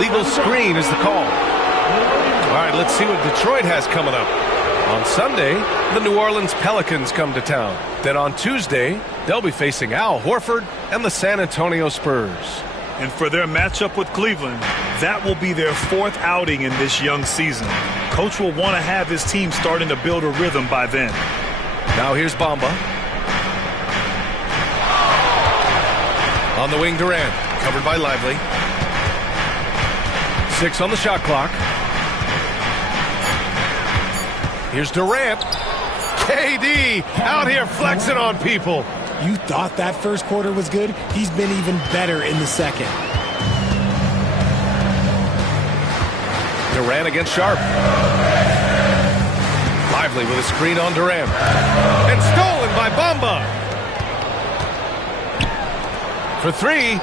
illegal screen is the call. All right, let's see what Detroit has coming up. On Sunday, the New Orleans Pelicans come to town. Then on Tuesday, they'll be facing Al Horford and the San Antonio Spurs. And for their matchup with Cleveland, that will be their 4th outing in this young season. Coach will want to have his team starting to build a rhythm by then. Now here's Bamba. On the wing, Durant, covered by Lively. 6 on the shot clock. Here's Durant. KD out here flexing on people. You thought that first quarter was good? He's been even better in the second. Durant against Sharp. Lively with a screen on Durant. And stolen by Bamba. For 3.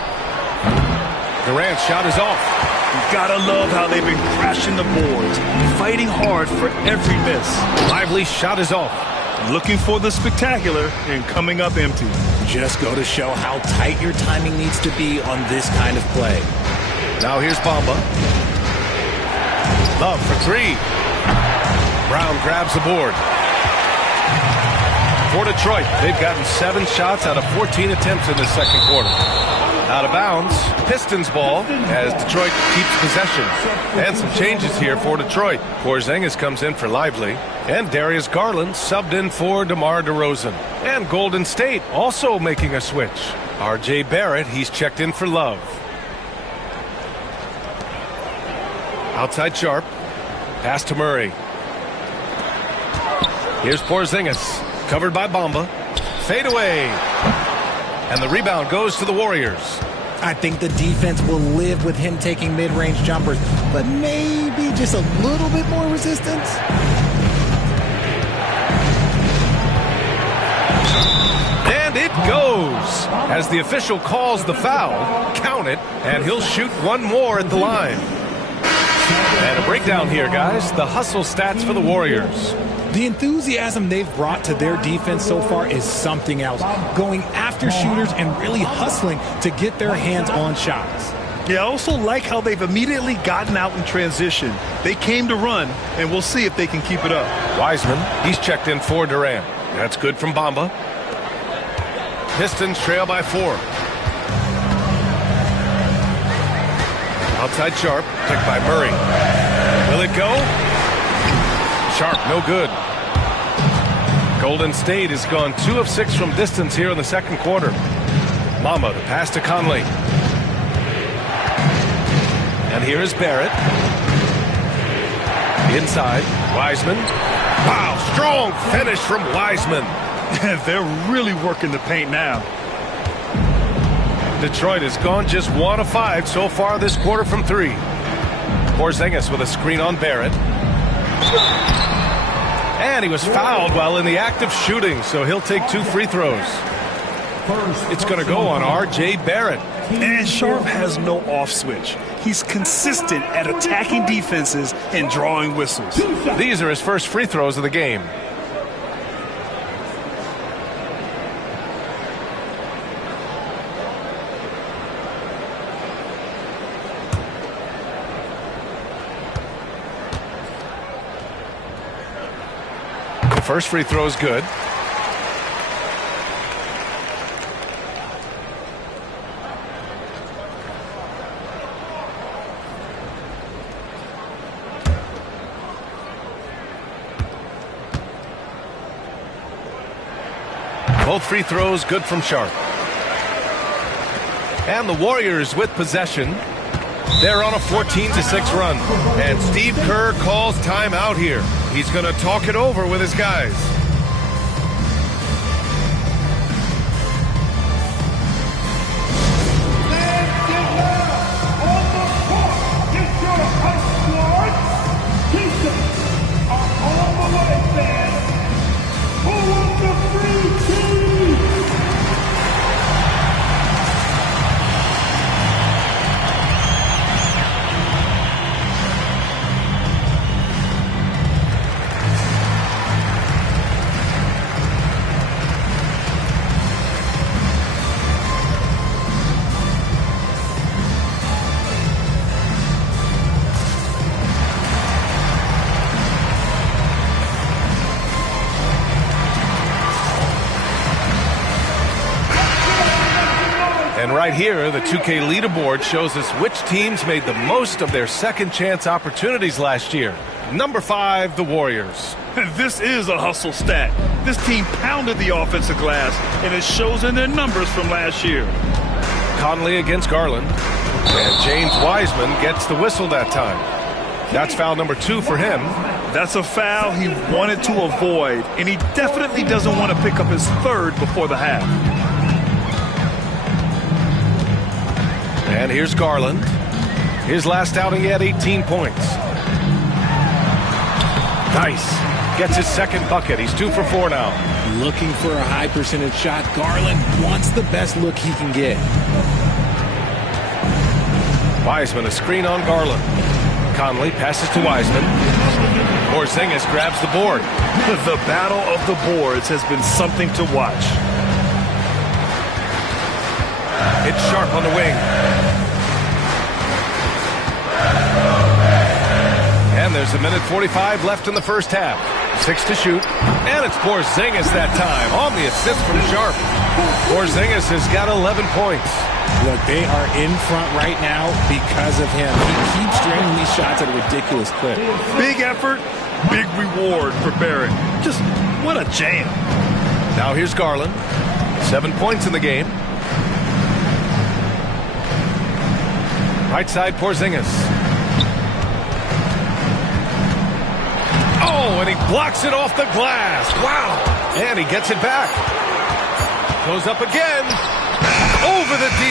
Durant's shot is off. You gotta love how they've been crashing the boards, fighting hard for every miss. Lively's shot is off. Looking for the spectacular and coming up empty. Just go to show how tight your timing needs to be on this kind of play. Now here's Bamba. Love for 3. Brown grabs the board. For Detroit, they've gotten 7 shots out of 14 attempts in the second quarter. Out of bounds, Pistons ball as Detroit keeps possession. And some changes here for Detroit. Porzingis comes in for Lively. And Darius Garland subbed in for DeMar DeRozan. And Golden State also making a switch. R.J. Barrett, he's checked in for Love. Outside Sharp. Pass to Murray. Here's Porzingis. Covered by Bamba. Fade away. And the rebound goes to the Warriors. I think the defense will live with him taking mid-range jumpers, but maybe just a little bit more resistance. And it goes. As the official calls the foul, count it, and he'll shoot one more at the line. And a breakdown here, guys. The hustle stats for the Warriors. The enthusiasm they've brought to their defense so far is something else. Going after shooters and really hustling to get their hands on shots. Yeah, I also like how they've immediately gotten out in transition. They came to run, and we'll see if they can keep it up. Wiseman, he's checked in for Durant. That's good from Bamba. Pistons trail by 4. Outside Sharp, picked by Murray. Will it go? Sharp, no good. Golden State has gone 2 of 6 from distance here in the second quarter. Bamba, the pass to Conley. And here is Barrett. Inside, Wiseman. Wow, strong finish from Wiseman. They're really working the paint now. Detroit has gone just 1 of 5 so far this quarter from 3. Porzingis with a screen on Barrett. And he was fouled while in the act of shooting, so he'll take 2 free throws. It's going to go on R.J. Barrett. And Sharp has no off switch. He's consistent at attacking defenses and drawing whistles. These are his first free throws of the game. The first free throw is good. Both free throws good from Sharp. And the Warriors with possession. They're on a 14-6 run. And Steve Kerr calls timeout here. He's going to talk it over with his guys. Right here, the 2K leaderboard shows us which teams made the most of their second chance opportunities last year. Number 5, the Warriors. This is a hustle stat. This team pounded the offensive glass, and it shows in their numbers from last year. Conley against Garland. And James Wiseman gets the whistle that time. That's foul number 2 for him. That's a foul he wanted to avoid, and he definitely doesn't want to pick up his third before the half. And here's Garland. His last outing, he had 18 points. Nice. Gets his second bucket. He's 2 for 4 now. Looking for a high percentage shot. Garland wants the best look he can get. Wiseman, a screen on Garland. Conley passes to Wiseman. Porzingis grabs the board. The battle of the boards has been something to watch. It's Sharp on the wing. And there's a minute 45 left in the first half. 6 to shoot. And it's Porzingis that time on the assist from Sharp. Porzingis has got 11 points. Look, they are in front right now because of him. He keeps draining these shots at a ridiculous clip. Big effort, big reward for Barrett. Just what a jam. Now here's Garland. 7 points in the game. Right side, Porzingis. Oh, and he blocks it off the glass. Wow. And he gets it back. Goes up again. Over the D.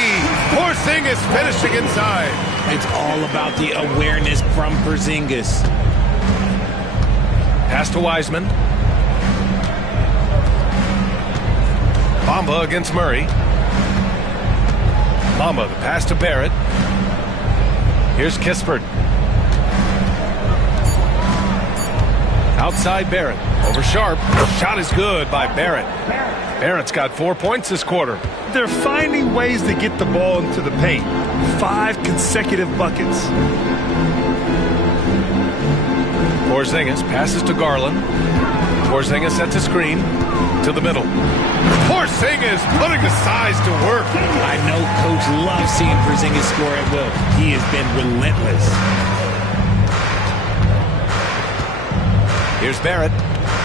Porzingis finishing inside. It's all about the awareness from Porzingis. Pass to Wiseman. Bamba against Murray. Bamba, the pass to Barrett. Here's Kispert. Outside Barrett. Over Sharp. Shot is good by Barrett. Barrett's got 4 points this quarter. They're finding ways to get the ball into the paint. 5 consecutive buckets. Porzingis passes to Garland. Porzingis sets a screen to the middle. Porzingis putting the size to work. I know Coach loves seeing Porzingis score at will. He has been relentless. Here's Barrett.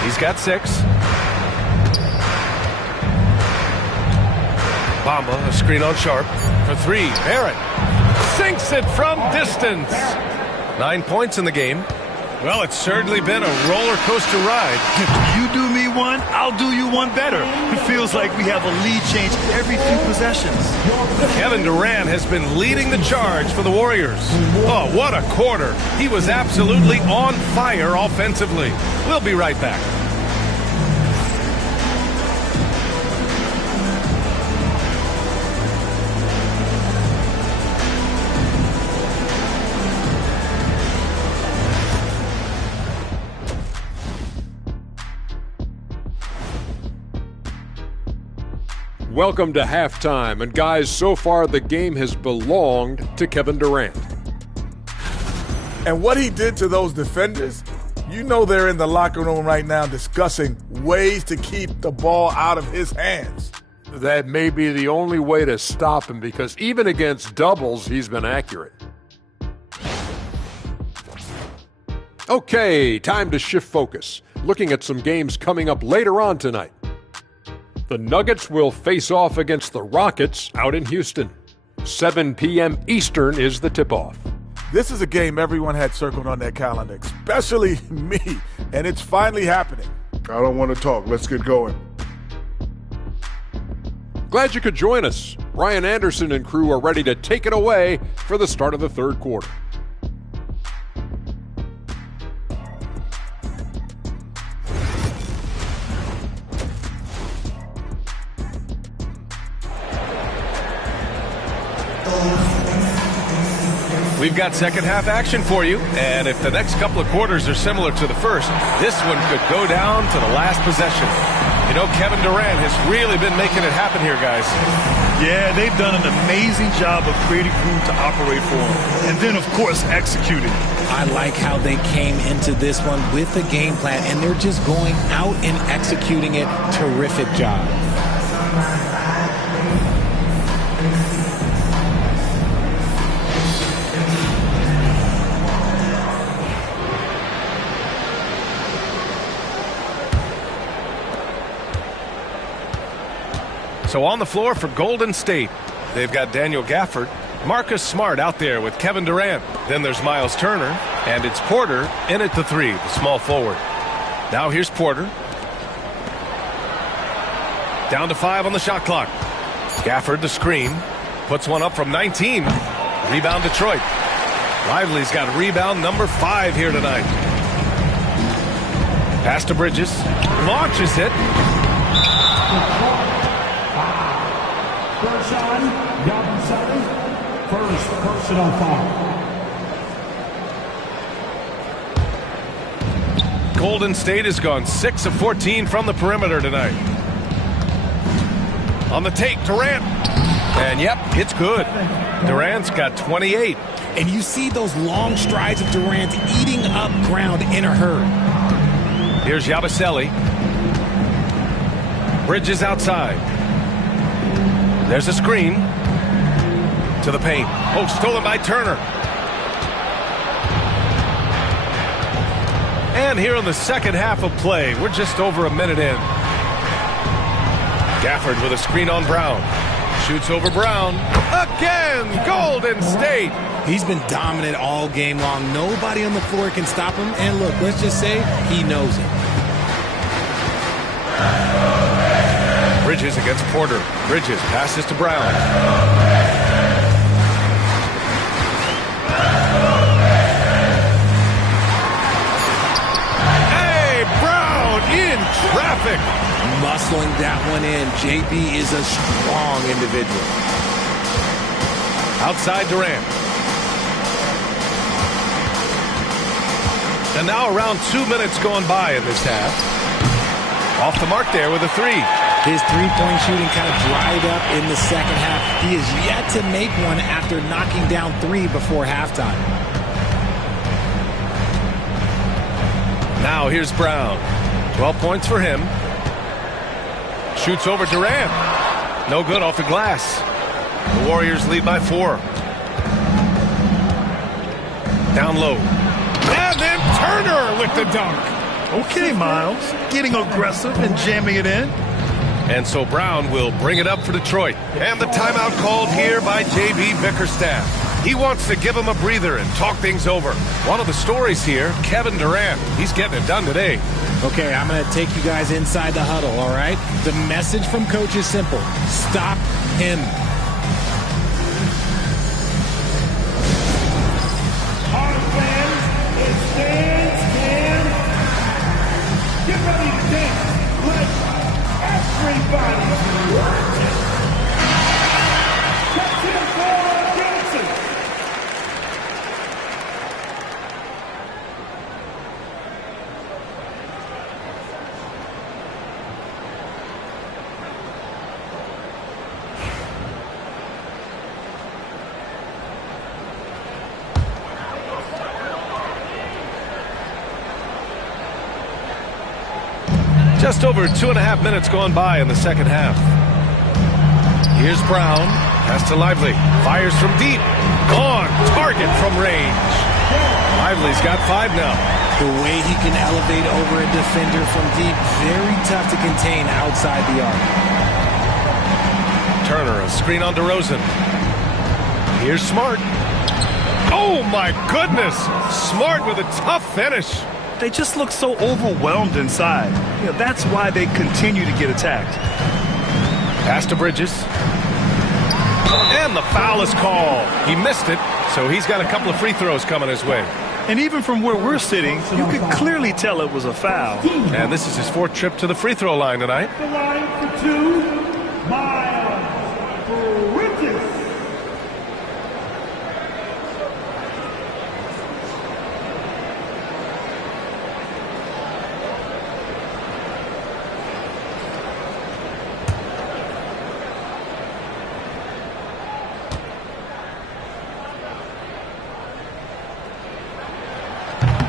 He's got 6. Bamba, a screen on Sharp for 3. Barrett sinks it from distance. 9 points in the game. Well, it's certainly been a roller coaster ride. You do me one, I'll do you one better. It feels like we have a lead change every few possessions. Kevin Durant has been leading the charge for the Warriors. Oh, what a quarter. He was absolutely on fire offensively. We'll be right back. Welcome to halftime, and guys, so far the game has belonged to Kevin Durant. And what he did to those defenders, you know they're in the locker room right now discussing ways to keep the ball out of his hands. That may be the only way to stop him, because even against doubles, he's been accurate. Okay, time to shift focus. Looking at some games coming up later on tonight. The Nuggets will face off against the Rockets out in Houston. 7 p.m. Eastern is the tip-off. This is a game everyone had circled on their calendar, especially me, and it's finally happening. I don't want to talk. Let's get going. Glad you could join us. Ryan Anderson and crew are ready to take it away for the start of the third quarter. We've got second half action for you, and if the next couple of quarters are similar to the first, this one could go down to the last possession. You know, Kevin Durant has really been making it happen here, guys. Yeah, they've done an amazing job of creating room to operate for him, and then, of course, executing. I like how they came into this one with a game plan, and they're just going out and executing it. Terrific job. So on the floor for Golden State, they've got Daniel Gafford, Marcus Smart out there with Kevin Durant. Then there's Miles Turner, and it's Porter in at the 3, the small forward. Now here's Porter. Down to 5 on the shot clock. Gafford the screen. Puts one up from 19. Rebound Detroit. Lively's got rebound number 5 here tonight. Pass to Bridges. Launches it. First personal foul. Golden State has gone 6 of 14 from the perimeter tonight. On the take, Durant. And yep, it's good. Durant's got 28. And you see those long strides of Durant eating up ground in a hurry. Here's Yabusele. Bridges outside. There's a screen. To the paint. Oh, stolen by Turner. And here in the second half of play, we're just over a minute in. Gafford with a screen on Brown. Shoots over Brown. Again, Golden State. He's been dominant all game long. Nobody on the floor can stop him. And look, let's just say he knows it. Bridges against Porter. Bridges passes to Brown. In traffic. Muscling that one in. JB is a strong individual. Outside Durant. And now around 2 minutes going by in this half. Off the mark there with a 3. His three-point shooting kind of dried up in the second half. He is yet to make one after knocking down 3 before halftime. Now here's Brown. 12 points for him. Shoots over Durant. No good off the glass. The Warriors lead by 4. Down low. And then Turner with the dunk. Okay, Miles. Getting aggressive and jamming it in. And so Brown will bring it up for Detroit. And the timeout called here by J.B. Bickerstaff. He wants to give him a breather and talk things over. One of the stories here, Kevin Durant. He's getting it done today. Okay, I'm going to take you guys inside the huddle, all right? The message from coach is simple. Stop him. Our fans, it stands and get ready to dance. Let everybody watch it. Captain Paul Johnson. Just over 2.5 minutes gone by in the second half. Here's Brown. Pass to Lively. Fires from deep. On target from range. Lively's got 5 now. The way he can elevate over a defender from deep, very tough to contain outside the arc. Turner, a screen on DeRozan. Here's Smart. Oh, my goodness. Smart with a tough finish. They just look so overwhelmed inside. You know, that's why they continue to get attacked. Pass to Bridges. And the foul is called. He missed it, so he's got a couple of free throws coming his way. And even from where we're sitting, you could clearly tell it was a foul. And this is his 4th trip to the free throw line tonight. The line for 2, Miles Bridges.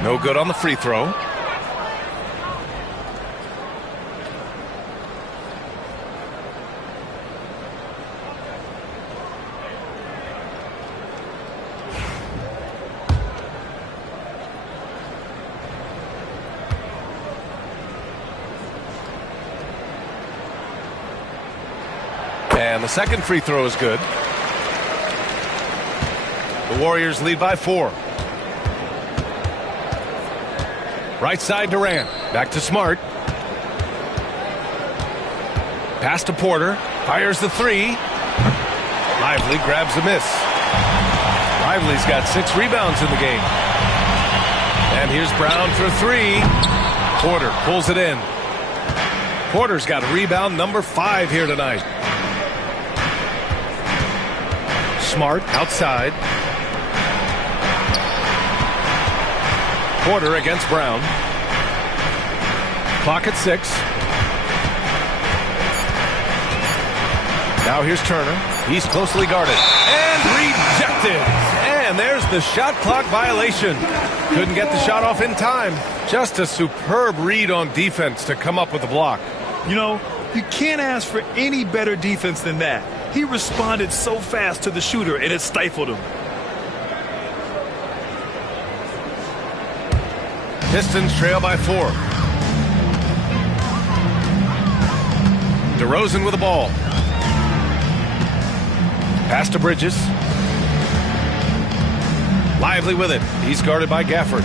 No good on the free throw. the second free throw is good. The Warriors lead by 4. Right side Durant. Back to Smart. Pass to Porter. Fires the 3. Lively grabs the miss. Lively's got 6 rebounds in the game. And here's Brown for 3. Porter pulls it in. Porter's got rebound number 5 here tonight. Smart outside. Porter against Brown. Clock at 6. Now here's Turner. He's closely guarded. And rejected. And there's the shot clock violation. Couldn't get the shot off in time. Just a superb read on defense to come up with the block. You know, you can't ask for any better defense than that. He responded so fast to the shooter, and it stifled him. Pistons trail by 4. DeRozan with the ball. Pass to Bridges. Lively with it. He's guarded by Gafford.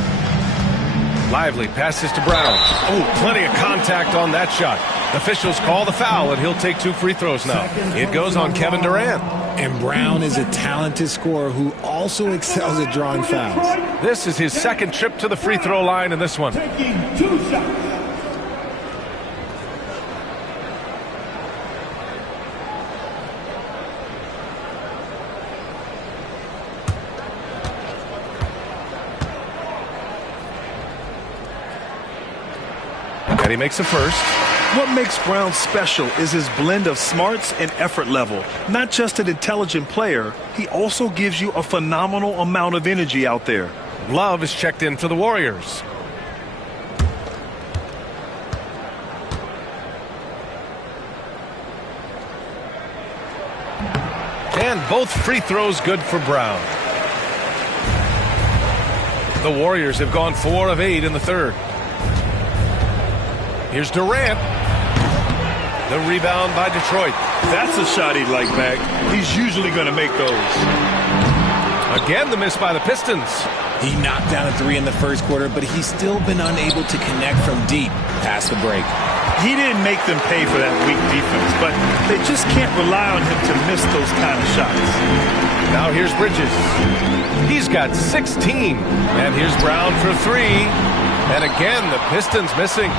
Lively passes to Brown. Oh, plenty of contact on that shot. Officials call the foul, and he'll take 2 free throws now. It goes on Kevin Durant. And Brown is a talented scorer who also excels at drawing fouls. This is his second trip to the free throw line in this one. Taking 2 shots. And he makes the first. What makes Brown special is his blend of smarts and effort level. Not just an intelligent player, he also gives you a phenomenal amount of energy out there. Love is checked in for the Warriors. And both free throws good for Brown. The Warriors have gone 4 of 8 in the third. Here's Durant. The rebound by Detroit. That's a shot he'd like back. He's usually going to make those. Again, the miss by the Pistons. He knocked down a 3 in the first quarter, but he's still been unable to connect from deep past the break. He didn't make them pay for that weak defense, but they just can't rely on him to miss those kind of shots. Now here's Bridges. He's got 16. And here's Brown for 3. And again, the Pistons missing.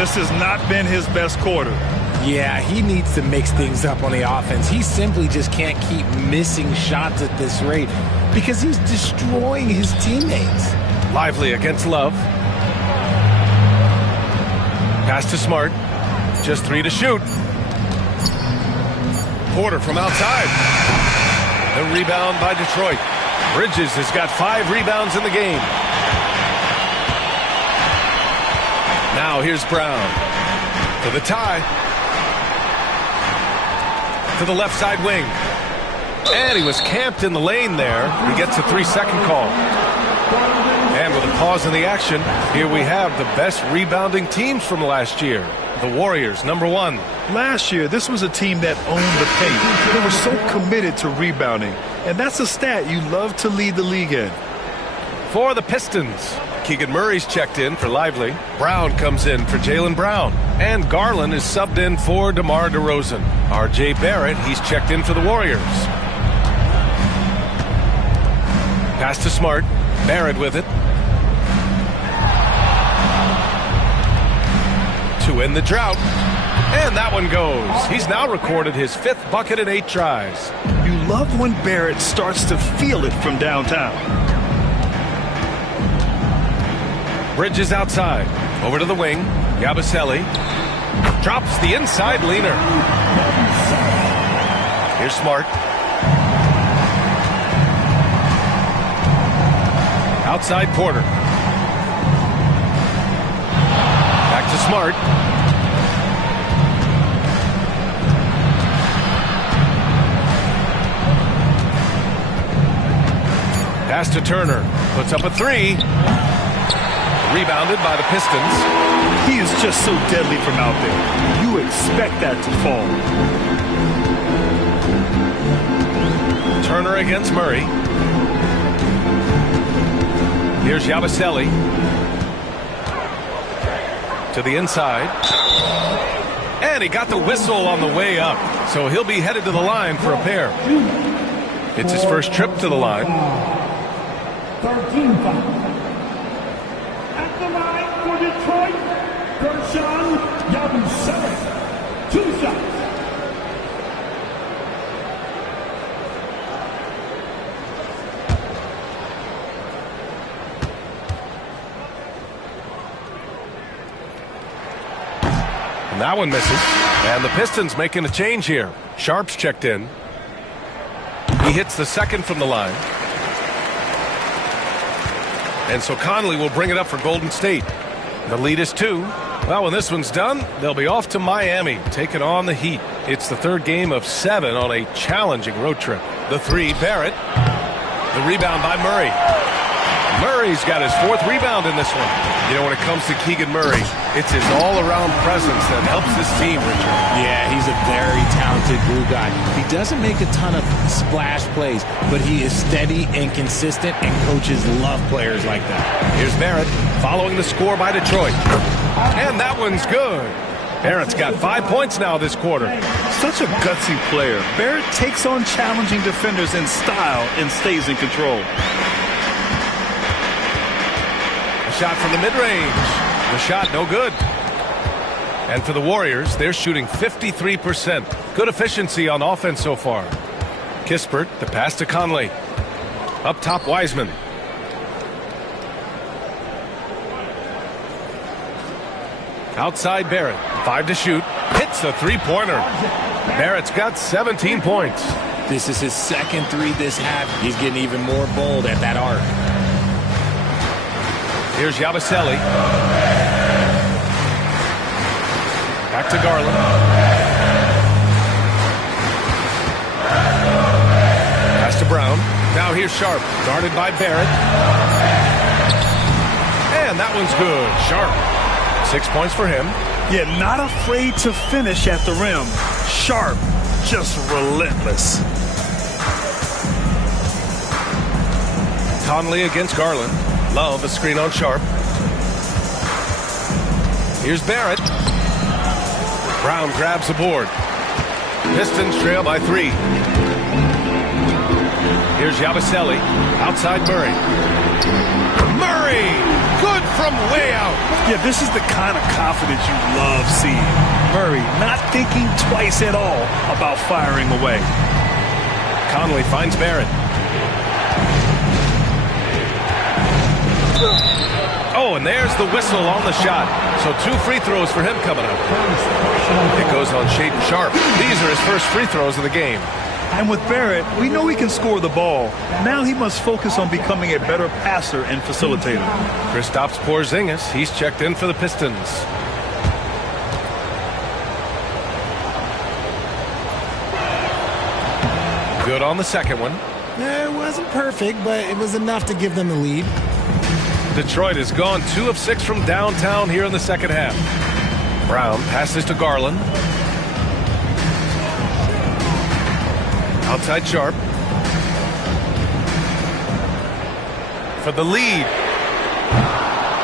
This has not been his best quarter. Yeah, he needs to mix things up on the offense. He simply just can't keep missing shots at this rate because he's destroying his teammates. Lively against Love. Pass to Smart. Just 3 to shoot. Porter from outside. The rebound by Detroit. Bridges has got 5 rebounds in the game. Now here's Brown for the tie. To the left side wing. And he was camped in the lane there. He gets a 3-second call. And with a pause in the action, here we have the best rebounding teams from last year. The Warriors, number 1. Last year, this was a team that owned the paint. They were so committed to rebounding. And that's a stat you love to lead the league in. For the Pistons, Keegan Murray's checked in for Lively. Brown comes in for Jaylen Brown. And Garland is subbed in for DeMar DeRozan. R.J. Barrett, he's checked in for the Warriors. Pass to Smart. Barrett with it. To end the drought. And that one goes. He's now recorded his 5th bucket in 8 tries. You love when Barrett starts to feel it from downtown. Bridges outside. Over to the wing. Yabusele drops the inside leaner. Here's Smart. Outside Porter. Back to Smart. Pass to Turner. Puts up a 3. Rebounded by the Pistons. He is just so deadly from out there. You expect that to fall. Turner against Murray. Here's Yabusele. To the inside. And he got the whistle on the way up. So he'll be headed to the line for a pair. It's his first trip to the line. 13 foul. At the line for Detroit, Guerschon Yabusele. 2 shots. And that one misses. And the Pistons making a change here. Sharp's checked in. He hits the second from the line. And so Conley will bring it up for Golden State. The lead is 2. Well, when this one's done, they'll be off to Miami, taking on the Heat. It's the third game of 7 on a challenging road trip. The 3, Barrett. The rebound by Murray. Murray's got his 4th rebound in this one. You know, when it comes to Keegan Murray, it's his all-around presence that helps this team, Richard. Yeah, he's a very talented glue guy. He doesn't make a ton of splash plays, but he is steady and consistent, and coaches love players like that. Here's Barrett following the score by Detroit. And that one's good. Barrett's got 5 points now this quarter. Such a gutsy player. Barrett takes on challenging defenders in style and stays in control. Shot from the mid-range. The shot no good. And for the Warriors, they're shooting 53%. Good efficiency on offense so far. Kispert, the pass to Conley. Up top, Wiseman. Outside Barrett. 5 to shoot. Hits a three-pointer. Barrett's got 17 points. This is his second 3 this half. He's getting even more bold at that arc. Here's Yabusele. Back to Garland. Pass to Brown. Now here's Sharp. Guarded by Barrett. And that one's good. Sharp. 6 points for him. Yeah, not afraid to finish at the rim. Sharp. Just relentless. Conley against Garland. Love a screen on Sharp. Here's Barrett. Brown grabs the board. Pistons trail by 3. Here's Yabusele. Outside Murray. Murray! Good from way out. Yeah, this is the kind of confidence you love seeing. Murray not thinking twice at all about firing away. Conley finds Barrett. Oh, and there's the whistle on the shot. So 2 free throws for him coming up. It goes on Shaedon Sharp. These are his first free throws of the game. And with Barrett, we know he can score the ball. Now he must focus on becoming a better passer and facilitator. Kristaps Porzingis, he's checked in for the Pistons. Good on the second one. It wasn't perfect, but it was enough to give them the lead. Detroit has gone 2 of 6 from downtown here in the second half. Brown passes to Garland. Outside Sharp. For the lead.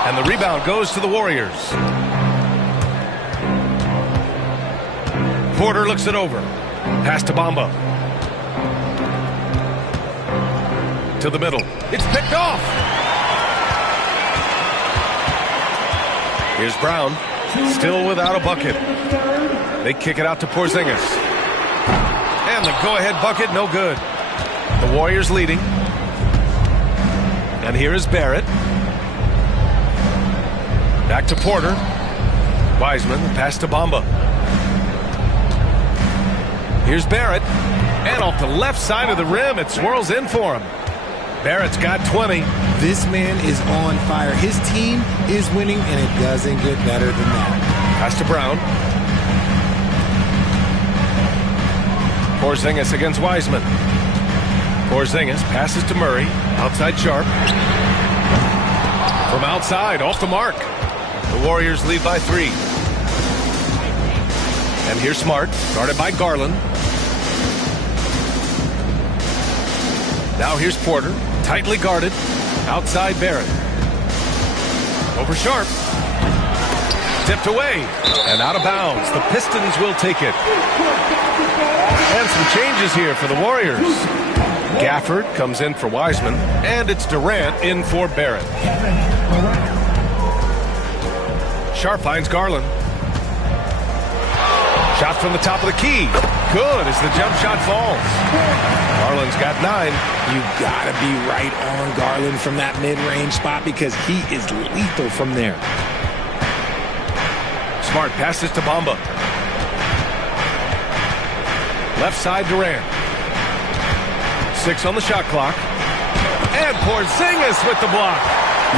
And the rebound goes to the Warriors. Porter looks it over. Pass to Bamba. To the middle. It's picked off. Here's Brown, still without a bucket. They kick it out to Porzingis. And the go-ahead bucket, no good. The Warriors leading. And here is Barrett. Back to Porter. Wiseman, pass to Bamba. Here's Barrett. And off the left side of the rim, it swirls in for him. Barrett's got 20. This man is on fire. His team is winning, and it doesn't get better than that. Pass to Brown. Porzingis against Wiseman. Porzingis passes to Murray. Outside Sharp. From outside, off the mark. The Warriors lead by 3. And here's Smart, guarded by Garland. Now here's Porter, tightly guarded, outside Barrett. Over Sharp. Tipped away and out of bounds. The Pistons will take it. And some changes here for the Warriors. Gafford comes in for Wiseman, and it's Durant in for Barrett. Sharp finds Garland. Shot from the top of the key. Good as the jump shot falls. Garland's got 9. You gotta be right on Garland from that mid-range spot because he is lethal from there. Smart passes to Bamba. Left side Durant. 6 on the shot clock. And Porzingis with the block.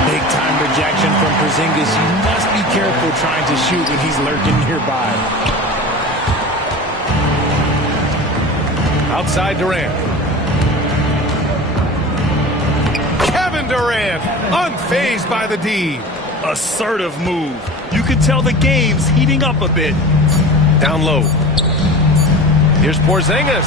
Big time rejection from Porzingis. You must be careful trying to shoot when he's lurking nearby. Outside Durant. Kevin Durant, unfazed by the D. Assertive move. You can tell the game's heating up a bit. Down low. Here's Porzingis.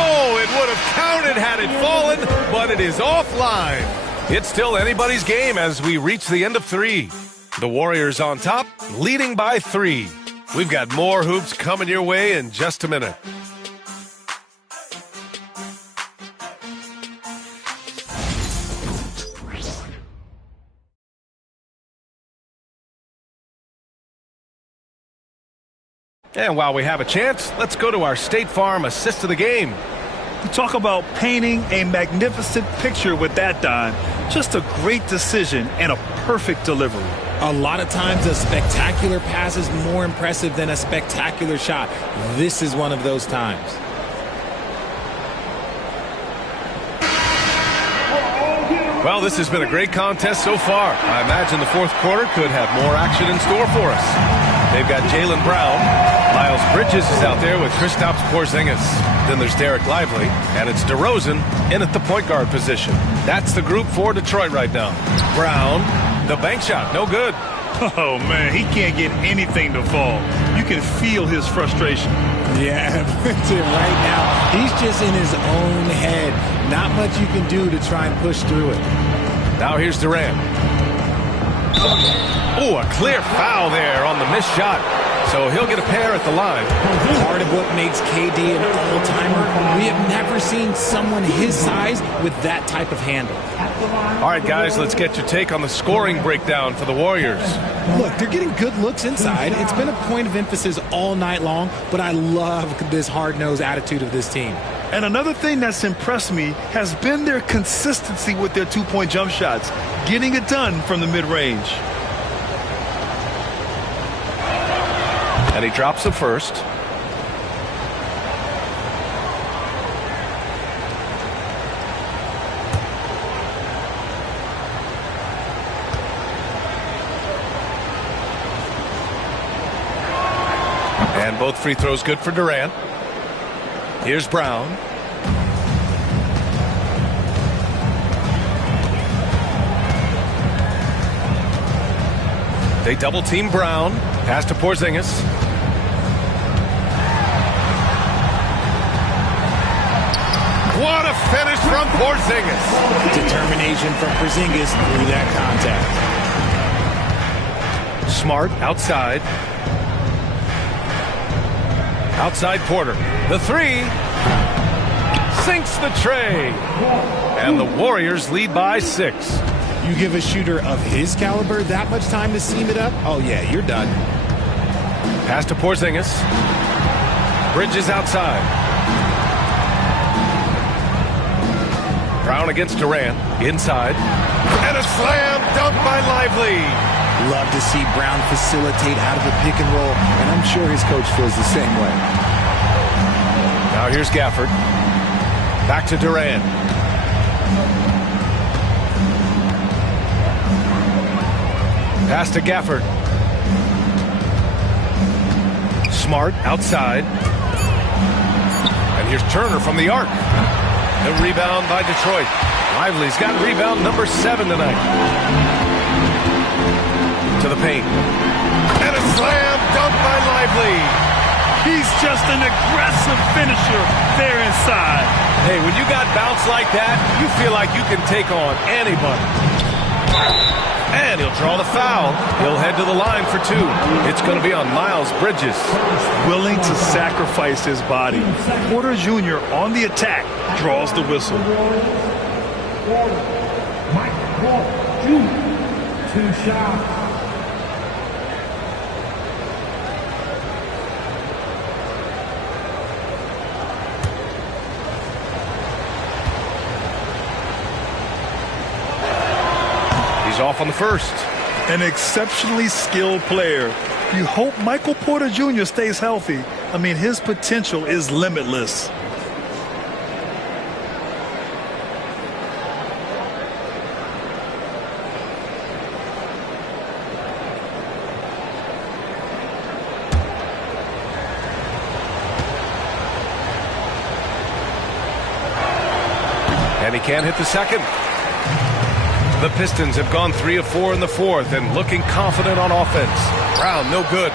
Oh, it would have counted had it fallen, but it is offline. It's still anybody's game as we reach the end of 3. The Warriors on top, leading by 3. We've got more hoops coming your way in just a minute. And while we have a chance, let's go to our State Farm assist of the game. You talk about painting a magnificent picture with that dime. Just a great decision and a perfect delivery. A lot of times a spectacular pass is more impressive than a spectacular shot. This is one of those times. Well, this has been a great contest so far. I imagine the fourth quarter could have more action in store for us. They've got Jaylen Brown. Miles Bridges is out there with Kristaps Porzingis. Then there's Derek Lively, and it's DeRozan in at the point guard position. That's the group for Detroit right now. Brown, the bank shot, no good. Oh, man, he can't get anything to fall. You can feel his frustration. Yeah, right now, he's just in his own head. Not much you can do to try and push through it. Now here's Durant. Oh, a clear foul there on the missed shot. So he'll get a pair at the line. Part of what makes KD an all-timer, we have never seen someone his size with that type of handle. All right, guys, let's get your take on the scoring breakdown for the Warriors. Look, they're getting good looks inside. It's been a point of emphasis all night long, but I love this hard-nosed attitude of this team. And another thing that's impressed me has been their consistency with their two-point jump shots, getting it done from the mid-range. And he drops the first. And both free throws good for Durant. Here's Brown. They double team Brown. Pass to Porzingis. What a finish from Porzingis. Determination from Porzingis through that contact. Smart outside. Outside Porter. The three. Sinks the tray. And the Warriors lead by 6. You give a shooter of his caliber that much time to seam it up? Oh, yeah, you're done. Pass to Porzingis. Bridges outside. Brown against Durant. Inside. And a slam dunk by Lively. Love to see Brown facilitate out of a pick and roll, and I'm sure his coach feels the same way. Now here's Gafford. Back to Durant. Pass to Gafford. Smart outside. And here's Turner from the arc. The rebound by Detroit. Lively's got rebound number 7 tonight. To the paint. And a slam dunk by Lively. He's just an aggressive finisher there inside. Hey, when you got bounce like that, you feel like you can take on anybody. And he'll draw the foul. He'll head to the line for two. It's going to be on Miles Bridges. Willing to sacrifice his body. Porter Jr. on the attack draws the whistle. Mike Porter Jr. 2 shots. Off on the first. An exceptionally skilled player. You hope Michael Porter Jr. stays healthy. I mean, his potential is limitless. And he can't hit the second. The Pistons have gone 3 of 4 in the fourth and looking confident on offense. Brown, no good.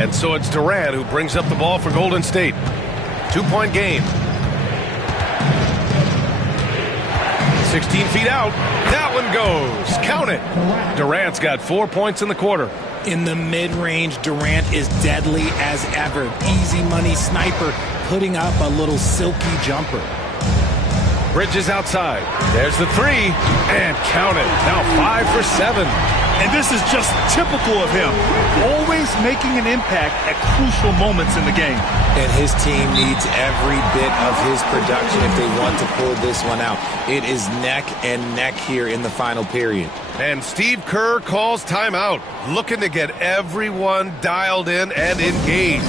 And so it's Durant who brings up the ball for Golden State. 2-point game. 16 feet out. That one goes. Count it. Durant's got 4 points in the quarter. In the mid-range, Durant is deadly as ever. Easy money sniper, putting up a little silky jumper. Bridges outside. There's the three. And count it. Now 5 for 7. And this is just typical of him. Always making an impact at crucial moments in the game. And his team needs every bit of his production if they want to pull this one out. It is neck and neck here in the final period. And Steve Kerr calls timeout, looking to get everyone dialed in and engaged.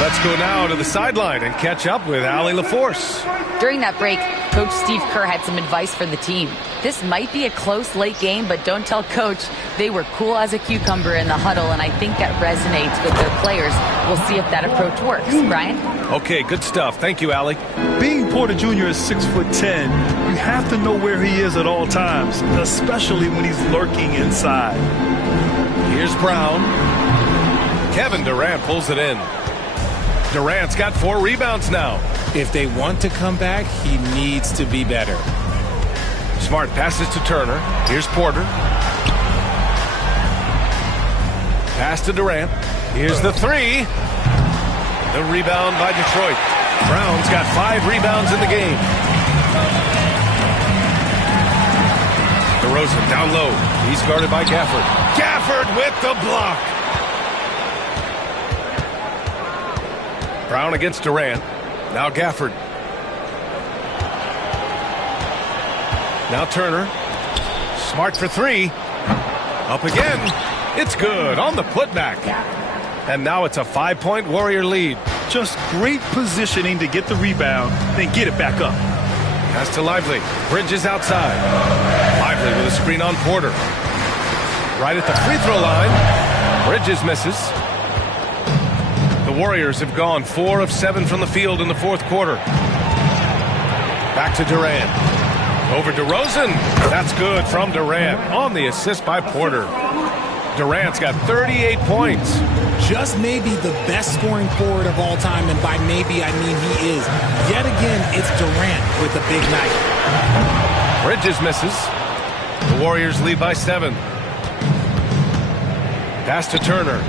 Let's go now to the sideline and catch up with Allie LaForce. During that break, Coach Steve Kerr had some advice for the team. This might be a close late game, but don't tell Coach. They were cool as a cucumber in the huddle, and I think that resonates with their players. We'll see if that approach works. Brian? Okay, good stuff. Thank you, Allie. Being Porter Jr. is 6'10", you have to know where he is at all times, especially when he's lurking inside. Here's Brown. Kevin Durant pulls it in. Durant's got 4 rebounds now. If they want to come back, he needs to be better. Smart passes to Turner. Here's Porter. Pass to Durant. Here's the three. The rebound by Detroit. Brown's got 5 rebounds in the game. DeRozan down low. He's guarded by Gafford. Gafford with the block. Brown against Durant. Now Gafford. Now Turner. Smart for 3. Up again. It's good on the putback. And now it's a 5-point Warrior lead. Just great positioning to get the rebound, then get it back up. Pass to Lively. Bridges outside. Lively with a screen on Porter. Right at the free throw line. Bridges misses. The Warriors have gone 4 of 7 from the field in the fourth quarter. Back to Durant. Over DeRozan. That's good from Durant on the assist by Porter. Durant's got 38 points. Just maybe the best scoring forward of all time, and by maybe I mean he is. Yet again, it's Durant with a big night. Bridges misses. The Warriors lead by 7. Pass to Turner.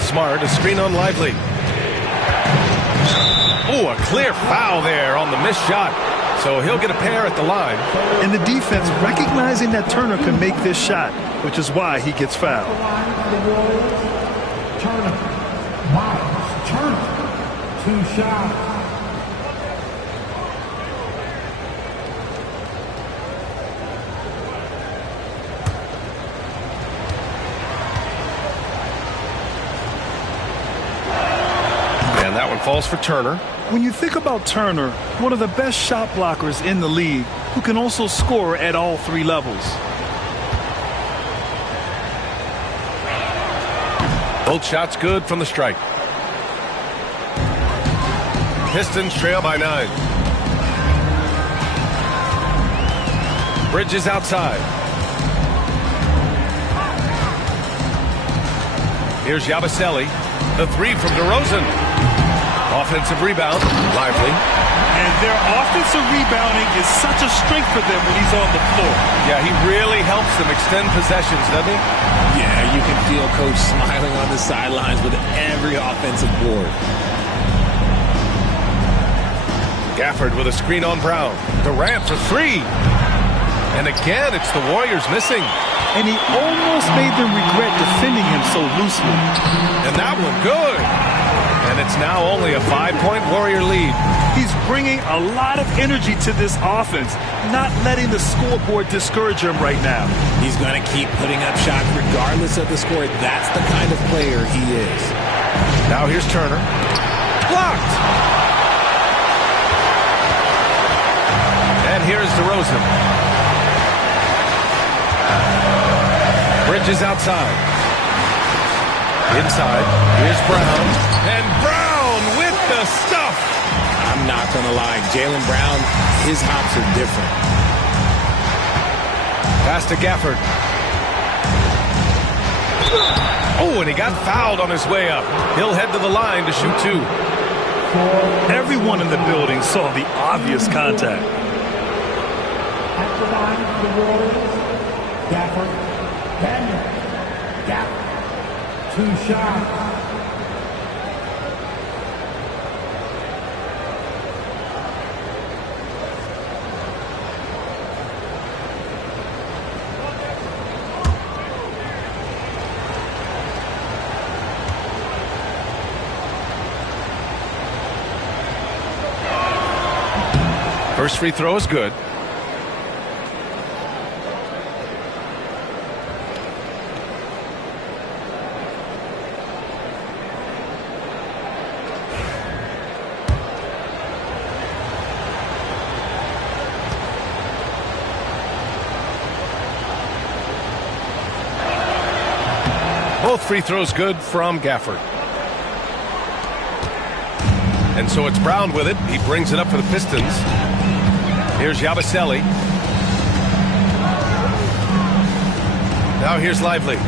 Smart, a screen on Lively. Oh, a clear foul there on the missed shot. So he'll get a pair at the line. And the defense recognizing that Turner can make this shot, which is why he gets fouled. Turner. Miles Turner. 2 shots. And that one falls for Turner. When you think about Turner, one of the best shot blockers in the league, who can also score at all three levels. Both shots good from the strike. Pistons trail by 9. Bridges outside. Here's Yabusele. The three from DeRozan. Offensive rebound. Lively. And their offensive rebounding is such a strength for them when he's on the floor. Yeah, he really helps them extend possessions, doesn't he? Yeah, you can feel Coach smiling on the sidelines with every offensive board. Gafford with a screen on Brown. Durant for 3. And again, it's the Warriors missing. And he almost made them regret defending him so loosely. And that one good. And it's now only a 5-point Warrior lead. He's bringing a lot of energy to this offense, not letting the scoreboard discourage him right now. He's going to keep putting up shots regardless of the score. That's the kind of player he is. Now here's Turner. Blocked. And here's DeRozan. Bridges outside. Inside. Here's Brown. And Brown with the stuff. I'm not going to lie. Jaylen Brown, his hops are different. Pass to Gafford. Oh, and he got fouled on his way up. He'll head to the line to shoot 2. Everyone in the building saw the obvious contact. At the line for the Warriors, Gafford, Daniel, Gafford, 2 shots. First free throw is good. Both free throws good from Gafford. And so it's Brown with it. He brings it up for the Pistons. Here's Yabusele. Now here's Lively.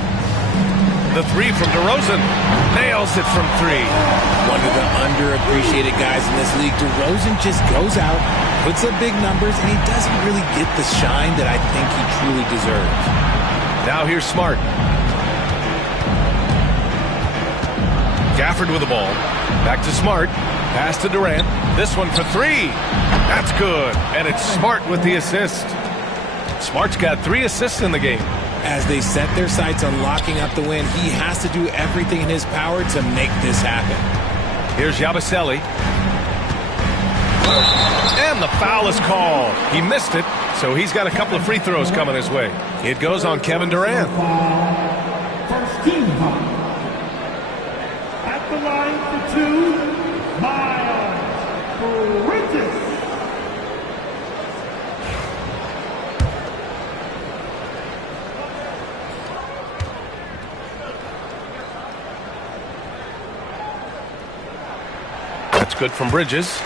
The 3 from DeRozan. Nails it from 3. One of the underappreciated guys in this league. DeRozan just goes out, puts up big numbers, and he doesn't really get the shine that I think he truly deserves. Now here's Smart. Gafford with the ball. Back to Smart. Pass to Durant. This one for 3. That's good. And it's Smart with the assist. Smart's got 3 assists in the game. As they set their sights on locking up the win, he has to do everything in his power to make this happen. Here's Yabusele. And the foul is called. He missed it, so he's got a couple of free throws coming his way. It goes on Kevin Durant. First team foul. At the line for 2, Miles Bridges. That's good from Bridges.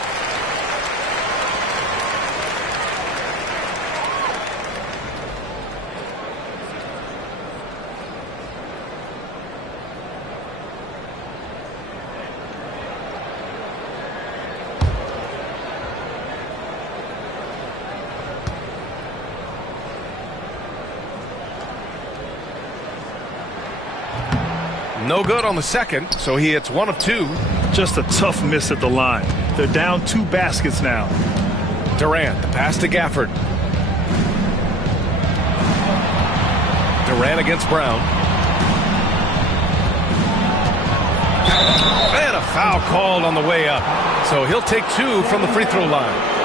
No good on the second, so he hits 1 of 2. Just a tough miss at the line. They're down 2 baskets now. Durant, the pass to Gafford. Durant against Brown. And a foul called on the way up. So he'll take 2 from the free throw line.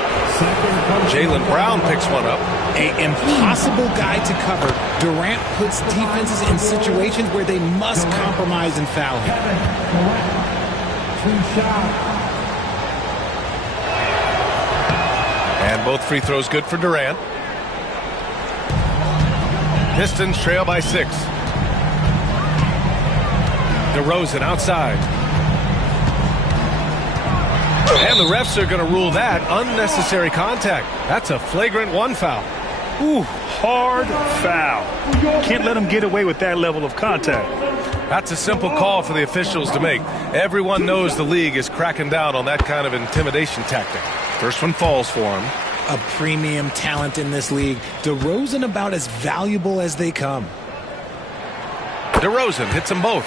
Jaylen Brown picks one up. An impossible guy to cover. Durant puts defenses in situations where they must compromise and foul him. 2 shots. And both free throws good for Durant. Pistons trail by 6. DeRozan outside. And the refs are going to rule that unnecessary contact. That's a flagrant 1 foul. Ooh, hard foul. Can't let him get away with that level of contact. That's a simple call for the officials to make. Everyone knows the league is cracking down on that kind of intimidation tactic. First one falls for him. A premium talent in this league. DeRozan about as valuable as they come. DeRozan hits them both.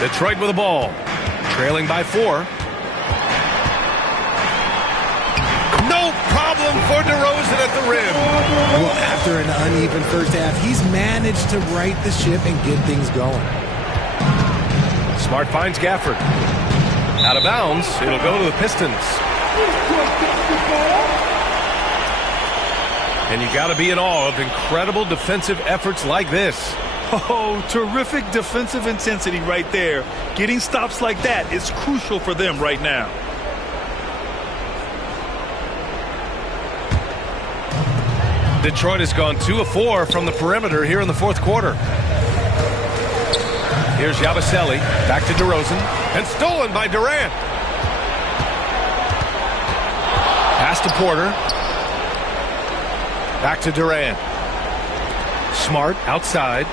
Detroit with the ball. Trailing by 4. No problem for DeRozan at the rim. Well, after an uneven first half, he's managed to right the ship and get things going. Smart finds Gafford. Out of bounds. It'll go to the Pistons. And you got to be in awe of incredible defensive efforts like this. Oh, terrific defensive intensity right there. Getting stops like that is crucial for them right now. Detroit has gone 2 of 4 from the perimeter here in the fourth quarter. Here's Yabusele. Back to DeRozan. And stolen by Durant. Pass to Porter. Back to Durant. Smart outside.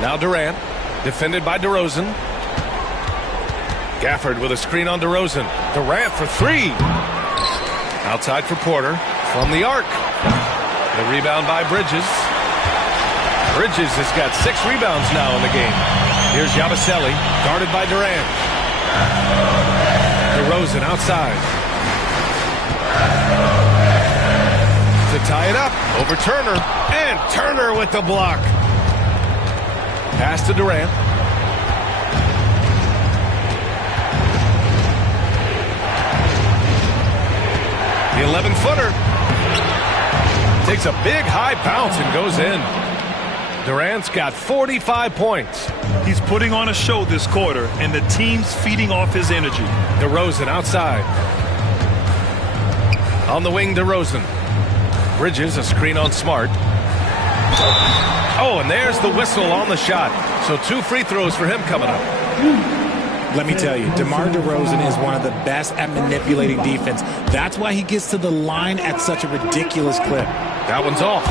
Now Durant. Defended by DeRozan. Gafford with a screen on DeRozan. Durant for 3. Outside for Porter. From the arc. The rebound by Bridges. Bridges has got 6 rebounds now in the game. Here's Yabusele, guarded by Durant. DeRozan outside. To tie it up, over Turner. And Turner with the block. Pass to Durant. The 11-footer. Takes a big high bounce and goes in. Durant's got 45 points. He's putting on a show this quarter, and the team's feeding off his energy. DeRozan outside. On the wing, DeRozan. Bridges, a screen on Smart. Oh, and there's the whistle on the shot. So 2 free throws for him coming up. Let me tell you, DeMar DeRozan is one of the best at manipulating defense. That's why he gets to the line at such a ridiculous clip. That one's off.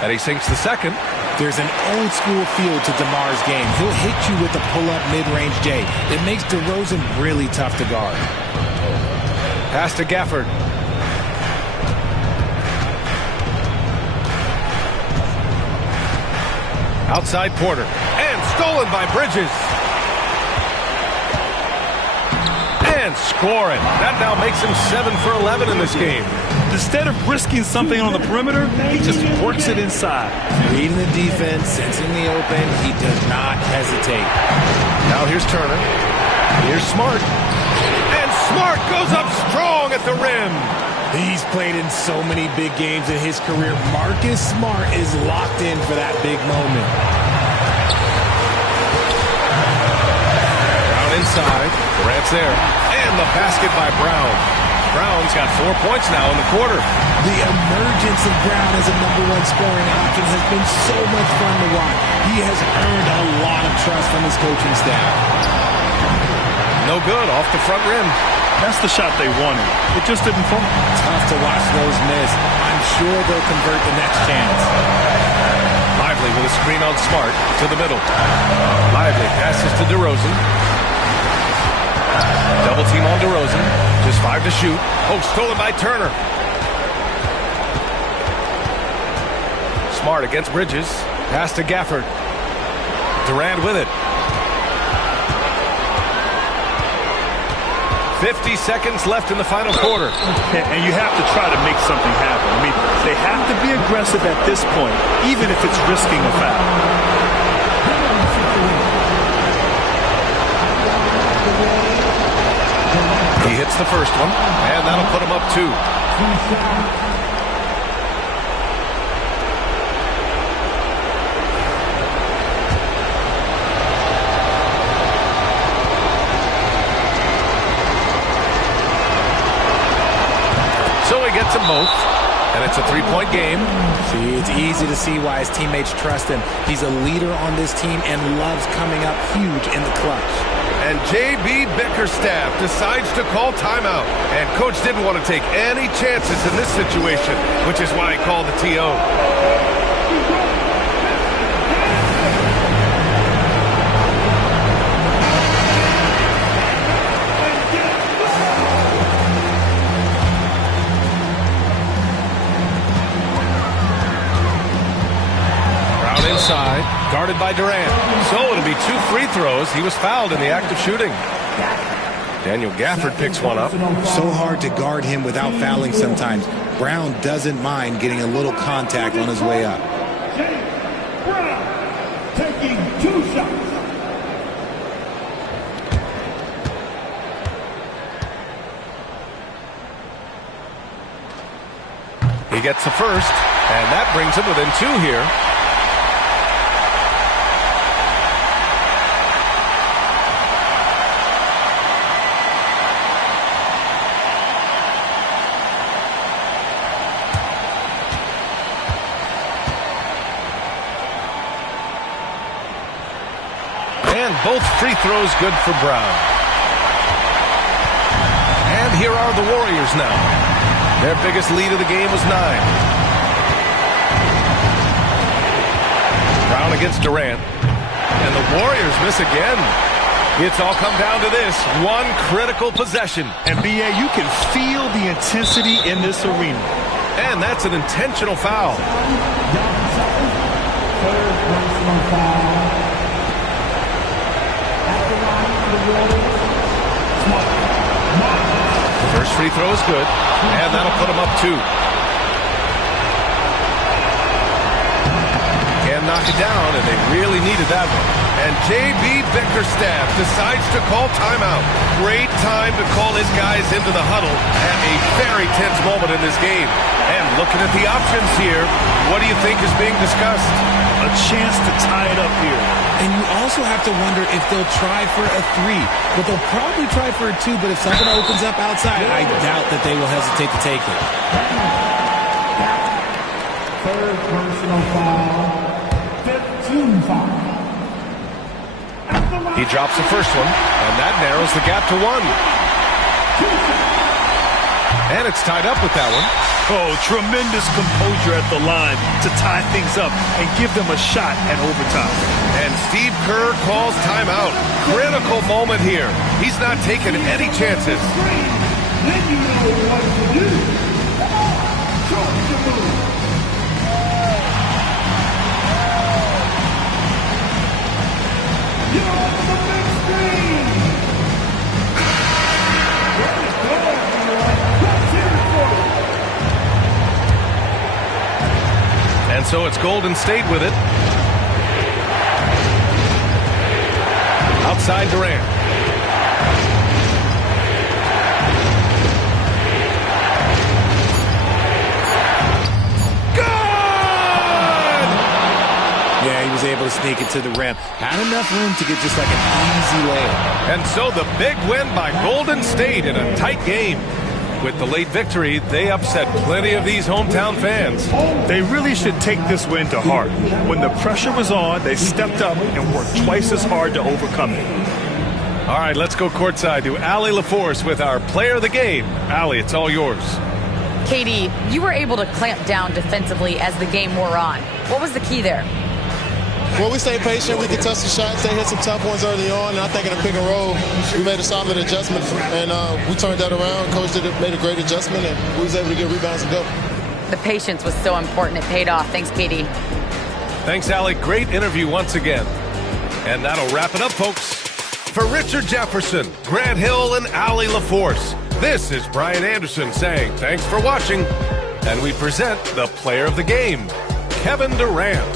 And he sinks the second. There's an old school feel to DeMar's game. He'll hit you with a pull-up mid-range J. It makes DeRozan really tough to guard. Pass to Gafford. Outside Porter. And stolen by Bridges. And scoring. That now makes him 7 for 11 in this game. Instead of risking something on the perimeter, he just works it inside. Reading the defense, sensing the open, he does not hesitate. Now here's Turner. Here's Smart. And Smart goes up strong at the rim. He's played in so many big games in his career. Marcus Smart is locked in for that big moment. Brown inside. Durant's there. And the basket by Brown. Brown's got 4 points now in the quarter. The emergence of Brown as a #1 scoring option has been so much fun to watch. He has earned a lot of trust from his coaching staff. No good, off the front rim. That's the shot they wanted. It just didn't fall. Tough to watch those miss. I'm sure they'll convert the next chance. Lively with a screen on Smart to the middle. Lively passes to DeRozan. Double team on DeRozan. Just 5 to shoot. Oh, stolen by Turner. Smart against Bridges. Pass to Gafford. Durant with it. 50 seconds left in the final quarter. And you have to try to make something happen. I mean, they have to be aggressive at this point, even if it's risking a foul. He hits the first one, and that'll put him up 2. So he gets them both, and it's a 3-point game. See, it's easy to see why his teammates trust him. He's a leader on this team and loves coming up huge in the clutch. And J.B. Bickerstaff decides to call timeout. And Coach didn't want to take any chances in this situation, which is why he called the TO. Inside, guarded by Durant. So it'll be 2 free throws. He was fouled in the act of shooting. Daniel Gafford picks one up. So hard to guard him without fouling sometimes. Brown doesn't mind getting a little contact on his way up. Brown taking 2 shots. He gets the first, and that brings him within 2 here. And both free throws good for Brown. And here are the Warriors now. Their biggest lead of the game was 9. Brown against Durant. And the Warriors miss again. It's all come down to this. One critical possession. And B.A., you can feel the intensity in this arena. And that's an intentional foul. Third personal foul. First free throw is good, and that'll put him up 2. Can't knock it down, and they really needed that one. And J.B. Bickerstaff decides to call timeout. Great time to call his guys into the huddle at a very tense moment in this game. And looking at the options here, what do you think is being discussed? A chance to tie it up here. And you also have to wonder if they'll try for a 3. But they'll probably try for a 2, but if something opens up outside, I doubt that they will hesitate to take it. Third personal foul. 15 foul. He drops the first one, and that narrows the gap to 1. And it's tied up with that one. Oh, tremendous composure at the line to tie things up and give them a shot at overtime. And Steve Kerr calls timeout. Critical moment here. He's not taking any chances. Then you know what to do. Come on, show us the move. You're on the big screen. Let's go, everyone. Let's hear it for you. And so it's Golden State with it. Outside Durant. Good! Yeah, he was able to sneak it to the rim. Had enough room to get just like an easy layup. And so the big win by Golden State in a tight game. With the late victory, they upset plenty of these hometown fans. They really should take this win to heart. When the pressure was on, they stepped up and worked twice as hard to overcome it. All right, let's go courtside to Allie LaForce with our player of the game. Allie, it's all yours. KD, you were able to clamp down defensively as the game wore on. What was the key there? Well, we stayed patient. We could touch the shots. They hit some tough ones early on. And I think in a pick and roll, we made a solid adjustment. And we turned that around. Coach made a great adjustment, and we was able to get rebounds and go. The patience was so important. It paid off. Thanks, KD. Thanks, Allie. Great interview once again. And that'll wrap it up, folks. For Richard Jefferson, Grant Hill, and Allie LaForce, this is Brian Anderson saying thanks for watching. And we present the player of the game, Kevin Durant.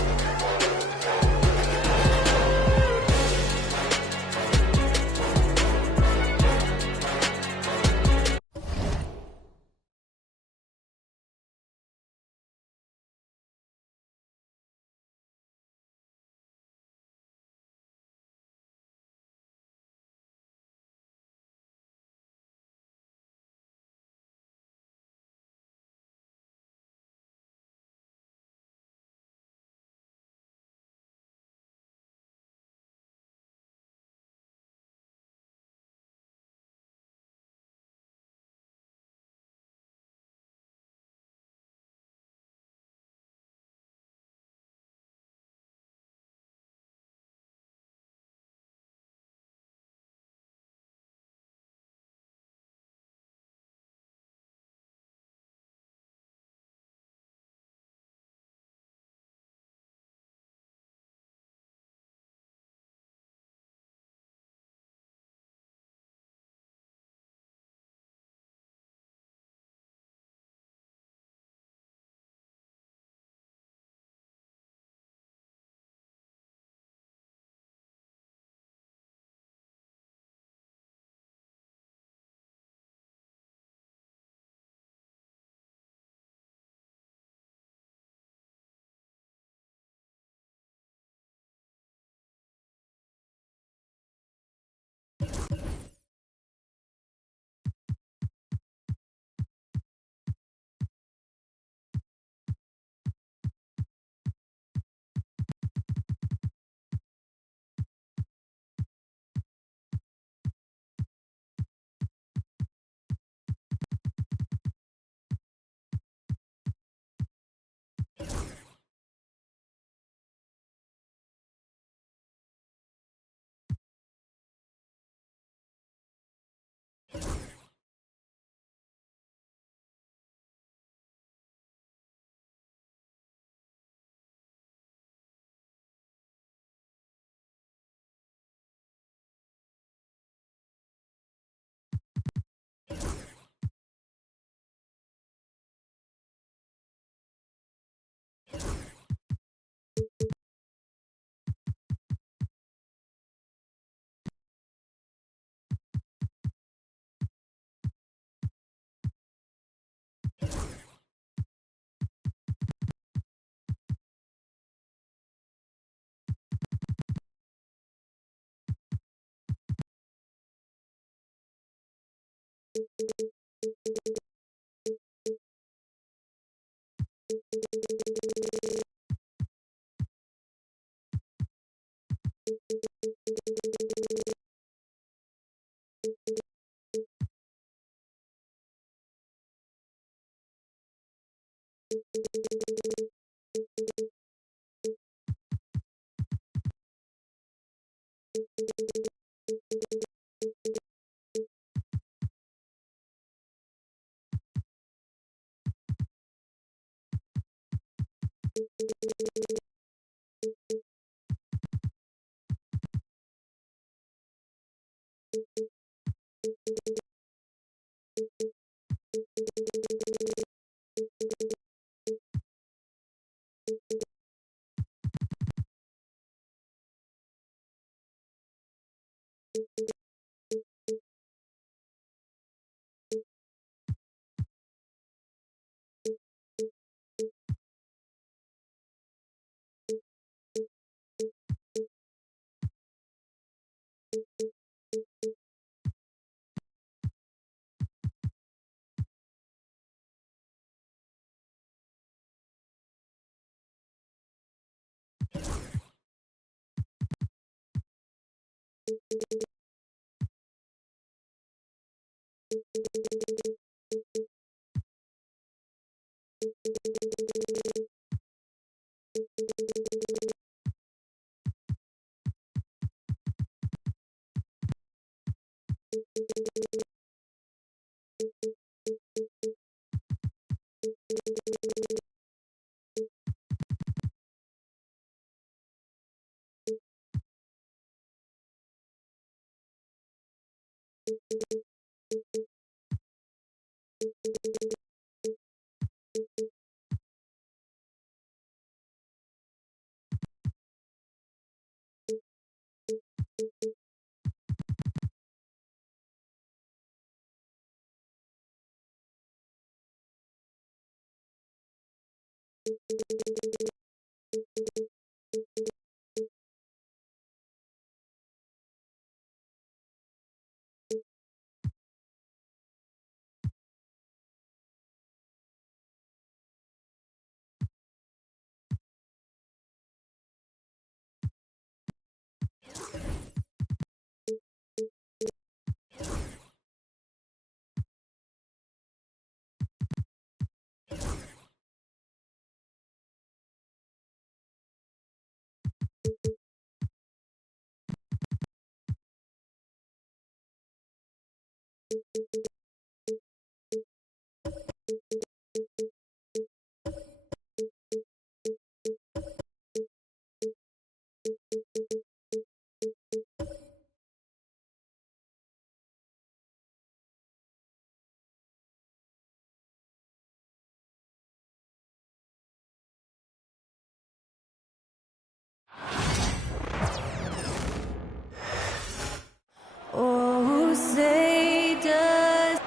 Oh, say does.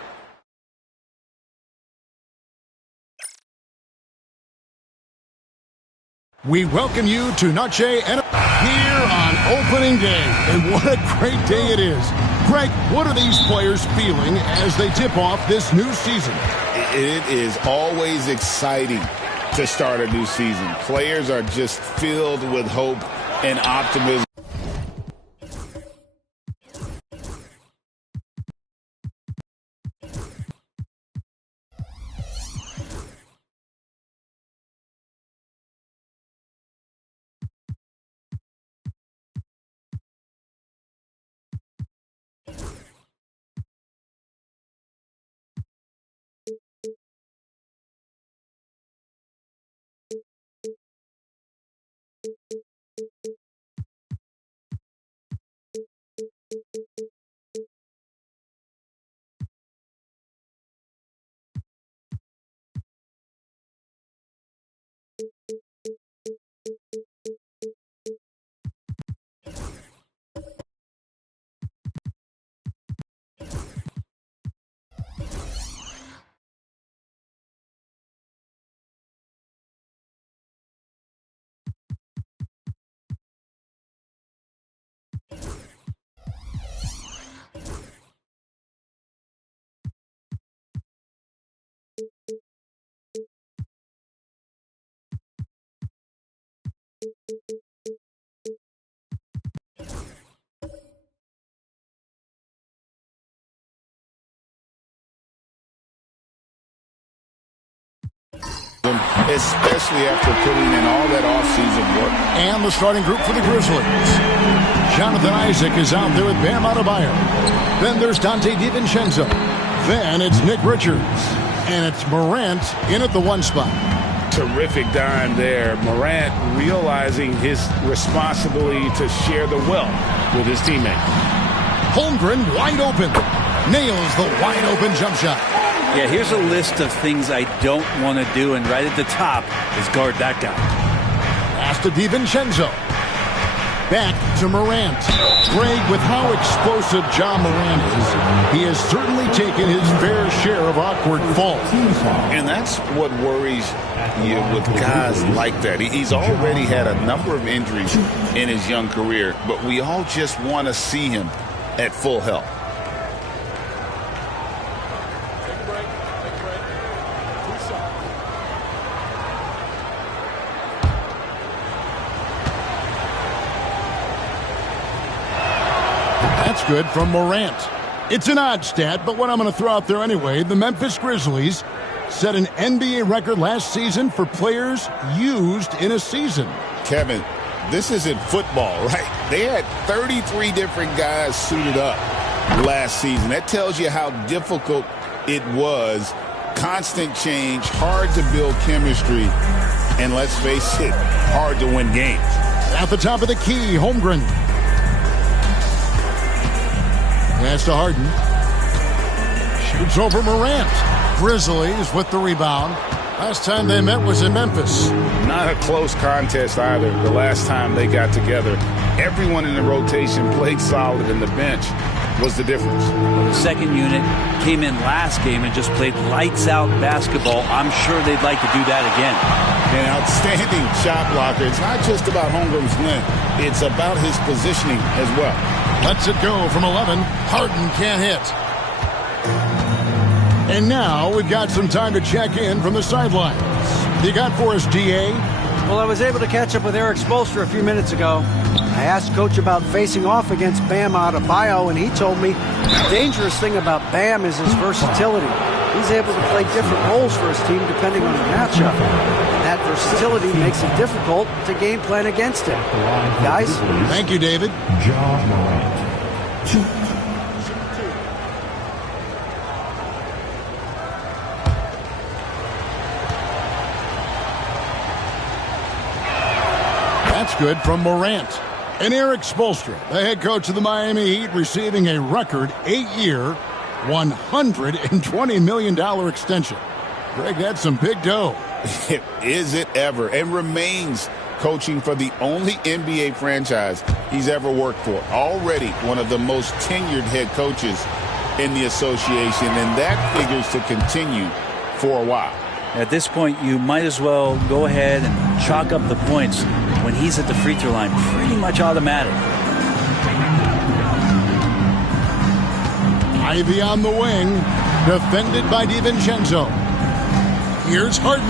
We welcome you to Noche and here on opening day. And what a great day it is. Greg, what are these players feeling as they tip off this new season? It is always exciting to start a new season. Players are just filled with hope and optimism. especially after putting in all that offseason work. And the starting group for the Grizzlies. Jonathan Isaac is out there with Bam Adebayo. Then there's Dante DiVincenzo. Then it's Nick Richards. And it's Morant in at the 1 spot. Terrific dime there. Morant realizing his responsibility to share the wealth with his teammates. Holmgren wide open. Nails the wide open jump shot. Yeah, here's a list of things I don't want to do, and right at the top is guard that guy. Pass to DiVincenzo. Back to Morant. Greg, with how explosive Ja Morant is, he has certainly taken his fair share of awkward falls. And that's what worries you with guys like that. He's already had a number of injuries in his young career, but we all just want to see him at full health. That's good from Morant. It's an odd stat, but what I'm going to throw out there anyway, the Memphis Grizzlies set an NBA record last season for players used in a season. Kevin, this isn't football, right? They had 33 different guys suited up last season. That tells you how difficult it was. Constant change, hard to build chemistry, and let's face it, hard to win games. At the top of the key, Holmgren. Pass to Harden. Shoots over Morant. Grizzlies with the rebound. Last time they met was in Memphis. Not a close contest either. The last time they got together, everyone in the rotation played solid, and the bench was the difference. The second unit came in last game and just played lights-out basketball. I'm sure they'd like to do that again. An outstanding shot blocker. It's not just about Holmgren's length. It's about his positioning as well. Lets it go from 11. Harden can't hit. And now we've got some time to check in from the sidelines. You got for us, DA? Well, I was able to catch up with Eric Spoelstra a few minutes ago. I asked Coach about facing off against Bam Adebayo, and he told me the dangerous thing about Bam is his versatility. He's able to play different roles for his team depending on the matchup. And that versatility makes it difficult to game plan against him. Guys? Thank you, David. Ja Morant. That's good from Morant. And Eric Spoelstra, the head coach of the Miami Heat, receiving a record 8-year, $120 million extension. Greg, that's some big dough. Is it ever? And remains coaching for the only NBA franchise he's ever worked for. Already one of the most tenured head coaches in the association, and that figures to continue for a while. At this point, you might as well go ahead and chalk up the points when he's at the free throw line. Pretty much automatic. Ivy on the wing, defended by DiVincenzo. Here's Harden.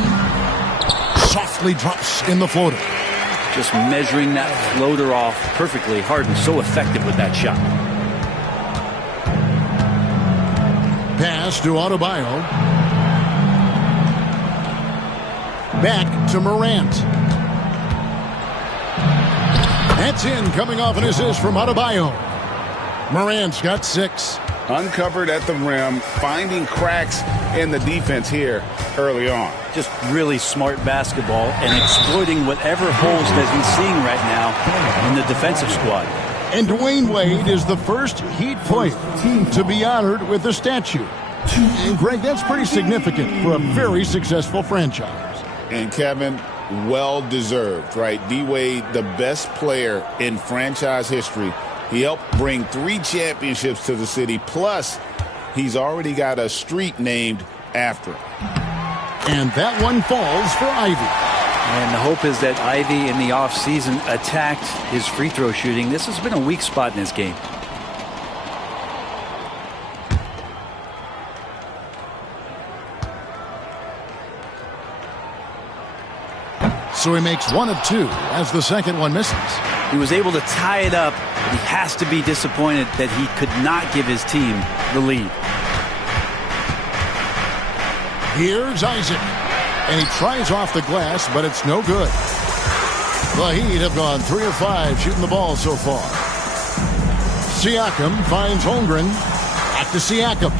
Softly drops in the floater. Just measuring that floater off perfectly. Harden so effective with that shot. Pass to Adebayo. Back to Morant. That's in, coming off an assist from Adebayo. Morant's got 6. Uncovered at the rim, finding cracks in the defense here early on. Just really smart basketball and exploiting whatever holes that he's seeing right now in the defensive squad. And Dwayne Wade is the first Heat player to be honored with a statue. And Greg, that's pretty significant for a very successful franchise. And Kevin, well-deserved, right? D-Wade, the best player in franchise history. He helped bring 3 championships to the city, plus he's already got a street named after him. And that one falls for Ivy. And the hope is that Ivy in the offseason attacked his free throw shooting. This has been a weak spot in his game. So he makes 1 of 2 as the second one misses. He was able to tie it up, but he has to be disappointed that he could not give his team the lead. Here's Isaac. And he tries off the glass, but it's no good. The Heat have gone 3 of 5 shooting the ball so far. Siakam finds Holmgren. Back to Siakam.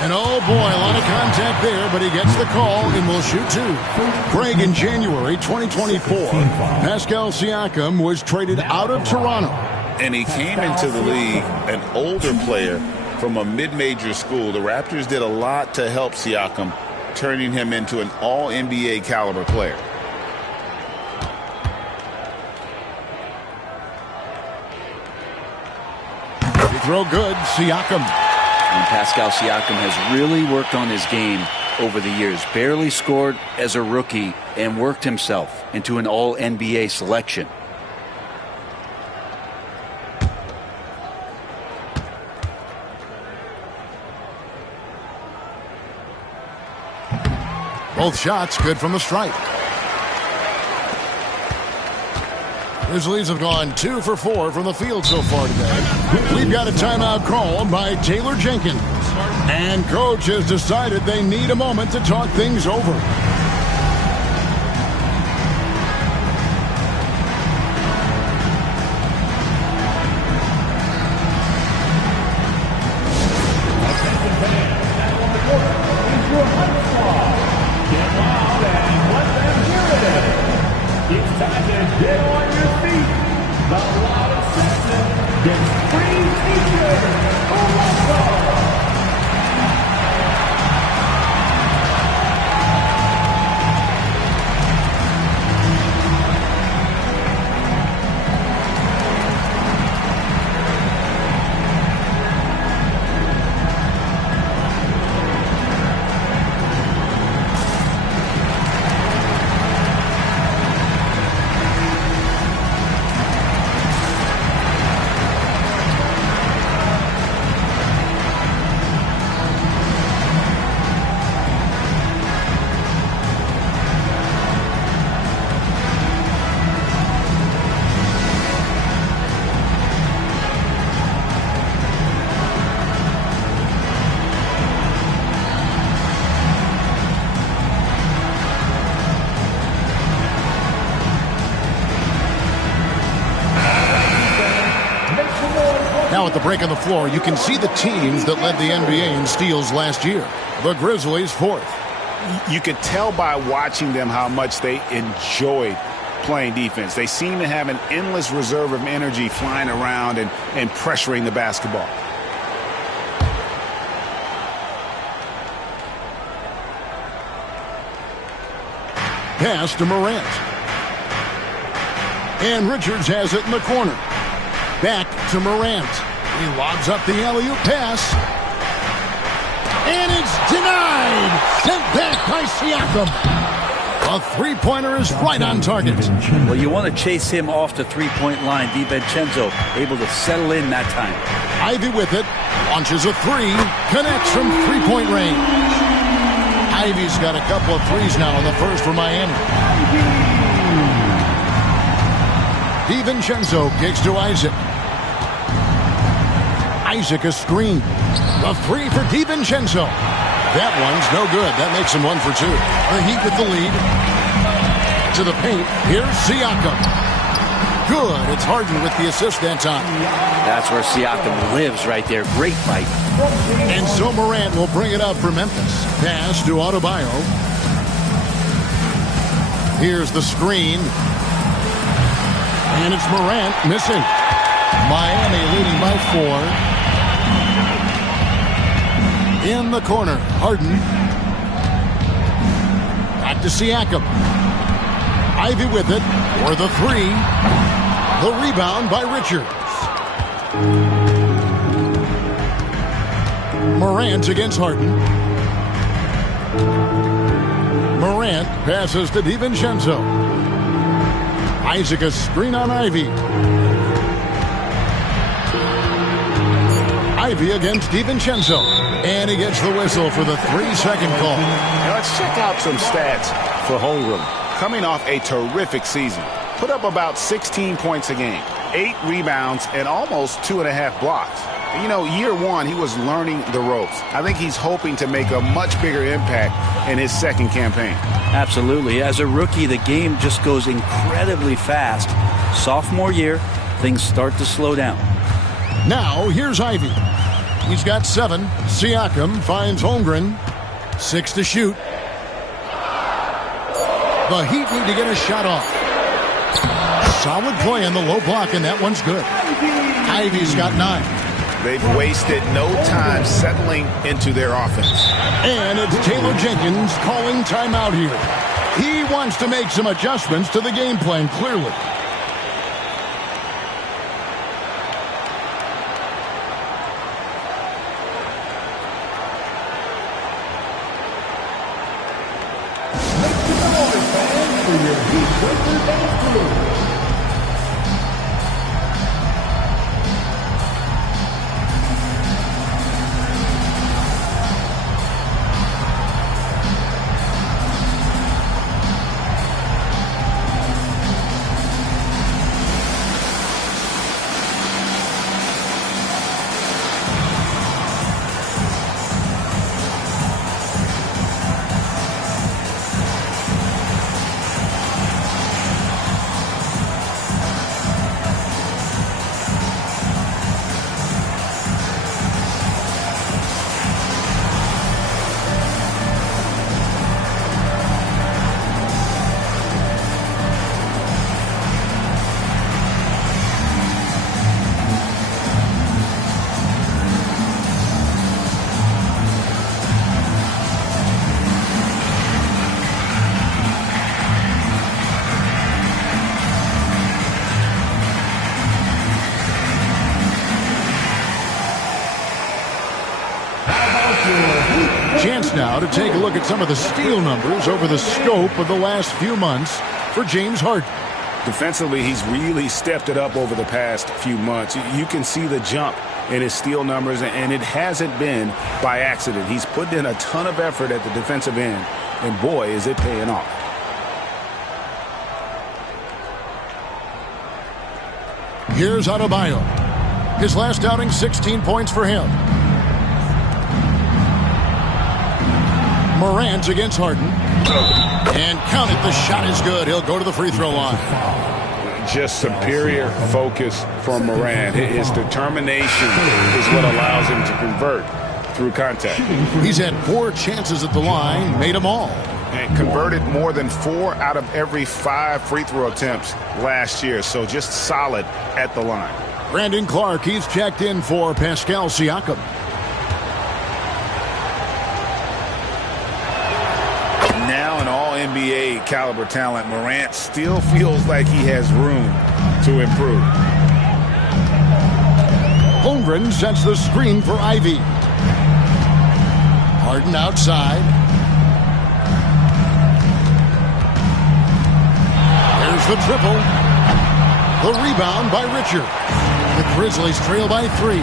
And oh boy, a lot of contact there, but he gets the call and will shoot 2. Craig, in January 2024, Pascal Siakam was traded out of Toronto. And he came into the league an older player from a mid-major school. The Raptors did a lot to help Siakam, turning him into an all-NBA caliber player. Free throw good, Siakam. And Pascal Siakam has really worked on his game over the years. Barely scored as a rookie and worked himself into an all-NBA selection. Both shots good from the stripe. Grizzlies have gone 2 for 4 from the field so far today. We've got a timeout called by Taylor Jenkins. And coach has decided they need a moment to talk things over. Now at the break on the floor, you can see the teams that led the NBA in steals last year. The Grizzlies 4th. You could tell by watching them how much they enjoyed playing defense. They seem to have an endless reserve of energy flying around and pressuring the basketball. Pass to Morant. And Richards has it in the corner. Back to Morant. He lobs up the alley-oop pass. And it's denied. Sent back by Siakam. A three-pointer is right on target. Well, you want to chase him off the three-point line. DiVincenzo able to settle in that time. Ivy with it. Launches a three. Connects from three-point range. Ivy's got a couple of threes now in the first for Miami. DiVincenzo kicks to Isaac. Isaac a screen. A three for DiVincenzo. That one's no good. That makes him 1 for 2. The Heat with the lead. To the paint. Here's Siakam. Good. It's Harden with the assist that time. That's where Siakam lives right there. Great fight. And so Morant will bring it up for Memphis. Pass to Adebayo. Here's the screen. And it's Morant missing. Miami leading by 4. In the corner, Harden. Back to Siakam. Ivy with it for the three. The rebound by Richards. Morant against Harden. Morant passes to DiVincenzo. Isaac a screen on Ivy. Ivy against DiVincenzo. And he gets the whistle for the 3-second call. Now let's check out some stats for Holmgren. Coming off a terrific season. Put up about 16 points a game, 8 rebounds, and almost 2.5 blocks. You know, year one, he was learning the ropes. I think he's hoping to make a much bigger impact in his second campaign. Absolutely. As a rookie, the game just goes incredibly fast. Sophomore year, things start to slow down. Now, here's Ivey. He's got 7. Siakam finds Holmgren. 6 to shoot. The Heat need to get a shot off. Solid play on the low block, and that one's good. Ivey's got 9. They've wasted no time settling into their offense. And it's Taylor Jenkins calling timeout here. He wants to make some adjustments to the game plan, clearly. Chance now to take a look at some of the steal numbers over the scope of the last few months for James Harden. Defensively, he's really stepped it up over the past few months. You can see the jump in his steal numbers, and it hasn't been by accident. He's put in a ton of effort at the defensive end, and boy, is it paying off. Here's Adebayo. His last outing, 16 points for him. Morant against Harden. And count it, the shot is good. He'll go to the free throw line. Just superior focus from Morant. His determination is what allows him to convert through contact. He's had 4 chances at the line, made them all. And converted more than 4 out of every 5 free throw attempts last year. So just solid at the line. Brandon Clark, he's checked in for Pascal Siakam. Now an all-NBA caliber talent, Morant still feels like he has room to improve. Holmgren sets the screen for Ivey. Harden outside. There's the triple. The rebound by Richard. The Grizzlies trail by 3.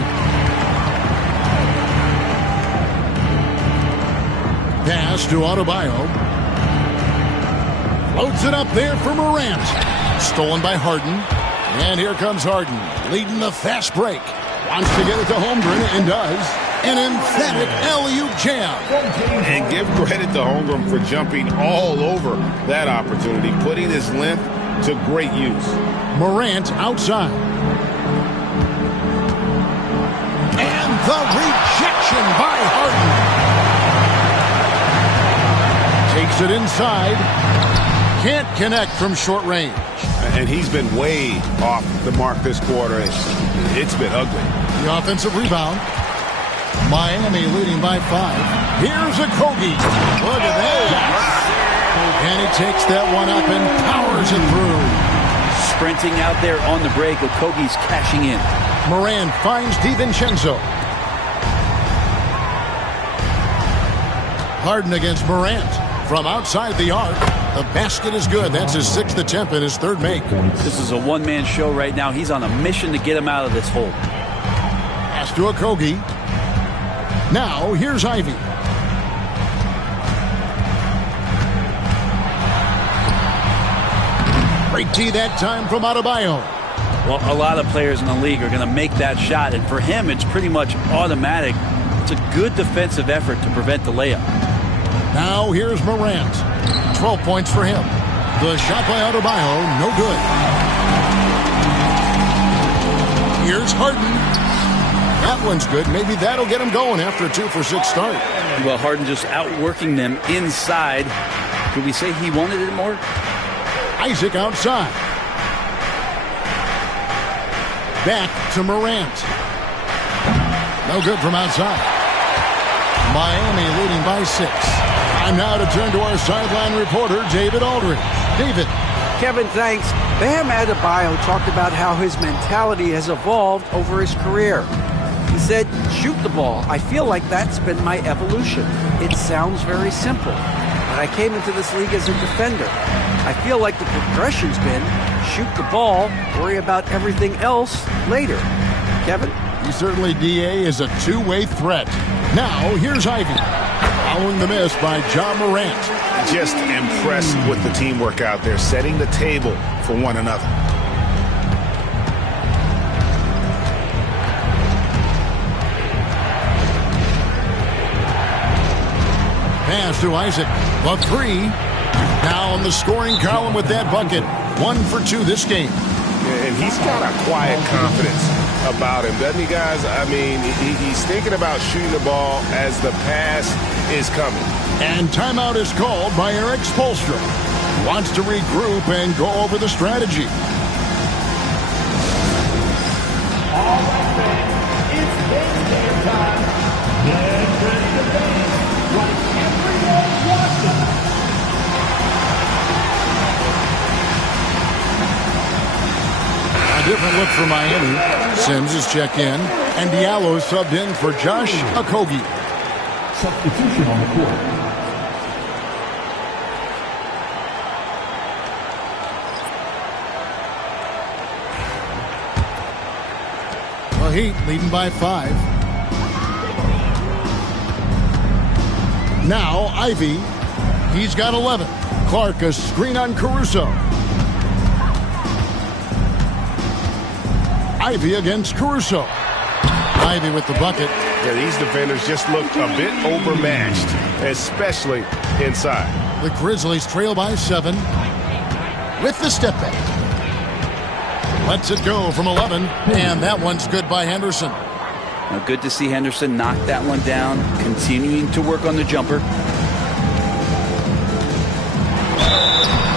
Pass to Adebayo. Floats it up there for Morant. Stolen by Harden. And here comes Harden, leading the fast break. Wants to get it to Holmgren, and does. An emphatic alley-oop jam. And give credit to Holmgren for jumping all over that opportunity, putting his length to great use. Morant outside. And the rejection by Harden. Takes it inside. Can't connect from short range. And he's been way off the mark this quarter. It's been ugly. The offensive rebound. Miami leading by 5. Here's Okogie. Look at that. And he takes that one up and powers it through. Sprinting out there on the break, Okogie's cashing in. Morant finds DiVincenzo. Harden against Morant. From outside the arc, the basket is good. That's his 6th attempt and his 3rd make. This is a one-man show right now. He's on a mission to get him out of this hole. Pass to Okogie. Now, here's Ivey. Great tee that time from Adebayo. Well, a lot of players in the league are going to make that shot, and for him, it's pretty much automatic. It's a good defensive effort to prevent the layup. Now here's Morant. 12 points for him. The shot by Adebayo, no good. Here's Harden. That one's good. Maybe that'll get him going after a 2-for-6 start. Well, Harden just outworking them inside. Could we say he wanted it more? Isaac outside. Back to Morant. No good from outside. Miami leading by 6. Time now to turn to our sideline reporter, David Aldridge. David. Kevin, thanks. Bam Adebayo talked about how his mentality has evolved over his career. He said, shoot the ball. I feel like that's been my evolution. It sounds very simple. But I came into this league as a defender. I feel like the progression's been shoot the ball, worry about everything else later. Kevin? He certainly, DA, is a two-way threat. Now, here's Ivy. Following the miss by John Morant. Just impressed with the teamwork out there, setting the table for one another. Pass to Isaac. The 3. Now on the scoring column with that bucket. 1 for 2 this game. And he's got a quiet confidence about him, doesn't he, guys? I mean, he's thinking about shooting the ball as the pass is coming. And timeout is called by Eric Spoelstra. Wants to regroup and go over the strategy. All right, fans, it's game time. Get ready to dance like everyone watching. A different look for Miami. Sims is checked in, and Diallo is subbed in for Josh Okogie. Substitution on the court. The Heat leading by 5. Now Ivy. He's got 11. Clark a screen on Caruso. Ivy against Caruso. Ivy with the bucket. Yeah, these defenders just look a bit overmatched, especially inside. The Grizzlies trail by 7 with the step back. Lets it go from 11, and that one's good by Henderson. Now, good to see Henderson knock that one down, continuing to work on the jumper.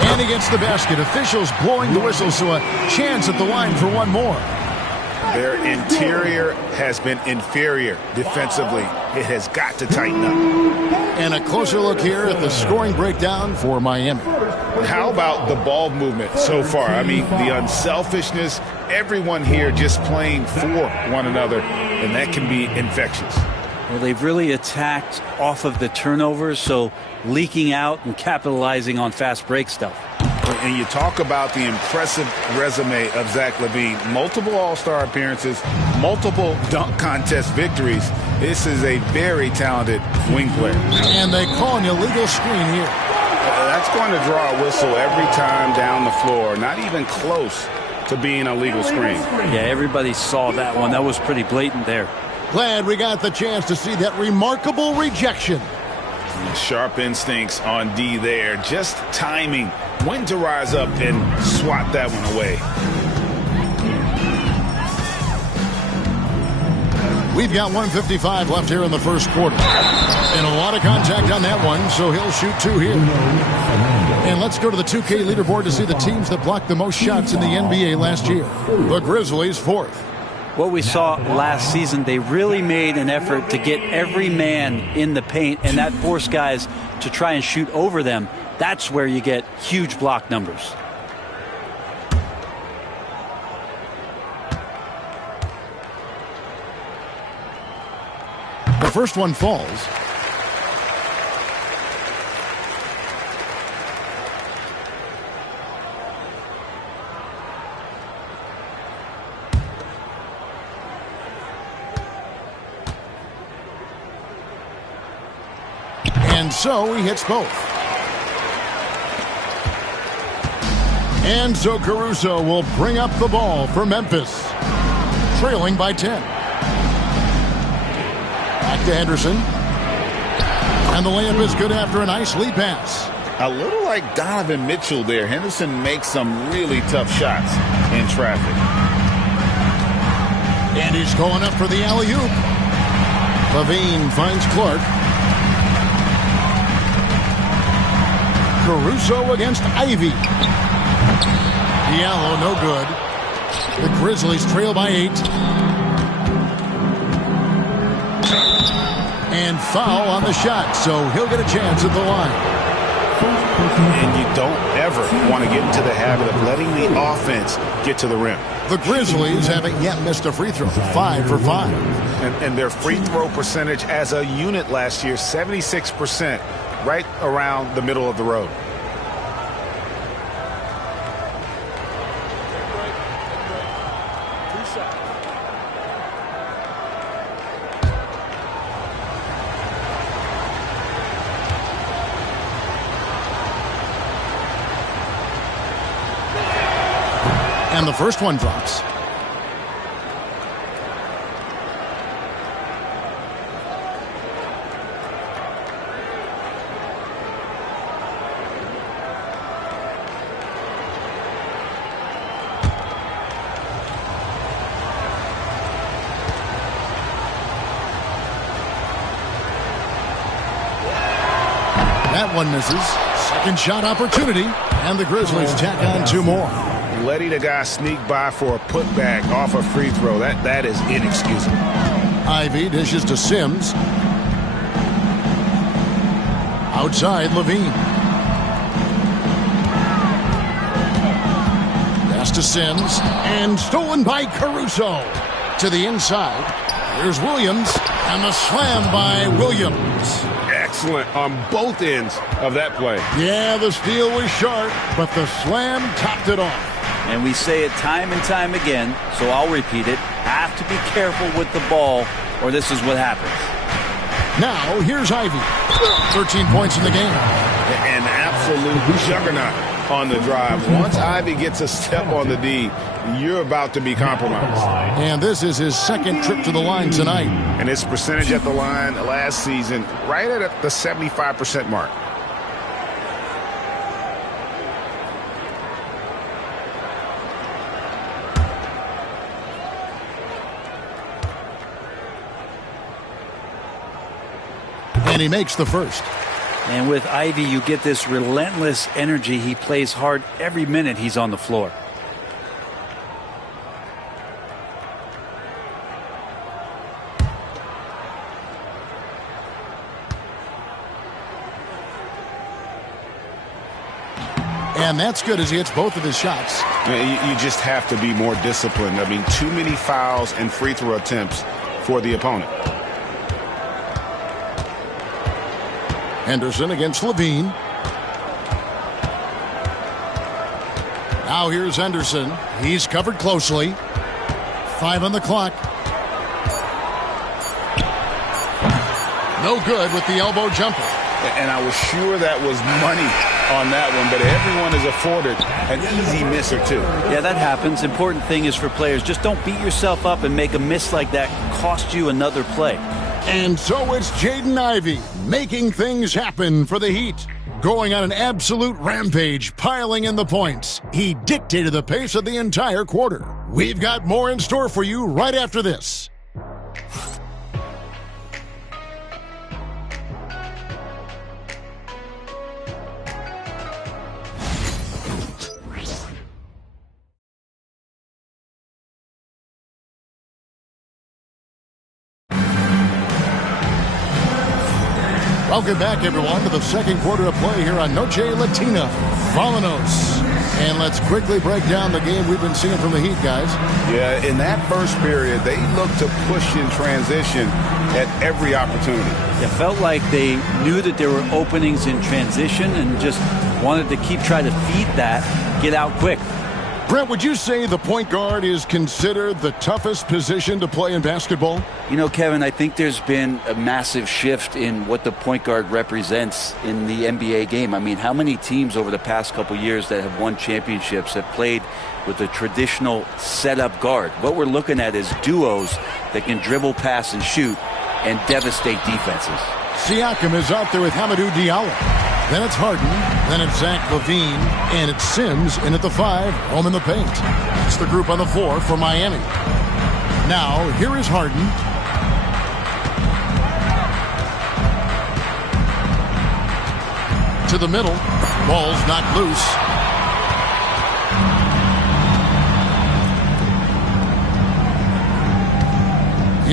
And against the basket, officials blowing the whistle, so a chance at the line for one more. Their interior has been inferior defensively. It has got to tighten up. And a closer look here at the scoring breakdown for Miami. How about the ball movement so far? I mean, the unselfishness, everyone here just playing for one another, and that can be infectious. Well, they've really attacked off of the turnovers, so leaking out and capitalizing on fast break stuff. And you talk about the impressive resume of Zach LaVine. Multiple All-Star appearances, multiple dunk contest victories. This is a very talented wing player. And they call an illegal screen here. That's going to draw a whistle every time down the floor. Not even close to being a legal screen. Yeah, everybody saw that one. That was pretty blatant there. Glad we got the chance to see that remarkable rejection. Sharp instincts on D there. Just timing when to rise up and swat that one away. We've got 1:55 left here in the first quarter. And a lot of contact on that one, so he'll shoot 2 here. And let's go to the 2K leaderboard to see the teams that blocked the most shots in the NBA last year. The Grizzlies 4th. What we saw last season, they really made an effort to get every man in the paint, and that forced guys to try and shoot over them. That's where you get huge block numbers. The first one falls. And so he hits both. And so Caruso will bring up the ball for Memphis, trailing by 10. Back to Henderson. And the layup is good after a nice lead pass. A little like Donovan Mitchell there. Henderson makes some really tough shots in traffic. And he's going up for the alley-oop. Levine finds Clark. Caruso against Ivy. Diallo, no good. The Grizzlies trail by 8. And foul on the shot, so he'll get a chance at the line. And you don't ever want to get into the habit of letting the offense get to the rim. The Grizzlies haven't yet missed a free throw, 5 for 5. And their free throw percentage as a unit last year, 76%, right around the middle of the road. And the first one drops. That one misses. Second shot opportunity. And the Grizzlies tack on 2 more. Letting a guy sneak by for a putback off a free throw, that is inexcusable. Ivy dishes to Sims. Outside, Levine. Pass to Sims. And stolen by Caruso. To the inside. Here's Williams. And the slam by Williams. Excellent on both ends of that play. Yeah, the steal was sharp, but the slam topped it off. And we say it time and time again, so I'll repeat it. Have to be careful with the ball, or this is what happens. Now, here's Ivy. 13 points in the game. An absolute juggernaut on the drive. Once Ivy gets a step on the D, you're about to be compromised. And this is his second trip to the line tonight. And his percentage at the line last season, right at the 75% mark. And he makes the first. And with Ivy, you get this relentless energy. He plays hard every minute he's on the floor. And that's good as he hits both of his shots. You just have to be more disciplined. I mean, too many fouls and free throw attempts for the opponent. Henderson against Levine. Now here's Henderson. He's covered closely. 5 on the clock. No good with the elbow jumper. And I was sure that was money on that one, but everyone is afforded an easy miss or two. Yeah, that happens. Important thing is for players, just don't beat yourself up and make a miss like that cost you another play. And so it's Jaden Ivey making things happen for the Heat. Going on an absolute rampage, piling in the points. He dictated the pace of the entire quarter. We've got more in store for you right after this. Welcome back, everyone, to the second quarter of play here on Noche Latina. Vámonos. And let's quickly break down the game we've been seeing from the Heat, guys. Yeah, in that first period, they looked to push in transition at every opportunity. It felt like they knew that there were openings in transition and just wanted to keep trying to feed that, get out quick. Brent, would you say the point guard is considered the toughest position to play in basketball? You know, Kevin, I think there's been a massive shift in what the point guard represents in the NBA game. I mean, how many teams over the past couple years that have won championships have played with a traditional setup guard? What we're looking at is duos that can dribble, pass, and shoot and devastate defenses. Siakam is out there with Hamidou Diallo. Then it's Harden, then it's Zach LaVine, and it's Sims in at the 5, home in the paint. It's the group on the floor for Miami. Now, here is Harden. To the middle. Ball's knocked loose.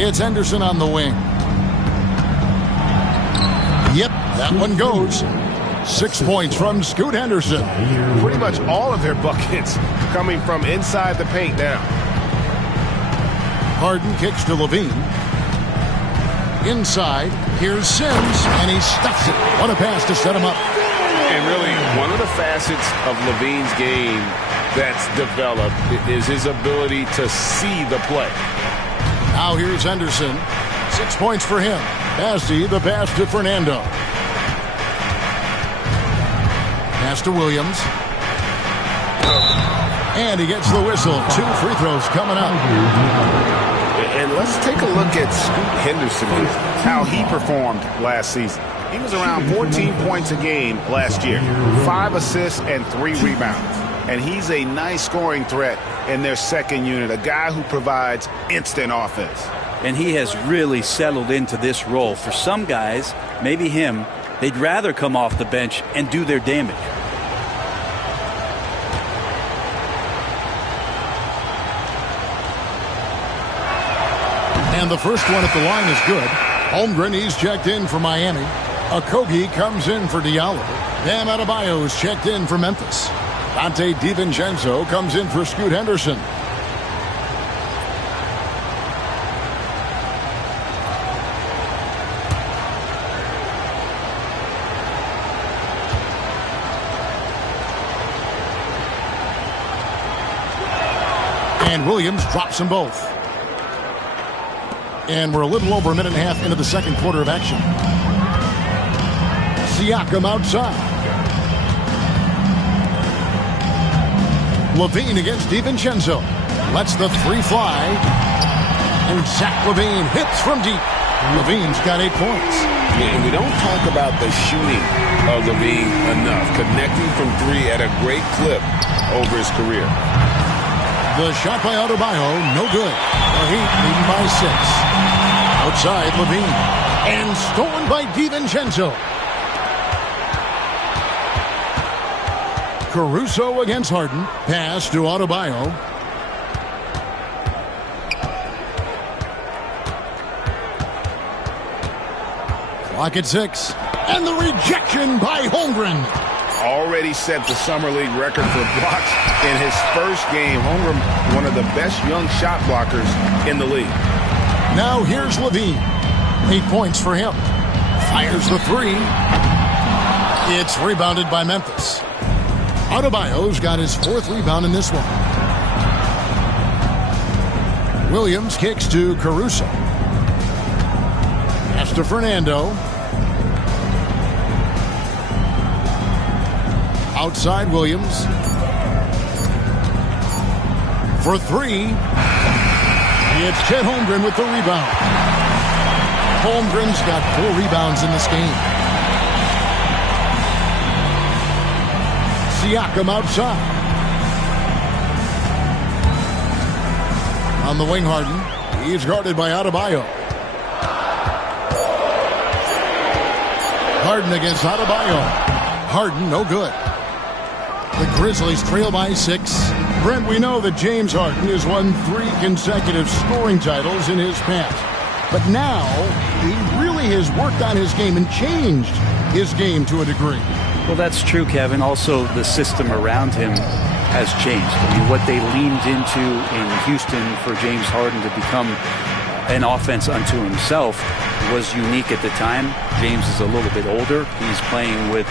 It's Henderson on the wing. Yep, that one goes. 6 points from Scoot Henderson. Pretty much all of their buckets coming from inside the paint now. Harden kicks to LaVine. Inside, here's Sims, and he stuffs it. What a pass to set him up. And really, one of the facets of LaVine's game that's developed is his ability to see the play. Now here's Henderson. 6 points for him. Bassey, the pass to Fernando. Pass to Williams. And he gets the whistle. 2 free throws coming up. And let's take a look at Scoot Henderson, how he performed last season. He was around 14 points a game last year, 5 assists and 3 rebounds. And he's a nice scoring threat in their second unit, a guy who provides instant offense. And he has really settled into this role. For some guys, maybe him, they'd rather come off the bench and do their damage. And the first one at the line is good. Holmgren, he's checked in for Miami. Okogie comes in for Diallo. Bam Adebayo is checked in for Memphis. Dante DiVincenzo comes in for Scoot Henderson. And Williams drops them both. And we're a little over a minute and a half into the second quarter of action. Siakam outside. LaVine against DiVincenzo. Lets the 3 fly. And Zach LaVine hits from deep. LaVine's got 8 points. And we don't talk about the shooting of LaVine enough. Connecting from 3 at a great clip over his career. The shot by Adebayo, no good. The Heat leading by 6. Outside LaVine. And stolen by DiVincenzo. Caruso against Harden. Pass to Adebayo. Clock at 6. And the rejection by Holmgren. Already set the Summer League record for blocks in his first game. Holmgren, one of the best young shot blockers in the league. Now here's LaVine. 8 points for him. Fires the 3. It's rebounded by Memphis. Adebayo's got his 4th rebound in this one. Williams kicks to Caruso. Pass to Fernando. Outside Williams. For 3. It's Chet Holmgren with the rebound. Holmgren's got 4 rebounds in this game. Siakam outside. On the wing, Harden. He's guarded by Adebayo. Harden against Adebayo. Harden, no good. The Grizzlies trail by 6. Brent, we know that James Harden has won 3 consecutive scoring titles in his past. But now, he really has worked on his game and changed his game to a degree. Well, that's true, Kevin. Also, the system around him has changed. I mean, what they leaned into in Houston for James Harden to become an offense unto himself was unique at the time. James is a little bit older. He's playing with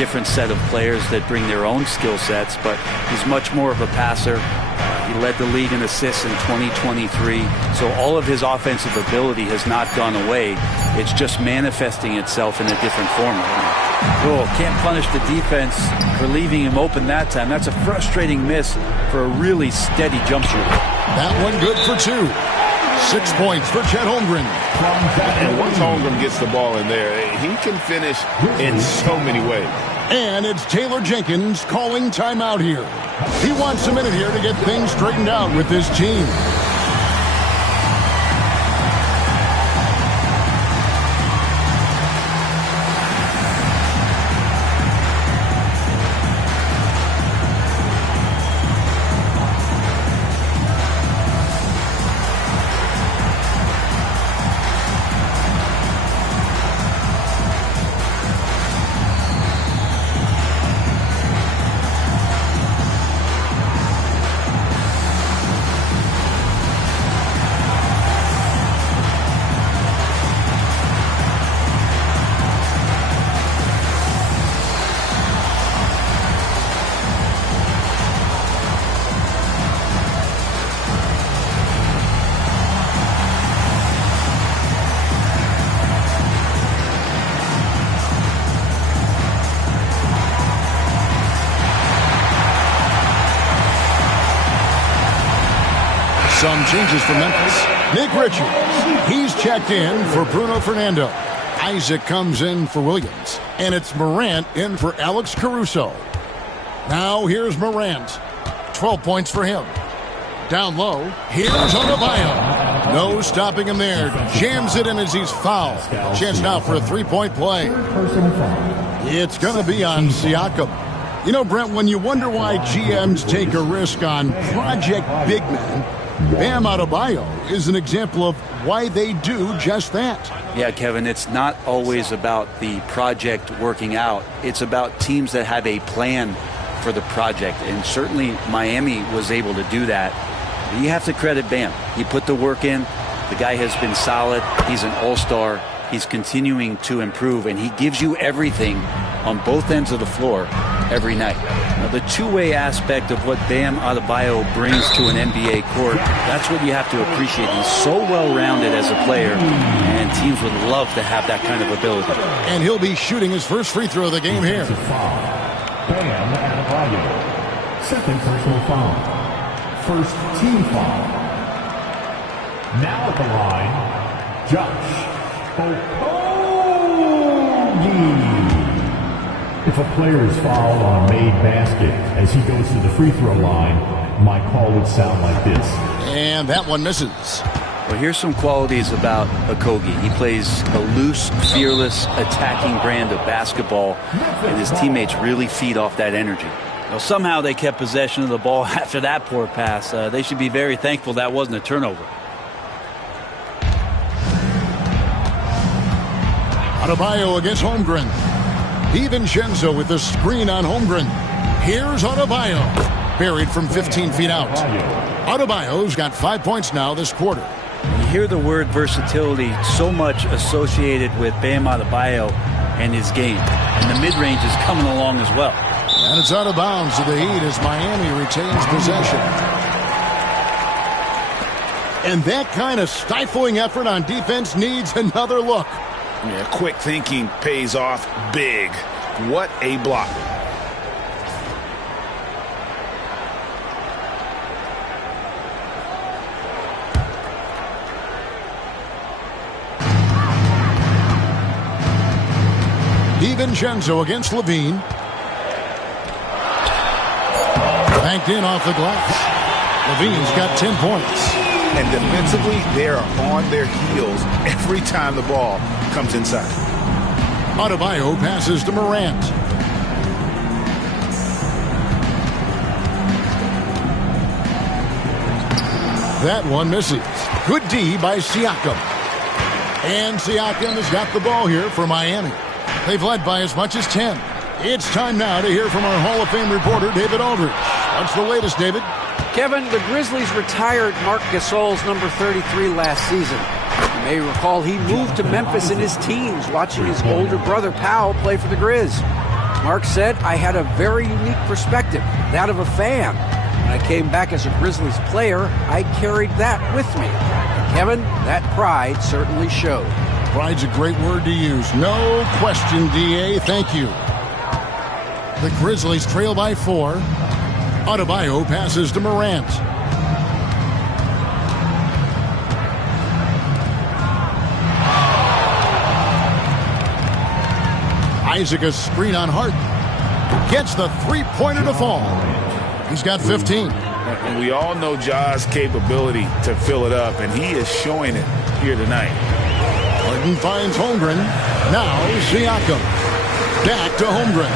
different set of players that bring their own skill sets, but he's much more of a passer. He led the league in assists in 2023, so all of his offensive ability has not gone away. It's just manifesting itself in a different form right now. Oh, can't punish the defense for leaving him open that time. That's a frustrating miss for a really steady jump shooter. That one good for 2. 6 points for Chet Holmgren. And once Holmgren gets the ball in there, he can finish in so many ways. And it's Taylor Jenkins calling timeout here. He wants a minute here to get things straightened out with his team. Some changes for Memphis. Nick Richards, he's checked in for Bruno Fernando. Isaac comes in for Williams. And it's Morant in for Alex Caruso. Now here's Morant. 12 points for him. Down low, here's Adebayo. No stopping him there. Jams it in as he's fouled. Chance now for a three-point play. It's going to be on Siakam. You know, Brent, when you wonder why GMs take a risk on project big men, Bam Adebayo is an example of why they do just that. Yeah, Kevin, it's not always about the project working out. It's about teams that have a plan for the project, and certainly Miami was able to do that. You have to credit Bam. He put the work in. The guy has been solid. He's an all-star. He's continuing to improve, and he gives you everything on both ends of the floor every night. Now, the two-way aspect of what Bam Adebayo brings to an NBA court, that's what you have to appreciate. He's so well-rounded as a player, and teams would love to have that kind of ability. And he'll be shooting his first free throw of the game here. Bam Adebayo. Second personal foul. First team foul. Now at the line, Josh Okogie. If a player is fouled on a made basket as he goes to the free throw line, my call would sound like this. And that one misses. Well, here's some qualities about Okogie. He plays a loose, fearless, attacking brand of basketball, and his teammates really feed off that energy. Well, somehow they kept possession of the ball after that poor pass. They should be very thankful that wasn't a turnover. Adebayo against Holmgren. DiVincenzo with the screen on Holmgren. Here's Adebayo. Buried from 15 feet out. Adebayo's got 5 points now this quarter. You hear the word versatility so much associated with Bam Adebayo and his game. And the mid-range is coming along as well. And it's out of bounds to the Heat as Miami retains possession. And that kind of stifling effort on defense needs another look. Yeah, quick thinking pays off big. What a block. DiVincenzo against Levine. Banked in off the glass. Levine's got 10 points. And defensively, they are on their heels every time the ball comes inside. Adebayo passes to Morant. That one misses. Good D by Siakam. And Siakam has got the ball here for Miami. They've led by as much as 10. It's time now to hear from our Hall of Fame reporter, David Aldridge. What's the latest, David? Kevin, the Grizzlies retired Marc Gasol's number 33 last season. You may recall he moved to Memphis in his teens, watching his older brother Powell play for the Grizz. Mark said, I had a very unique perspective, that of a fan. When I came back as a Grizzlies player, I carried that with me. And Kevin, that pride certainly showed. Pride's a great word to use. No question, D.A. Thank you. The Grizzlies trail by 4. Adebayo passes to Morant. Isaac a screen on Harden. Gets the three-pointer to fall. He's got 15. And we all know Ja's capability to fill it up, and he is showing it here tonight. Harden finds Holmgren. Now Siakam. Back to Holmgren.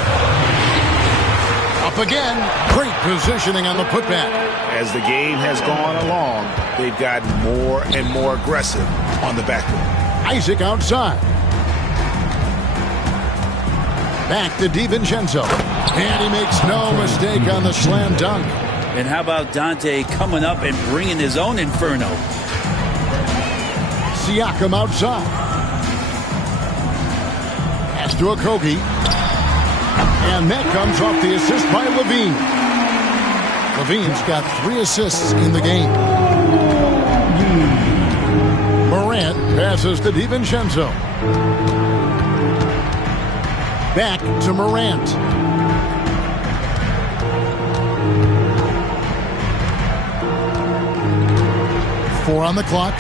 Up again. Great positioning on the putback. As the game has gone along, they've gotten more and more aggressive on the backcourt. Isaac outside. Back to DiVincenzo. And he makes no mistake on the slam dunk. And how about Dante coming up and bringing his own inferno? Siakam outside. Pass to Okogie. And that comes off the assist by Levine. Levine's got 3 assists in the game. Morant passes to DiVincenzo. Back to Morant. Four on the clock.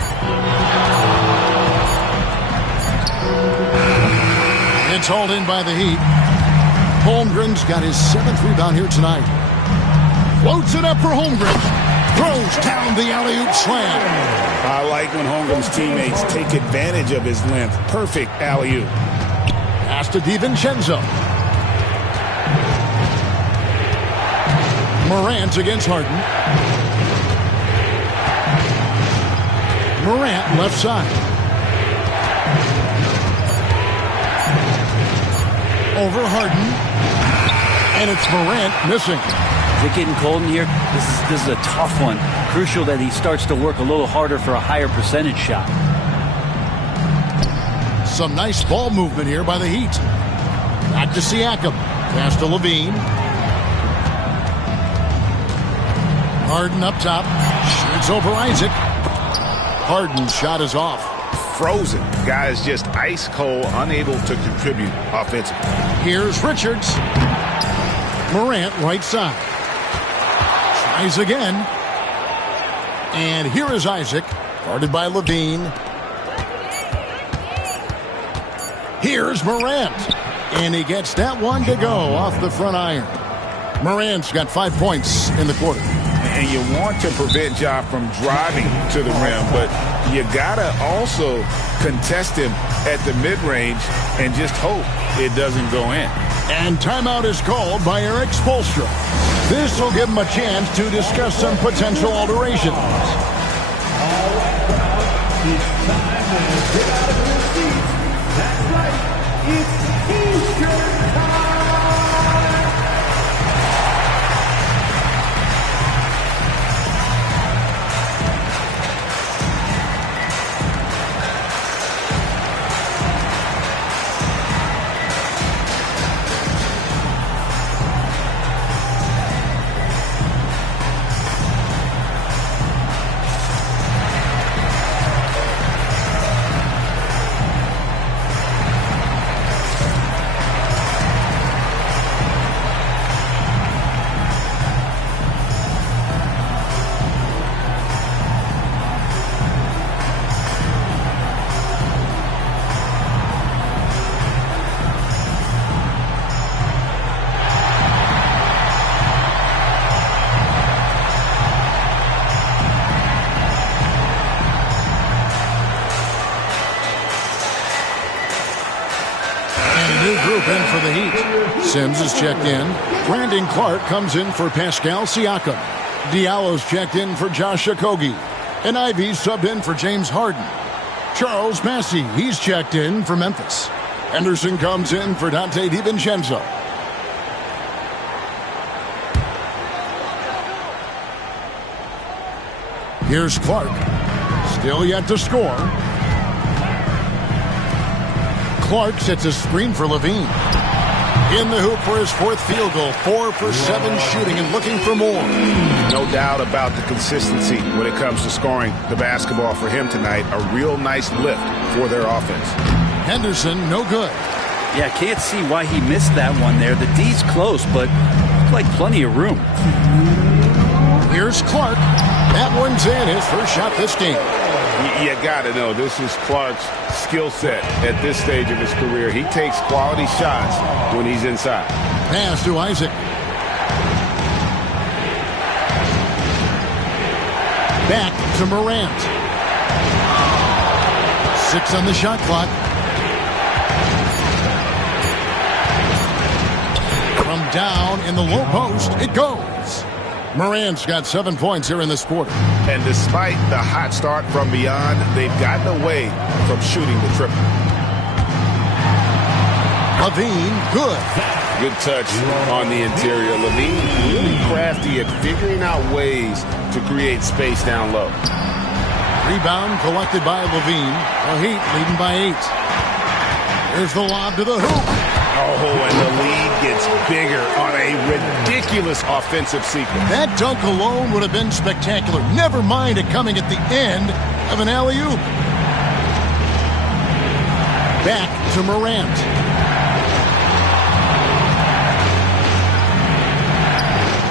It's hauled in by the Heat. Holmgren's got his 7th rebound here tonight. Floats it up for Holmgren. Throws down the alley-oop slam. I like when Holmgren's teammates take advantage of his length. Perfect alley-oop. Pass to DiVincenzo. Morant against Harden. Morant left side. Over Harden. And it's Morant missing. Is it getting cold in here? This is a tough one. Crucial that he starts to work a little harder for a higher percentage shot. Some nice ball movement here by the Heat. Back to Siakam. Pass to Levine. Harden up top. Shoots over Isaac. Harden's shot is off. Frozen. Guys just ice cold, unable to contribute offensively. Here's Richards. Morant right side. Tries again. And here is Isaac. Guarded by Levine. Here's Morant. And he gets that one to go off the front iron. Morant's got 5 points in the quarter. And you want to prevent Ja from driving to the rim, but you got to also contest him at the mid-range and just hope it doesn't go in. And timeout is called by Eric Spoelstra. This will give him a chance to discuss some potential alterations. All right, crowd. It's time to get out of your seats. That's right. It's T-shirt time. In for the Heat. Sims is checked in. Brandon Clark comes in for Pascal Siakam. Diallo's checked in for Josh Okogie. And Ivy's subbed in for James Harden. Charles Massey, he's checked in for Memphis. Henderson comes in for Dante DiVincenzo. Here's Clark. Still yet to score. Clark sets a screen for Levine. In the hoop for his fourth field goal. 4 for 7 shooting and looking for more. No doubt about the consistency when it comes to scoring the basketball for him tonight. A real nice lift for their offense. Henderson, no good. Yeah, can't see why he missed that one there. The D's close, but looked like plenty of room. Here's Clark. That one's in, his first shot this game. You got to know, this is Clark's skill set at this stage of his career. He takes quality shots when he's inside. Pass to Isaac. Back to Morant. 6 on the shot clock. From down in the low post, it goes. Morant's got 7 points here in this quarter. And despite the hot start from beyond, they've gotten away from shooting the triple. LaVine, good. Good touch on the interior. LaVine really crafty at figuring out ways to create space down low. Rebound collected by LaVine. The Heat leading by 8. Here's the lob to the hoop. Oh, and the lead gets bigger on a ridiculous offensive sequence. That dunk alone would have been spectacular. Never mind it coming at the end of an alley-oop. Back to Morant.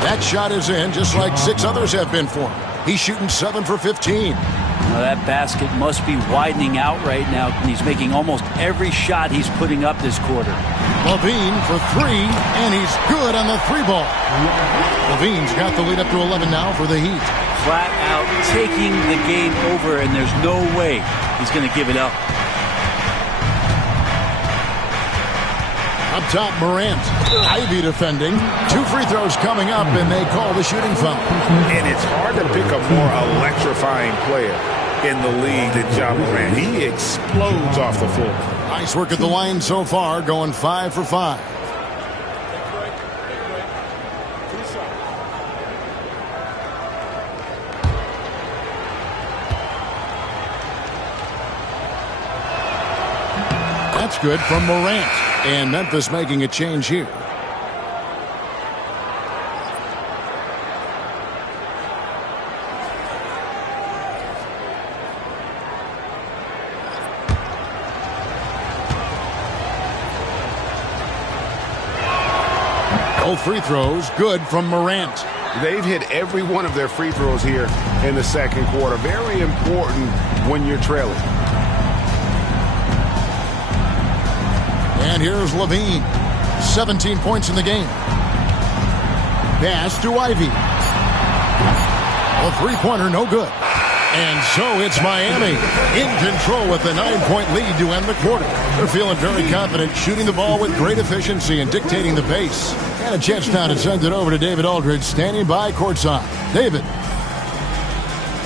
That shot is in, just like 6 others have been for him. He's shooting 7 for 15. Now that basket must be widening out right now, and he's making almost every shot he's putting up this quarter. LaVine for 3, and he's good on the 3 ball. LaVine's got the lead up to 11 now for the Heat. Flat out taking the game over, and there's no way he's going to give it up. Up top, Morant. Ivy defending. 2 free throws coming up, and they call the shooting foul. And it's hard to pick a more electrifying player in the league than Ja Morant. He explodes off the floor. Nice work at the line so far, going 5 for 5. That's good from Morant. And Memphis making a change here. Both free throws good from Morant. They've hit every one of their free throws here in the second quarter. Very important when you're trailing. And here's LaVine. 17 points in the game. Pass to Ivy. A three-pointer, no good. And so it's Miami in control with the 9-point lead to end the quarter. They're feeling very confident, shooting the ball with great efficiency and dictating the pace. And a chance now to send it over to David Aldridge, standing by courtside. David.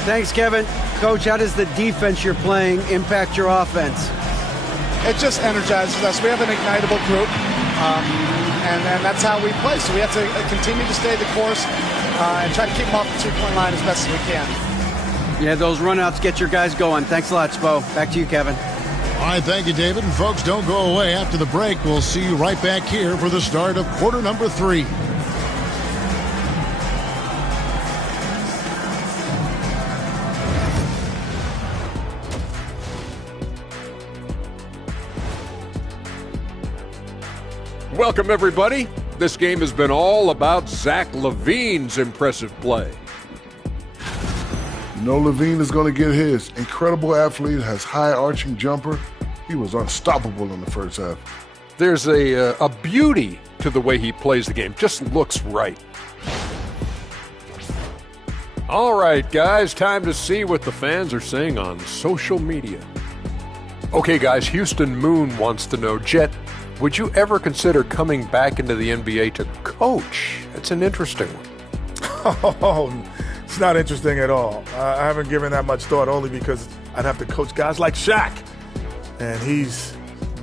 Thanks, Kevin. Coach, how does the defense you're playing impact your offense? It just energizes us. We have an ignitable group, and that's how we play. So we have to continue to stay the course and try to keep them off the three-point line as best as we can. Yeah, those runouts get your guys going. Thanks a lot, Spo. Back to you, Kevin. All right, thank you, David. And folks, don't go away. After the break, we'll see you right back here for the start of quarter number 3. Welcome, everybody. This game has been all about Zach LaVine's impressive play. You know LaVine is going to get his. Incredible athlete, has high arching jumper. He was unstoppable in the first half. There's a beauty to the way he plays the game. Just looks right. All right, guys, time to see what the fans are saying on social media. Okay, guys, Houston Moon wants to know, Jet, would you ever consider coming back into the NBA to coach? It's an interesting one. Oh, it's not interesting at all. I haven't given that much thought, only because I'd have to coach guys like Shaq, and he's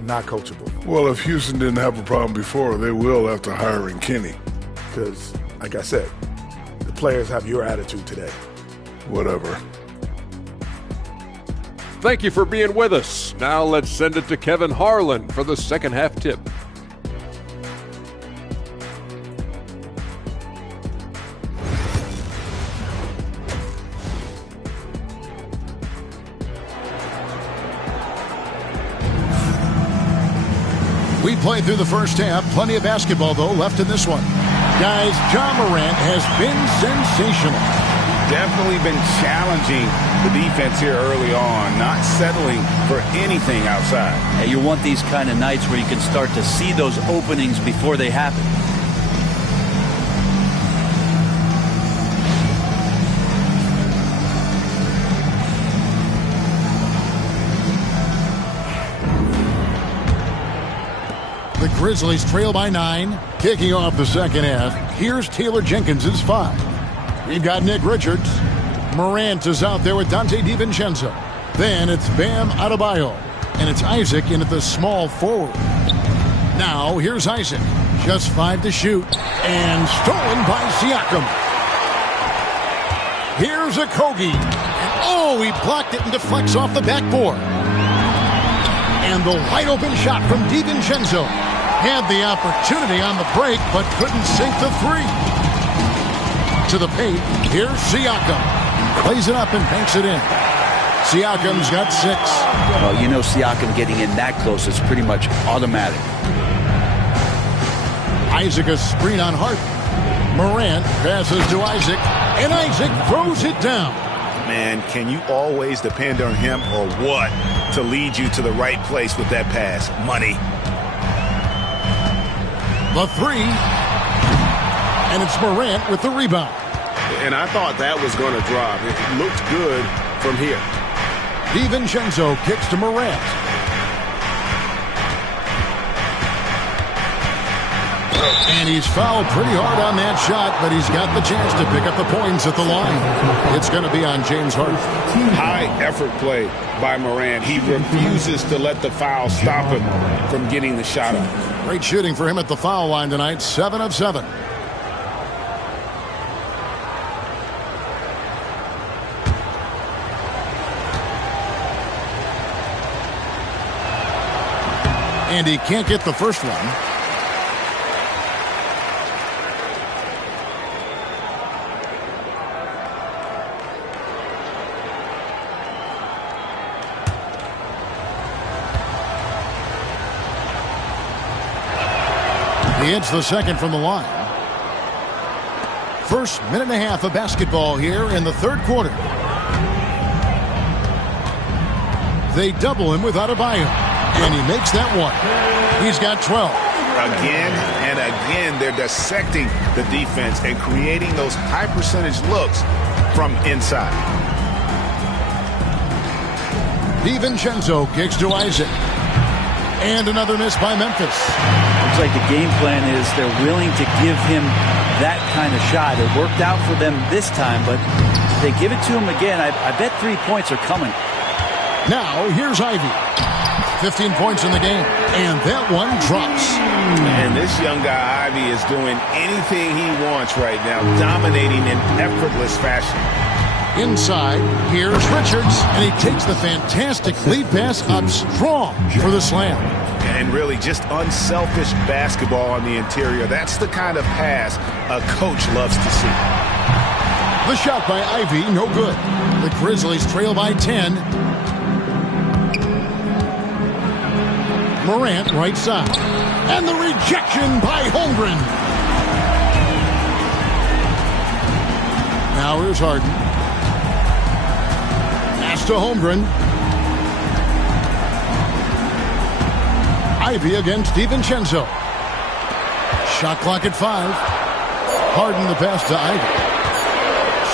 not coachable. Well, if Houston didn't have a problem before, they will after hiring Kenny. Because, like I said, the players have your attitude today. Whatever. Thank you for being with us. Now let's send it to Kevin Harlan for the second half tip. We played through the first half. Plenty of basketball, though, left in this one. Guys, Ja Morant has been sensational. Definitely been challenging the defense here early on, not settling for anything outside. And you want these kind of nights where you can start to see those openings before they happen. The Grizzlies trail by 9. Kicking off the second half, here's Taylor Jenkins' 5. We've got Nick Richards. Morant is out there with Dante DiVincenzo. Then it's Bam Adebayo. And it's Isaac in at the small forward. Now here's Isaac. Just 5 to shoot. And stolen by Siakam. Here's Okogie. And oh, he blocked it and deflects off the backboard. And the wide open shot from DiVincenzo. Had the opportunity on the break, but couldn't sink the 3. To the paint, here's Siakam. Plays it up and banks it in. Siakam's got 6. Well, you know Siakam getting in that close is pretty much automatic. Isaac a screen on Harden. Morant passes to Isaac, and Isaac throws it down. Man, can you always depend on him or what to lead you to the right place with that pass? Money. The 3. And it's Morant with the rebound. And I thought that was going to drop. It looked good from here. DiVincenzo kicks to Morant. And he's fouled pretty hard on that shot, but he's got the chance to pick up the points at the line. It's going to be on James Harden. High effort play by Morant. He refuses to let the foul stop him from getting the shot up. Great shooting for him at the foul line tonight, 7 of 7. And he can't get the first one. He hits the second from the line. First minute and a half of basketball here in the third quarter. They double him with Adebayo, and he makes that one. He's got 12. Again and again, they're dissecting the defense and creating those high percentage looks from inside. DiVincenzo kicks to Isaac. And another miss by Memphis. Looks like the game plan is they're willing to give him that kind of shot. It worked out for them this time, but if they give it to him again, I bet 3 points are coming. Now, here's Ivy. 15 points in the game, and that one drops. And this young guy, Ivy, is doing anything he wants right now, dominating in effortless fashion. Inside, here's Richards, and he takes the fantastic lead pass up strong for the slam. And really just unselfish basketball on the interior. That's the kind of pass a coach loves to see. The shot by Ivy, no good. The Grizzlies trail by 10. Morant right side. And the rejection by Holmgren. Now here's Harden. Pass to Holmgren. Ivy against DiVincenzo. Shot clock at 5. Harden the pass to Ivy.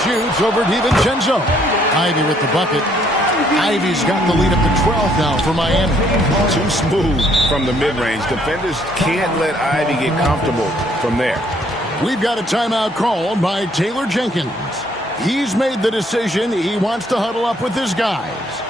Shoots over DiVincenzo. Ivy with the bucket. Ivy's got the lead up to 12 now for Miami. Too smooth from the mid-range. Defenders can't let Ivy get comfortable from there. We've got a timeout called by Taylor Jenkins. He's made the decision. He wants to huddle up with his guys.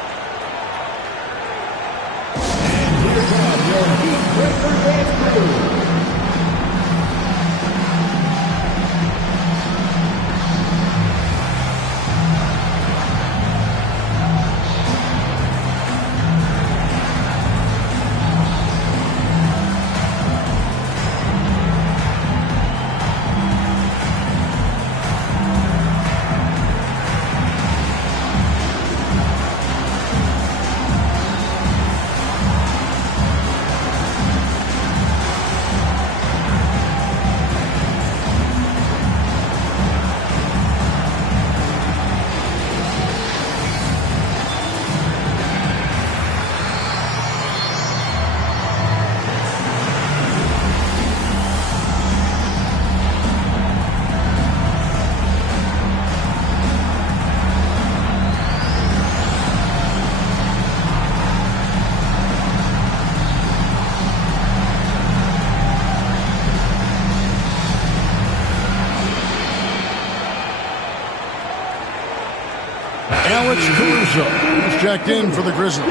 Alex Caruso is checked in for the Grizzlies.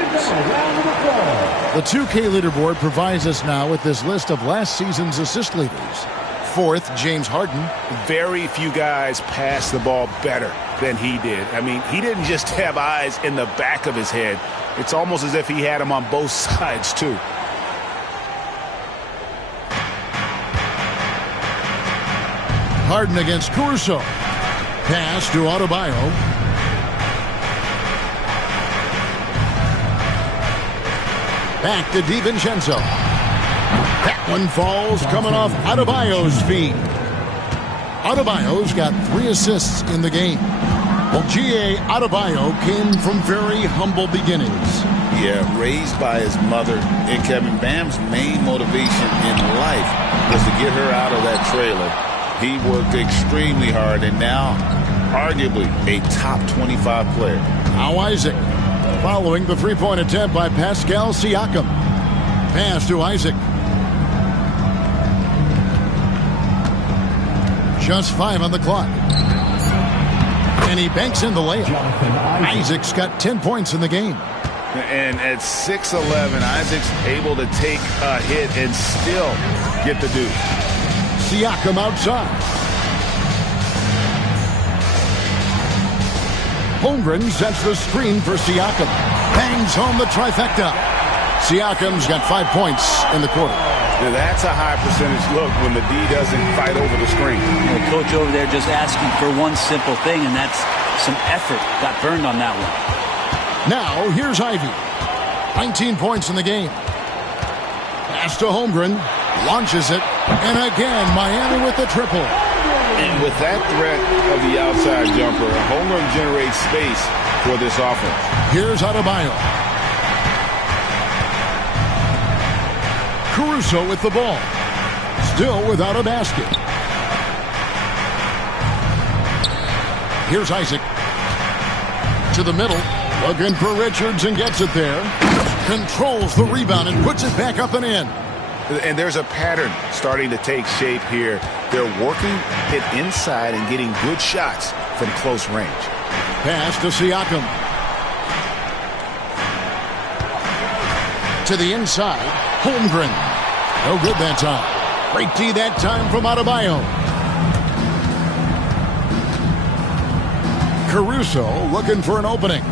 The 2K leaderboard provides us now with this list of last season's assist leaders. 4th, James Harden. Very few guys pass the ball better than he did. I mean, he didn't just have eyes in the back of his head. It's almost as if he had them on both sides, too. Harden against Caruso. Pass to Adebayo. Back to DiVincenzo. That one falls coming off Adebayo's feet. Adebayo's got 3 assists in the game. Well, G.A. Adebayo came from very humble beginnings. Yeah, raised by his mother. And Kevin, Bam's main motivation in life was to get her out of that trailer. He worked extremely hard and now arguably a top 25 player. Now Isaac following the three-point attempt by Pascal Siakam. Pass to Isaac. Just 5 on the clock. And he banks in the layup. Isaac's got 10 points in the game. And at 6'11", Isaac's able to take a hit and still get the deuce. Siakam outside. Holmgren sets the screen for Siakam. Bangs home the trifecta. Siakam's got 5 points in the quarter. Now that's a high percentage look when the D doesn't fight over the screen. The coach over there just asking for one simple thing, and that's some effort. Got burned on that one. Now here's Ivy. 19 points in the game. Pass to Holmgren. Launches it. And again, Miami with the triple. And with that threat of the outside jumper, Holmgren generates space for this offense. Here's Adebayo. Caruso with the ball. Still without a basket. Here's Isaac. To the middle. Looking for Richards and gets it there. Controls the rebound and puts it back up and in. And there's a pattern starting to take shape here. They're working it inside and getting good shots from close range. Pass to Siakam. To the inside. Holmgren. No good that time. Great D that time from Adebayo. Caruso looking for an opening.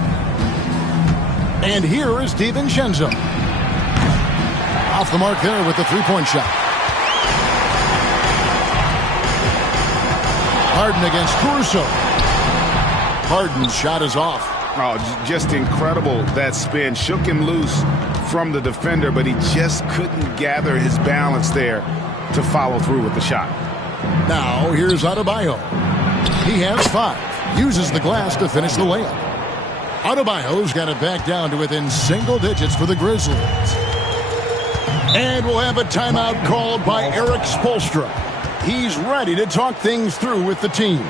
And here is DiVincenzo. Off the mark there with the three-point shot. Harden against Caruso. Harden's shot is off. Oh, just incredible, that spin. Shook him loose from the defender, but he just couldn't gather his balance there to follow through with the shot. Now here's Adebayo. He has 5. Uses the glass to finish the layup. Adebayo's got it back down to within single digits for the Grizzlies. And we'll have a timeout called by Eric Spoelstra. He's ready to talk things through with the team.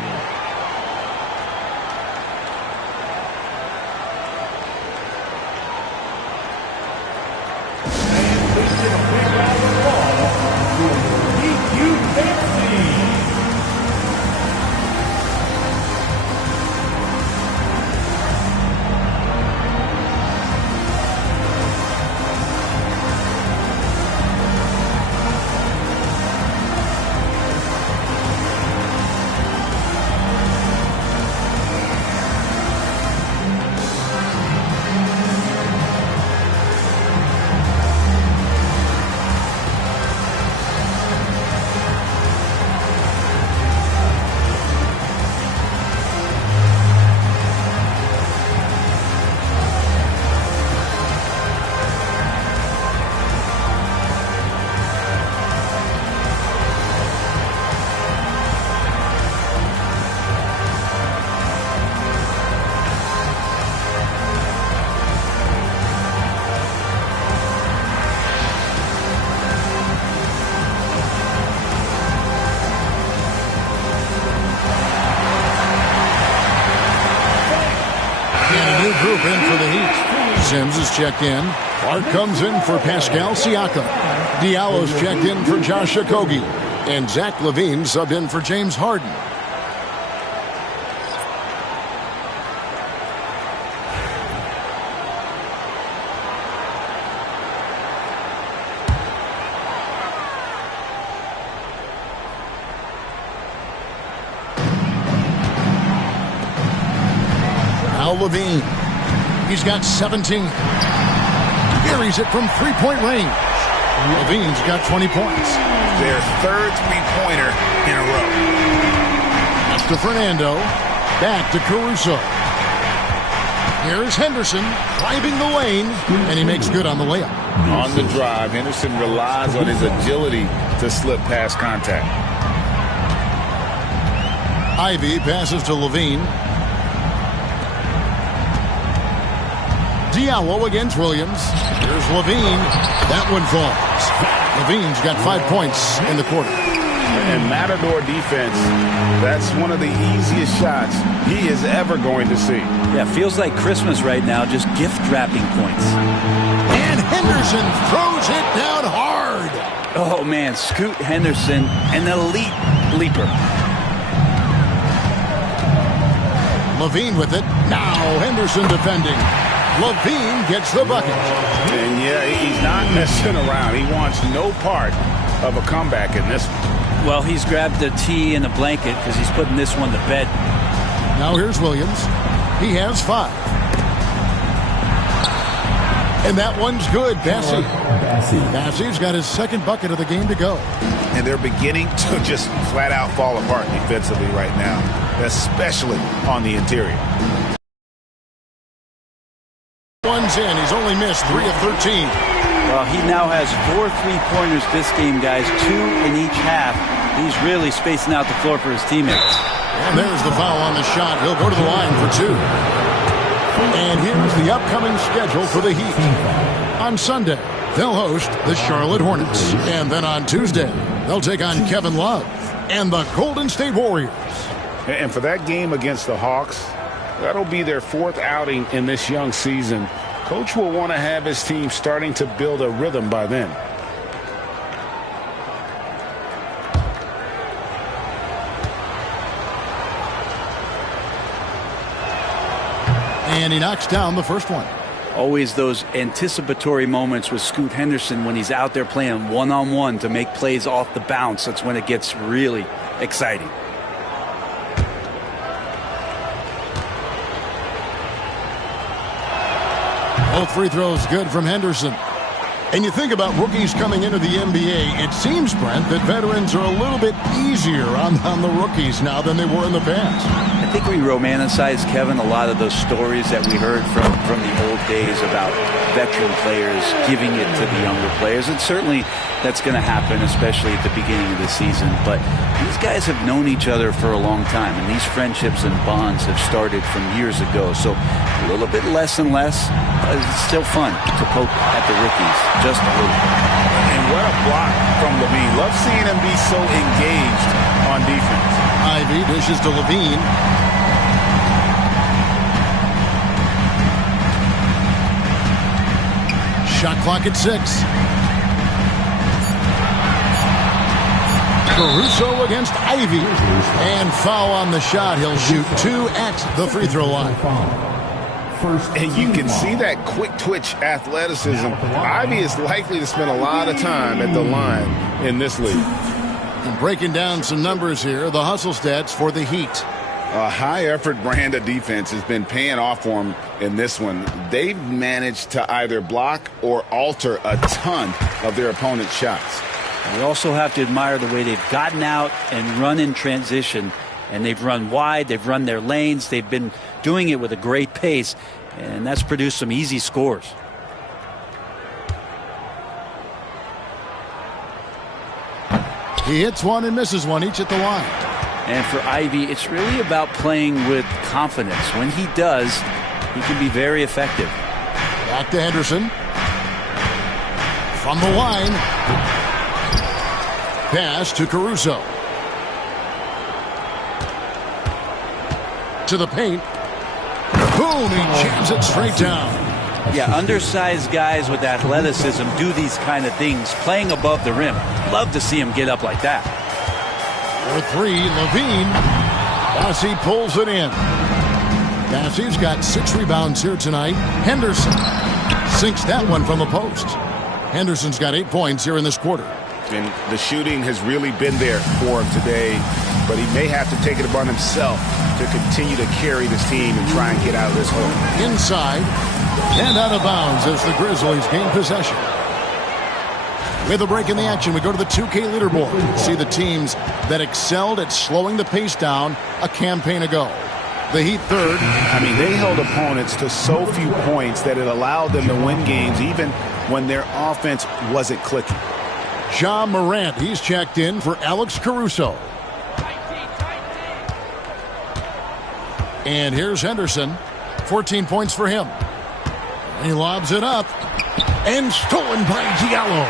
Group in for the Heat. Sims is checked in. Clark comes in for Pascal Siakam. Diallo's checked in for Josh Okogie. And Zach LaVine subbed in for James Harden. Now Levine. He's got 17. Carries it from three-point range. Levine's got 20 points. Their third three-pointer in a row. That's to Fernando. Back to Caruso. Here's Henderson driving the lane, and he makes good on the layup. On the drive, Henderson relies on his agility to slip past contact. Ivy passes to Levine. Diallo against Williams. Here's Levine. That one falls. Levine's got 5 points in the quarter. And Matador defense, that's one of the easiest shots he is ever going to see. Yeah, feels like Christmas right now, just gift wrapping points. And Henderson throws it down hard. Oh, man, Scoot Henderson, an elite leaper. Levine with it. Now Henderson defending. Levine gets the bucket. And, yeah, he's not messing around. He wants no part of a comeback in this one. Well, he's grabbed the tee and the blanket because he's putting this one to bed. Now here's Williams. He has 5. And that one's good. Bassey's got his second bucket of the game to go. And they're beginning to just flat out fall apart defensively right now, especially on the interior. One's in. He's only missed 3 of 13. Well, he now has 4 3-pointers this game, guys, 2 in each half. He's really spacing out the floor for his teammates. And there's the foul on the shot. He'll go to the line for 2. And here's the upcoming schedule for the Heat. On Sunday, they'll host the Charlotte Hornets. And then on Tuesday, they'll take on Kevin Love and the Golden State Warriors. And for that game against the Hawks, that'll be their 4th outing in this young season. Coach will want to have his team starting to build a rhythm by then. And he knocks down the first one. Always those anticipatory moments with Scoot Henderson when he's out there playing one-on-one to make plays off the bounce. That's when it gets really exciting. Both free throws good from Henderson. And you think about rookies coming into the NBA, it seems, Brent, that veterans are a little bit easier on the rookies now than they were in the past. I think we romanticize, Kevin, a lot of those stories that we heard from the old days about veteran players giving it to the younger players. And certainly that's going to happen, especially at the beginning of the season. But these guys have known each other for a long time, and these friendships and bonds have started from years ago. So a little bit less and less. It's still fun to poke at the rookies, just a little. And what a block from Levine. Love seeing him be so engaged on defense. Ivy dishes to Levine. Shot clock at 6. Caruso against Ivy. And foul on the shot. He'll shoot 2 at the free throw line. And you can see that quick twitch athleticism. Ivy is likely to spend a lot of time at the line in this league. And breaking down some numbers here, the hustle stats for the Heat. A high-effort brand of defense has been paying off for them in this one. They've managed to either block or alter a ton of their opponent's shots. We also have to admire the way they've gotten out and run in transition. And they've run wide, they've run their lanes, they've been doing it with a great pace, and that's produced some easy scores. He hits one and misses one, each at the line. And for Ivy, it's really about playing with confidence. When he does, he can be very effective. Back to Henderson. From the line. Pass to Caruso. To the paint. Boom, he jams it straight down. Yeah, undersized guys with athleticism do these kind of things, playing above the rim. Love to see him get up like that. For 3, Levine. Bassey pulls it in. Bassey's got 6 rebounds here tonight. Henderson sinks that one from the post. Henderson's got 8 points here in this quarter. And the shooting has really been there for him today. but he may have to take it upon himself to continue to carry this team and try and get out of this hole. Inside and out of bounds as the Grizzlies gain possession. With a break in the action, we go to the 2K leaderboard. See the teams that excelled at slowing the pace down a campaign ago. The Heat third. I mean, they held opponents to so few points that it allowed them to win games even when their offense wasn't clicking. Ja Morant, he's checked in for Alex Caruso. And here's Henderson. 14 points for him. He lobs it up. And stolen by Diallo.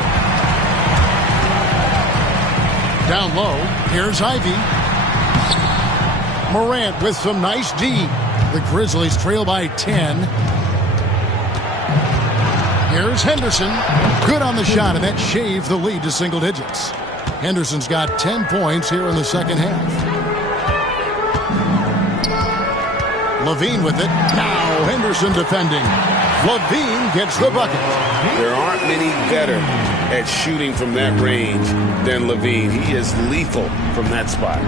Down low, here's Ivy. Morant with some nice D. The Grizzlies trail by 10. Here's Henderson. Good on the shot, and that shaved the lead to single digits. Henderson's got 10 points here in the second half. LaVine with it. Now Henderson defending. LaVine gets the bucket. There aren't many better at shooting from that range than LaVine. He is lethal from that spot.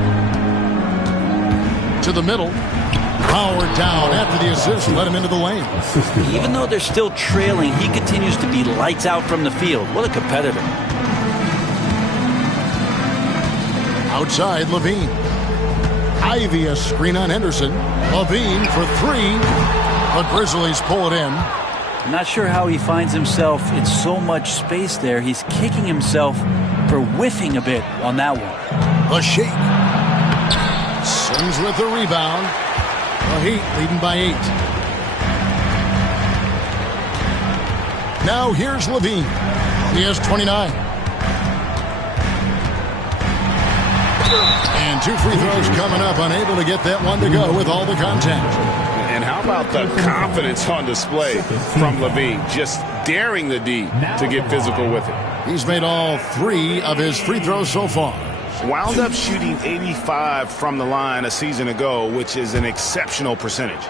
To the middle. Powered down after the assist. Let him into the lane. Even though they're still trailing, he continues to be lights out from the field. What a competitor. Outside, LaVine. Ivy, a screen on Henderson. LaVine for three. The Grizzlies pull it in. I'm not sure how he finds himself in so much space there. He's kicking himself for whiffing a bit on that one. The shake. Sims with the rebound. The Heat leading by 8. Now here's LaVine. He has 29. And 2 free throws coming up. Unable to get that one to go with all the contact. And how about the confidence on display from LaVine? Just daring the D to get physical with it. He's made all 3 of his free throws so far. Wound up shooting 85 from the line a season ago, which is an exceptional percentage.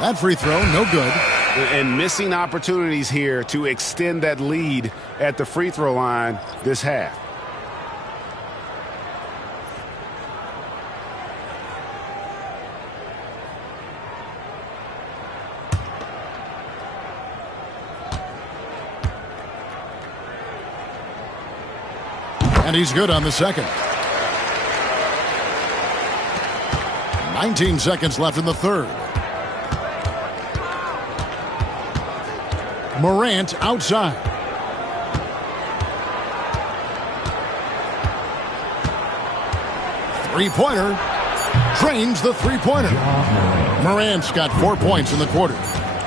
That free throw, no good. And missing opportunities here to extend that lead at the free throw line this half. And he's good on the second. 19 seconds left in the third. Morant outside. Three-pointer. Drains the three-pointer. Morant's got 4 points in the quarter.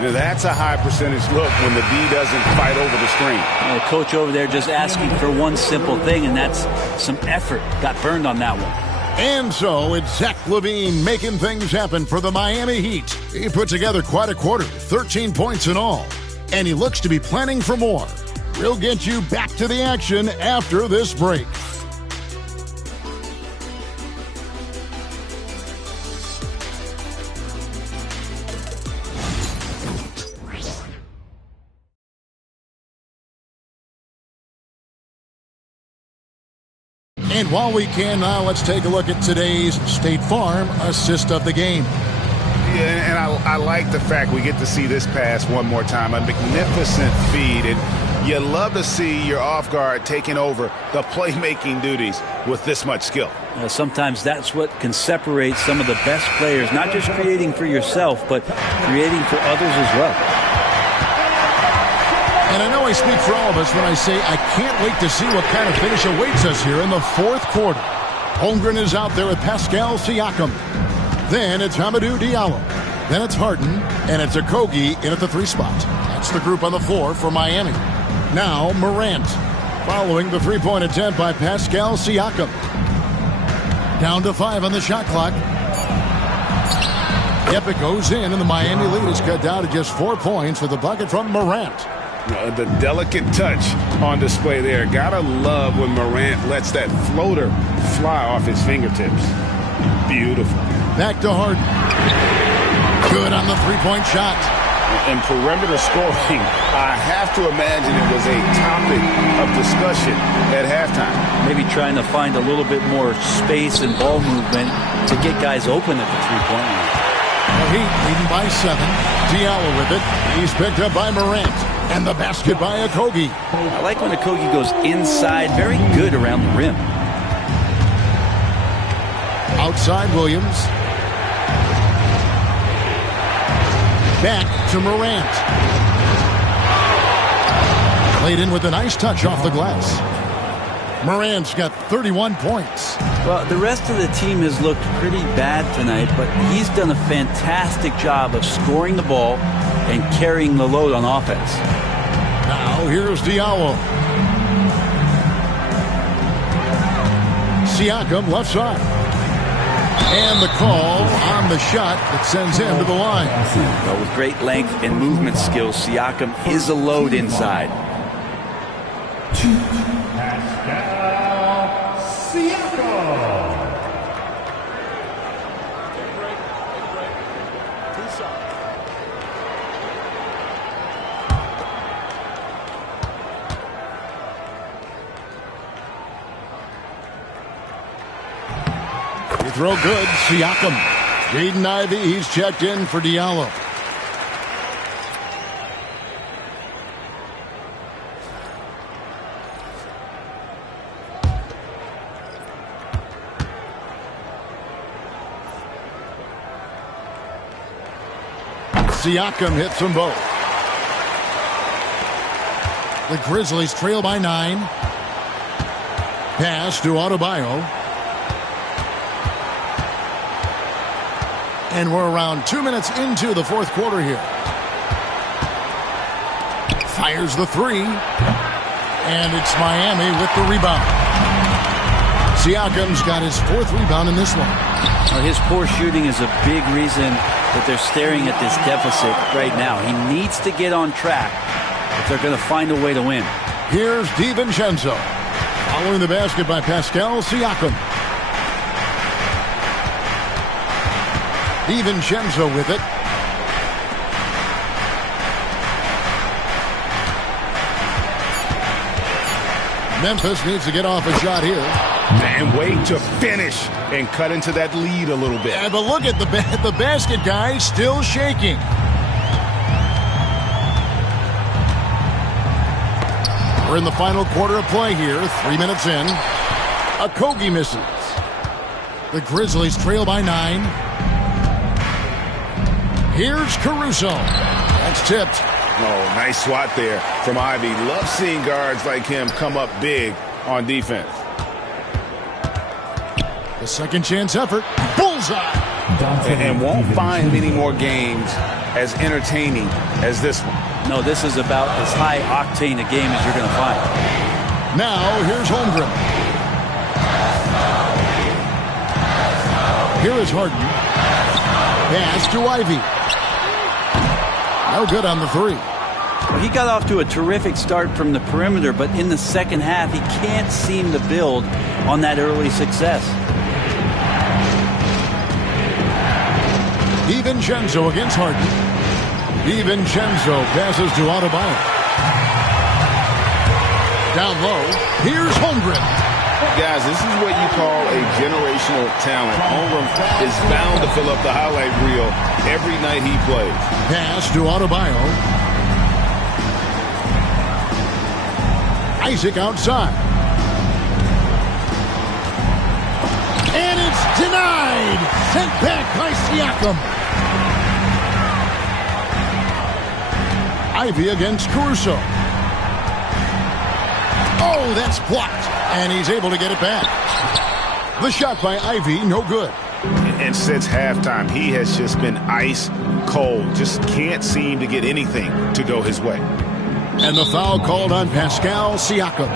Now that's a high percentage look when the D doesn't fight over the screen. The coach over there just asking for one simple thing, and that's some effort. Got burned on that one. And so it's Zach LaVine making things happen for the Miami Heat. He put together quite a quarter, 13 points in all. And he looks to be planning for more. We'll get you back to the action after this break. And while we can now, let's take a look at today's State Farm assist of the game. Yeah, and I like the fact we get to see this pass one more time. A magnificent feed, and you love to see your off guard taking over the playmaking duties with this much skill. Sometimes that's what can separate some of the best players, not just creating for yourself, but creating for others as well. And I know I speak for all of us when I say I can't wait to see what kind of finish awaits us here in the fourth quarter. Holmgren is out there with Pascal Siakam. Then it's Hamidou Diallo. Then it's Harden. And it's Okogie in at the 3 spot. That's the group on the floor for Miami. Now Morant. Following the three-point attempt by Pascal Siakam. Down to 5 on the shot clock. Yep, it goes in, and the Miami lead is cut down to just 4 points with a bucket from Morant. The delicate touch on display there. Gotta love when Morant lets that floater fly off his fingertips. Beautiful. Back to Harden. Good on the three-point shot. And perimeter scoring, I have to imagine it was a topic of discussion at halftime. Maybe trying to find a little bit more space and ball movement to get guys open at the three-point line. The Heat leading by 7. Diallo with it. He's picked up by Morant. And the basket by Okogie. I like when Okogie goes inside. Very good around the rim. Outside Williams. Back to Morant. Played in with a nice touch off the glass. Morant's got 31 points. Well, the rest of the team has looked pretty bad tonight, but he's done a fantastic job of scoring the ball and carrying the load on offense. Now here's Diallo. Siakam left side. And the call on the shot that sends him to the line. Well, with great length and movement skills, Siakam is a load inside. Throw good, Siakam. Jaden Ivey, he's checked in for Diallo. Siakam hits them both. The Grizzlies trail by 9. Pass to Adebayo. And we're around 2 minutes into the fourth quarter here. Fires the 3. And it's Miami with the rebound. Siakam's got his 4th rebound in this one. Well, his poor shooting is a big reason that they're staring at this deficit right now. He needs to get on track if they're going to find a way to win. Here's DiVincenzo. Following the basket by Pascal Siakam. DiVincenzo with it. Memphis needs to get off a shot here. And wait to finish and cut into that lead a little bit. Yeah, but look at the basket guy still shaking. We're in the final quarter of play here. 3 minutes in. Okogie misses. The Grizzlies trail by 9. Here's Caruso. That's tipped. Oh, nice swat there from Ivy. Love seeing guards like him come up big on defense. The second chance effort. Bullseye. And won't find many more games as entertaining as this one. No, this is about as high octane a game as you're going to find. Now, here's Holmgren. Here is Harden. Pass to Ivy. No good on the 3. Well, he got off to a terrific start from the perimeter, but in the second half, he can't seem to build on that early success. DiVincenzo against Harden. DiVincenzo passes to Adebayo. Down low. Here's Holmgren. Guys, this is what you call a generational talent. Holmgren is bound to fill up the highlight reel every night he plays. Pass to Adebayo. Isaac outside. And it's denied. Sent back by Siakam. Ivy against Caruso. Oh, that's blocked. And he's able to get it back. The shot by Ivy, no good. And since halftime, he has just been ice cold. Just can't seem to get anything to go his way. And the foul called on Pascal Siakam.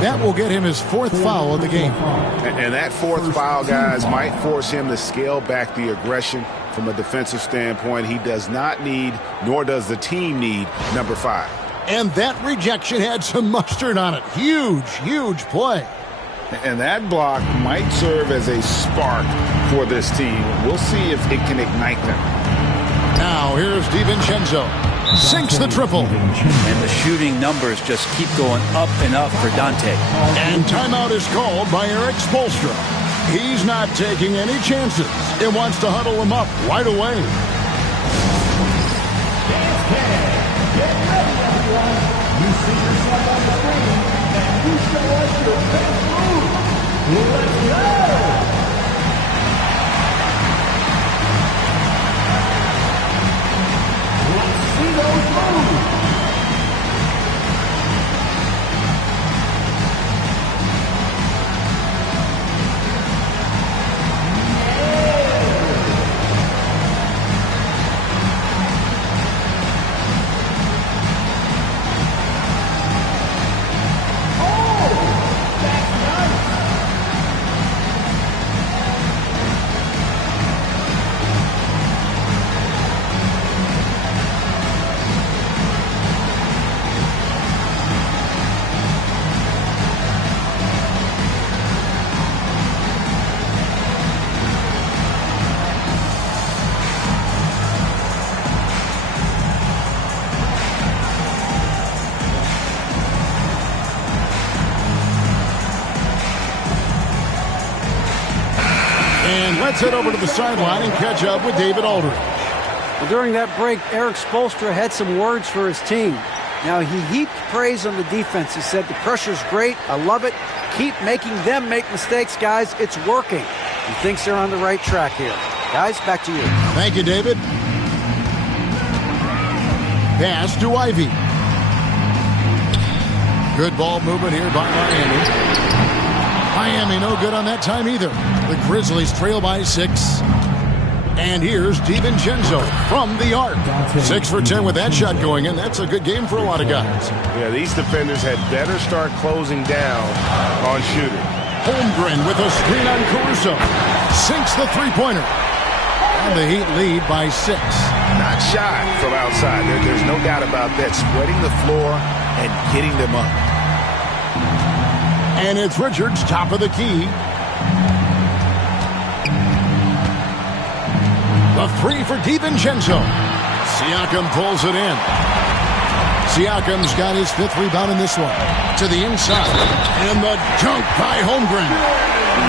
That will get him his 4th foul of the game. And that 4th foul, guys, might force him to scale back the aggression from a defensive standpoint. He does not need, nor does the team need, number 5. And that rejection had some mustard on it. Huge, huge play. And that block might serve as a spark for this team. We'll see if it can ignite them. Now here's DiVincenzo. Sinks the triple. And the shooting numbers just keep going up and up for Dante. And timeout is called by Eric Spoelstra. He's not taking any chances. It wants to huddle him up right away. Get ready, everyone. You see yourself on the screen, and you show us your best move. Let's go! Let's see those moves. Let's head over to the sideline and catch up with David Aldridge. Well, during that break, Eric Spoelstra had some words for his team. Now, he heaped praise on the defense. He said, the pressure's great. I love it. Keep making them make mistakes, guys. It's working. He thinks they're on the right track here. Guys, back to you. Thank you, David. Pass to Ivey. Good ball movement here by Miami. Miami no good on that time either. The Grizzlies trail by 6. And here's DiVincenzo from the arc. 6 for 10 with that shot going in. That's a good game for a lot of guys. Yeah, these defenders had better start closing down on shooting. Holmgren with a screen on Caruso. Sinks the three-pointer. And the Heat lead by 6. Not shy from outside. There's no doubt about that. Spreading the floor and getting them up. And it's Richards, top of the key. The 3 for DiVincenzo. Siakam pulls it in. Siakam's got his 5th rebound in this one. To the inside. And the dunk by Holmgren.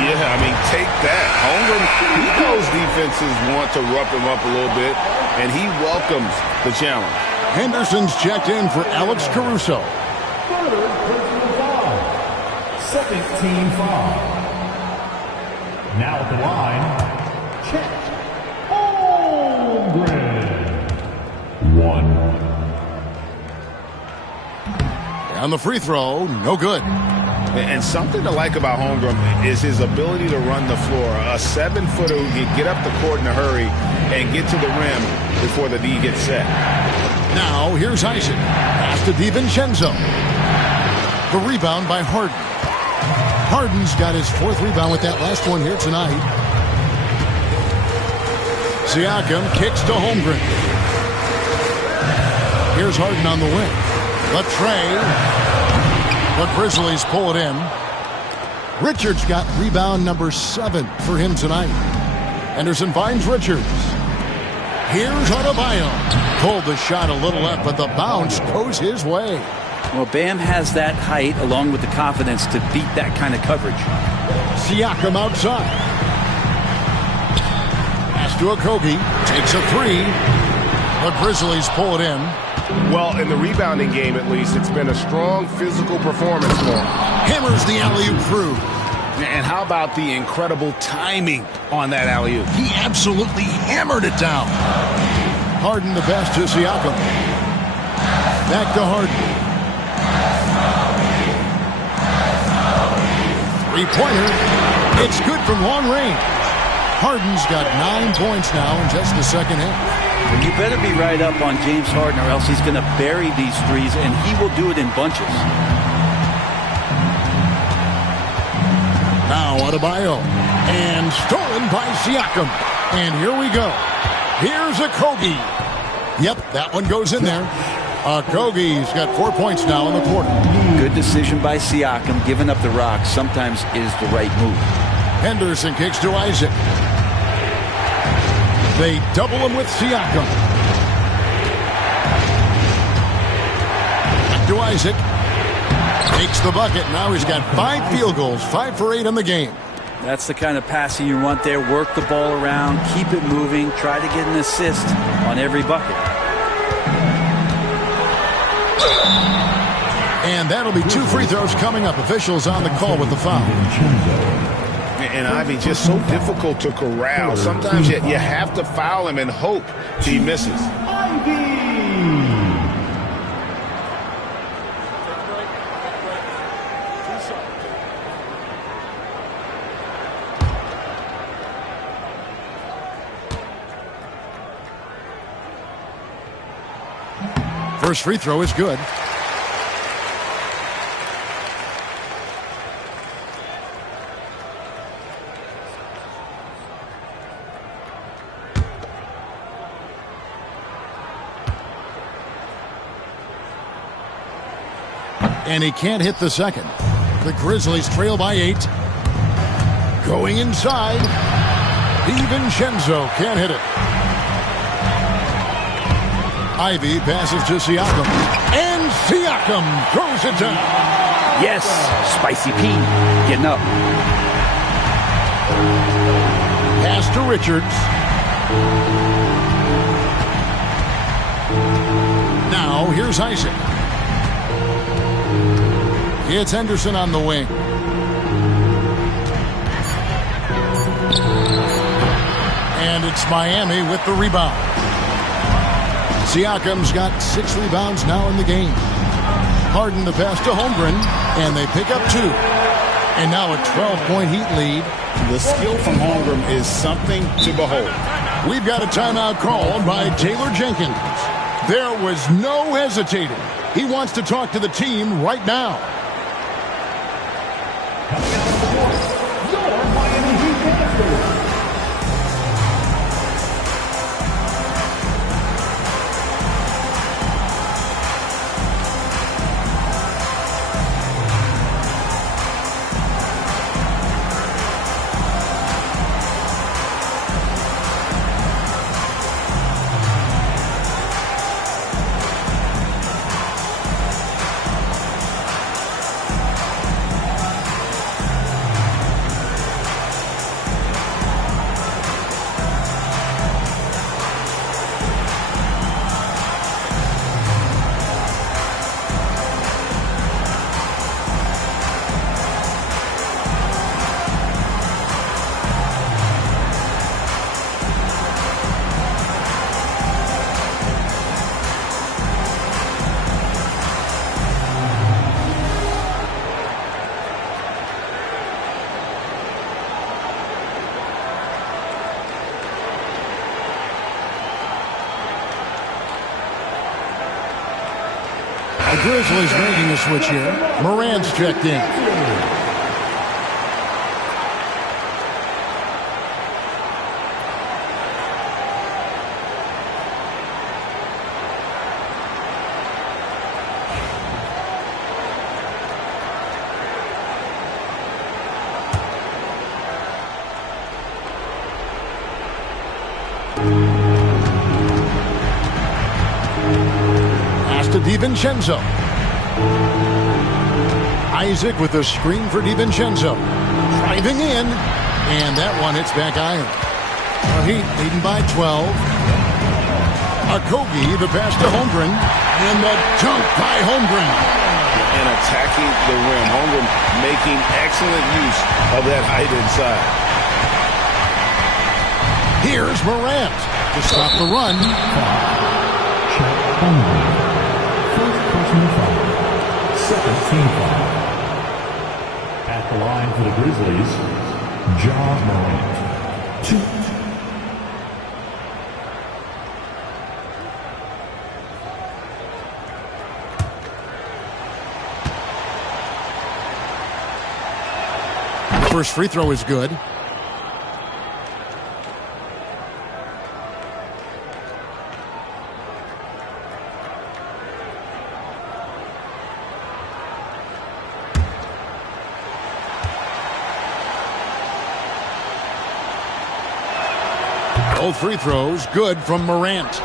Yeah, I mean, take that. Holmgren, he knows defenses want to rough him up a little bit, and he welcomes the challenge. Henderson's checked in for Alex Caruso. Second team foul. Now at the line, Chet Holmgren. 1. On the free throw, no good. And something to like about Holmgren is his ability to run the floor. A 7-footer who can get up the court in a hurry and get to the rim before the D gets set. Now here's Isaac. Pass to DiVincenzo. The rebound by Harden. Harden's got his 4th rebound with that last one here tonight. Siakam kicks to Holmgren. Here's Harden on the wing. The tray. The Grizzlies pull it in. Richards got rebound number 7 for him tonight. Henderson finds Richards. Here's Adebayo. Pulled the shot a little left, but the bounce goes his way. Well, Bam has that height along with the confidence to beat that kind of coverage. Siakam outside. Pass to Okogie. Takes a 3. The Grizzlies pull it in. Well, in the rebounding game, at least, it's been a strong physical performance for him. Hammers the alley-oop through. And how about the incredible timing on that alley-oop? He absolutely hammered it down. Harden the best to Siakam. Back to Harden. Three-pointer. It's good from long range. Harden's got 9 points now in just the second half. You better be right up on James Harden or else he's going to bury these threes, and he will do it in bunches. Now Adebayo. And stolen by Siakam. And here we go. Here's Okogie. Yep, that one goes in there. Okogie's got 4 points now in the quarter. Good decision by Siakam. Giving up the rock sometimes is the right move. Henderson kicks to Isaac. They double him with Siakam. to Isaac. Makes the bucket. Now he's got 5 field goals, 5 for 8 in the game. That's the kind of passing you want there. Work the ball around, keep it moving, try to get an assist on every bucket. And that'll be 2 free throws coming up. Officials on the call with the foul. And Ivy just so difficult to corral. Sometimes you have to foul him and hope he misses. First free throw is good. And he can't hit the second. The Grizzlies trail by 8. Going inside. DiVincenzo can't hit it. Ivy passes to Siakam. And Siakam throws it down. Yes, Spicy P getting up. Pass to Richards. Now here's Isaac. It's Henderson on the wing. And it's Miami with the rebound. Siakam's got 6 rebounds now in the game. Harden the pass to Holmgren, and they pick up 2. And now a 12-point Heat lead. The skill from Holmgren is something to behold. We've got a timeout called by Taylor Jenkins. There was no hesitating. He wants to talk to the team right now. The Grizzlies making a switch here. Morant's checked in. To DiVincenzo. Isaac with a screen for DiVincenzo. Driving in. And that one hits back iron. The Heat leading by 12. Okogie, the pass to Holmgren. And the dunk by Holmgren. And attacking the rim. Holmgren making excellent use of that height inside. Here's Morant to stop the run. Second team foul. At the line for the Grizzlies, Ja Morant. 2. First free throw is good. Both free throws good from Morant.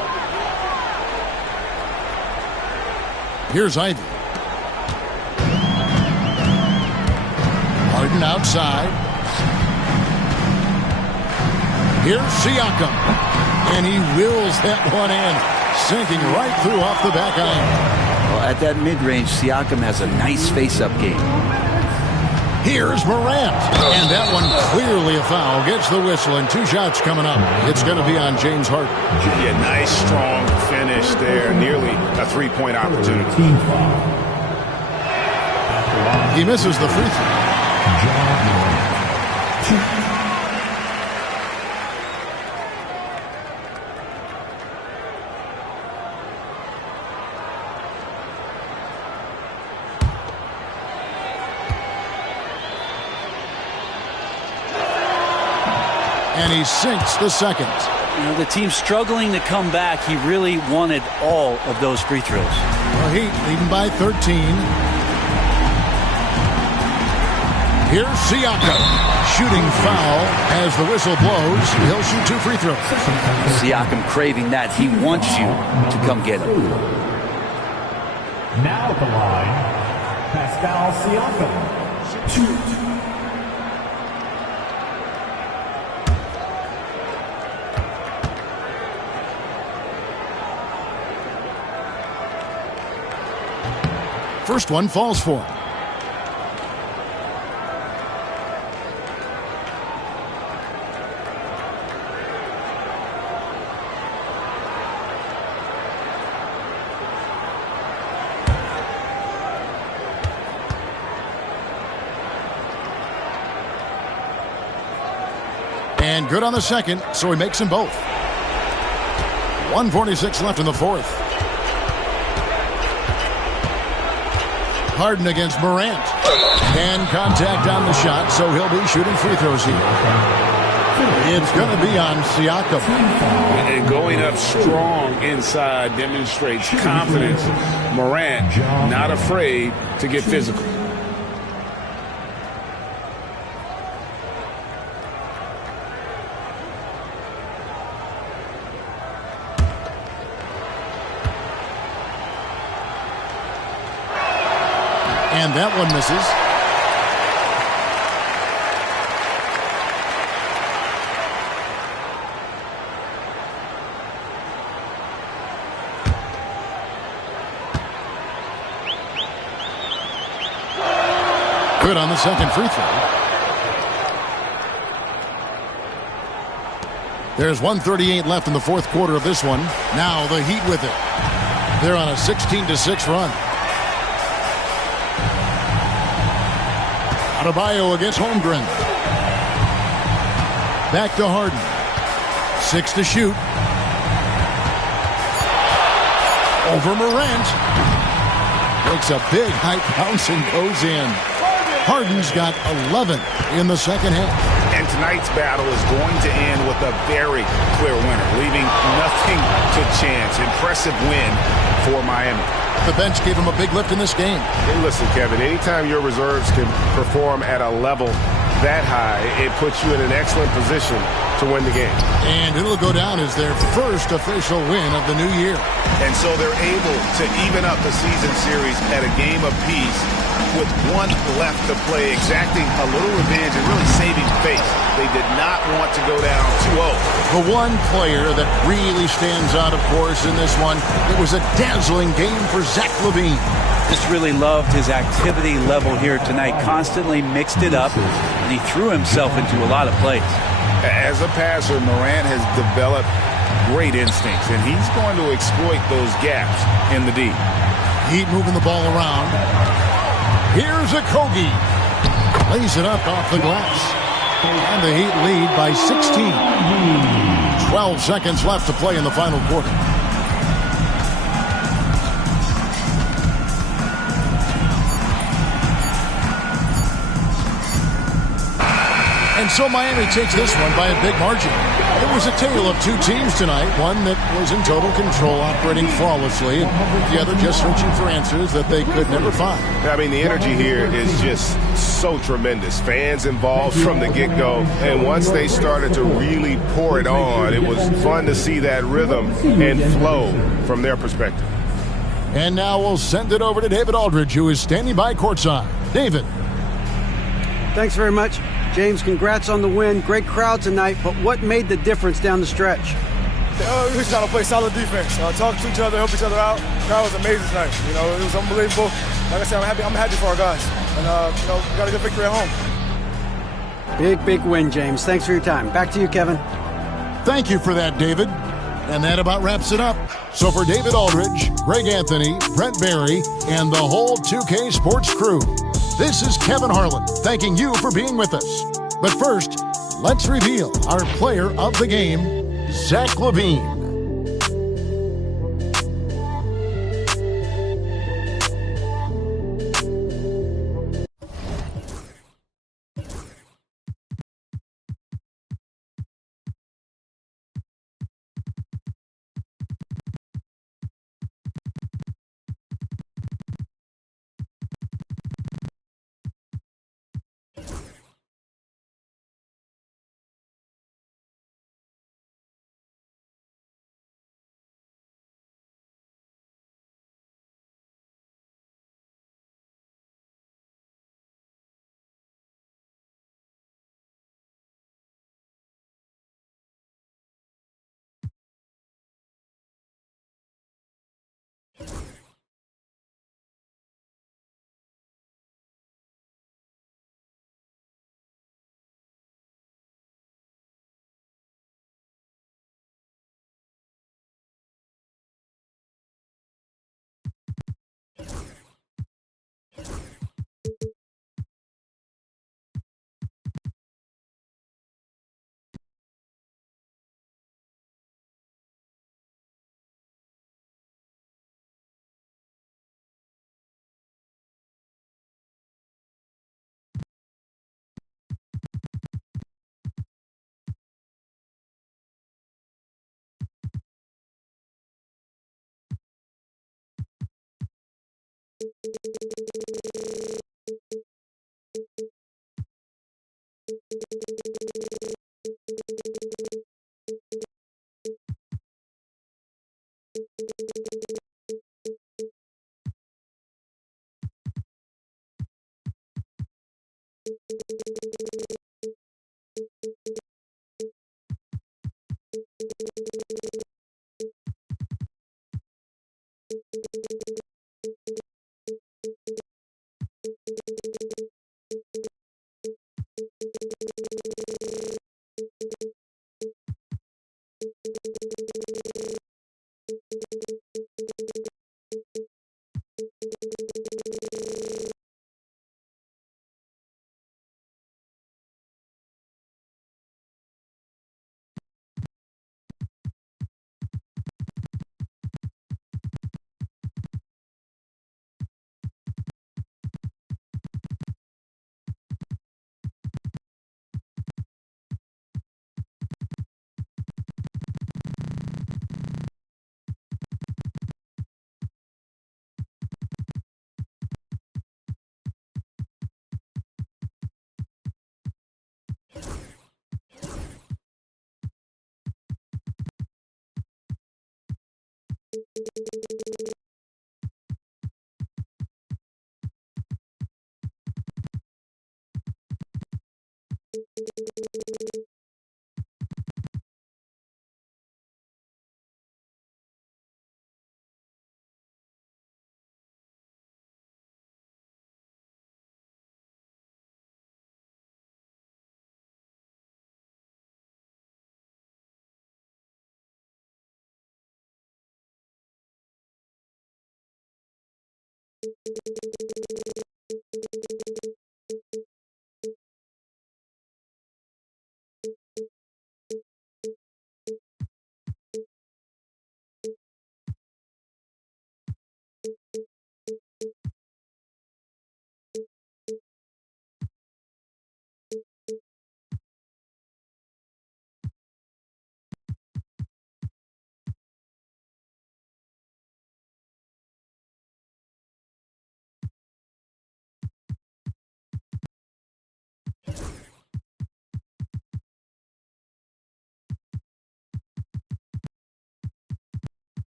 Here's Ivy. Harden outside. Here's Siakam. And he wills that one in, sinking right through off the back iron. Well, at that mid-range, Siakam has a nice face-up game. Here's Morant. And that one clearly a foul. Gets the whistle, and 2 shots coming up. It's going to be on James Harden. Yeah, nice, strong finish there. Nearly a 3-point opportunity. He misses the free throw. And he sinks the second. You know, the team's struggling to come back. He really wanted all of those free throws. The Heat leading by 13. Here's Siakam. Shooting foul as the whistle blows. He'll shoot 2 free throws. Siakam craving that. He wants you to come get him. Now at the line, Pascal Siakam. Shoot. First one falls for him. And good on the second, so he makes them both. 1:46 left in the fourth. Harden against Morant. And contact on the shot, so he'll be shooting free throws here. It's going to be on Siakam. And going up strong inside demonstrates confidence. Morant not afraid to get physical. And that one misses. Good on the second free throw. There's 1:38 left in the fourth quarter of this one. Now the Heat with it. They're on a 16-6 run. Adebayo against Holmgren. Back to Harden. 6 to shoot. Over Morant. Makes a big high bounce and goes in. Harden's got 11 in the second half. And tonight's battle is going to end with a very clear winner, leaving nothing to chance. Impressive win for Miami. The bench gave him a big lift in this game. Hey, listen, Kevin, anytime your reserves can perform at a level that high, it puts you in an excellent position to win the game. And it'll go down as their first official win of the new year. And so they're able to even up the season series at a game apiece with one left to play, exacting a little revenge and really saving face. They did not want to go down 2-0. The one player that really stands out, of course, in this one, it was a dazzling game for Zach LaVine. Just really loved his activity level here tonight. Constantly mixed it up, and he threw himself into a lot of plays. As a passer, Morant has developed great instincts, and he's going to exploit those gaps in the D. Heat moving the ball around. Here's Okogie. Lays it up off the glass. And the Heat lead by 16. 12 seconds left to play in the final quarter. And so Miami takes this one by a big margin. It was a tale of two teams tonight, one that was in total control, operating flawlessly, and the other just searching for answers that they could never find. I mean, the energy here is just so tremendous. Fans involved from the get-go, and once they started to really pour it on, it was fun to see that rhythm and flow from their perspective. And now we'll send it over to David Aldridge, who is standing by courtside. David. Thanks very much. James, congrats on the win. Great crowd tonight, but what made the difference down the stretch? We just trying to play solid defense, talk to each other, help each other out. The crowd was amazing tonight. It was unbelievable. Like I said, I'm happy for our guys. And, we got a good victory at home. Big win, James. Thanks for your time. Back to you, Kevin. Thank you for that, David. And that about wraps it up. So for David Aldridge, Greg Anthony, Brent Barry, and the whole 2K Sports crew, this is Kevin Harlan thanking you for being with us. But first, let's reveal our player of the game, Zach LaVine.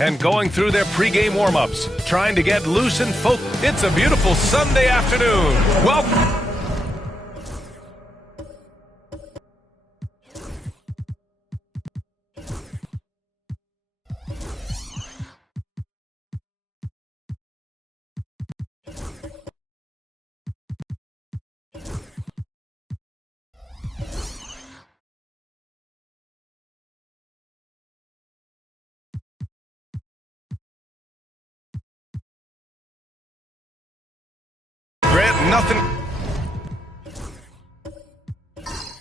And going through their pregame warm-ups, trying to get loose and focused. It's a beautiful Sunday afternoon. Welcome. Nothing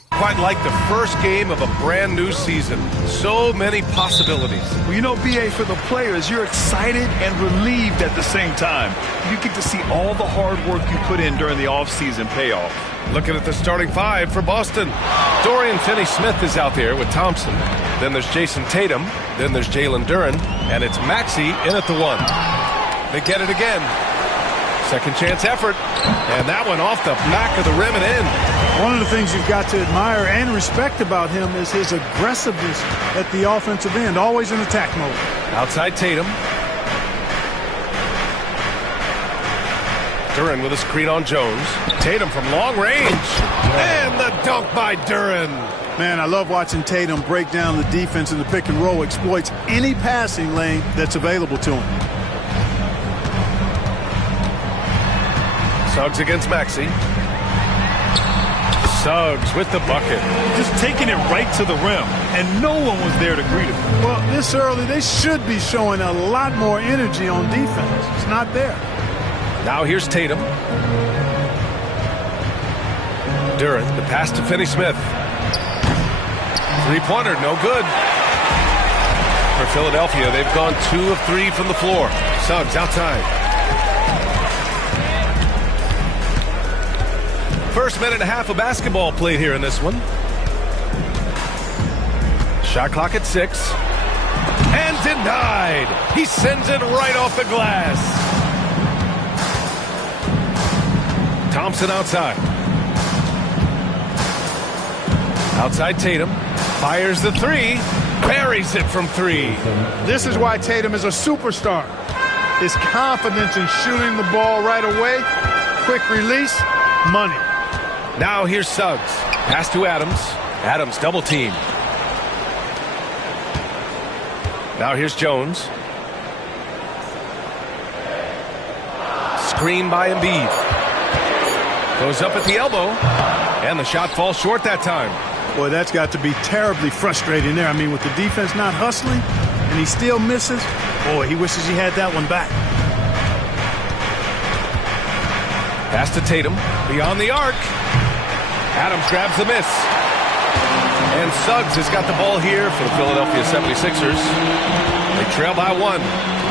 quite like the first game of a brand new season. So many possibilities. Well, you know, BA, for the players, you're excited and relieved at the same time. You get to see all the hard work you put in during the offseason pay off. Looking at the starting five for Boston. Dorian Finney-Smith is out there with Thompson. Then there's Jason Tatum. Then there's Jalen Duren. And it's Maxey in at the one. They get it again. Second chance effort, and that one off the back of the rim and in. One of the things you've got to admire and respect about him is his aggressiveness at the offensive end, always in attack mode. Outside Tatum. Duren with a screen on Jones. Tatum from long range, and the dunk by Duren. Man, I love watching Tatum break down the defense in the pick and roll, exploits any passing lane that's available to him. Suggs against Maxey. Suggs with the bucket. Just taking it right to the rim, and no one was there to greet him. Well, this early, they should be showing a lot more energy on defense. It's not there. Now here's Tatum. Duren, the pass to Finney-Smith. Three-pointer, no good. For Philadelphia, they've gone 2 of 3 from the floor. Suggs outside. First minute and a half of basketball played here in this one. Shot clock at 6. And denied. He sends it right off the glass. Thompson outside. Outside Tatum. Fires the three. Buries it from 3. This is why Tatum is a superstar. His confidence in shooting the ball right away. Quick release. Money. Now here's Suggs. Pass to Adams. Adams double team. Now here's Jones. Screen by Embiid. Goes up at the elbow. And the shot falls short that time. Boy, that's got to be terribly frustrating there. I mean, with the defense not hustling and he still misses, boy, he wishes he had that one back. Pass to Tatum. Beyond the arc. Adams grabs the miss. And Suggs has got the ball here for the Philadelphia 76ers. They trail by 1.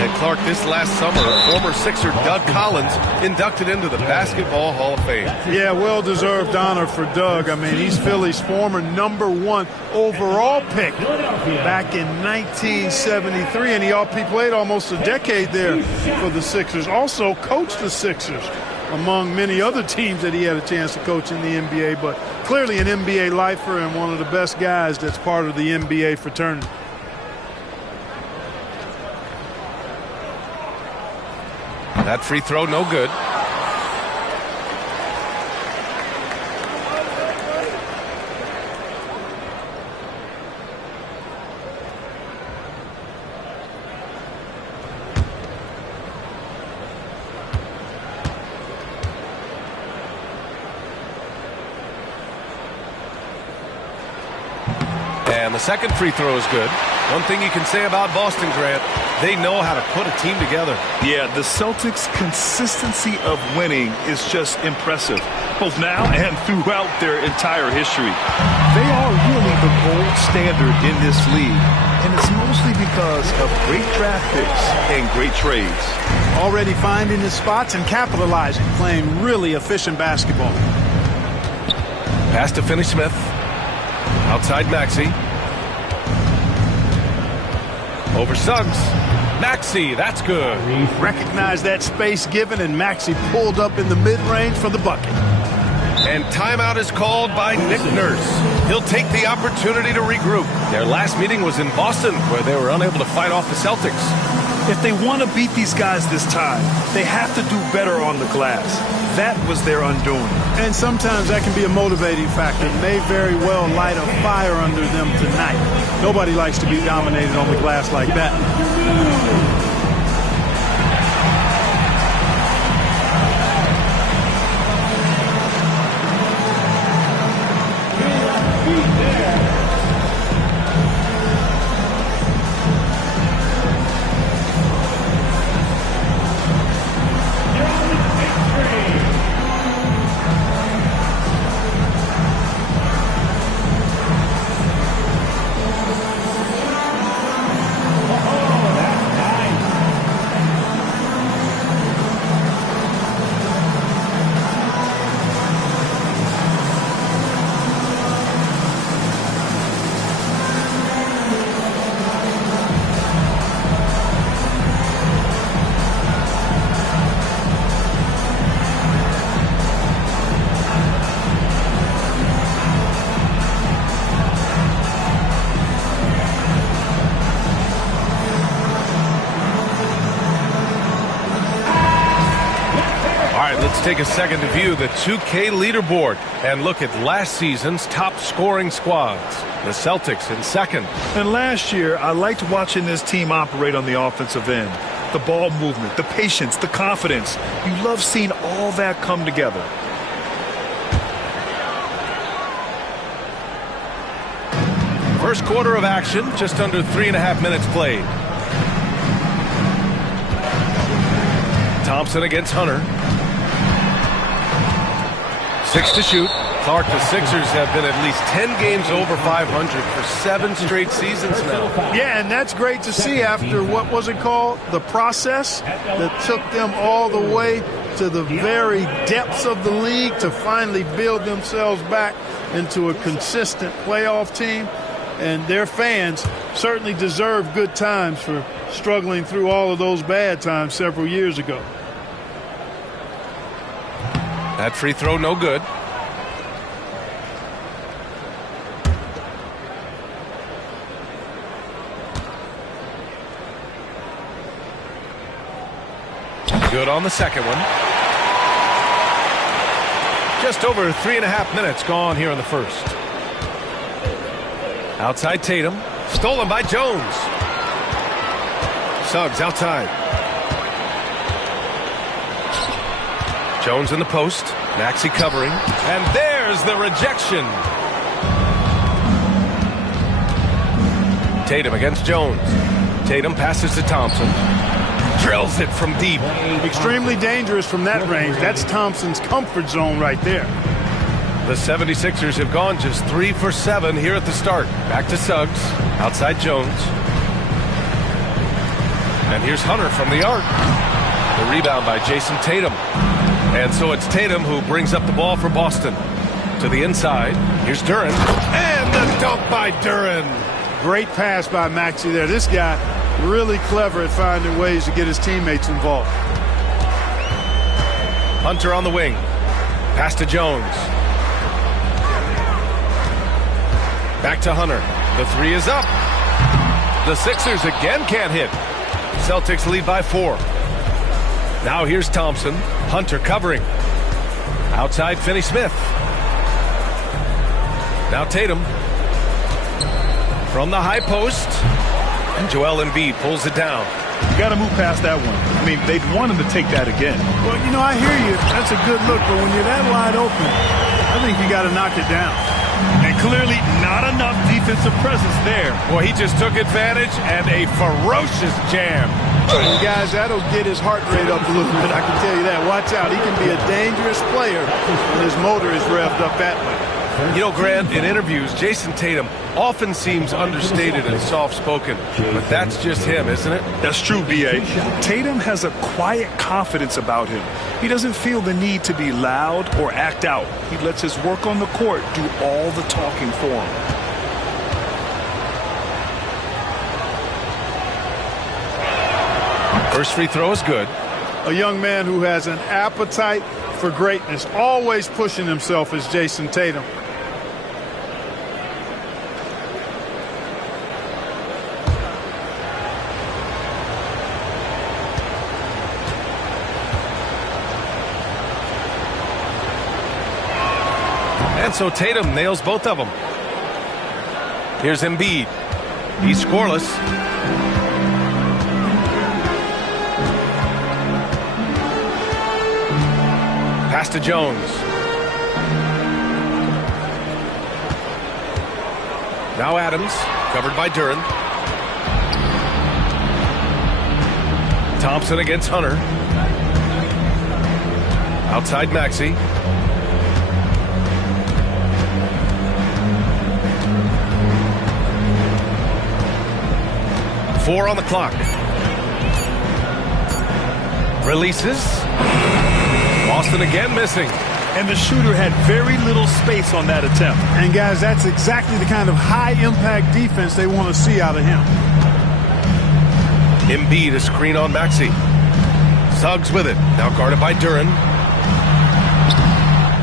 And Clark, this last summer, former Sixer Doug Collins inducted into the Basketball Hall of Fame. Yeah, well-deserved honor for Doug. I mean, he's Philly's former #1 overall pick back in 1973, and he played almost a decade there for the Sixers. Also coached the Sixers, among many other teams that he had a chance to coach in the NBA, but clearly an NBA lifer and one of the best guys that's part of the NBA fraternity. That free throw, no good. And the second free throw is good. One thing you can say about Boston, Grant, they know how to put a team together. Yeah, the Celtics' consistency of winning is just impressive, both now and throughout their entire history. They are really the gold standard in this league, and it's mostly because of great draft picks and great trades. Already finding his spots and capitalizing, playing really efficient basketball. Pass to Finney-Smith. Outside Maxey. Over Suggs. Maxey, that's good. Recognized that space given, and Maxey pulled up in the mid-range for the bucket. And timeout is called by Nick Nurse. He'll take the opportunity to regroup. Their last meeting was in Boston, where they were unable to fight off the Celtics. If they want to beat these guys this time, they have to do better on the glass. That was their undoing. And sometimes that can be a motivating factor. It may very well light a fire under them tonight. Nobody likes to be dominated on the glass like that. Let's take a second to view the 2K leaderboard and look at last season's top scoring squads. The Celtics in second. And last year, I liked watching this team operate on the offensive end. The ball movement, the patience, the confidence. You love seeing all that come together. First quarter of action, just under 3.5 minutes played. Thompson against Hunter. 6 to shoot. Clark, the Sixers have been at least 10 games over 500 for 7 straight seasons now. Yeah, and that's great to see after what was it called? The process that took them all the way to the very depths of the league to finally build themselves back into a consistent playoff team. And their fans certainly deserve good times for struggling through all of those bad times several years ago. That free throw, no good. Good on the second one. Just over 3.5 minutes gone here in the first. Outside Tatum. Stolen by Jones. Suggs outside. Jones in the post. Maxey covering. And there's the rejection. Tatum against Jones. Tatum passes to Thompson. Drills it from deep. Extremely dangerous from that range. That's Thompson's comfort zone right there. The 76ers have gone just 3 for 7 here at the start. Back to Suggs. Outside Jones. And here's Hunter from the arc. The rebound by Jason Tatum. And so it's Tatum who brings up the ball for Boston. To the inside. Here's Duren. And the dunk by Duren. Great pass by Maxey there. This guy really clever at finding ways to get his teammates involved. Hunter on the wing. Pass to Jones. Back to Hunter. The three is up. The Sixers again can't hit. Celtics lead by 4. Now here's Thompson. Hunter covering. Outside Finney-Smith. Now Tatum. From the high post. And Joel Embiid pulls it down. You got to move past that one. I mean, they'd want him to take that again. Well, you know, I hear you. That's a good look, but when you're that wide open, I think you got to knock it down. And clearly not enough defensive presence there. Well, he just took advantage and a ferocious jam. And guys, that'll get his heart rate up a little bit, I can tell you that. Watch out. He can be a dangerous player when his motor is revved up that way. You know, Grant, in interviews, Jason Tatum often seems understated and soft-spoken, but that's just him, isn't it? That's true, B.A. Tatum has a quiet confidence about him. He doesn't feel the need to be loud or act out. He lets his work on the court do all the talking for him. First free throw is good. A young man who has an appetite for greatness, always pushing himself, is Jason Tatum. And so Tatum nails both of them. Here's Embiid. He's scoreless. Pass to Jones. Now Adams, covered by Duren. Thompson against Hunter. Outside Maxey. Four on the clock. Releases. Boston again missing. And the shooter had very little space on that attempt. And guys, that's exactly the kind of high-impact defense they want to see out of him. Embiid a screen on Maxey. Suggs with it. Now guarded by Duren.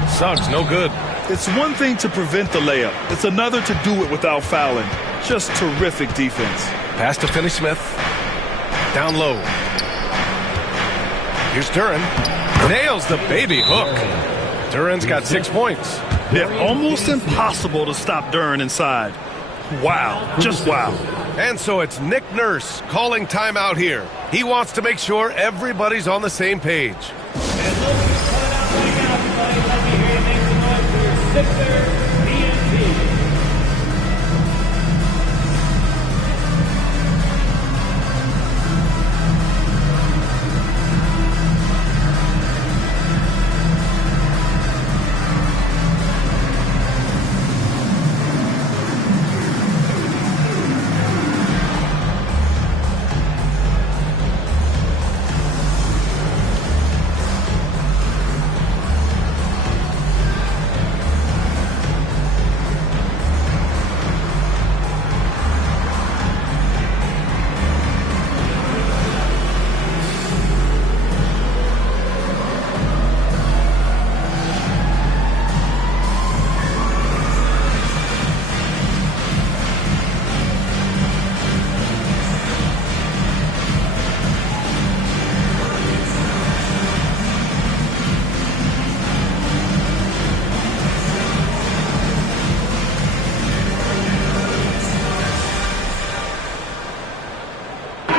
Suggs no good. It's one thing to prevent the layup. It's another to do it without fouling. Just terrific defense. Pass to Finney-Smith. Down low. Here's Duren. Nails the baby hook. Duren's got 6 points. Yeah, almost impossible to stop Duren inside. Wow. Just wow. And so it's Nick Nurse calling timeout here. He wants to make sure everybody's on the same page.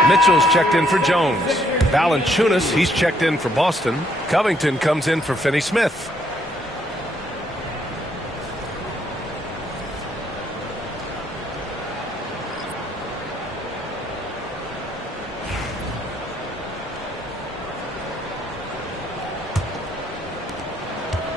Mitchell's checked in for Jones. Valanciunas, he's checked in for Boston. Covington comes in for Finney-Smith.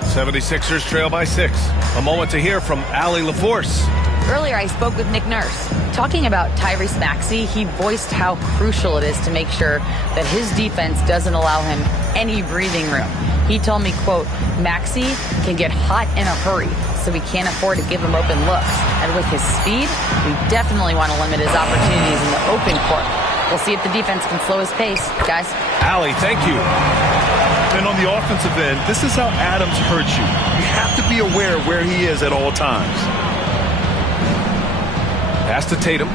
'76ers trail by 6. A moment to hear from Allie LaForce. Earlier, I spoke with Nick Nurse. Talking about Tyrese Maxey, he voiced how crucial it is to make sure that his defense doesn't allow him any breathing room. He told me, quote, Maxey can get hot in a hurry, so we can't afford to give him open looks. And with his speed, we definitely want to limit his opportunities in the open court. We'll see if the defense can slow his pace, guys. Allie, thank you. And on the offensive end, this is how Adams hurts you. You have to be aware of where he is at all times. Pass to Tatum.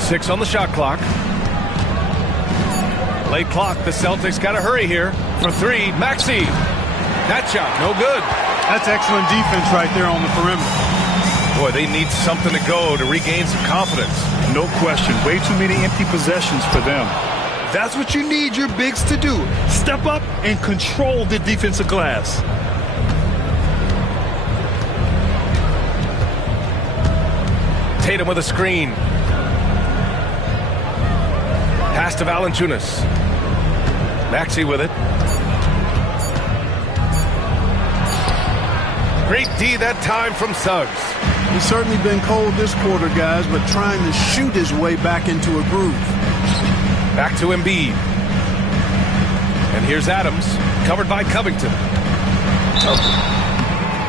Six on the shot clock. Late clock. The Celtics got to hurry here. For three, Maxey. That shot, no good. That's excellent defense right there on the perimeter. Boy, they need something to go to regain some confidence. No question. Way too many empty possessions for them. That's what you need your bigs to do. Step up and control the defensive glass. Tatum with a screen. Pass to Valanciunas. Maxey with it. Great D that time from Suggs. He's certainly been cold this quarter, guys, but trying to shoot his way back into a groove. Back to Embiid. And here's Adams, covered by Covington.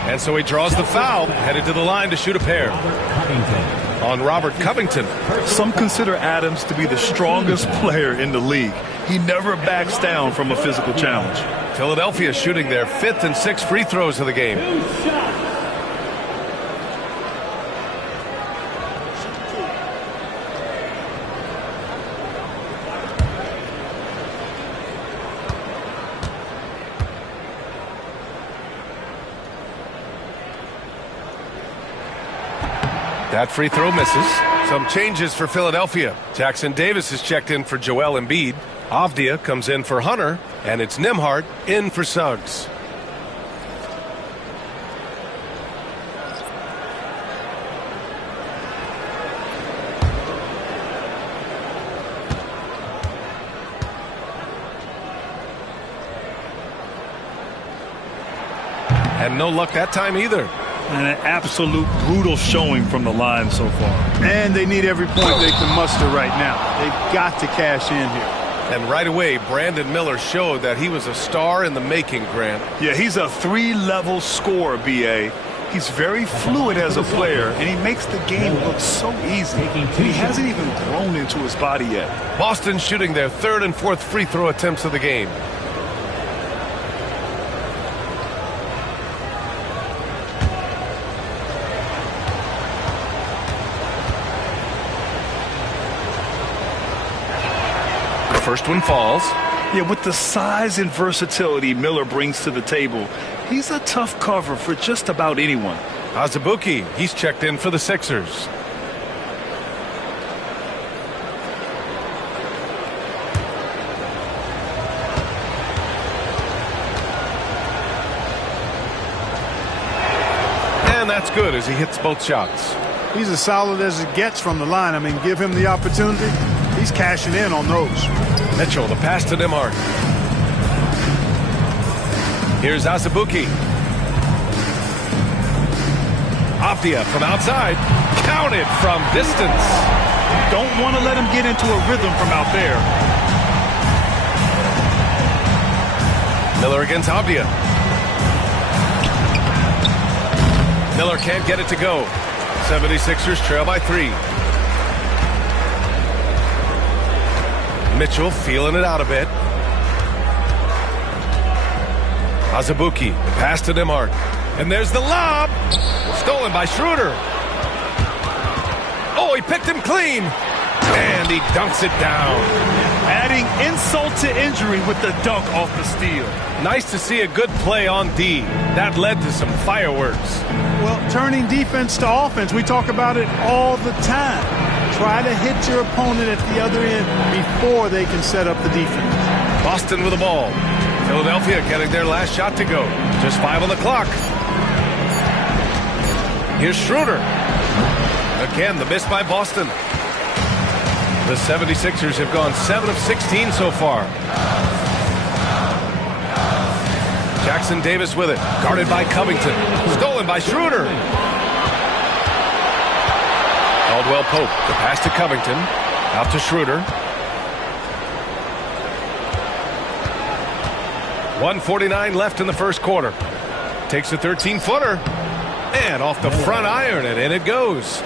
And so he draws the foul, headed to the line to shoot a pair. On Robert Covington. Some consider Adams to be the strongest player in the league. He never backs down from a physical challenge. Philadelphia shooting their 5th and 6th free throws of the game. That free throw misses. Some changes for Philadelphia. Jackson Davis is checked in for Joel Embiid. Avdia comes in for Hunter, and it's Nembhard in for Suggs. And no luck that time either. And an absolute brutal showing from the line so far. And they need every point they can muster right now. They've got to cash in here. And right away, Brandon Miller showed that he was a star in the making, Grant. Yeah, he's a 3-level scorer, B.A. He's very fluid as a player, and he makes the game look so easy. He hasn't even grown into his body yet. Boston shooting their 3rd and 4th free throw attempts of the game. First one falls. Yeah, with the size and versatility Miller brings to the table, he's a tough cover for just about anyone. Azubuike, he's checked in for the Sixers. And that's good as he hits both shots. He's as solid as it gets from the line. I mean, give him the opportunity. He's cashing in on those. Mitchell, the pass to Nembhard. Here's Azubuike. Avdia from outside. Counted from distance. Don't want to let him get into a rhythm from out there. Miller against Avdia. Miller can't get it to go. 76ers trail by 3. Mitchell feeling it out a bit. Azubuike, the pass to Nembhard. And there's the lob. Stolen by Schroeder. Oh, he picked him clean. And he dunks it down. Adding insult to injury with the dunk off the steal. Nice to see a good play on D. That led to some fireworks. Well, turning defense to offense, we talk about it all the time. Try to hit your opponent at the other end before they can set up the defense. Boston with the ball. Philadelphia getting their last shot to go. Just 5 on the clock. Here's Schroeder. Again, the miss by Boston. The 76ers have gone 7 of 16 so far. Jackson Davis with it. Guarded by Covington. Stolen by Schroeder. Caldwell Pope. The pass to Covington. Out to Schroeder. 1:49 left in the first quarter. Takes a 13-footer. And off the front iron, and in it goes.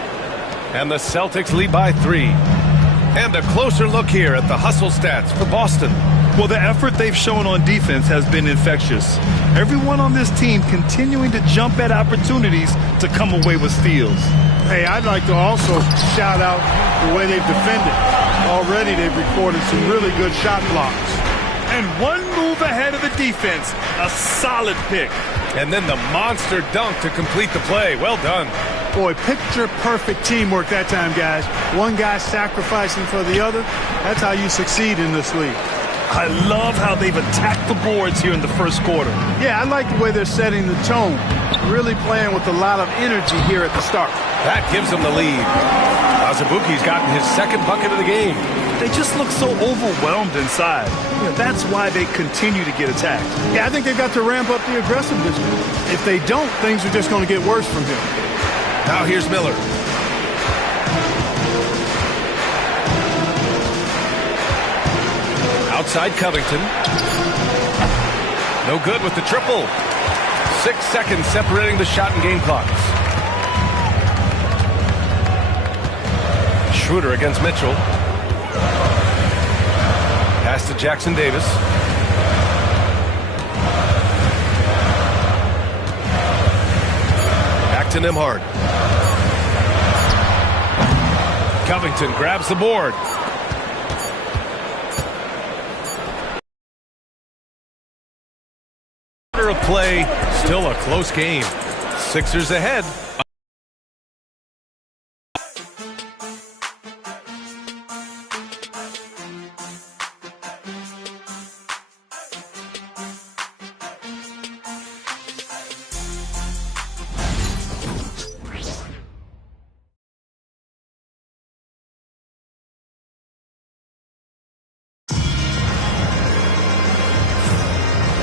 And the Celtics lead by 3. And a closer look here at the hustle stats for Boston. Well, the effort they've shown on defense has been infectious. Everyone on this team continuing to jump at opportunities to come away with steals. Hey, I'd like to also shout out the way they've defended. Already they've recorded some really good shot blocks. And one move ahead of the defense, a solid pick. And then the monster dunk to complete the play. Well done. Boy, picture-perfect teamwork that time, guys. One guy sacrificing for the other. That's how you succeed in this league. I love how they've attacked the boards here in the first quarter. Yeah, I like the way they're setting the tone. Really playing with a lot of energy here at the start. That gives them the lead. Azubuike's gotten his second bucket of the game. They just look so overwhelmed inside. That's why they continue to get attacked. Yeah, I think they've got to ramp up the aggressiveness. If they don't, things are just going to get worse from him. Now here's Miller. Outside Covington. No good with the triple. 6 seconds separating the shot and game clocks. Schroeder against Mitchell. Pass to Jackson Davis. Back to Nembhard. Covington grabs the board. Of play, still a close game. Sixers ahead.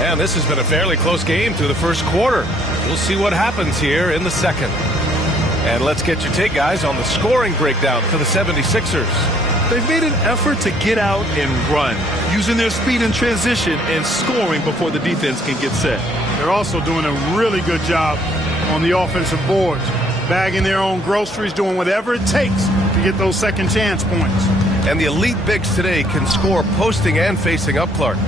And this has been a fairly close game through the first quarter. We'll see what happens here in the second. And let's get your take, guys, on the scoring breakdown for the 76ers. They've made an effort to get out and run, using their speed in transition and scoring before the defense can get set. They're also doing a really good job on the offensive boards, bagging their own groceries, doing whatever it takes to get those second chance points. And the elite bigs today can score posting and facing up, Clark.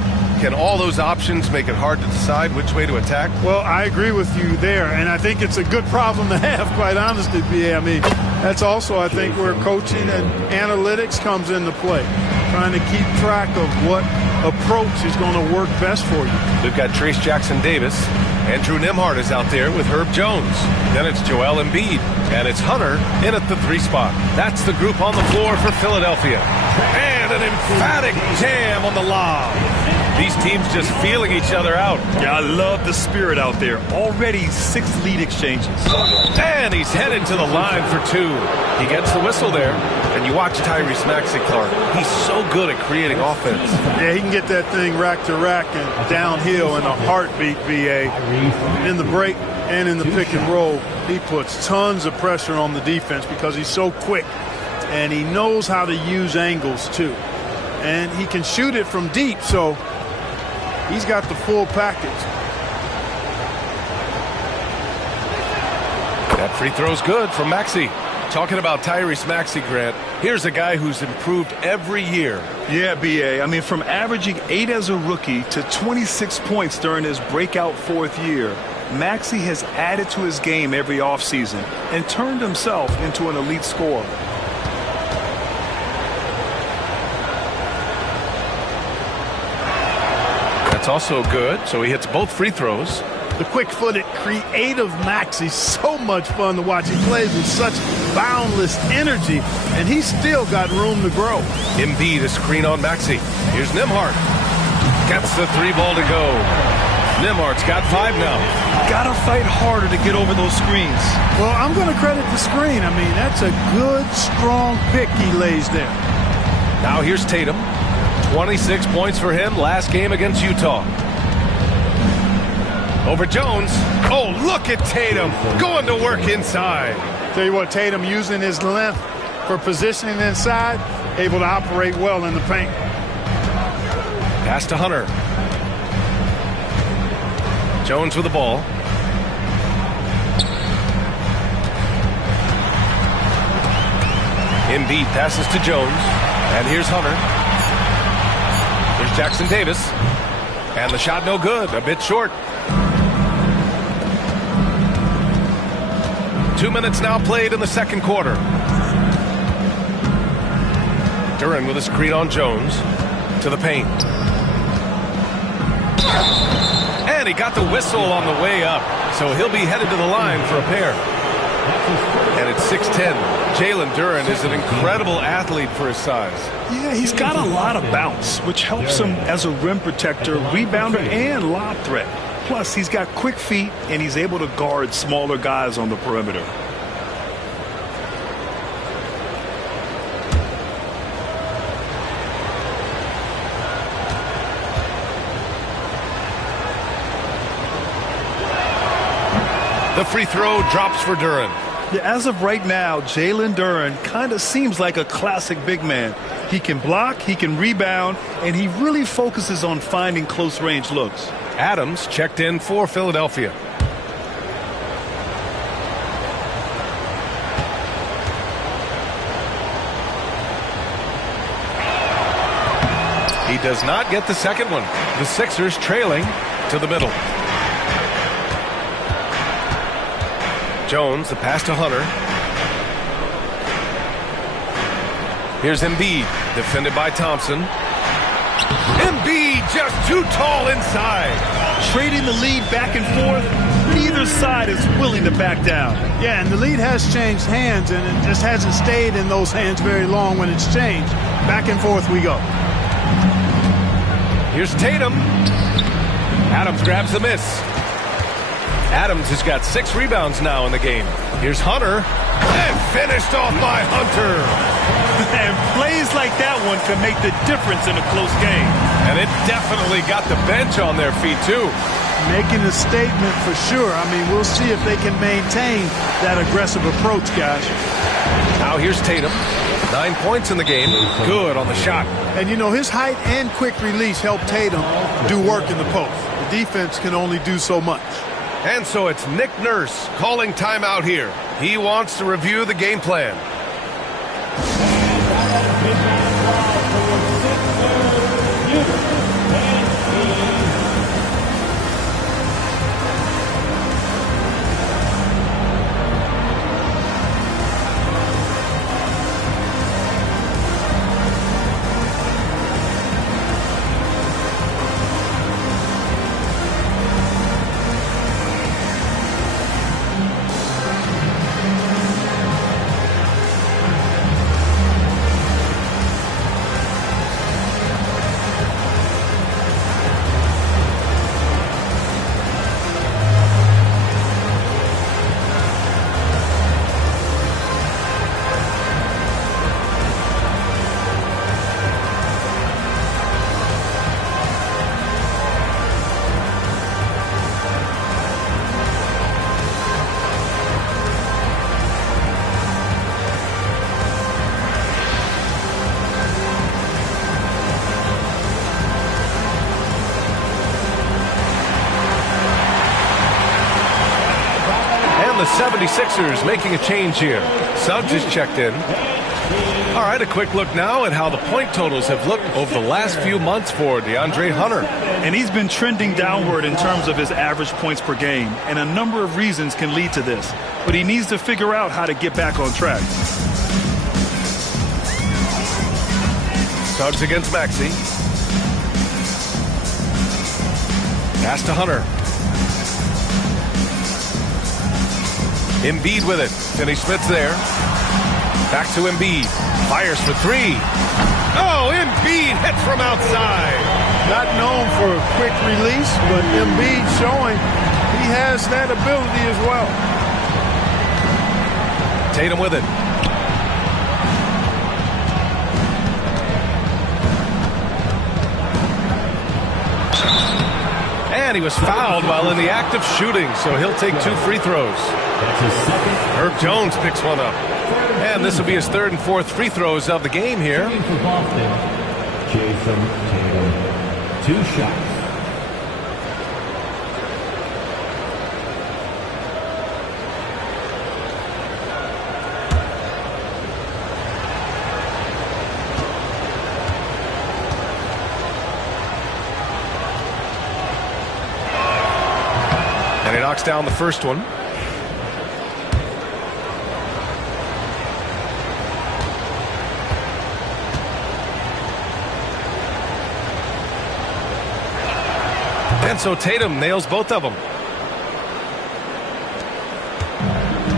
Can all those options make it hard to decide which way to attack? Well, I agree with you there, and I think it's a good problem to have, quite honestly, B.A. I mean, that's also, I think, where coaching and analytics comes into play, trying to keep track of what approach is going to work best for you. We've got Trace Jackson Davis. Andrew Nembhard is out there with Herb Jones. Then it's Joel Embiid. And it's Hunter in at the 3 spot. That's the group on the floor for Philadelphia. And an emphatic jam on the lob. These teams just feeling each other out. Yeah, I love the spirit out there. Already 6 lead exchanges. And he's headed to the line for 2. He gets the whistle there. And you watch Tyrese Maxey, Clark. He's so good at creating offense. Yeah, he can get that thing rack to rack and downhill in a heartbeat, B.A. In the break and in the pick and roll, he puts tons of pressure on the defense because he's so quick. And he knows how to use angles, too. And he can shoot it from deep, so he's got the full package. That free throw's good from Maxey. Talking about Tyrese Maxey, Grant, here's a guy who's improved every year. Yeah, B.A. I mean, from averaging 8 as a rookie to 26 points during his breakout 4th year, Maxey has added to his game every offseason and turned himself into an elite scorer. That's also good, so he hits both free throws. The quick-footed, creative Maxey, so much fun to watch. He plays with such boundless energy, and he's still got room to grow. Embiid a screen on Maxey. Here's Nembhard. Gets the 3 ball to go. Nembhard's got 5 now. Gotta fight harder to get over those screens. Well, I'm going to credit the screen. I mean, that's a good, strong pick he lays there. Now here's Tatum. 26 points for him last game against Utah. Over Jones. Oh, look at Tatum going to work inside. Tell you what, Tatum using his length for positioning inside, able to operate well in the paint. Pass to Hunter. Jones with the ball. Embiid passes to Jones. And here's Hunter. Here's Jackson Davis. And the shot no good. A bit short. 2 minutes now played in the second quarter. Duren with a screen on Jones. To the paint. And he got the whistle on the way up. So he'll be headed to the line for a pair. And it's 6'10". Jalen Duren is an incredible athlete for his size. Yeah, he's got a lot of bounce, which helps him as a rim protector, rebounder, and lob threat. Plus, he's got quick feet, and he's able to guard smaller guys on the perimeter. The free throw drops for Duren. Yeah, as of right now, Jalen Duren kind of seems like a classic big man. He can block, he can rebound, and he really focuses on finding close-range looks. Adams checked in for Philadelphia. He does not get the second one. The Sixers trailing to the middle. Jones, the pass to Hunter. Here's Embiid, defended by Thompson. Embiid just too tall inside. Trading the lead back and forth, neither side is willing to back down. Yeah, and the lead has changed hands, and it just hasn't stayed in those hands very long when it's changed. Back and forth we go. Here's Tatum. Adams grabs the miss. Adams has got 6 rebounds now in the game. Here's Hunter. And finished off by Hunter. And plays like that one can make the difference in a close game. And it definitely got the bench on their feet, too. Making a statement for sure. I mean, we'll see if they can maintain that aggressive approach, guys. Now here's Tatum. 9 points in the game. Good on the shot. And, you know, his height and quick release help Tatum do work in the post. The defense can only do so much. And so it's Nick Nurse calling timeout here. He wants to review the game plan. The 76ers making a change here. Suggs is checked in. All right, a quick look now at how the point totals have looked over the last few months for DeAndre Hunter. And he's been trending downward in terms of his average points per game, and a number of reasons can lead to this. But he needs to figure out how to get back on track. Suggs against Maxey. Pass to Hunter. Embiid with it. Finney-Smith's there. Back to Embiid. Fires for 3. Oh, Embiid hit from outside. Not known for a quick release, but Embiid showing he has that ability as well. Tatum with it. And he was fouled while in the act of shooting, so he'll take 2 free throws. Herb Jones picks one up. And this will be his 3rd and 4th free throws of the game here. Jason Tatum, 2 shots. And he knocks down the first one. And so Tatum nails both of them.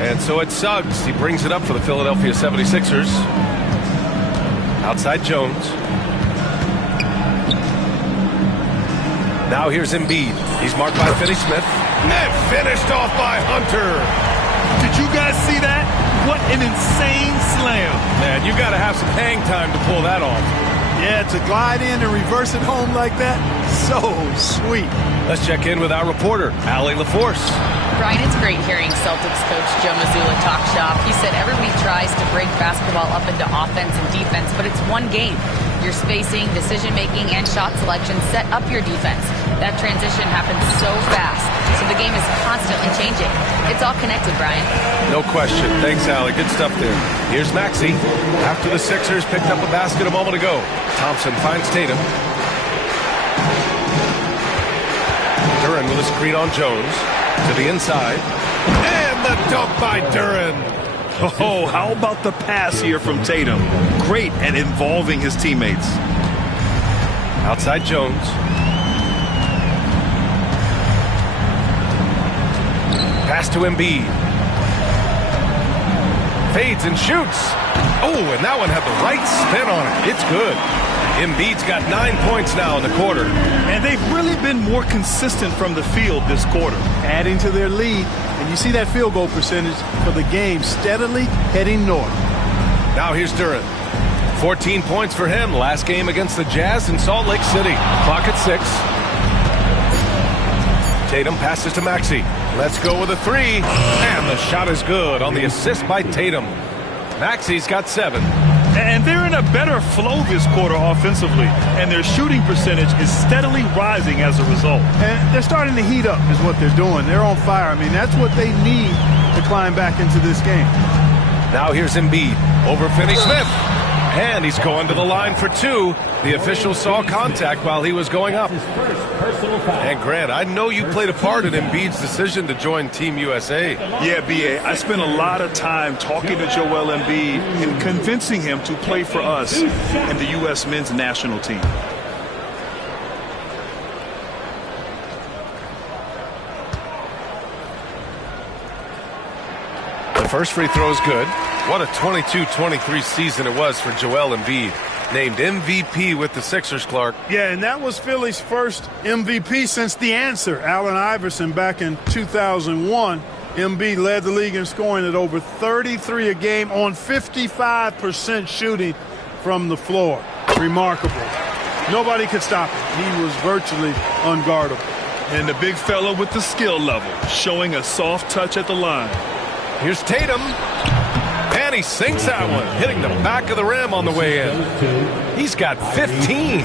And so it's Suggs. He brings it up for the Philadelphia 76ers. Outside Jones. Now here's Embiid. He's marked by Finney-Smith. And finished off by Hunter. Did you guys see that? What an insane slam. Man, you got to have some hang time to pull that off. Yeah, to glide in and reverse it home like that, so sweet. Let's check in with our reporter, Allie LaForce. Brian, it's great hearing Celtics coach Joe Mazzulla talk shop. He said everybody tries to break basketball up into offense and defense, but it's one game. Your spacing, decision-making, and shot selection set up your defense. That transition happens so fast, so the game is constantly changing. It's all connected, Brian. No question. Thanks, Allie. Good stuff there. Here's Maxey. After the Sixers picked up a basket a moment ago. Thompson finds Tatum. Duren with a screen on Jones. To the inside. And the dunk by Duren. Oh, how about the pass here from Tatum? Great at involving his teammates. Outside Jones. Pass to Embiid. Fades and shoots. Oh, and that one had the right spin on it. It's good. Embiid's got 9 points now in the quarter. And they've really been more consistent from the field this quarter. Adding to their lead, and you see that field goal percentage for the game steadily heading north. Now here's Duren. 14 points for him. Last game against the Jazz in Salt Lake City. Clock at 6. Tatum passes to Maxey. Let's go with a 3. And the shot is good on the assist by Tatum. Maxey's got 7. And they're in a better flow this quarter offensively, and their shooting percentage is steadily rising as a result. And they're starting to heat up is what they're doing. They're on fire. I mean, that's what they need to climb back into this game. Now here's Embiid over Finney-Smith. And he's going to the line for 2. The official saw contact while he was going up. And Grant, I know you played a part in Embiid's decision to join Team USA. Yeah, B.A., I spent a lot of time talking to Joel Embiid and convincing him to play for us in the U.S. men's national team. The first free throw is good. What a 22-23 season it was for Joel Embiid. Named MVP with the Sixers, Clark. Yeah, and that was Philly's first MVP since the answer, Allen Iverson, back in 2001. Embiid led the league in scoring at over 33 a game on 55% shooting from the floor. Remarkable. Nobody could stop him. He was virtually unguardable. And the big fella with the skill level, showing a soft touch at the line. Here's Tatum. And he sinks that one, hitting the back of the rim on the way in. He's got 15.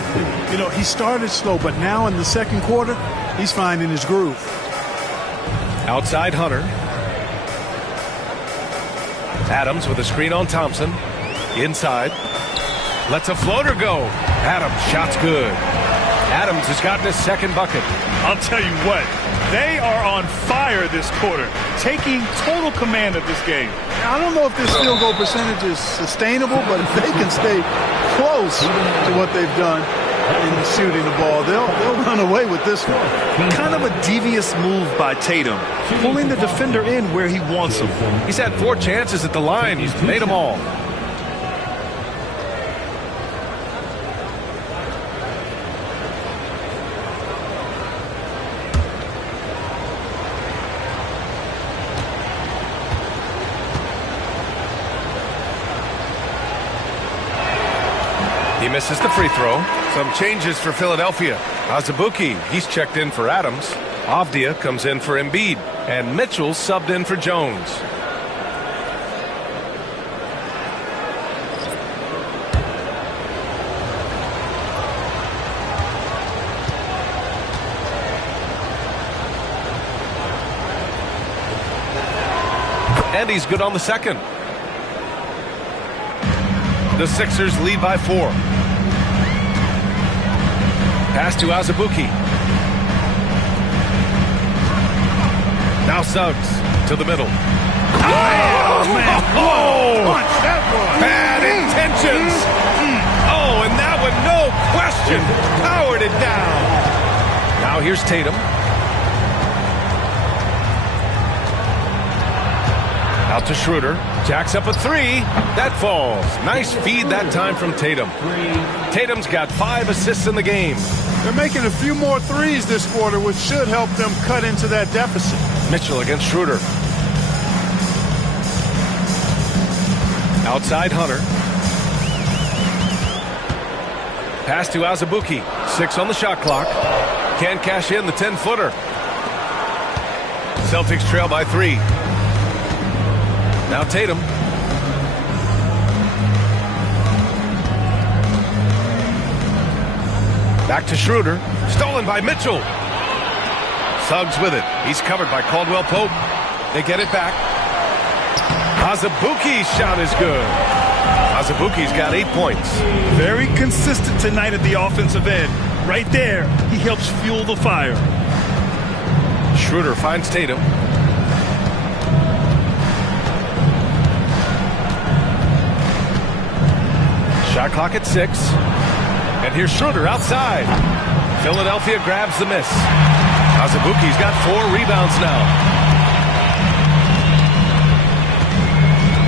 You know, he started slow, but now in the second quarter, he's finding his groove. Outside Hunter. Adams with a screen on Thompson. Inside. Lets a floater go. Adams, shot's good. Adams has gotten his second bucket. I'll tell you what, they are on fire this quarter, taking total command of this game. I don't know if this field goal percentage is sustainable, but if they can stay close to what they've done in shooting the ball, they'll run away with this one. Kind of a devious move by Tatum, pulling the defender in where he wants him. He's had 4 chances at the line. He's made them all. He misses the free throw. Some changes for Philadelphia. Azubuike, he's checked in for Adams. Avdia comes in for Embiid. And Mitchell subbed in for Jones. And he's good on the second. The Sixers lead by 4. Pass to Azubuike. Now Suggs to the middle. Oh, man. Whoa. Punch that one. Bad intentions. Oh, and that one, no question, powered it down. Now here's Tatum. Out to Schroeder. Jacks up a 3. That falls. Nice feed that time from Tatum. Tatum's got 5 assists in the game. They're making a few more threes this quarter, which should help them cut into that deficit. Mitchell against Schroeder. Outside Hunter. Pass to Azubuike. 6 on the shot clock. Can't cash in the 10-footer. Celtics trail by 3. Now Tatum. Back to Schroeder. Stolen by Mitchell. Suggs with it. He's covered by Caldwell Pope. They get it back. Azubuike's shot is good. Azubuike's got 8 points. Very consistent tonight at the offensive end. Right there, he helps fuel the fire. Schroeder finds Tatum. Shot clock at 6. And here's Schroeder outside. Philadelphia grabs the miss. Azubuike's got 4 rebounds now.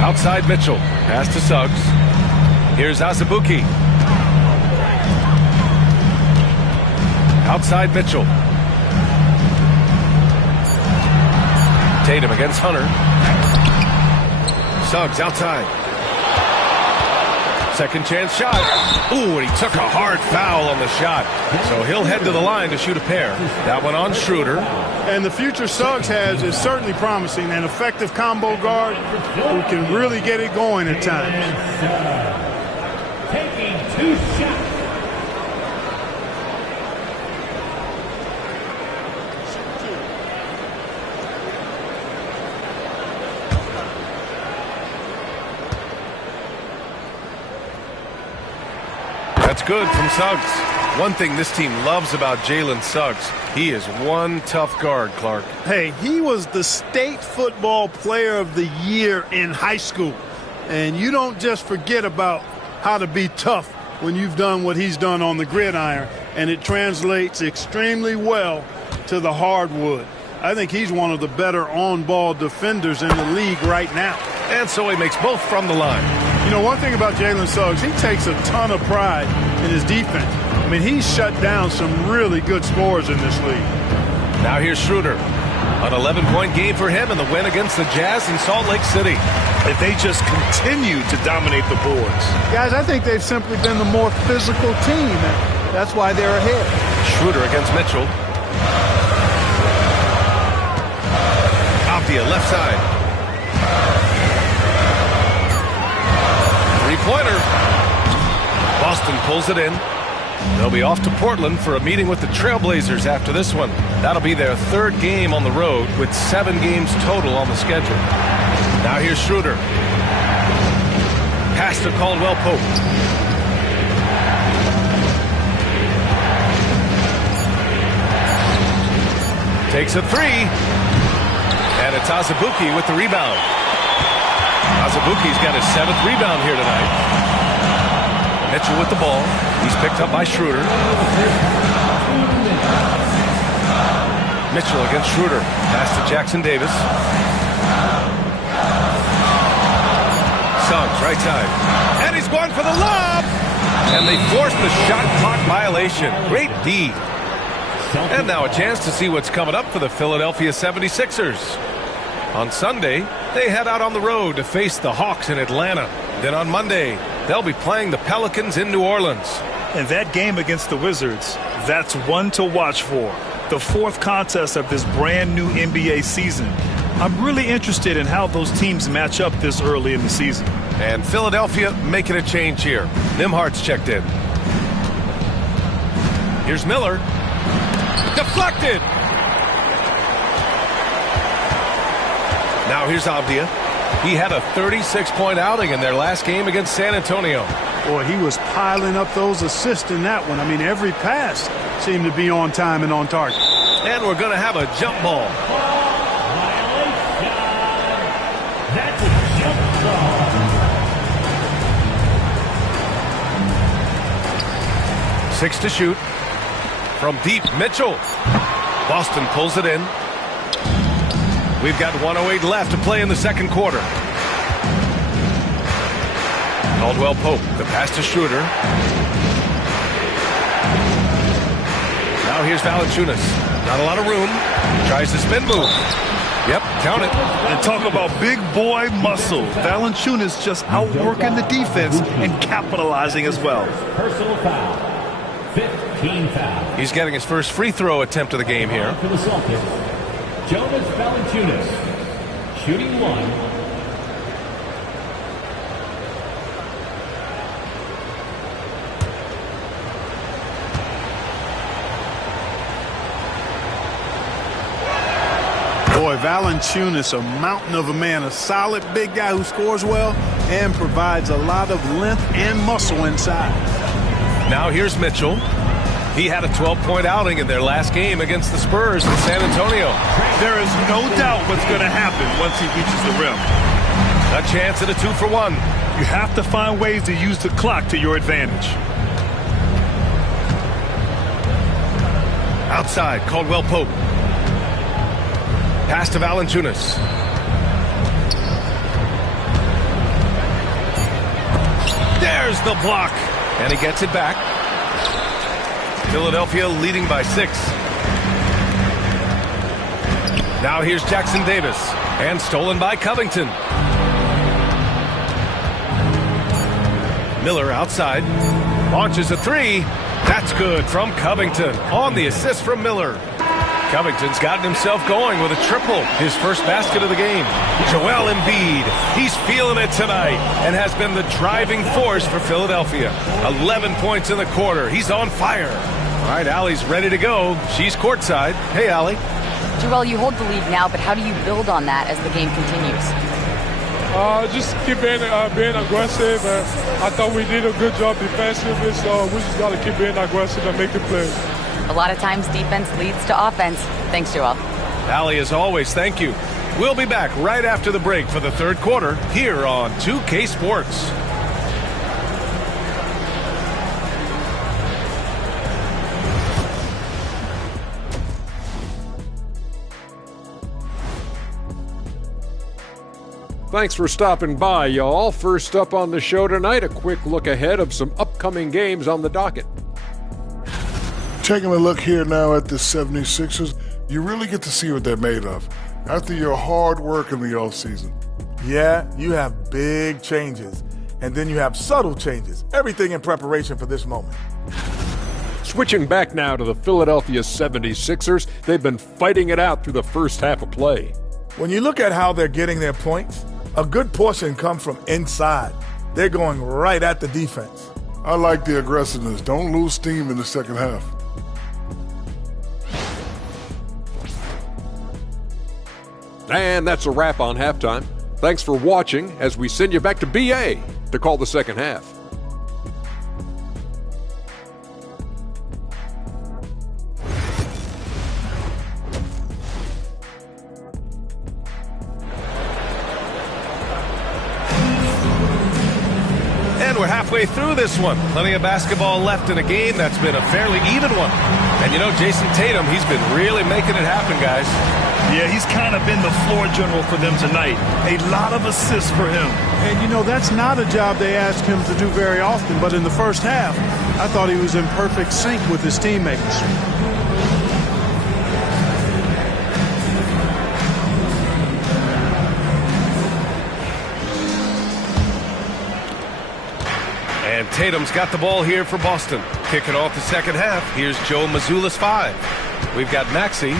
Outside Mitchell. Pass to Suggs. Here's Azubuike. Outside Mitchell. Tatum against Hunter. Suggs outside. Second chance shot. Ooh, and he took a hard foul on the shot. So he'll head to the line to shoot a pair. That one on Schroeder. And the future Suggs has is certainly promising. An effective combo guard who can really get it going at times. Taking 2 shots. That's good from Suggs. One thing this team loves about Jalen Suggs, he is one tough guard, Clark. Hey, he was the state football player of the year in high school. And you don't just forget about how to be tough when you've done what he's done on the gridiron. And it translates extremely well to the hardwood. I think he's one of the better on-ball defenders in the league right now. And so he makes both from the line. You know, one thing about Jalen Suggs, he takes a ton of pride in his defense. I mean, he's shut down some really good scores in this league. Now here's Schroeder. An 11-point game for him in the win against the Jazz in Salt Lake City. And they just continue to dominate the boards. Guys, I think they've simply been the more physical team, and that's why they're ahead. Schroeder against Mitchell. Avdia left side. Three-pointer. Boston pulls it in. They'll be off to Portland for a meeting with the Trailblazers after this one. That'll be their 3rd game on the road with 7 games total on the schedule. Now here's Schroeder. Pass to Caldwell Pope. Takes a 3. And it's Azubuike with the rebound. Azubuike's got his 7th rebound here tonight. Mitchell with the ball. He's picked up by Schroeder. Mitchell against Schroeder. Pass to Jackson Davis. Suggs, right side. And he's going for the lob. And they forced the shot clock violation. Great D. And now a chance to see what's coming up for the Philadelphia 76ers. On Sunday, they head out on the road to face the Hawks in Atlanta. Then on Monday, they'll be playing the Pelicans in New Orleans. And that game against the Wizards, that's one to watch for. The fourth contest of this brand new NBA season. I'm really interested in how those teams match up this early in the season. And Philadelphia making a change here. Nimhard's checked in. Here's Miller. Deflected. Now here's Avdia. He had a 36-point outing in their last game against San Antonio. Boy, he was piling up those assists in that one. I mean, every pass seemed to be on time and on target. And we're going to have a jump ball. That's a jump ball. 6 to shoot. From deep, Mitchell. Boston pulls it in. We've got 1:08 left to play in the second quarter. Caldwell Pope, the pass to Schroeder. Now here's Valanciunas. Not a lot of room. Tries the spin move. Yep, count it. And talk about big boy muscle. Valanciunas just outworking the defense and capitalizing as well. Personal foul. 15 foul. He's getting his first free throw attempt of the game here. For the Celtics, Jonas Valanciunas, shooting 1. Boy, Valanciunas, a mountain of a man, a solid big guy who scores well and provides a lot of length and muscle inside. Now here's Mitchell. He had a 12-point outing in their last game against the Spurs in San Antonio. There is no doubt what's going to happen once he reaches the rim. A chance at a 2-for-1. You have to find ways to use the clock to your advantage. Outside, Caldwell Pope. Pass to Valanciunas. There's the block. And he gets it back. Philadelphia leading by 6. Now here's Jackson Davis. And stolen by Covington. Miller outside. Launches a 3. That's good from Covington. On the assist from Miller. Covington's gotten himself going with a triple. His first basket of the game. Joel Embiid. He's feeling it tonight and has been the driving force for Philadelphia. 11 points in the quarter. He's on fire. All right, Allie's ready to go. She's courtside. Hey, Allie. Joel, you hold the lead now, but how do you build on that as the game continues? Just keep being aggressive. I thought we did a good job defensively, so we just got to keep being aggressive and make the plays. A lot of times defense leads to offense. Thanks, Joel. Allie, as always, thank you. We'll be back right after the break for the third quarter here on 2K Sports. Thanks for stopping by, y'all. First up on the show tonight, a quick look ahead of some upcoming games on the docket. Taking a look here now at the 76ers, you really get to see what they're made of after your hard work in the offseason. Yeah, you have big changes, and then you have subtle changes. Everything in preparation for this moment. Switching back now to the Philadelphia 76ers, they've been fighting it out through the first half of play. When you look at how they're getting their points, a good portion comes from inside. They're going right at the defense. I like the aggressiveness. Don't lose steam in the second half. And that's a wrap on halftime. Thanks for watching as we send you back to BA to call the second half. And we're halfway through this one. Plenty of basketball left in a game that's been a fairly even one. And you know, Jason Tatum, he's been really making it happen, guys. Yeah, he's kind of been the floor general for them tonight. A lot of assists for him. And, you know, that's not a job they ask him to do very often. But in the first half, I thought he was in perfect sync with his teammates. And Tatum's got the ball here for Boston. Kicking off the second half, here's Joe Mazzulla's 5. We've got Maxey,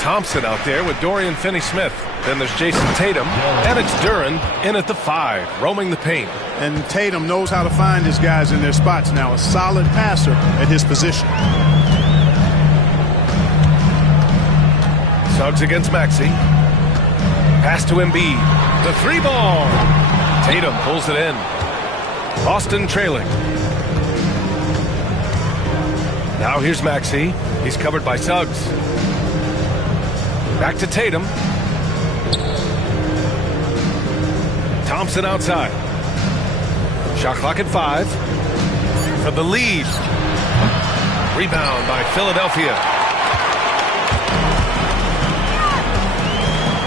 Thompson out there with Dorian Finney-Smith. Then there's Jason Tatum, and it's Duren in at the 5, roaming the paint. And Tatum knows how to find his guys in their spots now. A solid passer at his position. Suggs against Maxey. Pass to Embiid. The 3-ball. Tatum pulls it in. Boston trailing. Now here's Maxey. He's covered by Suggs. Back to Tatum. Thompson outside. Shot clock at 5. For the lead. Rebound by Philadelphia.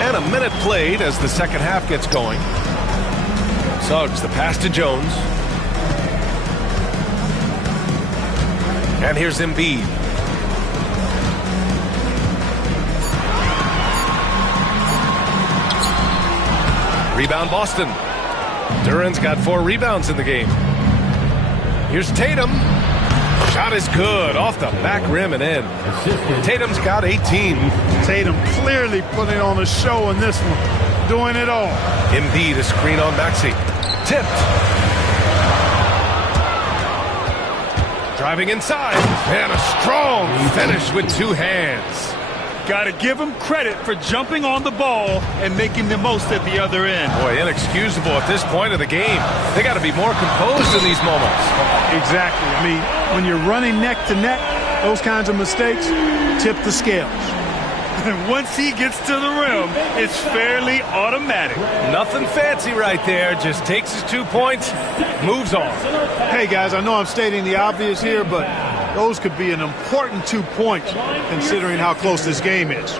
And a minute played as the second half gets going. Suggs, the pass to Jones. And here's Embiid. Rebound Boston. Duren's got 4 rebounds in the game. Here's Tatum. Shot is good off the back rim and in. Tatum's got 18. Tatum clearly putting on a show in this one. Doing it all. Embiid, a screen on Maxey. Tipped. Driving inside. And a strong finish with 2 hands. Got to give him credit for jumping on the ball and making the most at the other end. Boy, inexcusable at this point of the game. They got to be more composed in these moments. Exactly. I mean, when you're running neck to neck, those kinds of mistakes tip the scales. And once he gets to the rim, it's fairly automatic. Nothing fancy right there. Just takes his 2 points, moves on. Hey, guys, I know I'm stating the obvious here, but those could be an important 2 points considering how close this game is.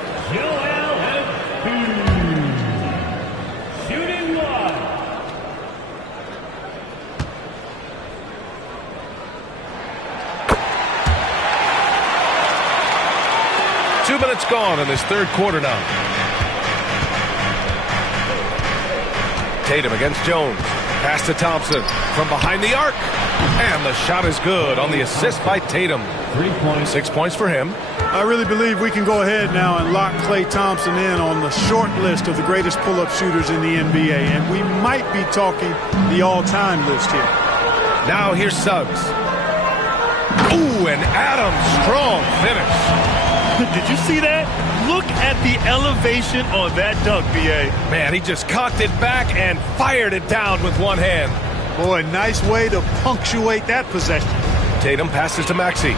Shooting 1. 2 minutes gone in this third quarter now. Tatum against Jones. Pass to Thompson from behind the arc. And the shot is good on the assist by Tatum. 3 points. 6 points for him. I really believe we can go ahead now and lock Klay Thompson in on the short list of the greatest pull-up shooters in the NBA. And we might be talking the all-time list here. Now here's Suggs. Ooh, and Adams, strong finish. Did you see that? Look at the elevation on that dunk, B.A. Man, he just cocked it back and fired it down with one hand. Boy, nice way to punctuate that possession. Tatum passes to Maxey.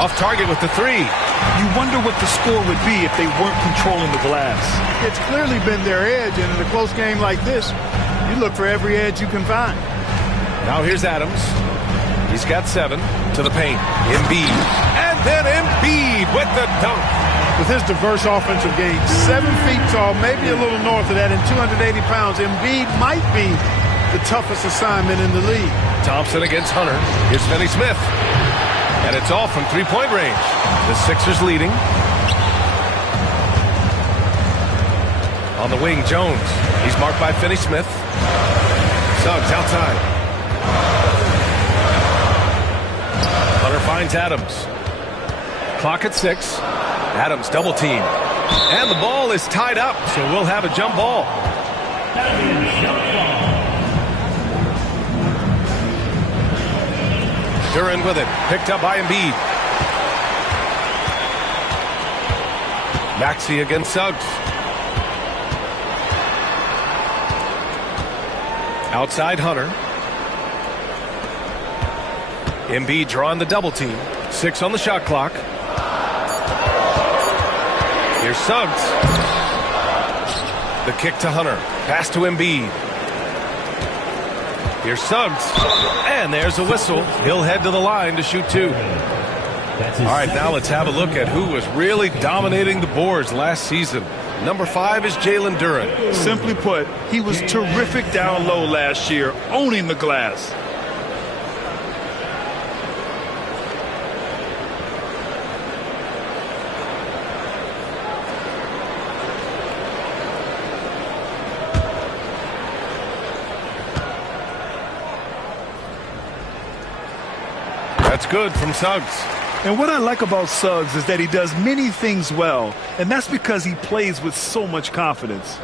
Off target with the 3. You wonder what the score would be if they weren't controlling the glass. It's clearly been their edge, and in a close game like this, you look for every edge you can find. Now here's Adams. He's got 7 to the paint. Embiid. And then Embiid with the dunk. With his diverse offensive game, 7 feet tall, maybe a little north of that, and 280 pounds, Embiid might be the toughest assignment in the league. Thompson against Hunter. Here's Finney-Smith. And it's off from 3-point range. The Sixers leading. On the wing, Jones. He's marked by Finney-Smith. Suggs outside. Hunter finds Adams. Clock at 6. Adams double team. And the ball is tied up, so we'll have a jump ball. Duren with it. Picked up by Embiid. Maxey against Suggs. Outside Hunter. Embiid drawing the double team. 6 on the shot clock. Here's Suggs. The kick to Hunter. Pass to Embiid. Here's Suggs. And there's a whistle. He'll head to the line to shoot 2. All right, now let's have a look at who was really dominating the boards last season. Number 5 is Jalen Duren. Simply put, he was terrific down low last year, owning the glass. That's good from Suggs. And what I like about Suggs is that he does many things well, and that's because he plays with so much confidence.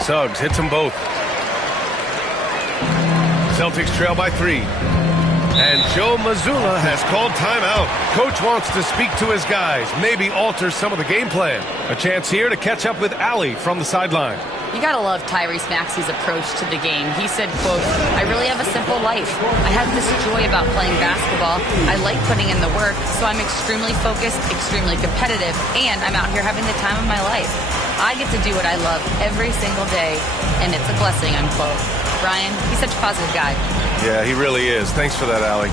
Suggs hits them both. Celtics trail by 3. And Joe Mazzulla has called timeout. Coach wants to speak to his guys, maybe alter some of the game plan. A chance here to catch up with Allie from the sideline. You gotta love Tyrese Maxey's approach to the game. He said, quote, "I really have a simple life. I have this joy about playing basketball. I like putting in the work, so I'm extremely focused, extremely competitive, and I'm out here having the time of my life. I get to do what I love every single day, and it's a blessing," unquote. Ryan, he's such a positive guy. Yeah, he really is. Thanks for that, Allie.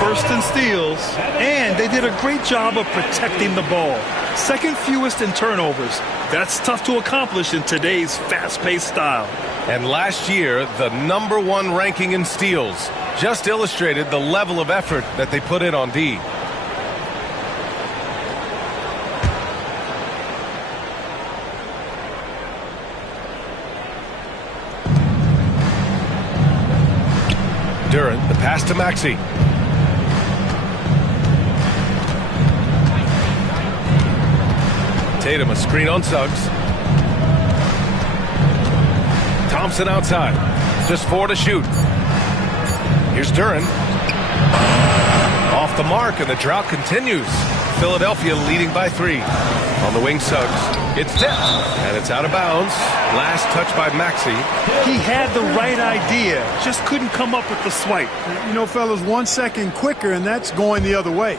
First in steals, and they did a great job of protecting the ball. Second fewest in turnovers. That's tough to accomplish in today's fast-paced style. And last year, the #1 ranking in steals just illustrated the level of effort that they put in on D. Duren, the pass to Maxey. Tatum, a screen on Suggs. Thompson outside. Just 4 to shoot. Here's Duren. Off the mark, and the drought continues. Philadelphia leading by 3. On the wing, Suggs. It's tipped, and it's out of bounds. Last touch by Maxey. He had the right idea, just couldn't come up with the swipe. You know, fellas, 1 second quicker, and that's going the other way.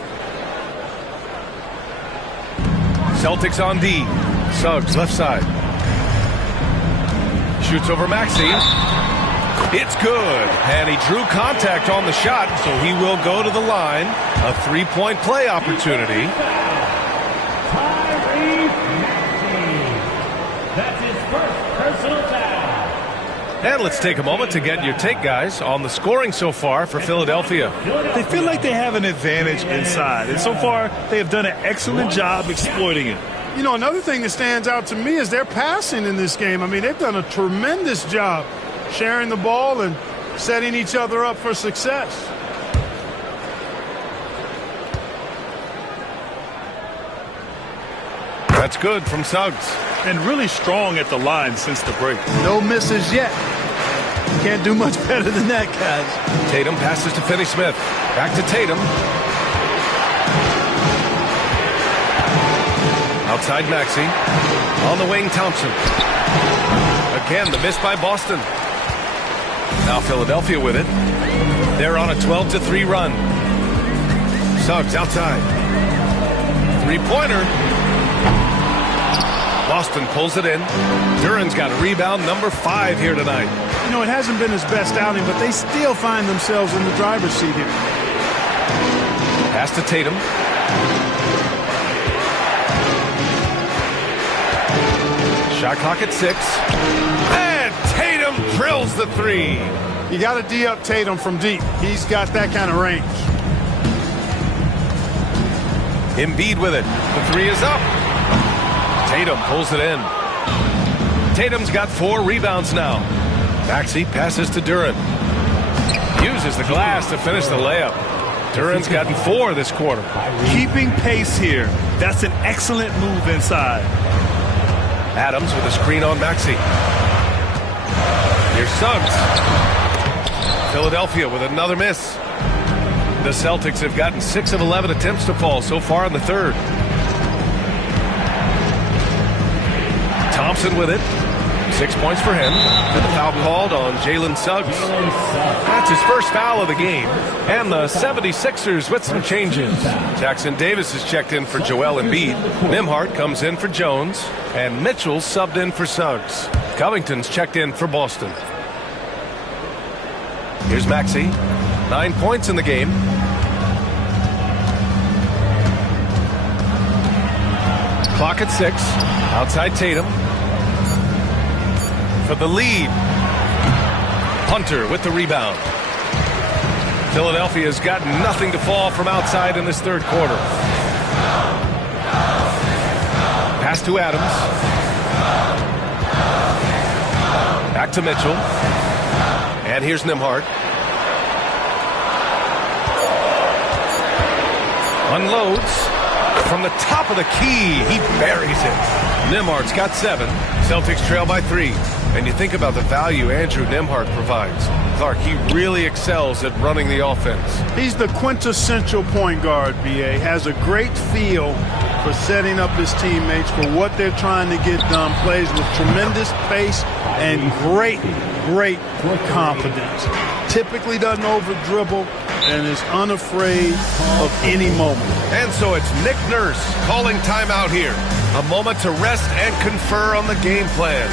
Celtics on D. Suggs, left side. Shoots over Maxey. It's good. And he drew contact on the shot, so he will go to the line. A 3-point play opportunity. That's his first personal foul. And let's take a moment to get your take, guys, on the scoring so far for Philadelphia. They feel like they have an advantage inside, and so far they have done an excellent job exploiting it. You know, another thing that stands out to me is their passing in this game. I mean, they've done a tremendous job sharing the ball and setting each other up for success. That's good from Suggs. And really strong at the line since the break. No misses yet. Can't do much better than that, guys. Tatum passes to Finney-Smith. Back to Tatum. Outside Maxey. On the wing, Thompson. Again, the miss by Boston. Now Philadelphia with it. They're on a 12-3 run. Suggs outside. Three-pointer. Boston pulls it in. Duren's got a rebound, number 5 here tonight. You know, it hasn't been his best outing, but they still find themselves in the driver's seat here. Pass to Tatum. Shot clock at 6. And Tatum drills the 3. You got to D up Tatum from deep. He's got that kind of range. Embiid with it. The 3 is up. Tatum pulls it in. Tatum's got 4 rebounds now. Maxey passes to Duren. Uses the glass to finish the layup. Duren's gotten 4 this quarter. Keeping pace here. That's an excellent move inside. Adams with a screen on Maxey. Here's Suggs. Philadelphia with another miss. The Celtics have gotten 6 of 11 attempts to fall so far in the third. Thompson with it. 6 points for him. And the foul called on Jalen Suggs. That's his first foul of the game. And the 76ers with some changes. Jackson Davis is checked in for Joel Embiid. Nembhard comes in for Jones. And Mitchell subbed in for Suggs. Covington's checked in for Boston. Here's Maxey. 9 points in the game. Clock at 6. Outside Tatum. For the lead. Hunter with the rebound. Philadelphia's got nothing to fall from outside in this third quarter. Pass to Adams. Back to Mitchell. And here's Nembhard. Unloads. From the top of the key, he buries it. Nembhard's got 7. Celtics trail by 3. And you think about the value Andrew Nembhard provides. Clark, he really excels at running the offense. He's the quintessential point guard, B.A. Has a great feel for setting up his teammates for what they're trying to get done. Plays with tremendous pace and great confidence. Typically doesn't over-dribble and is unafraid of any moment. And so it's Nick Nurse calling timeout here. A moment to rest and confer on the game plan.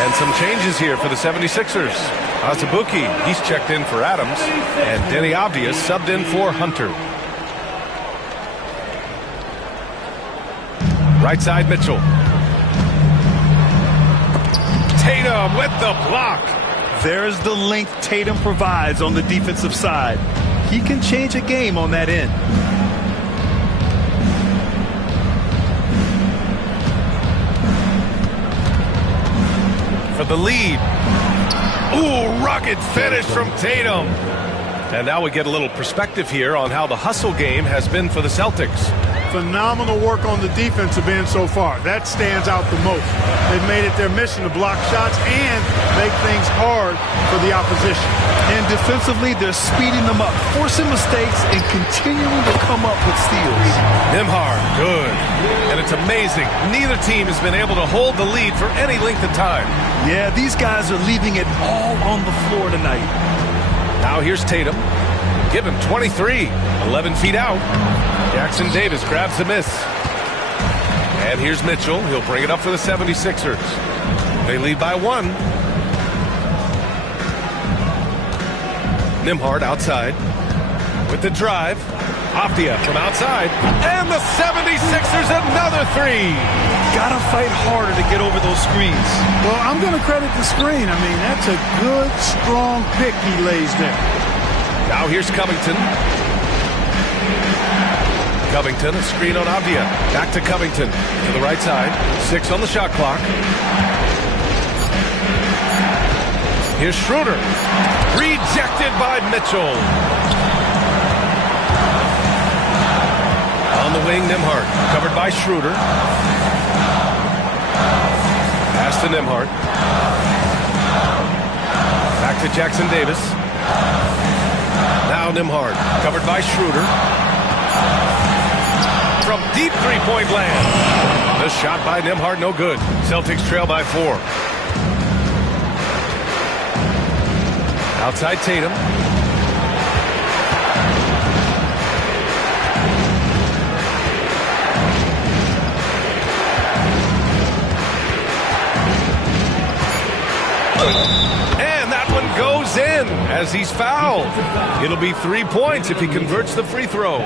And some changes here for the 76ers. Azubuike, he's checked in for Adams, and Denny Avdia subbed in for Hunter. Right side, Mitchell. Tatum with the block. There's the length Tatum provides on the defensive side. He can change a game on that end. For the lead. Ooh, rugged finish from Tatum. And now we get a little perspective here on how the hustle game has been for the Celtics. Phenomenal work on the defensive end so far. That stands out the most. They've made it their mission to block shots and make things hard for the opposition. And defensively, they're speeding them up, forcing mistakes, and continuing to come up with steals. Nembhard, good. And it's amazing. Neither team has been able to hold the lead for any length of time. Yeah, these guys are leaving it all on the floor tonight. Now here's Tatum. Give him 23. 11 feet out. Jackson Davis grabs the miss. And here's Mitchell. He'll bring it up for the 76ers. They lead by 1. Nembhard outside. With the drive. Avdia from outside. And the 76ers another 3. Gotta fight harder to get over those screens. Well, I'm going to credit the screen. I mean, that's a good, strong pick he lays there. Now here's Covington. Covington, a screen on Avdia. Back to Covington. To the right side. 6 on the shot clock. Here's Schroeder. Rejected by Mitchell. On the wing, Nembhard. Covered by Schroeder. Pass to Nembhard. Back to Jackson Davis. Now Nembhard. Covered by Schroeder. From deep three-point land. The shot by Nembhard, no good. Celtics trail by 4. Outside Tatum. And that one goes in as he's fouled. It'll be 3 points if he converts the free throw.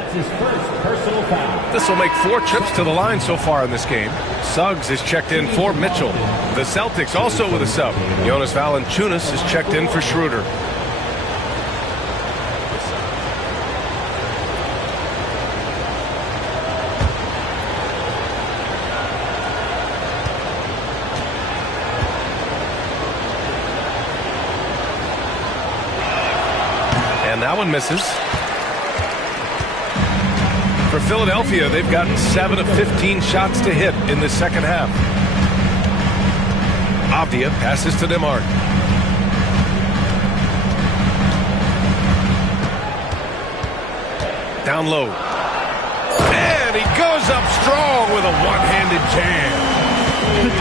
This will make 4 trips to the line so far in this game. Suggs is checked in for Mitchell. The Celtics also with a sub. Jonas Valanciunas is checked in for Schroeder. That one misses. For Philadelphia, they've gotten 7 of 15 shots to hit in the second half. Avdia passes to Nembhard. Down low. And he goes up strong with a one-handed jam.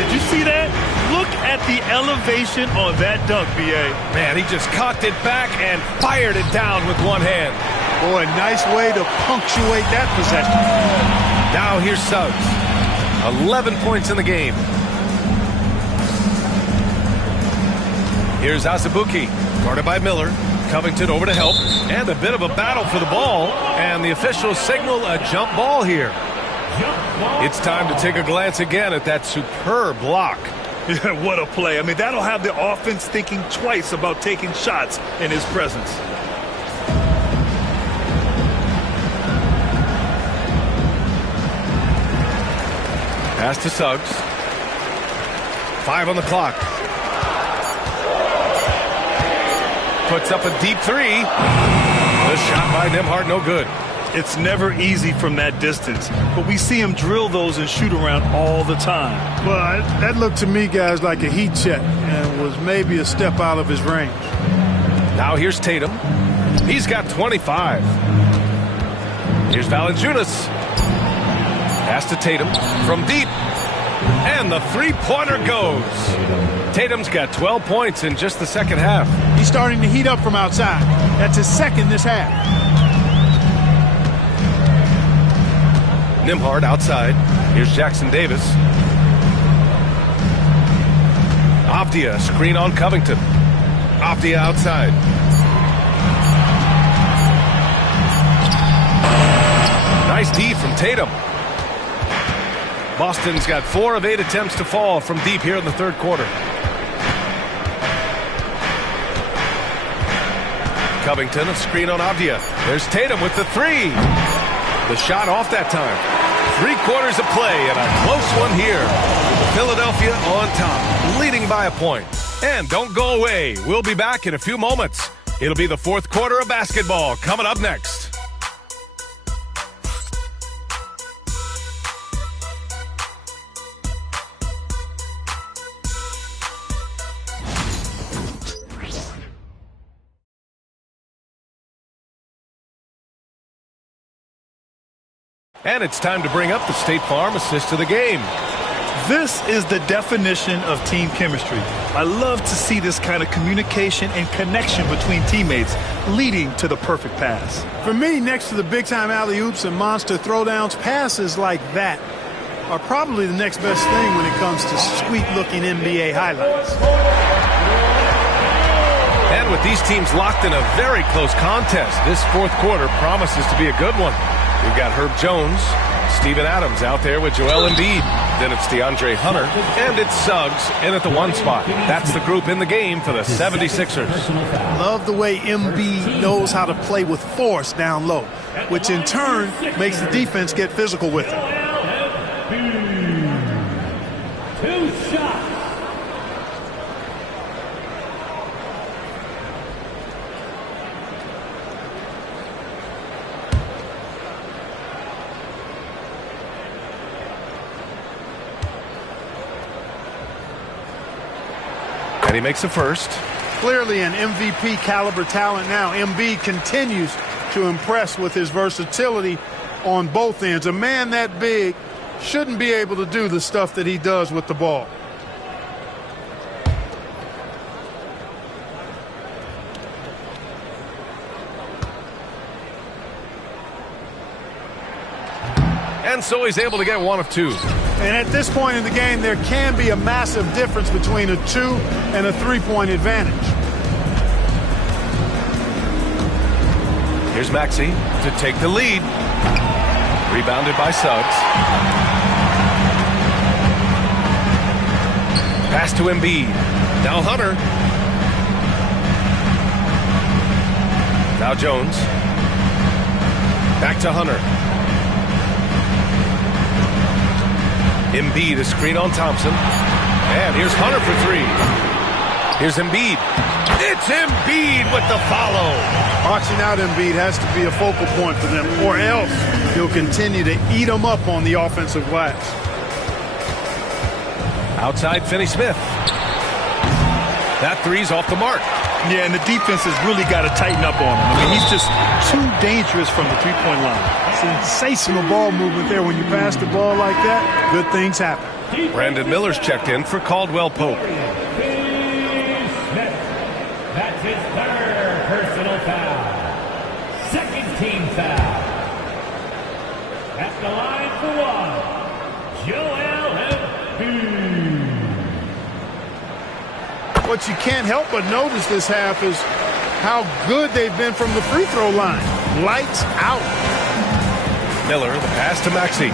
Did you see that? Look at the elevation on that dunk, B.A. Man, he just cocked it back and fired it down with one hand. Boy, nice way to punctuate that possession. Now here's Suggs. 11 points in the game. Here's Azubuike, guarded by Miller. Covington over to help, and a bit of a battle for the ball, and the officials signal a jump ball here. It's time to take a glance again at that superb block. Yeah, what a play. I mean, that'll have the offense thinking twice about taking shots in his presence. Pass to Suggs. 5 on the clock. Puts up a deep three. The shot by Nembhard, no good. It's never easy from that distance, but we see him drill those and shoot around all the time. Well, that looked to me, guys, like a heat check and was maybe a step out of his range. Now here's Tatum. He's got 25. Here's Valanciunas. Pass to Tatum from deep. And the three-pointer goes. Tatum's got 12 points in just the second half. He's starting to heat up from outside. That's his second this half. Nembhard outside. Here's Jackson Davis. Avdia, screen on Covington. Avdia outside. Nice D from Tatum. Boston's got 4 of 8 attempts to fall from deep here in the third quarter. Covington, a screen on Avdia. There's Tatum with the three. The shot off that time. 3 quarters of play and a close one here. Philadelphia on top, leading by a point. And don't go away. We'll be back in a few moments. It'll be the fourth quarter of basketball coming up next. And it's time to bring up the State Farm assist of the game. This is the definition of team chemistry. I love to see this kind of communication and connection between teammates leading to the perfect pass. For me, next to the big-time alley-oops and monster throwdowns, passes like that are probably the next best thing when it comes to sweet-looking NBA highlights. And with these teams locked in a very close contest, this fourth quarter promises to be a good one. We've got Herb Jones, Steven Adams out there with Joel Embiid. Then it's DeAndre Hunter, and it's Suggs in at the 1 spot. That's the group in the game for the 76ers. Love the way Embiid knows how to play with force down low, which in turn makes the defense get physical with him. Two shots. And he makes the first. Clearly an MVP caliber talent now. Embiid continues to impress with his versatility on both ends. A man that big shouldn't be able to do the stuff that he does with the ball. And so he's able to get 1 of 2. And at this point in the game, there can be a massive difference between a 2 and a 3-point advantage. Here's Maxey to take the lead. Rebounded by Suggs. Pass to Embiid. Now Hunter. Now Jones. Back to Hunter. Embiid, a screen on Thompson. And here's Hunter for 3. Here's Embiid. It's Embiid with the follow. Boxing out Embiid has to be a focal point for them, or else he'll continue to eat them up on the offensive glass. Outside Finney-Smith. That three's off the mark. Yeah, and the defense has really got to tighten up on him. I mean, he's just too dangerous from the three-point line. Sensational ball movement there. When you pass the ball like that, good things happen. Brandon Miller's checked in for Caldwell Pope. That's his third personal foul. Second team foul. At the line for one, Joel Embiid. What you can't help but notice this half is how good they've been from the free throw line. Lights out. Miller, the pass to Maxey.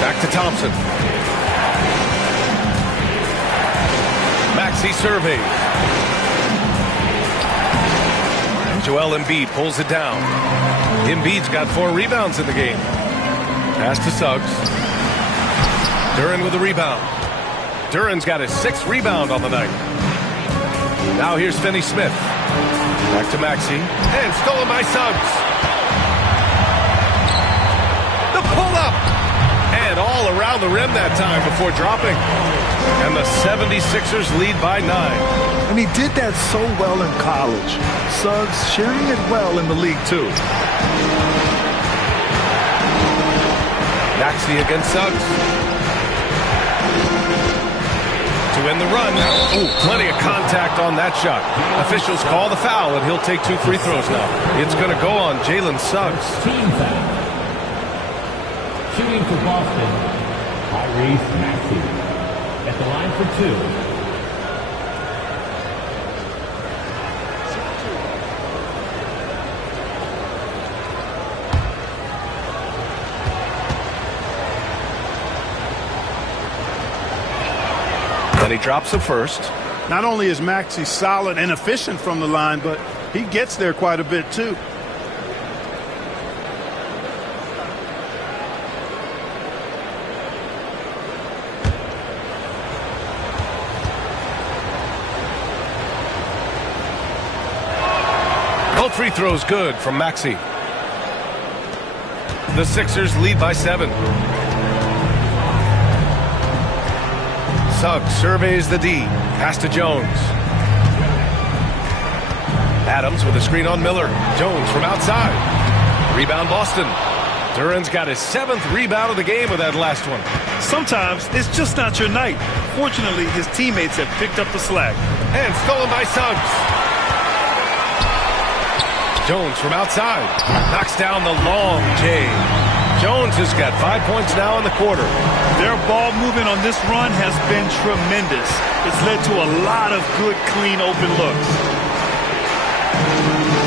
Back to Thompson. Maxey surveys. Joel Embiid pulls it down. Embiid's got 4 rebounds in the game. Pass to Suggs. Duren with a rebound. Duren's got his 6th rebound on the night. Now here's Finney Smith. Back to Maxey. And stolen by Suggs. The pull-up. And all around the rim that time before dropping. And the 76ers lead by 9. And he did that so well in college. Suggs sharing it well in the league, too. Maxey against Suggs. To win the run. Oh, plenty of contact on that shot. Officials call the foul, and he'll take 2 free throws now. It's going to go on Jalen Suggs. Team foul. Shooting for Boston, Tyrese Maxey. At the line for 2. Then he drops the first. Not only is Maxey solid and efficient from the line, but he gets there quite a bit too. Both free throws good from Maxey. The Sixers lead by 7. Suggs surveys the D. Pass to Jones. Adams with a screen on Miller. Jones from outside. Rebound Boston. Duren's got his 7th rebound of the game with that last one. Sometimes it's just not your night. Fortunately, his teammates have picked up the slack. And stolen by Suggs. Jones from outside. Knocks down the long J. Jones has got 5 points now in the quarter. Their ball movement on this run has been tremendous. It's led to a lot of good, clean, open looks.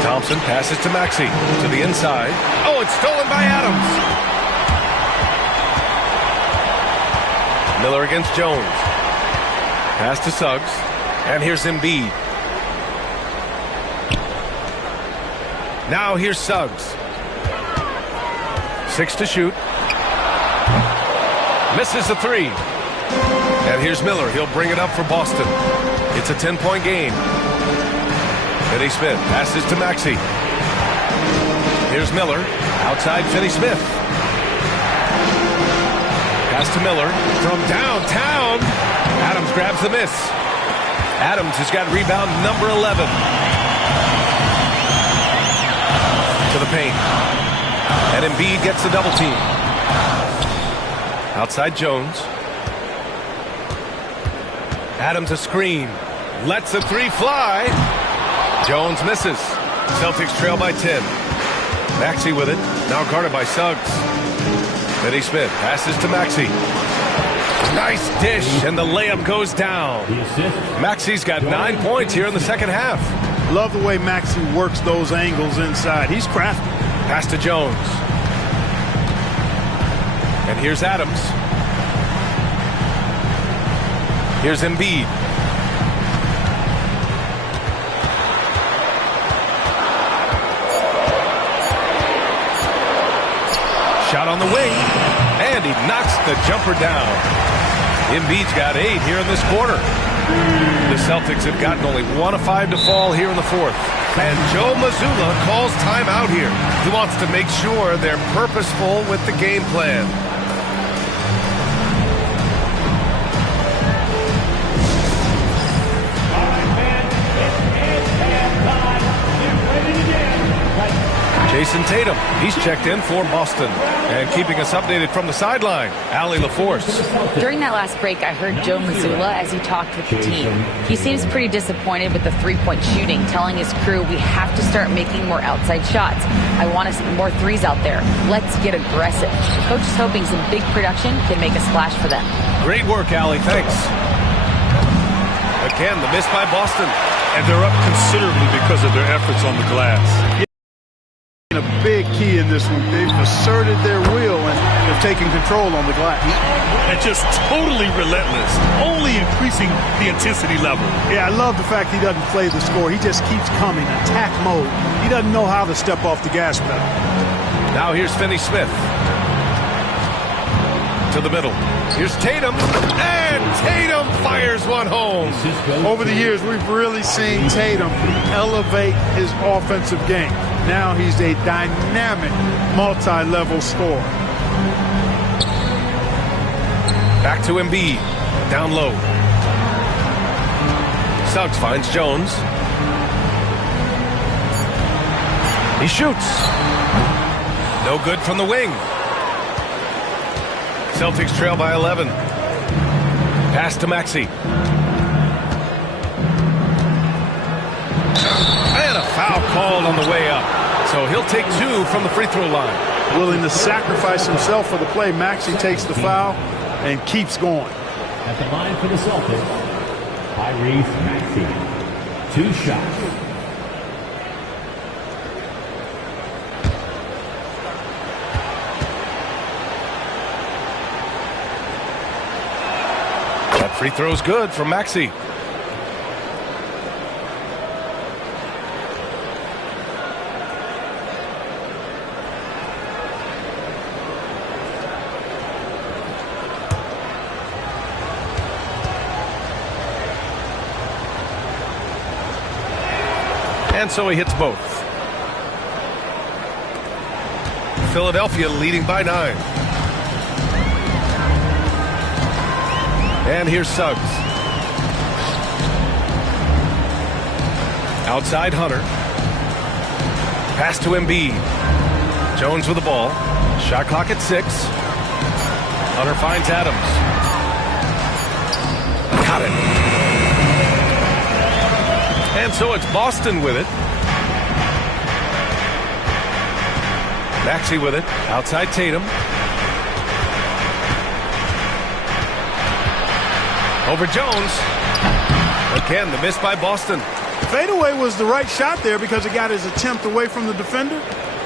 Thompson passes to Maxey. To the inside. Oh, it's stolen by Adams. Miller against Jones. Pass to Suggs. And here's Embiid. Now here's Suggs. 6 to shoot. Misses the 3. And here's Miller. He'll bring it up for Boston. It's a 10-point game. Finney Smith passes to Maxey. Here's Miller. Outside Finney Smith. Pass to Miller. From downtown. Adams grabs the miss. Adams has got rebound number 11. To the paint. And Embiid gets the double team. Outside Jones. Adams a screen. Lets the 3 fly. Jones misses. Celtics trail by 10. Maxey with it. Now guarded by Suggs. Finney Smith passes to Maxey. Nice dish, and the layup goes down. Maxey's got 9 points here in the second half. Love the way Maxey works those angles inside. He's crafty. Pass to Jones. And here's Adams. Here's Embiid. Shot on the wing. And he knocks the jumper down. Embiid's got 8 here in this quarter. The Celtics have gotten only 1 of 5 to fall here in the 4th. And Joe Mazzulla calls timeout here. He wants to make sure they're purposeful with the game plan. Jason Jason Tatum. He's checked in for Boston. And keeping us updated from the sideline, Allie LaForce. During that last break, I heard Joe Mazzulla as he talked with the team. He seems pretty disappointed with the three-point shooting, telling his crew we have to start making more outside shots. I want to see more threes out there. Let's get aggressive. Coach is hoping some big production can make a splash for them. Great work, Allie. Thanks. Again, the miss by Boston. And they're up considerably because of their efforts on the glass. A big key in this one. They've asserted their will and they've taken control on the glass. And just totally relentless, only increasing the intensity level. Yeah, I love the fact he doesn't play the score. He just keeps coming, attack mode. He doesn't know how to step off the gas pedal. Now here's Finney-Smith. To the middle. Here's Tatum. And Tatum fires one home. Over the years, we've really seen Tatum elevate his offensive game. Now he's a dynamic, multi-level scorer. Back to Embiid. Down low. Suggs finds Jones. He shoots. No good from the wing. Celtics trail by 11. Pass to Maxey. And a foul called on the way up. So he'll take 2 from the free throw line. Willing to sacrifice himself for the play, Maxey takes the foul and keeps going. At the line for the Celtics, Tyrese Maxey. 2 shots. That free throw's good from Maxey. And so he hits both. Philadelphia leading by 9. And here's Suggs. Outside Hunter. Pass to Embiid. Jones with the ball. Shot clock at 6. Hunter finds Adams. Got it. And so it's Boston with it. Maxey with it. Outside Tatum. Over Jones. Again, the miss by Boston. Fadeaway was the right shot there because it got his attempt away from the defender,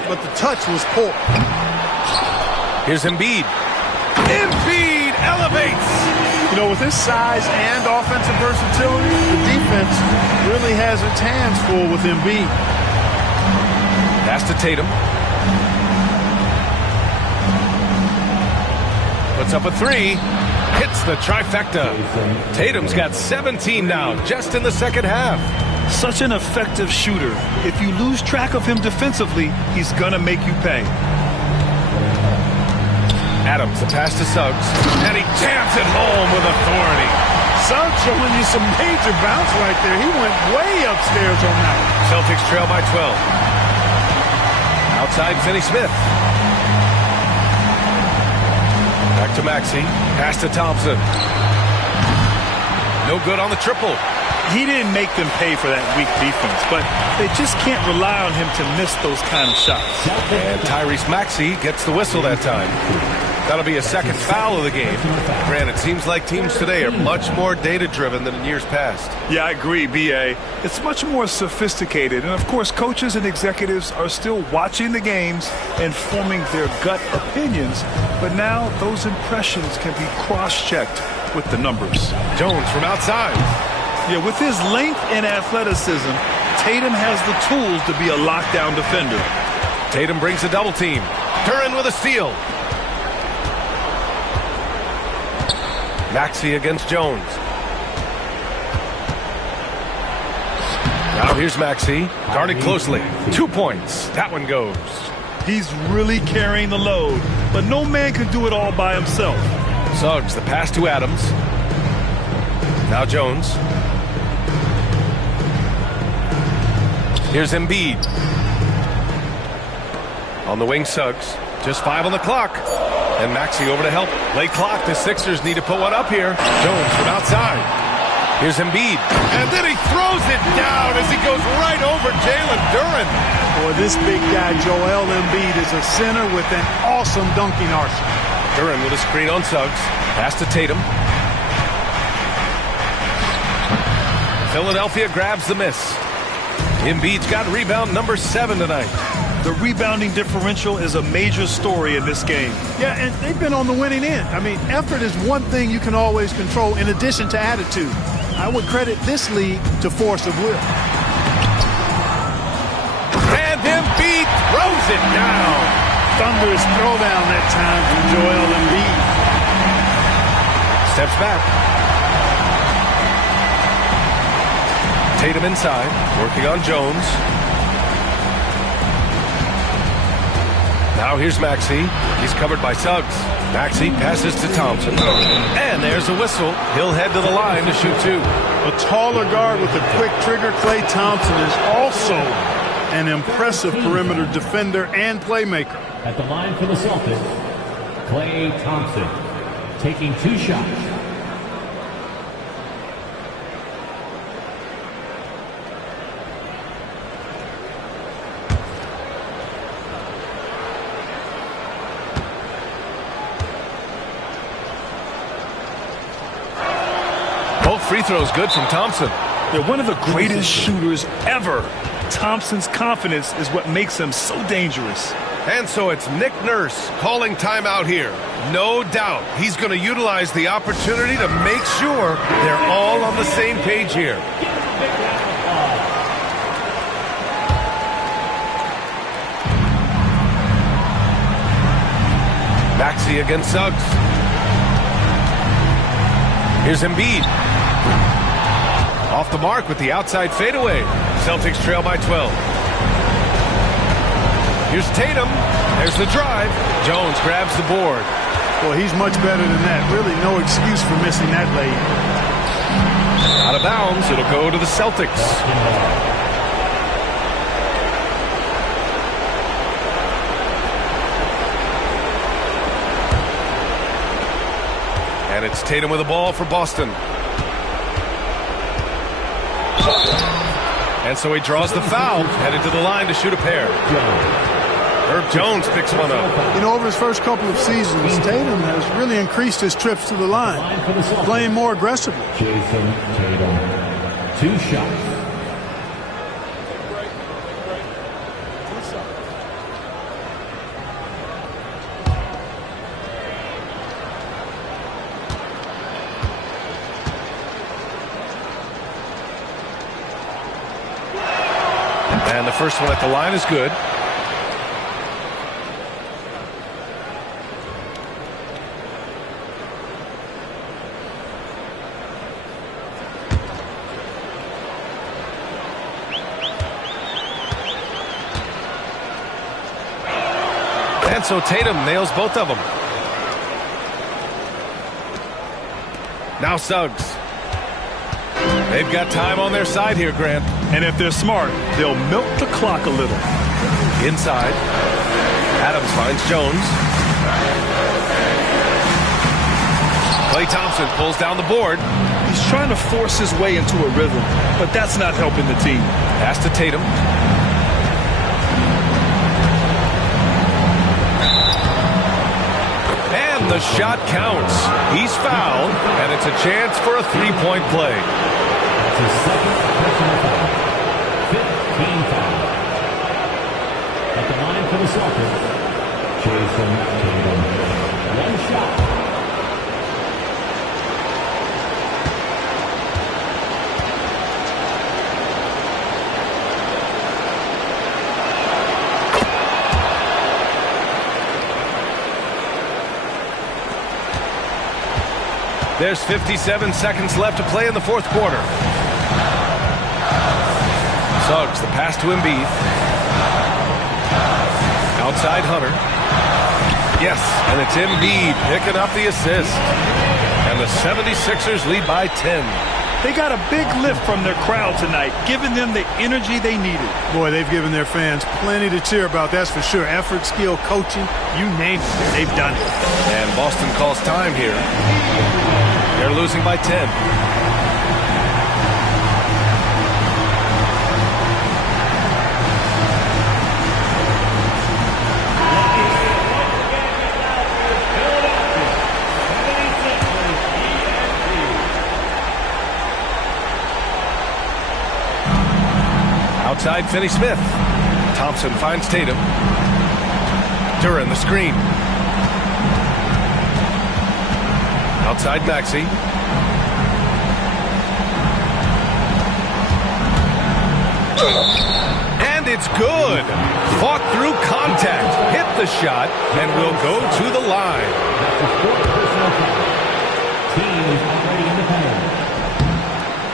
but the touch was poor. Here's Embiid. Embiid elevates. You know, with his size and offensive versatility, the defense really has its hands full with Embiid. Pass to Tatum. Puts up a 3. Hits the trifecta. Tatum's got 17 now, just in the second half. Such an effective shooter. If you lose track of him defensively, he's going to make you pay. Adams, the pass to Suggs, and he jams it home with authority. Suggs showing you some major bounce right there. He went way upstairs on that one. Celtics trail by 12. Outside Finney-Smith. Back to Maxey. Pass to Thompson. No good on the triple. He didn't make them pay for that weak defense, but they just can't rely on him to miss those kind of shots. And Tyrese Maxey gets the whistle that time. That'll be a second foul of the game. Granted, it seems like teams today are much more data-driven than in years past. Yeah, I agree, B.A. It's much more sophisticated. And, of course, coaches and executives are still watching the games and forming their gut opinions. But now those impressions can be cross-checked with the numbers. Jones from outside. Yeah, with his length and athleticism, Tatum has the tools to be a lockdown defender. Tatum brings a double team. Duren with a steal. Maxey against Jones. Now here's Maxey. Guarded closely. 2 points. That one goes. He's really carrying the load, but no man can do it all by himself. Suggs, the pass to Adams. Now Jones. Here's Embiid. On the wing, Suggs. Just 5 on the clock. And Maxey over to help. Late clock. The Sixers need to put one up here. Jones from outside. Here's Embiid. And then he throws it down as he goes right over Jalen Duren. Boy, this big guy, Joel Embiid, is a center with an awesome dunking arsenal. Duren with a screen on Suggs. Pass to Tatum. Philadelphia grabs the miss. Embiid's got rebound number 7 tonight. The rebounding differential is a major story in this game. Yeah, and they've been on the winning end. I mean, effort is one thing you can always control in addition to attitude. I would credit this league to force of will. And Embiid throws it down. Thunderous throwdown that time from Joel Embiid. Steps back. Tatum inside, working on Jones. Now here's Maxey. He's covered by Suggs. Maxey passes to Thompson. And there's a whistle. He'll head to the line to shoot 2. A taller guard with a quick trigger, Klay Thompson, is also an impressive perimeter defender and playmaker. At the line for the Celtics, Klay Thompson taking 2 shots. Free throws good from Thompson. They're one of the greatest shooters ever. Thompson's confidence is what makes him so dangerous. And so it's Nick Nurse calling timeout here. No doubt he's going to utilize the opportunity to make sure they're all on the same page here. Maxey against Suggs. Here's Embiid. Off the mark with the outside fadeaway. Celtics trail by 12. Here's Tatum. There's the drive. Jones grabs the board. Well, he's much better than that. Really no excuse for missing that late. Out of bounds. It'll go to the Celtics. And it's Tatum with the ball for Boston. And so he draws the foul, headed to the line to shoot a pair. Herb Jones picks one up. You know, over his first couple of seasons, Tatum has really increased his trips to the line, playing more aggressively. Jason Tatum, 2 shots. And the first one at the line is good. And so Tatum nails both of them. Now Suggs. They've got time on their side here, Grant. And if they're smart, they'll milk the clock a little. Inside. Adams finds Jones. Klay Thompson pulls down the board. He's trying to force his way into a rhythm, but that's not helping the team. Pass to Tatum. And the shot counts. He's fouled, and it's a chance for a 3-point play. His second personal foul. 15 foul. At the line for the Celtics, Jason Tatum. 1 shot. There's 57 seconds left to play in the fourth quarter. Suggs, the pass to Embiid. Outside Hunter. Yes, and it's Embiid picking up the assist. And the 76ers lead by 10. They got a big lift from their crowd tonight, giving them the energy they needed. Boy, they've given their fans plenty to cheer about, that's for sure. Effort, skill, coaching, you name it, they've done it. And Boston calls time here. They're losing by 10. Outside Finney Smith. Thompson finds Tatum. Duran the screen. Outside Maxey. And it's good. Fought through contact. Hit the shot and will go to the line.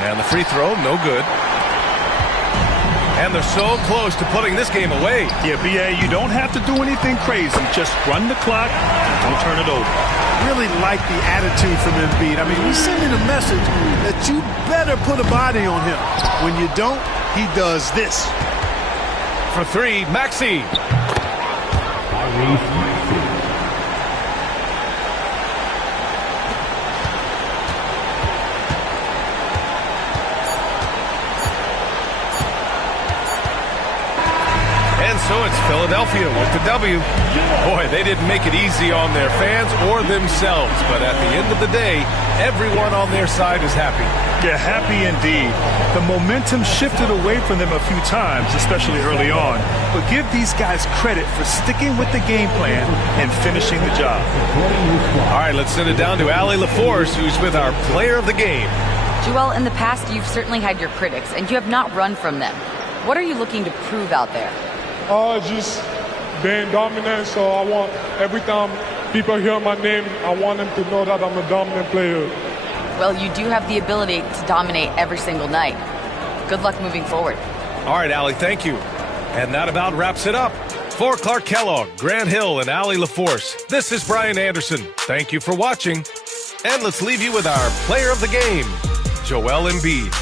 And the free throw, no good. And they're so close to putting this game away. Yeah, B.A., you don't have to do anything crazy. Just run the clock. Don't turn it over. Really like the attitude from Embiid. I mean, he's sending a message that you better put a body on him. When you don't, he does this. For three, Maxey. So it's Philadelphia with the W. Boy, they didn't make it easy on their fans or themselves, but at the end of the day, everyone on their side is happy. Yeah, happy indeed. The momentum shifted away from them a few times, especially early on, but give these guys credit for sticking with the game plan and finishing the job. All right, let's send it down to Allie LaForce, who's with our player of the game. Joel, in the past, you've certainly had your critics, and you have not run from them. What are you looking to prove out there? Just being dominant, so I want every time people hear my name, I want them to know that I'm a dominant player. Well, you do have the ability to dominate every single night. Good luck moving forward. All right, Allie, thank you. And that about wraps it up. For Clark Kellogg, Grant Hill, and Allie LaForce, this is Brian Anderson. Thank you for watching. And let's leave you with our player of the game, Joel Embiid.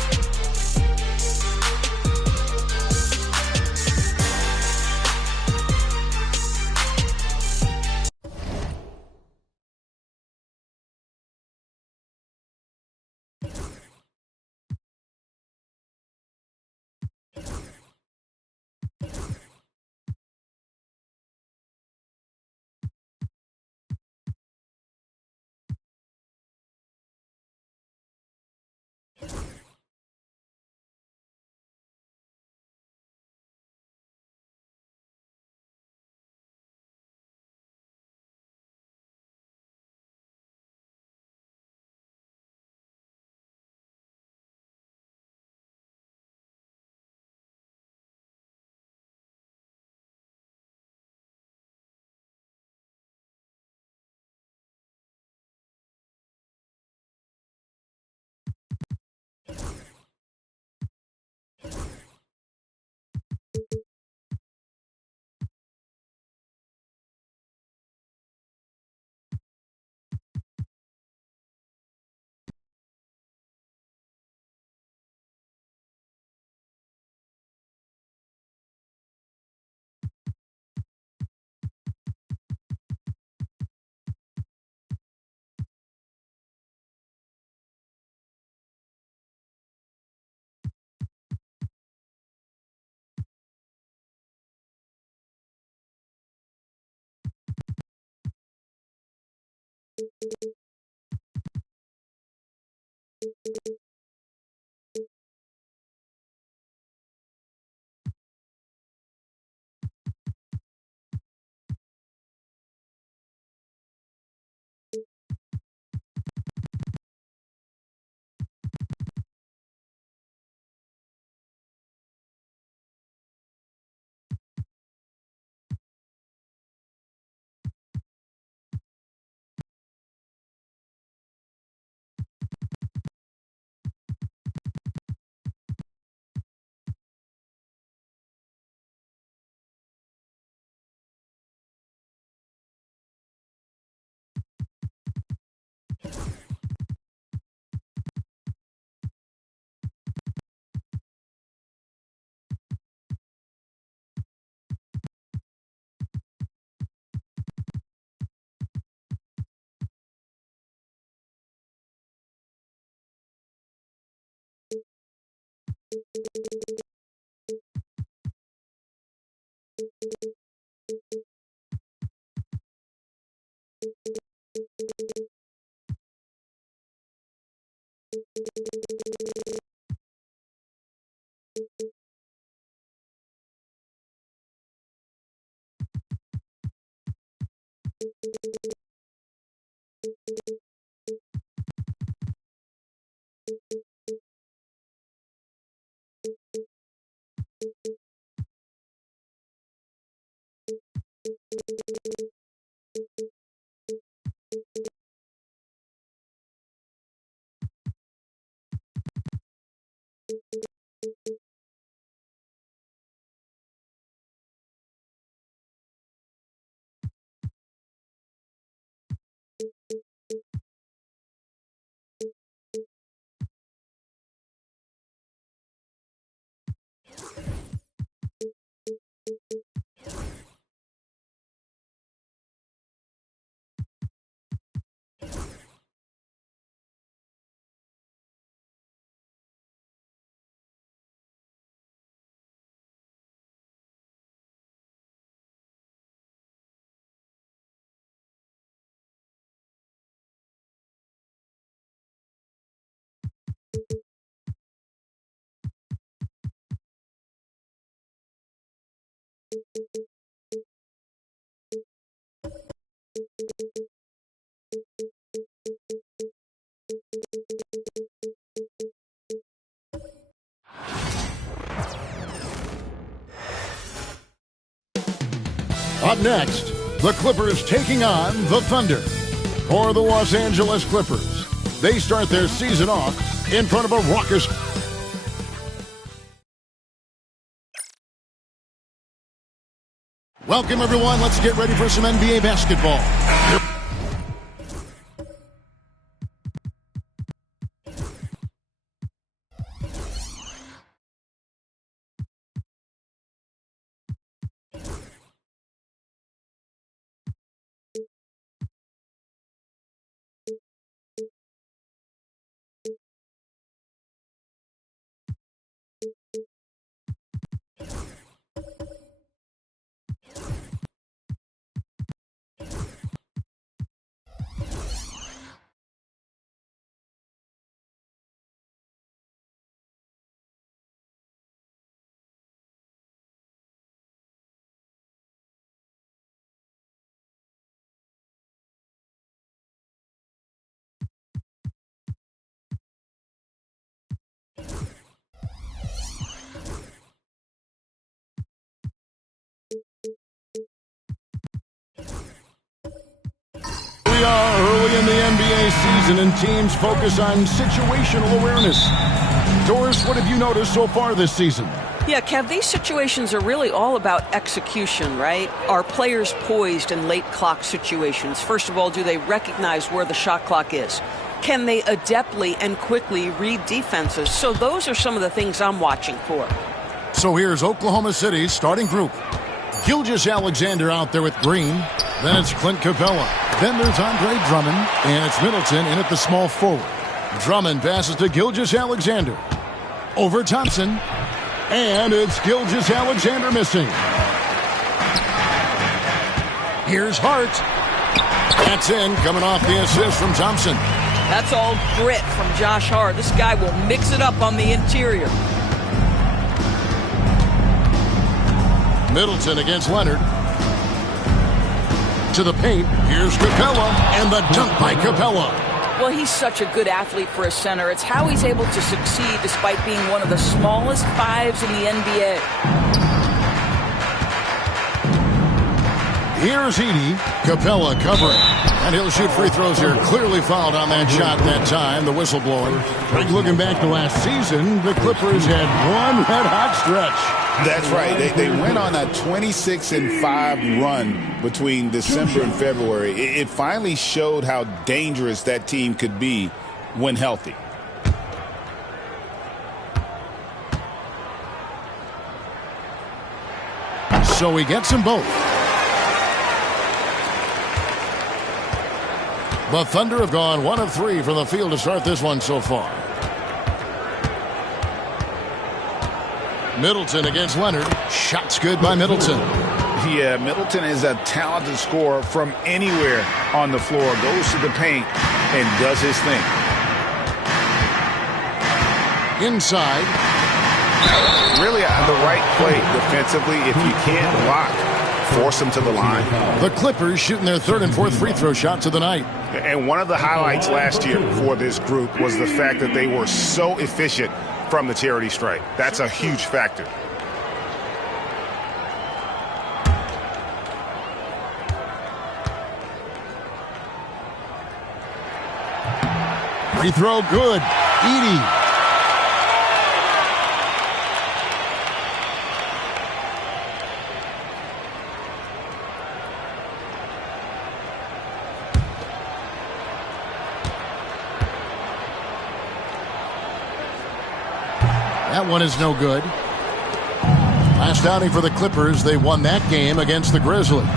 Up next, the Clippers taking on the Thunder. For the Los Angeles Clippers, they start their season off in front of a raucous... Welcome, everyone. Let's get ready for some NBA basketball. We are early in the NBA season, and teams focus on situational awareness. Doris, what have you noticed so far this season? Yeah, Kev, these situations are really all about execution, right? Are players poised in late clock situations? First of all, do they recognize where the shot clock is? Can they adeptly and quickly read defenses? So those are some of the things I'm watching for. So here's Oklahoma City's starting group. Gilgeous-Alexander out there with Green. Then it's Clint Capella. Then there's Andre Drummond. And it's Middleton in at the small forward. Drummond passes to Gilgeous-Alexander. Over Thompson. And it's Gilgeous-Alexander missing. Here's Hart. That's in, coming off the assist from Thompson. That's all grit from Josh Hart. This guy will mix it up on the interior. Middleton against Leonard. To the paint. Here's Capella. And the dunk by Capella. Well, he's such a good athlete for a center. It's how he's able to succeed despite being one of the smallest fives in the NBA. Here's Edey. Capella covering. And he'll shoot free throws here. Clearly fouled on that shot that time. The whistle blowing. Looking back to last season, the Clippers had one red-hot stretch. That's right. They went on a 26-5 run between December and February. It finally showed how dangerous that team could be when healthy. So he gets them both. The Thunder have gone 1 of 3 from the field to start this one so far. Middleton against Leonard. Shots good by Middleton. Yeah, Middleton is a talented scorer from anywhere on the floor. Goes to the paint and does his thing. Inside. Really the right play defensively. If you can't block, force him to the line. The Clippers shooting their third and fourth free throw shots of the night. And one of the highlights last year for this group was the fact that they were so efficient from the charity stripe. That's a huge factor. Free throw good. Edey. That one is no good. Last outing for the Clippers, they won that game against the Grizzlies.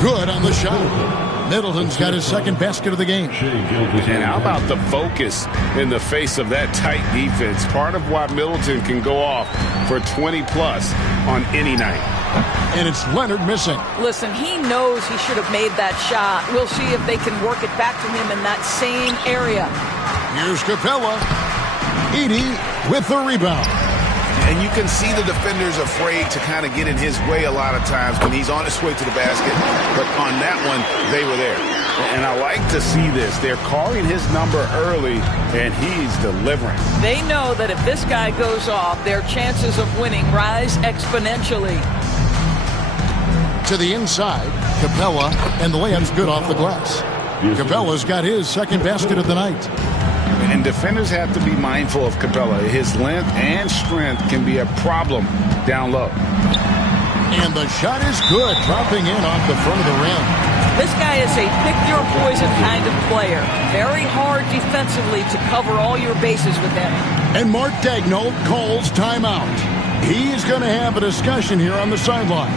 Good on the shot. Middleton's got his second basket of the game. And how about the focus in the face of that tight defense? Part of why Middleton can go off for 20-plus on any night. And it's Leonard missing. Listen, he knows he should have made that shot. We'll see if they can work it back to him in that same area. Here's Capella. Edey with the rebound. And you can see the defenders afraid to kind of get in his way a lot of times when he's on his way to the basket. But on that one, they were there. And I like to see this. They're calling his number early, and he's delivering. They know that if this guy goes off, their chances of winning rise exponentially. To the inside, Capella, and the layup's good off the glass. Capella's got his second basket of the night. And defenders have to be mindful of Capella. His length and strength can be a problem down low. And the shot is good, dropping in off the front of the rim. This guy is a pick-your-poison kind of player. Very hard defensively to cover all your bases with him. And Mark Daigneault calls timeout. He's going to have a discussion here on the sideline.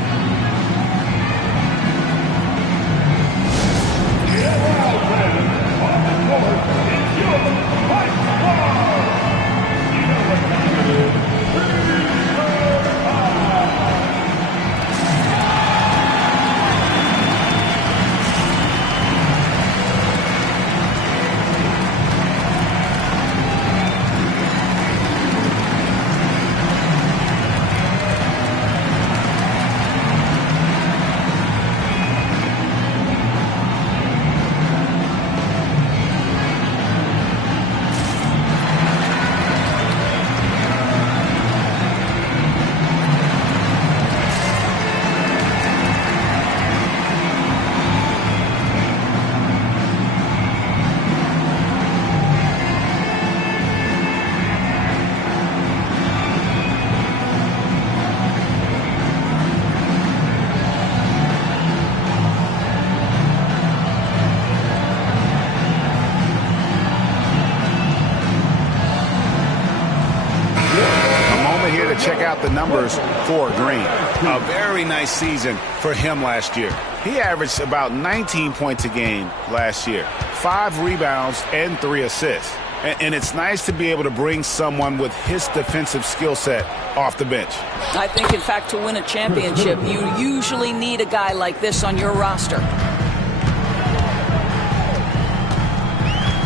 Check out the numbers for Green. A very nice season for him last year. He averaged about 19 points a game last year, 5 rebounds and 3 assists. And it's nice to be able to bring someone with his defensive skill set off the bench. I think, in fact, to win a championship, you usually need a guy like this on your roster.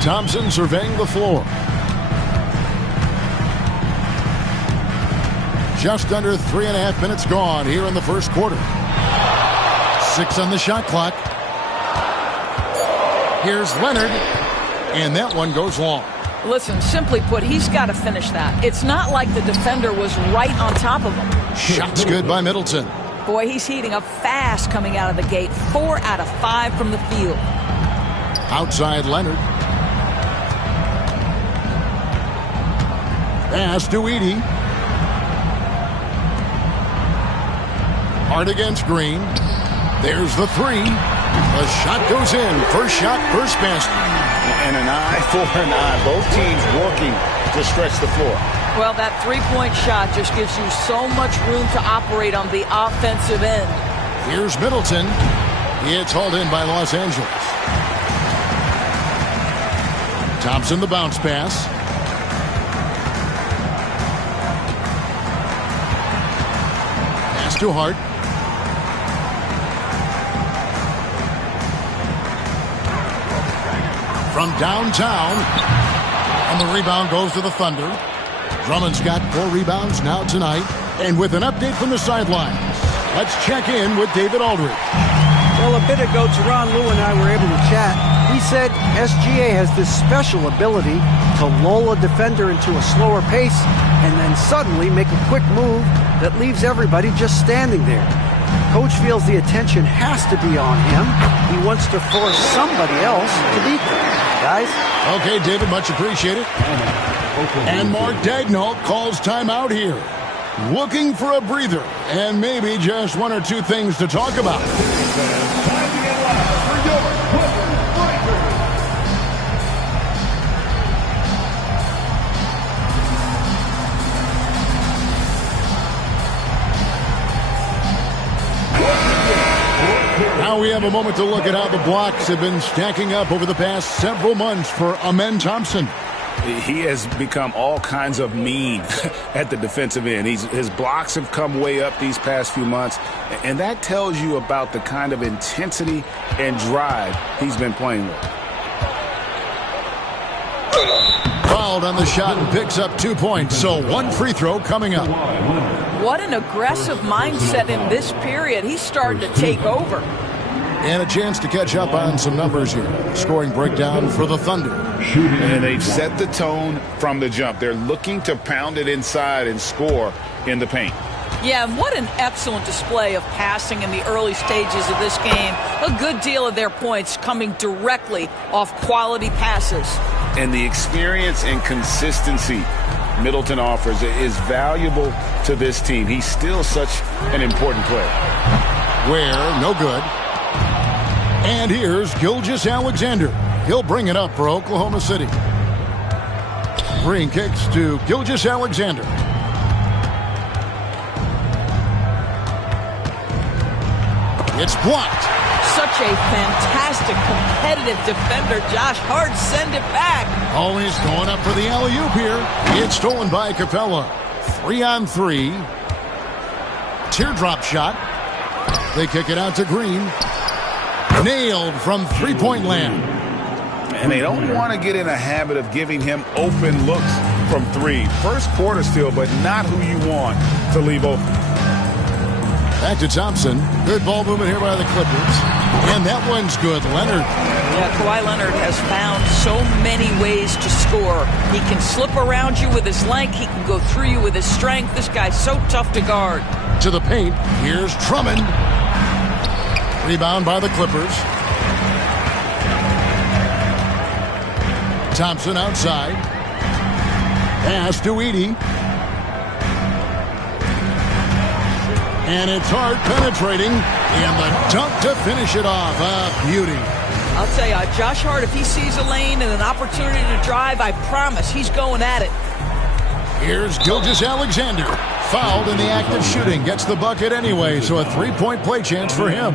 Thompson surveying the floor. Just under 3.5 minutes gone here in the first quarter. 6 on the shot clock. Here's Leonard, and that one goes long. Listen, simply put, he's got to finish that. It's not like the defender was right on top of him. Shot's good by Middleton. Boy, he's heating up fast coming out of the gate. 4 out of 5 from the field. Outside Leonard. Pass to Edey. Hard against Green. There's the 3. The shot goes in. First shot, first basket. And an eye for an eye. Both teams working to stretch the floor. Well, that three-point shot just gives you so much room to operate on the offensive end. Here's Middleton. It's hauled in by Los Angeles. Thompson the bounce pass. Pass to Hart. from downtown. And the rebound goes to the Thunder. Drummond's got 4 rebounds now tonight. And with an update from the sidelines, let's check in with David Aldridge. Well, a bit ago, Teron Lou and I were able to chat. He said SGA has this special ability to lull a defender into a slower pace and then suddenly make a quick move that leaves everybody just standing there. Coach feels the attention has to be on him. He wants to force somebody else to beat them. Guys? Okay, David, much appreciated. And Mark Daigneault calls timeout here. Looking for a breather and maybe just 1 or 2 things to talk about. Now we have a moment to look at how the blocks have been stacking up over the past several months for Amen Thompson. He has become all kinds of mean at the defensive end. His blocks have come way up these past few months, and that tells you about the kind of intensity and drive he's been playing with. Fouled on the shot and picks up 2 points, so 1 free throw coming up. What an aggressive mindset in this period. He's starting to take over. And a chance to catch up on some numbers here. Scoring breakdown for the Thunder. And they've set the tone from the jump. They're looking to pound it inside and score in the paint. Yeah, and what an excellent display of passing in the early stages of this game. A good deal of their points coming directly off quality passes. And the experience and consistency Middleton offers is valuable to this team. He's still such an important player. Where, no good. And here's Gilgeous-Alexander. He'll bring it up for Oklahoma City. Green kicks to Gilgeous-Alexander. It's blocked. Such a fantastic competitive defender. Josh Hart send it back. Always going up for the alley-oop here. It's stolen by Capella. 3-on-3. Teardrop shot. They kick it out to Green. Nailed from three-point land. And they don't want to get in a habit of giving him open looks from 3. First quarter still, but not who you want to leave open. Back to Thompson. Good ball movement here by the Clippers. And that one's good. Leonard. Yeah, Kawhi Leonard has found so many ways to score. He can slip around you with his length. He can go through you with his strength. This guy's so tough to guard. To the paint. Here's Drummond. Rebound by the Clippers. Thompson outside. Pass to Edey. And it's hard penetrating. And the dunk to finish it off. A beauty. I'll tell you, Josh Hart, if he sees a lane and an opportunity to drive, I promise he's going at it. Here's Gilgeous-Alexander. Fouled in the act of shooting. Gets the bucket anyway, so a 3-point play chance for him.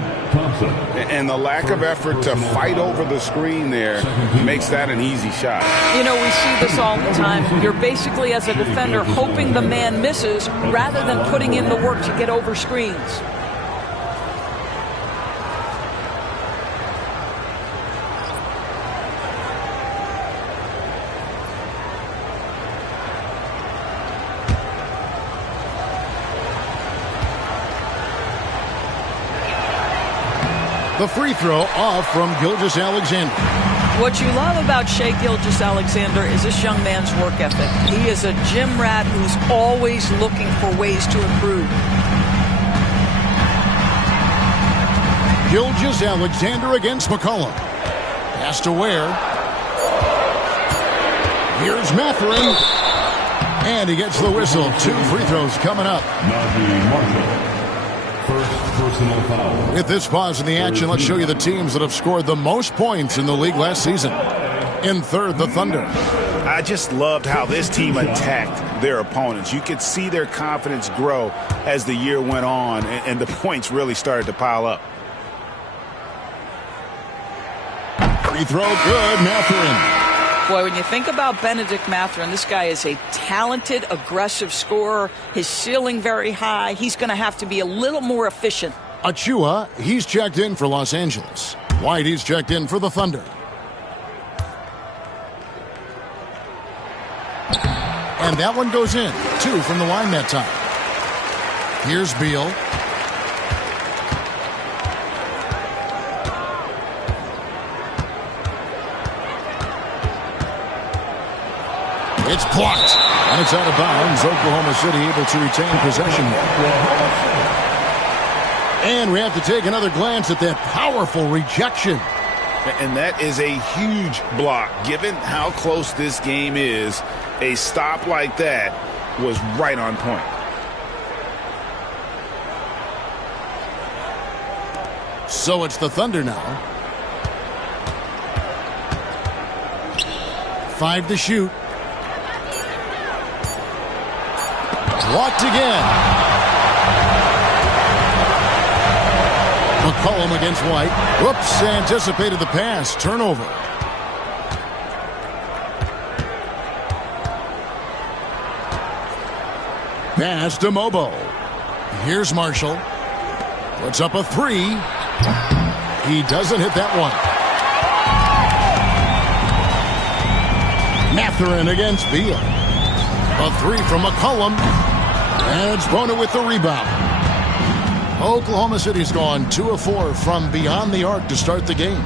And the lack of effort to fight over the screen there makes that an easy shot. You know, we see this all the time. You're basically, as a defender, hoping the man misses rather than putting in the work to get over screens. The free throw off from Gilgeous-Alexander. What you love about Shai Gilgeous-Alexander is this young man's work ethic. He is a gym rat who's always looking for ways to improve. Gilgeous-Alexander against McCollum. Pass to Ware. Here's Mathurin. And he gets the whistle. 2 free throws coming up. First personal foul. With this pause in the action, let's show you the teams that have scored the most points in the league last season. In third, the Thunder. I just loved how this team attacked their opponents. You could see their confidence grow as the year went on, and the points really started to pile up. Free throw good, Mathurin. Boy, when you think about Benedict Mathurin, this guy is a talented, aggressive scorer. His ceiling very high. He's going to have to be a little more efficient. Achua, he's checked in for Los Angeles. White, he's checked in for the Thunder. And that one goes in. 2 from the line that time. Here's Beal. It's blocked. And it's out of bounds. Oklahoma City able to retain possession here. And we have to take another glance at that powerful rejection. And that is a huge block. Given how close this game is, a stop like that was right on point. So it's the Thunder now. 5 to shoot. Blocked again. McCollum against White. Whoops, anticipated the pass. Turnover. Pass to Mobo. Here's Marshall. Puts up a 3. He doesn't hit that one. Mathurin against Beal. A 3 from McCollum. And it's Bona with the rebound. Oklahoma City's gone 2 of 4 from beyond the arc to start the game.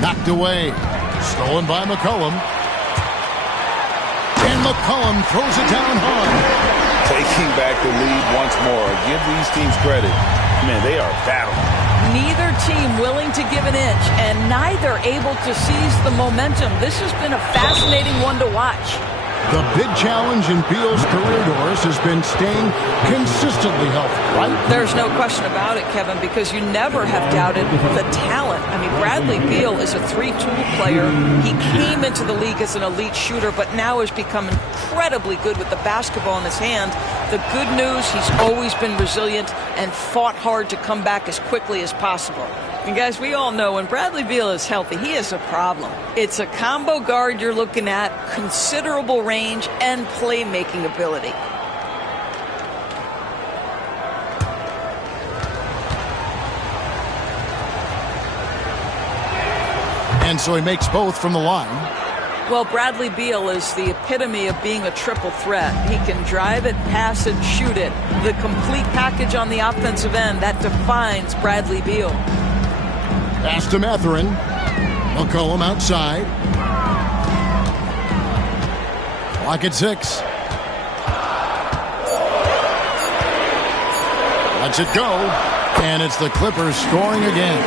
Knocked away. Stolen by McCollum. And McCollum throws it down hard. Taking back the lead once more. Give these teams credit. Man, they are battling. Neither team willing to give an inch, and neither able to seize the momentum. This has been a fascinating one to watch. The big challenge in Beal's career, Doris, has been staying consistently healthy, right? There's no question about it, Kevin, because you never have doubted the talent. I mean, Bradley Beal is a 3-tool player. He came into the league as an elite shooter, but now has become incredibly good with the basketball in his hand. The good news, he's always been resilient and fought hard to come back as quickly as possible. And guys, we all know when Bradley Beal is healthy, he is a problem. It's a combo guard you're looking at, considerable range and playmaking ability. And so he makes both from the line. Well, Bradley Beal is the epitome of being a triple threat. He can drive it, pass it, shoot it. The complete package on the offensive end, that defines Bradley Beal. Pass to Mathurin. McCollum outside. Clock at 6. Lets it go. And it's the Clippers scoring again.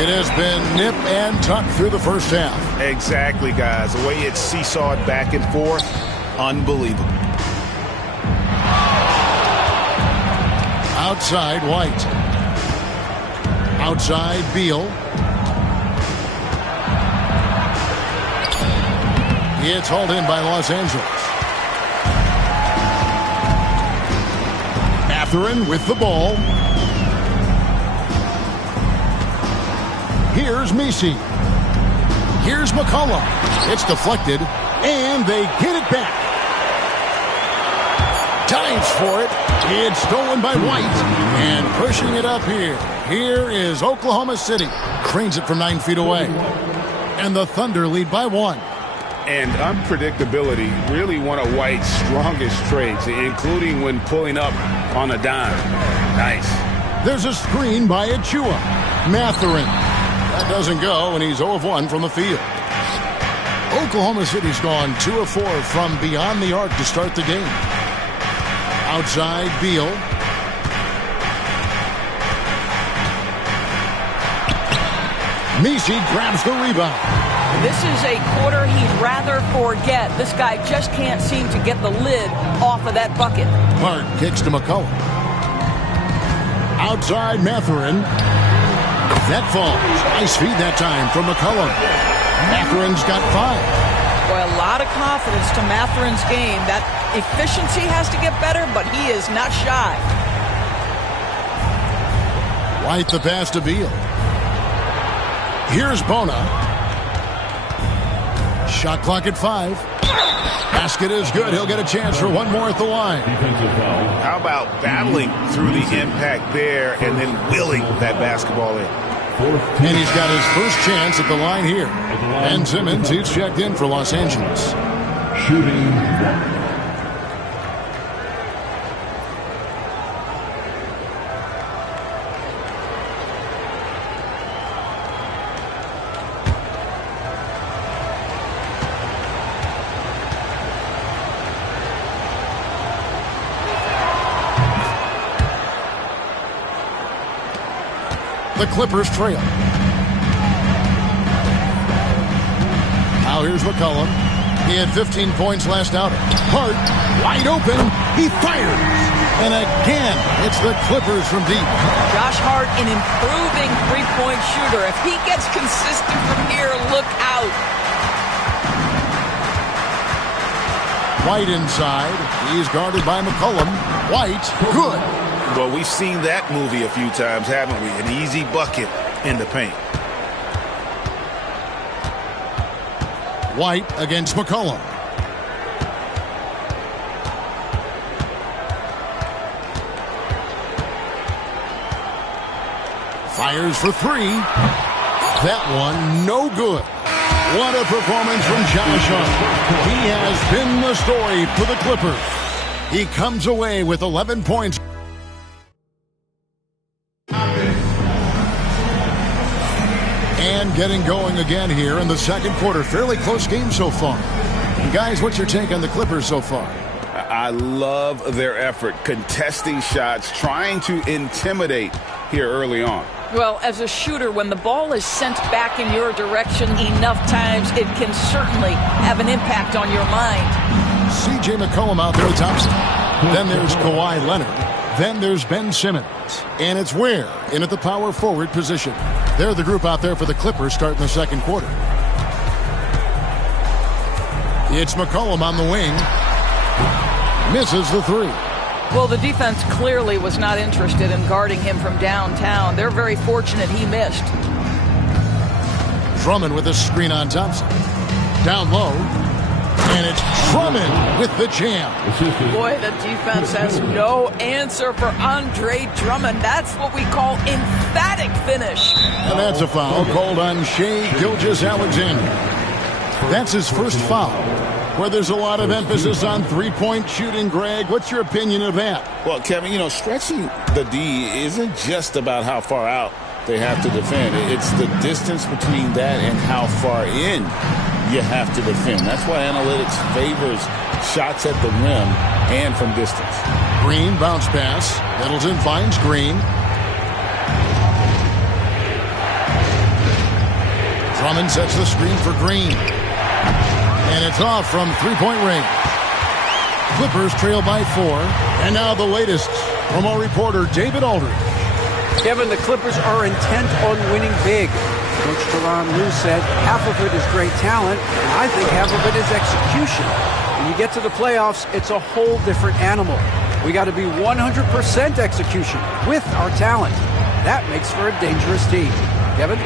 It has been nip and tuck through the first half. Exactly, guys. The way it's seesawed back and forth, unbelievable. Outside, White. Outside, Beal. It's hauled in by Los Angeles. Mathurin with the ball. Here's Messi. Here's McCollum. It's deflected, and they get it back. Dives for it. It's stolen by White. And pushing it up here. Here is Oklahoma City. Cranes it from 9 feet away. And the Thunder lead by 1. And unpredictability, really one of White's strongest traits, including when pulling up on a dime. Nice. There's a screen by Achua. Mathurin. That doesn't go, and he's 0 of 1 from the field. Oklahoma City's gone 2 of 4 from beyond the arc to start the game. Outside, Beal. Messi grabs the rebound. This is a quarter he'd rather forget. This guy just can't seem to get the lid off of that bucket. Hart kicks to McCollum. Outside, Mathurin. That falls. Nice feed that time from McCollum. Mathurin's got 5. Boy, a lot of confidence to Mathurin's game. That efficiency has to get better, but he is not shy. White the pass to Beal. Here's Bona. Shot clock at 5. Basket is good. He'll get a chance for one more at the line. How about battling through the impact there and then willing that basketball in? And he's got his first chance at the line here. Ben Simmons, he's checked in for Los Angeles. shooting. The Clippers trail. Now here's McCollum. He had 15 points last outing. Hart, wide open. He fires. And again, it's the Clippers from deep. Josh Hart, an improving three-point shooter. If he gets consistent from here, look out. White inside. He's guarded by McCollum. White, good. Well, we've seen that movie a few times, haven't we? An easy bucket in the paint. White against McCollum. Fires for three. That one, no good. What a performance from Josh Hart. He has been the story for the Clippers. He comes away with 11 points. And getting going again here in the second quarter. Fairly close game so far. Guys, what's your take on the Clippers so far? I love their effort, contesting shots, trying to intimidate here early on. Well, as a shooter, when the ball is sent back in your direction enough times, it can certainly have an impact on your mind. C.J. McCollum out there with Thompson. Then there's Kawhi Leonard. Then there's Ben Simmons. And it's Ware in at the power forward position. They're the group out there for the Clippers starting the second quarter. It's McCollum on the wing. Misses the three. Well, the defense clearly was not interested in guarding him from downtown. They're very fortunate he missed. Drummond with a screen on Thompson. Down low. And it's Drummond with the jam. Boy, the defense has no answer for Andre Drummond. That's what we call emphatic finish. And that's a foul called on Shai Gilgeous-Alexander. That's his first foul. Where there's a lot of emphasis on three-point shooting, Greg. What's your opinion of that? Well, Kevin, stretching the D isn't just about how far out they have to defend. It's the distance between that and how far in you have to defend. That's why analytics favors shots at the rim and from distance. Green bounce pass. Middleton finds Green. Drummond sets the screen for Green. And it's off from three-point range. Clippers trail by 4. And now the latest from our reporter, David Aldridge. Kevin, the Clippers are intent on winning big. Coach Tyronn Lue said half of it is great talent, and I think half of it is execution. When you get to the playoffs, it's a whole different animal. We got to be 100% execution with our talent. That makes for a dangerous team. Kevin?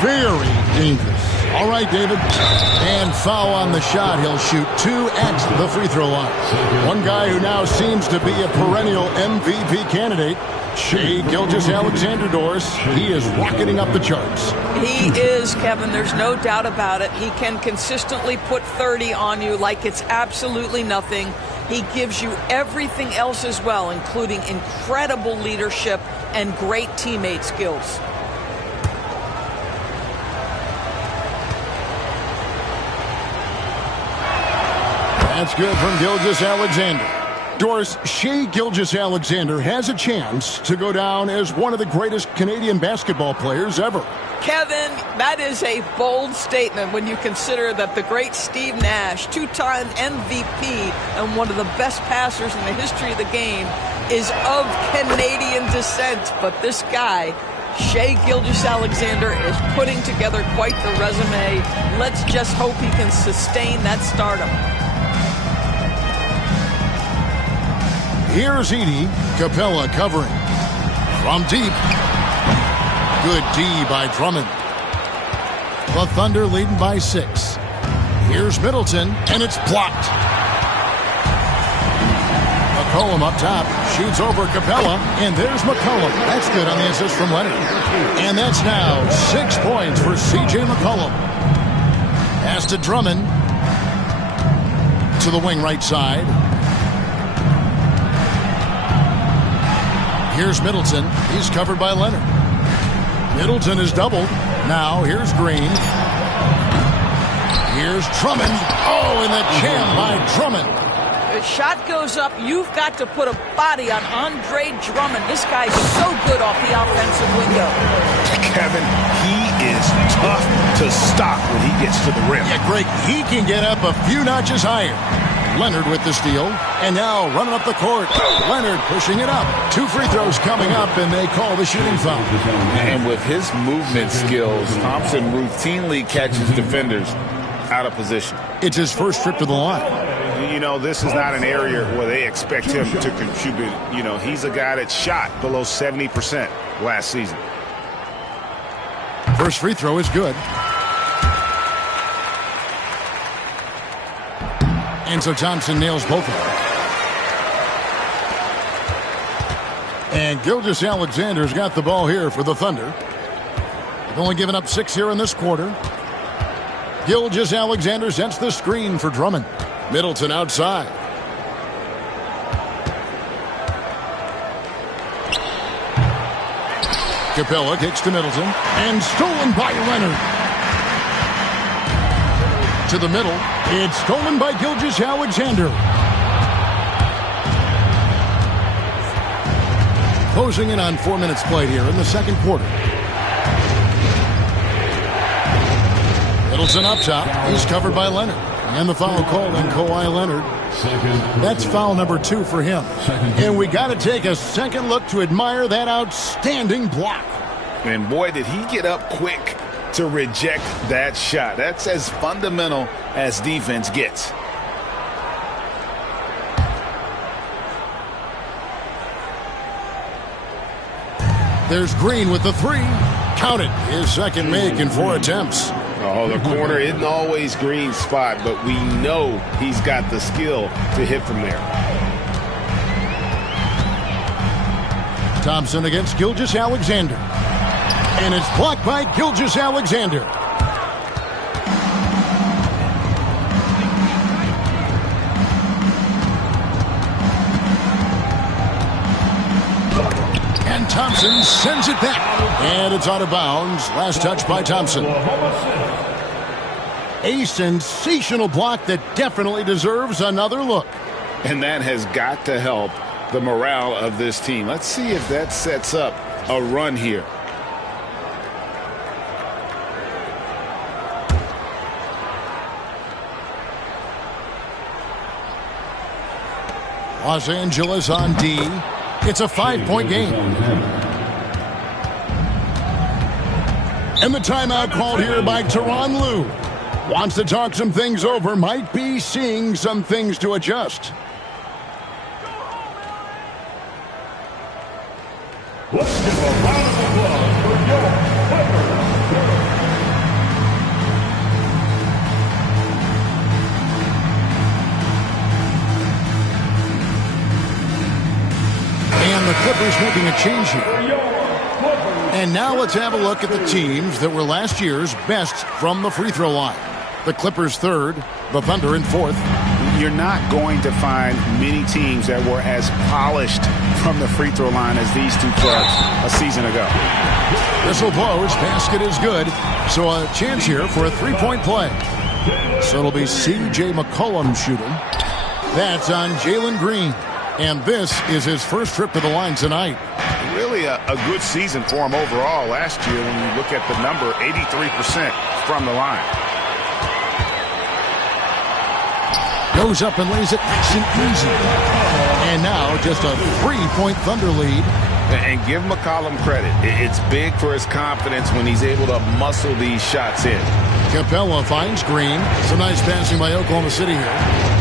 Very dangerous. All right, David. And foul on the shot. He'll shoot 2 at the free throw line. One guy who now seems to be a perennial MVP candidate, Shai Gilgeous-Alexander, Doris. He is rocketing up the charts. He is, Kevin. There's no doubt about it. He can consistently put 30 on you like it's absolutely nothing. He gives you everything else as well, including incredible leadership and great teammate skills. That's good from Gilgeous-Alexander. Doris, Shai Gilgeous-Alexander has a chance to go down as one of the greatest Canadian basketball players ever. Kevin, that is a bold statement when you consider that the great Steve Nash, two-time MVP and one of the best passers in the history of the game, is of Canadian descent. But this guy, Shai Gilgeous-Alexander, is putting together quite the resume. Let's just hope he can sustain that stardom. Here's Edey. Capella covering. From deep. Good D by Drummond. The Thunder leading by 6. Here's Middleton, and it's blocked. McCollum up top. Shoots over Capella, and there's McCollum. That's good on the assist from Leonard. And that's now 6 points for C.J. McCollum. Pass to Drummond. To the wing right side. Here's Middleton. He's covered by Leonard. Middleton is doubled. Now here's Green. Here's Drummond. Oh, and the jam by Drummond. The shot goes up. You've got to put a body on Andre Drummond. This guy's so good off the offensive window. Kevin, he is tough to stop when he gets to the rim. Yeah, Greg, he can get up a few notches higher. Leonard with the steal, and now running up the court. Leonard pushing it up. 2 free throws coming up, and they call the shooting foul. And with his movement skills, Thompson routinely catches defenders out of position. It's his first trip to the line. You know, this is not an area where they expect him to contribute. You know, he's a guy that shot below 70% last season. First free throw is good. And so Thompson nails both of them. And Gilgeous-Alexander's got the ball here for the Thunder. They've only given up 6 here in this quarter. Gilgeous-Alexander sets the screen for Drummond. Middleton outside. Capella kicks to Middleton. And stolen by Leonard. To the middle. It's stolen by Gilgeous-Alexander. Closing in on 4 minutes played here in the second quarter. Middleton up top. He's covered by Leonard. And the foul called on Kawhi Leonard. That's foul number 2 for him. And we got to take a second look to admire that outstanding block. And boy, did he get up quick to reject that shot. That's as fundamental as defense gets. There's Green with the 3. Count it. His second make in 4 attempts. Oh, the corner isn't always Green's spot, but we know he's got the skill to hit from there. Thompson against Gilgeous-Alexander. And it's blocked by Gilgeous-Alexander. And Thompson sends it back. And it's out of bounds. Last touch by Thompson. A sensational block that definitely deserves another look. And that has got to help the morale of this team. Let's see if that sets up a run here. Los Angeles on D. It's a 5-point game. And the timeout called here by Tyronn Lue. Wants to talk some things over. Might be seeing some things to adjust. Let's give a round of applause for your And the Clippers making a change here. And now let's have a look at the teams that were last year's best from the free throw line. The Clippers 3rd, the Thunder in 4th. You're not going to find many teams that were as polished from the free throw line as these two clubs a season ago. Whistle blows, basket is good. So a chance here for a 3-point play. So it'll be C.J. McCollum shooting. That's on Jalen Green. And this is his first trip to the line tonight. Really a good season for him overall last year when you look at the number, 83% from the line. Goes up and lays it nice and easy. And now just a 3-point Thunder lead. And give McCollum credit. It's big for his confidence when he's able to muscle these shots in. Capella finds Green. Some nice passing by Oklahoma City here.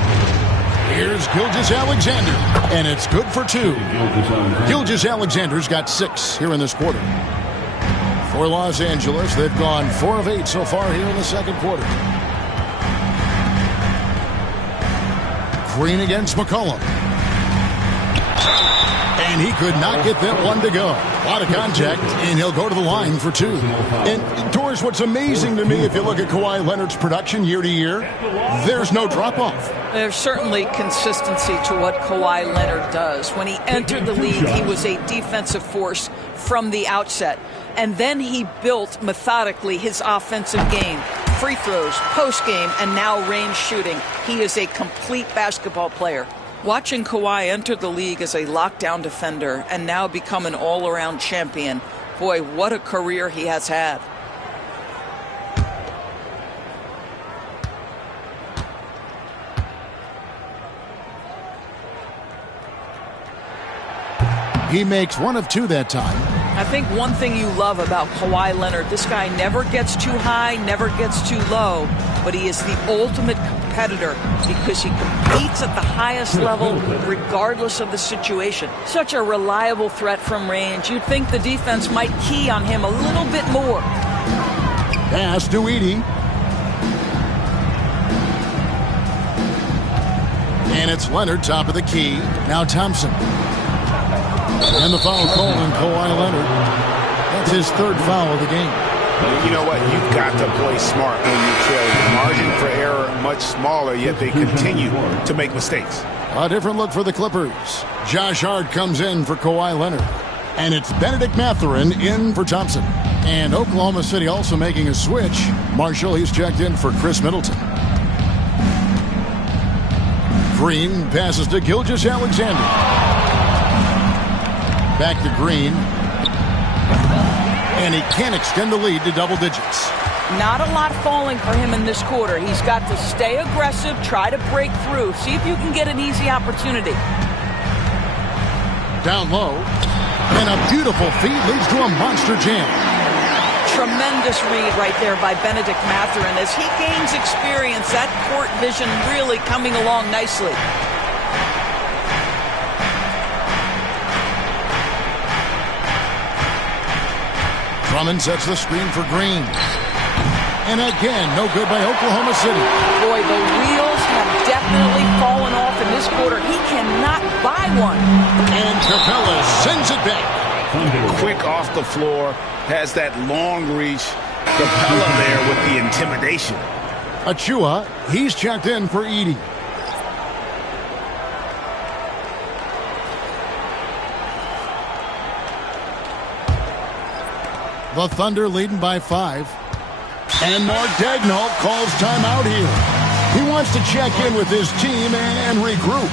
Here's Gilgeous-Alexander, and it's good for 2. Gilgeous-Alexander's got 6 here in this quarter. For Los Angeles, they've gone 4 of 8 so far here in the second quarter. Green against McCollum. And he could not get that one to go. A lot of contact, and he'll go to the line for 2. And, Doris, what's amazing to me, if you look at Kawhi Leonard's production year to year, there's no drop-off. There's certainly consistency to what Kawhi Leonard does. When he entered the league, he was a defensive force from the outset. And then he built methodically his offensive game. Free throws, post-game, and now range shooting. He is a complete basketball player. Watching Kawhi enter the league as a lockdown defender and now become an all-around champion, boy, what a career he has had. He makes 1 of 2 that time. I think one thing you love about Kawhi Leonard, this guy never gets too high, never gets too low, but he is the ultimate competitor because he competes at the highest level regardless of the situation. Such a reliable threat from range. You'd think the defense might key on him a little bit more. Pass to Edey. And it's Leonard, top of the key. Now Thompson. And the foul call on Kawhi Leonard. That's his 3rd foul of the game. You know what? You've got to play smart when you trail. The margin for error much smaller, yet they continue to make mistakes. A different look for the Clippers. Josh Hart comes in for Kawhi Leonard. And it's Benedict Mathurin in for Thompson. And Oklahoma City also making a switch. Marshall, he's checked in for Chris Middleton. Green passes to Gilgeous-Alexander. Back to Green. And he can't extend the lead to double digits. Not a lot falling for him in this quarter. He's got to stay aggressive, try to break through, see if you can get an easy opportunity. Down low. And a beautiful feed leads to a monster jam. Tremendous read right there by Benedict Mathurin. As he gains experience, that court vision really coming along nicely. Drummond sets the screen for Green. And again, no good by Oklahoma City. Boy, the wheels have definitely fallen off in this quarter. He cannot buy one. And Capella sends it back. Quick off the floor, has that long reach. Capella there with the intimidation. Achua, he's checked in for Edey. The Thunder leading by 5. And Mark Daigneault calls timeout here. He wants to check in with his team and regroup.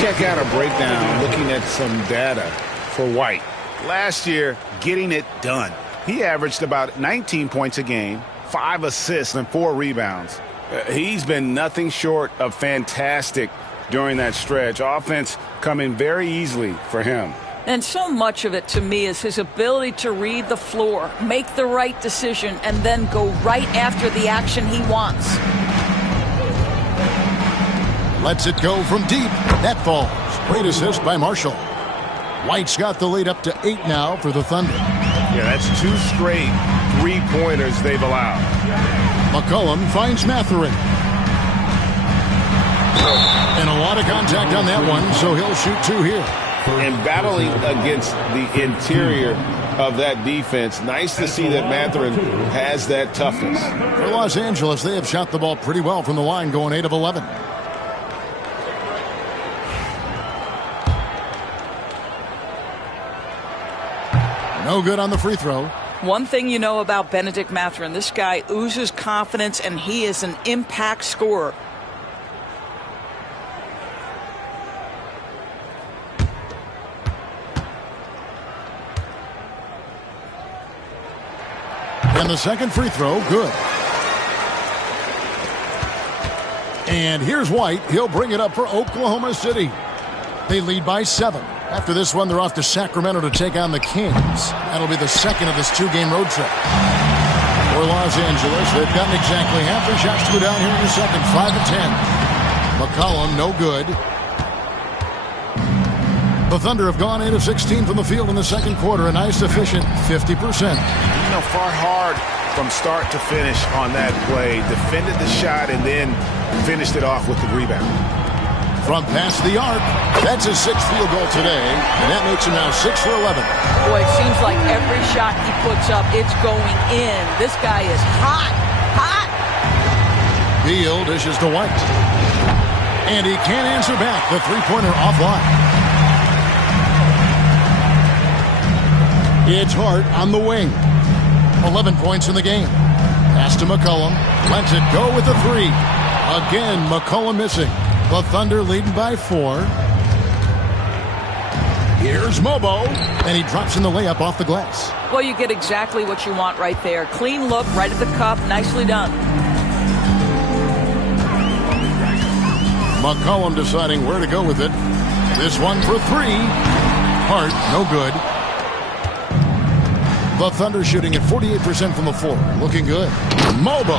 Check out a breakdown looking at some data for White. Last year, getting it done. He averaged about 19 points a game, 5 assists, and 4 rebounds. He's been nothing short of fantastic during that stretch. Offense coming very easily for him. And so much of it, to me, is his ability to read the floor, make the right decision, and then go right after the action he wants. Lets it go from deep. That falls. Great assist by Marshall. White's got the lead up to 8 now for the Thunder. Yeah, that's 2 straight 3-pointers they've allowed. McCollum finds Mathurin. And a lot of contact on that one, so he'll shoot 2 here. And battling against the interior of that defense, nice to see that Mathurin has that toughness. For Los Angeles, they have shot the ball pretty well from the line, going 8 of 11. No good on the free throw. One thing you know about Benedict Mathurin, this guy oozes confidence, and he is an impact scorer. And the second free throw, good. And here's White. He'll bring it up for Oklahoma City. They lead by 7. After this one, they're off to Sacramento to take on the Kings. That'll be the second of this 2-game road trip. For Los Angeles, they've gotten exactly half their shots to go down here in the second, 5 of 10. McCollum, no good. The Thunder have gone 8 of 16 from the field in the second quarter, a nice efficient 50%. Fought hard from start to finish on that play. Defended the shot and then finished it off with the rebound. From past the arc, that's his 6th field goal today, and that makes him now 6 for 11. Boy, it seems like every shot he puts up, it's going in. This guy is hot, hot. Beal dishes to White. And he can't answer back. The three-pointer offline. It's Hart on the wing. 11 points in the game. Pass to McCollum. Lets it go with the 3. Again, McCollum missing. The Thunder leading by 4. Here's Mobo. And he drops in the layup off the glass. Well, you get exactly what you want right there. Clean look, right at the cup. Nicely done. McCollum deciding where to go with it. This one for 3. Hart, no good. The Thunder shooting at 48% from the floor. Looking good. Mobo.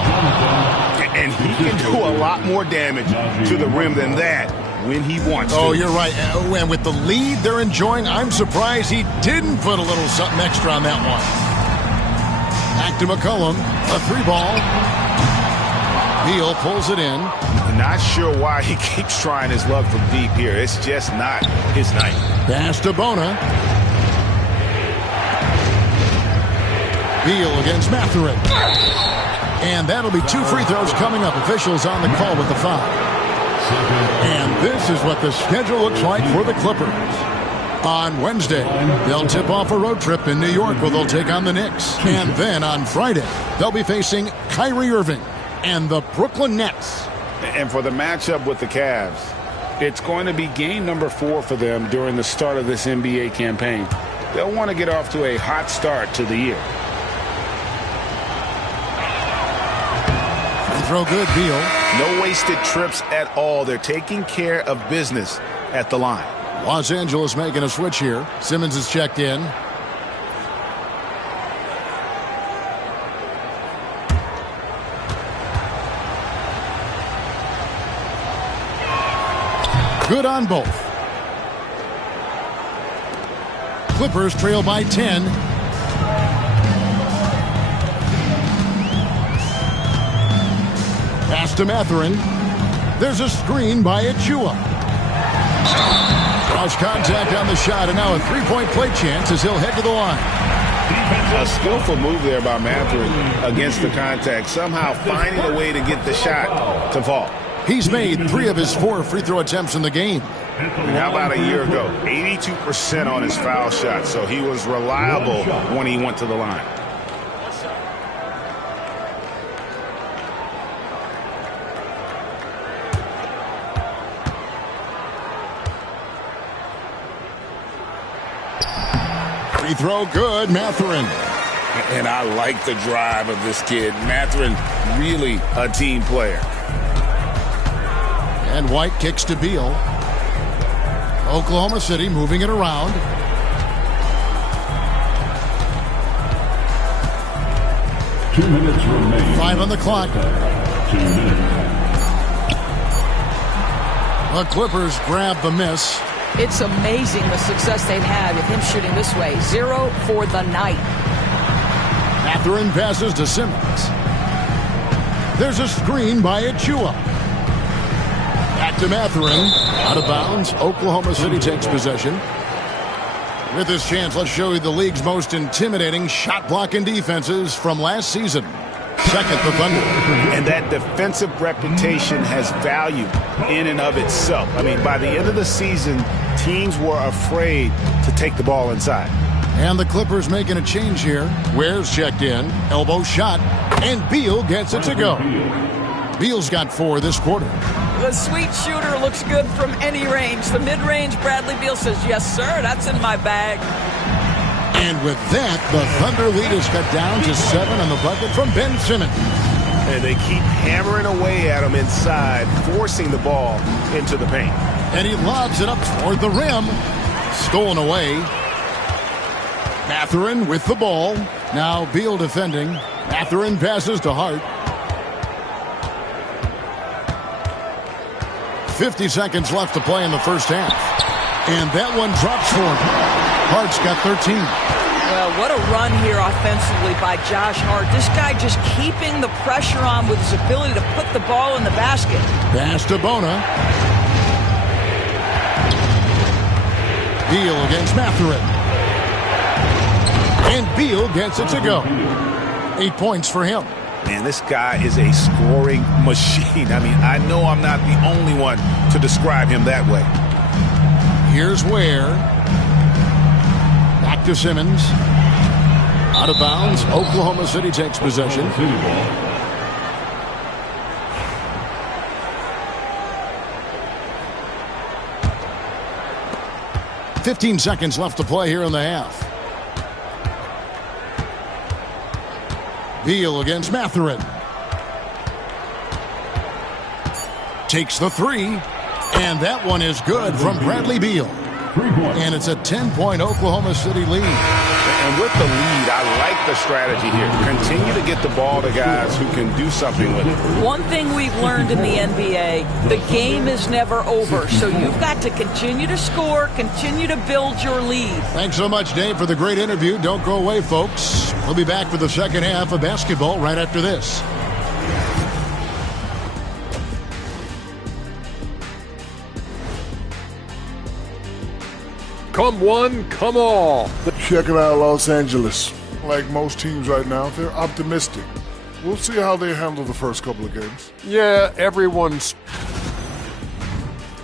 And he can do a lot more damage to the rim than that when he wants to. Oh, you're right. And with the lead they're enjoying, I'm surprised he didn't put a little something extra on that one. Back to McCollum. A 3-ball. Beal pulls it in. Not sure why he keeps trying his luck from deep here. It's just not his night. Pass to Bona. Beal against Mathurin. And that'll be 2 free throws coming up. Officials on the call with the foul. And this is what the schedule looks like for the Clippers. On Wednesday, they'll tip off a road trip in New York where they'll take on the Knicks. And then on Friday, they'll be facing Kyrie Irving and the Brooklyn Nets. And for the matchup with the Cavs, it's going to be game number 4 for them during the start of this NBA campaign. They'll want to get off to a hot start to the year. Throw good, Beal. No wasted trips at all. They're taking care of business at the line. Los Angeles making a switch here. Simmons is checked in. Good on both. Clippers trail by 10. Pass to Mathurin. There's a screen by Achua. Cross contact on the shot, and now a 3-point play chance as he'll head to the line. A skillful move there by Mathurin against the contact, somehow finding a way to get the shot to fall. He's made 3 of his 4 free throw attempts in the game. And how about a year ago? 82% on his foul shot, so he was reliable when he went to the line. Free throw good, Mathurin. And I like the drive of this kid. Mathurin, really a team player. And White kicks to Beal. Oklahoma City moving it around. Two minutes remaining. 5 on the clock. 2 minutes. The Clippers grab the miss. It's amazing the success they've had with him shooting this way. 0 for the night. Mathurin passes to Simmons. There's a screen by Achua. Back to Mathurin. Out of bounds. Oklahoma City takes possession. With this chance, let's show you the league's most intimidating shot-blocking defenses from last season. Second, the Thunder. And that defensive reputation has value in and of itself. I mean, by the end of the season, teams were afraid to take the ball inside. And the Clippers making a change here. Ware's checked in. Elbow shot. And Beal gets it to go. Beal's got 4 this quarter. The sweet shooter looks good from any range. The mid-range, Bradley Beal says, yes, sir, that's in my bag. And with that, the Thunder lead is cut down to 7 on the bucket from Ben Simmons. And they keep hammering away at him inside, forcing the ball into the paint. And he lobs it up toward the rim. Stolen away. Mathurin with the ball. Now Beal defending. Mathurin passes to Hart. 50 seconds left to play in the first half. And that one drops for him. Hart's got 13. Well, what a run here offensively by Josh Hart. This guy just keeping the pressure on with his ability to put the ball in the basket. Pass to Bona. Beal against Mathurin. And Beal gets it to go. 8 points for him. Man, this guy is a scoring machine. I mean, I know I'm not the only one to describe him that way. Here's Ware. Back to Simmons. Out of bounds. Oklahoma City takes possession. 15 seconds left to play here in the half. Beal against Mathurin. Takes the three. And that one is good from Bradley Beal. And it's a 10-point Oklahoma City lead. And with the lead, I like the strategy here. Continue to get the ball to guys who can do something with it. One thing we've learned in the NBA, the game is never over. So you've got to continue to score, continue to build your lead. Thanks so much, Dave, for the great interview. Don't go away, folks. We'll be back for the second half of basketball right after this. Come one, come all. Check it out, Los Angeles. Like most teams right now, they're optimistic. We'll see how they handle the first couple of games. Yeah, everyone's...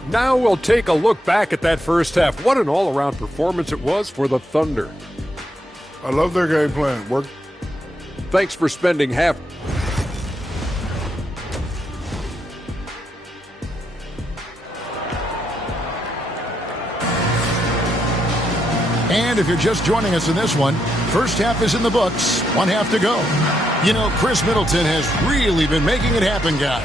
Now we'll take a look back at that first half. What an all-around performance it was for the Thunder. I love their game plan. Work. Thanks for spending half... And if you're just joining us in this one, first half is in the books, one half to go. You know, Chris Middleton has really been making it happen, guys.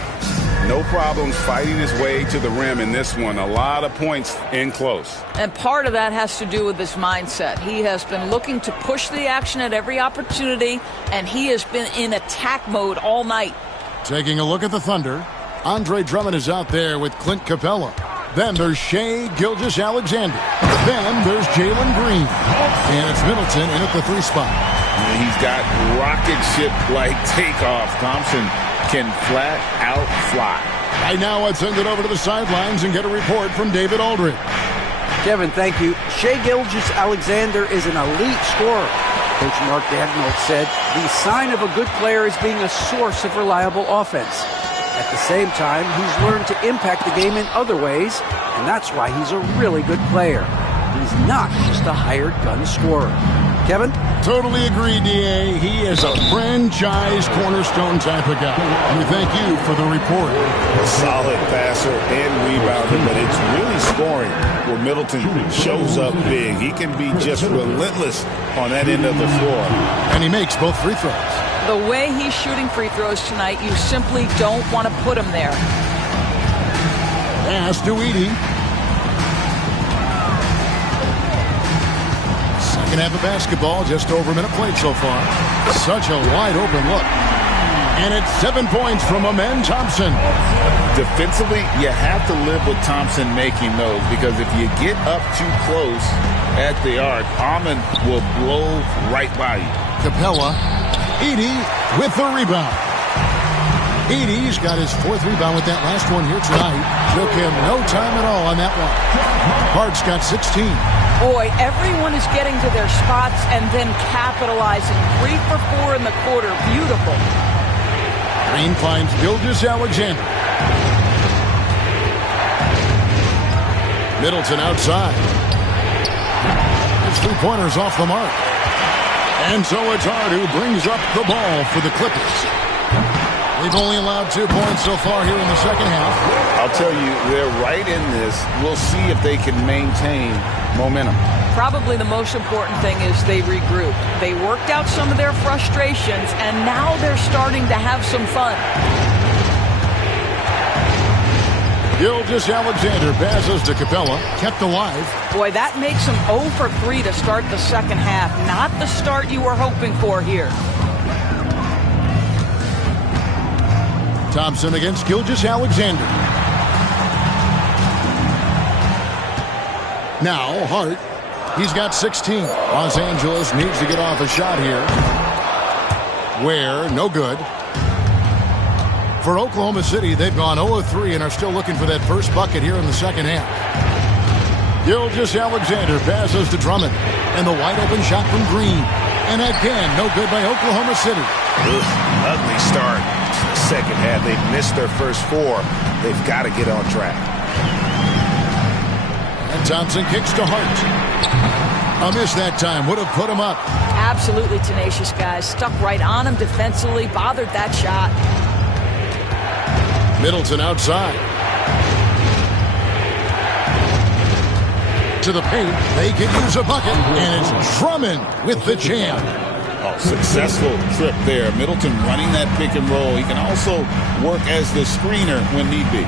No problems fighting his way to the rim in this one. A lot of points in close. And part of that has to do with his mindset. He has been looking to push the action at every opportunity, and he has been in attack mode all night. Taking a look at the Thunder, Andre Drummond is out there with Clint Capella. Then there's Shai Gilgeous-Alexander. Then there's Jalen Green. And it's Middleton in at the three spot. And he's got rocket ship-like takeoff. Thompson can flat out fly. Right now, I'd send it over to the sidelines and get a report from David Aldridge. Kevin, thank you. Shai Gilgeous-Alexander is an elite scorer. Coach Mark Daigneault said the sign of a good player is being a source of reliable offense. At the same time, he's learned to impact the game in other ways, and that's why he's a really good player. He's not just a hired gun scorer. Kevin? Totally agree, D.A. He is a franchise cornerstone type of guy. We thank you for the report. A solid passer and rebounder, but it's really scoring where Middleton shows up big. He can be just relentless on that end of the floor. And he makes both free throws. The way he's shooting free throws tonight, you simply don't want to put him there. Pass to Edey. Second half of basketball, just over a minute played so far. Such a wide open look. And it's 7 points from Amen Thompson. Defensively, you have to live with Thompson making those, because if you get up too close at the arc, Amen will blow right by you. Capella. Edey with the rebound. Edey's got his fourth rebound with that last one here tonight. Took him no time at all on that one. Hart's got 16. Boy, everyone is getting to their spots and then capitalizing. 3 for 4 in the quarter. Beautiful. Green finds Gilgeous-Alexander. Middleton outside. His three-pointer's off the mark. And so it's Hart who brings up the ball for the Clippers. They've only allowed 2 points so far here in the second half. I'll tell you, they're right in this. We'll see if they can maintain momentum. Probably the most important thing is they regroup. They worked out some of their frustrations, and now they're starting to have some fun. Gilgeous-Alexander passes to Capella, kept alive. Boy, that makes them 0 for 3 to start the second half. Not the start you were hoping for here. Thompson against Gilgeous-Alexander. Now Hart. He's got 16. Los Angeles needs to get off a shot here. Ware, no good. For Oklahoma City, they've gone 0-3 and are still looking for that first bucket here in the second half. Gilgeous-Alexander passes to Drummond. And the wide open shot from Green. And again, no good by Oklahoma City. Ugly start. Second half, they've missed their first 4. They've got to get on track. And Thompson kicks to Hart. A miss that time. Would have put him up. Absolutely tenacious, guys. Stuck right on him defensively. Bothered that shot. Middleton outside. To the paint. They could use a bucket. And it's Drummond with the jam. Oh, successful trip there. Middleton running that pick and roll. He can also work as the screener when need be.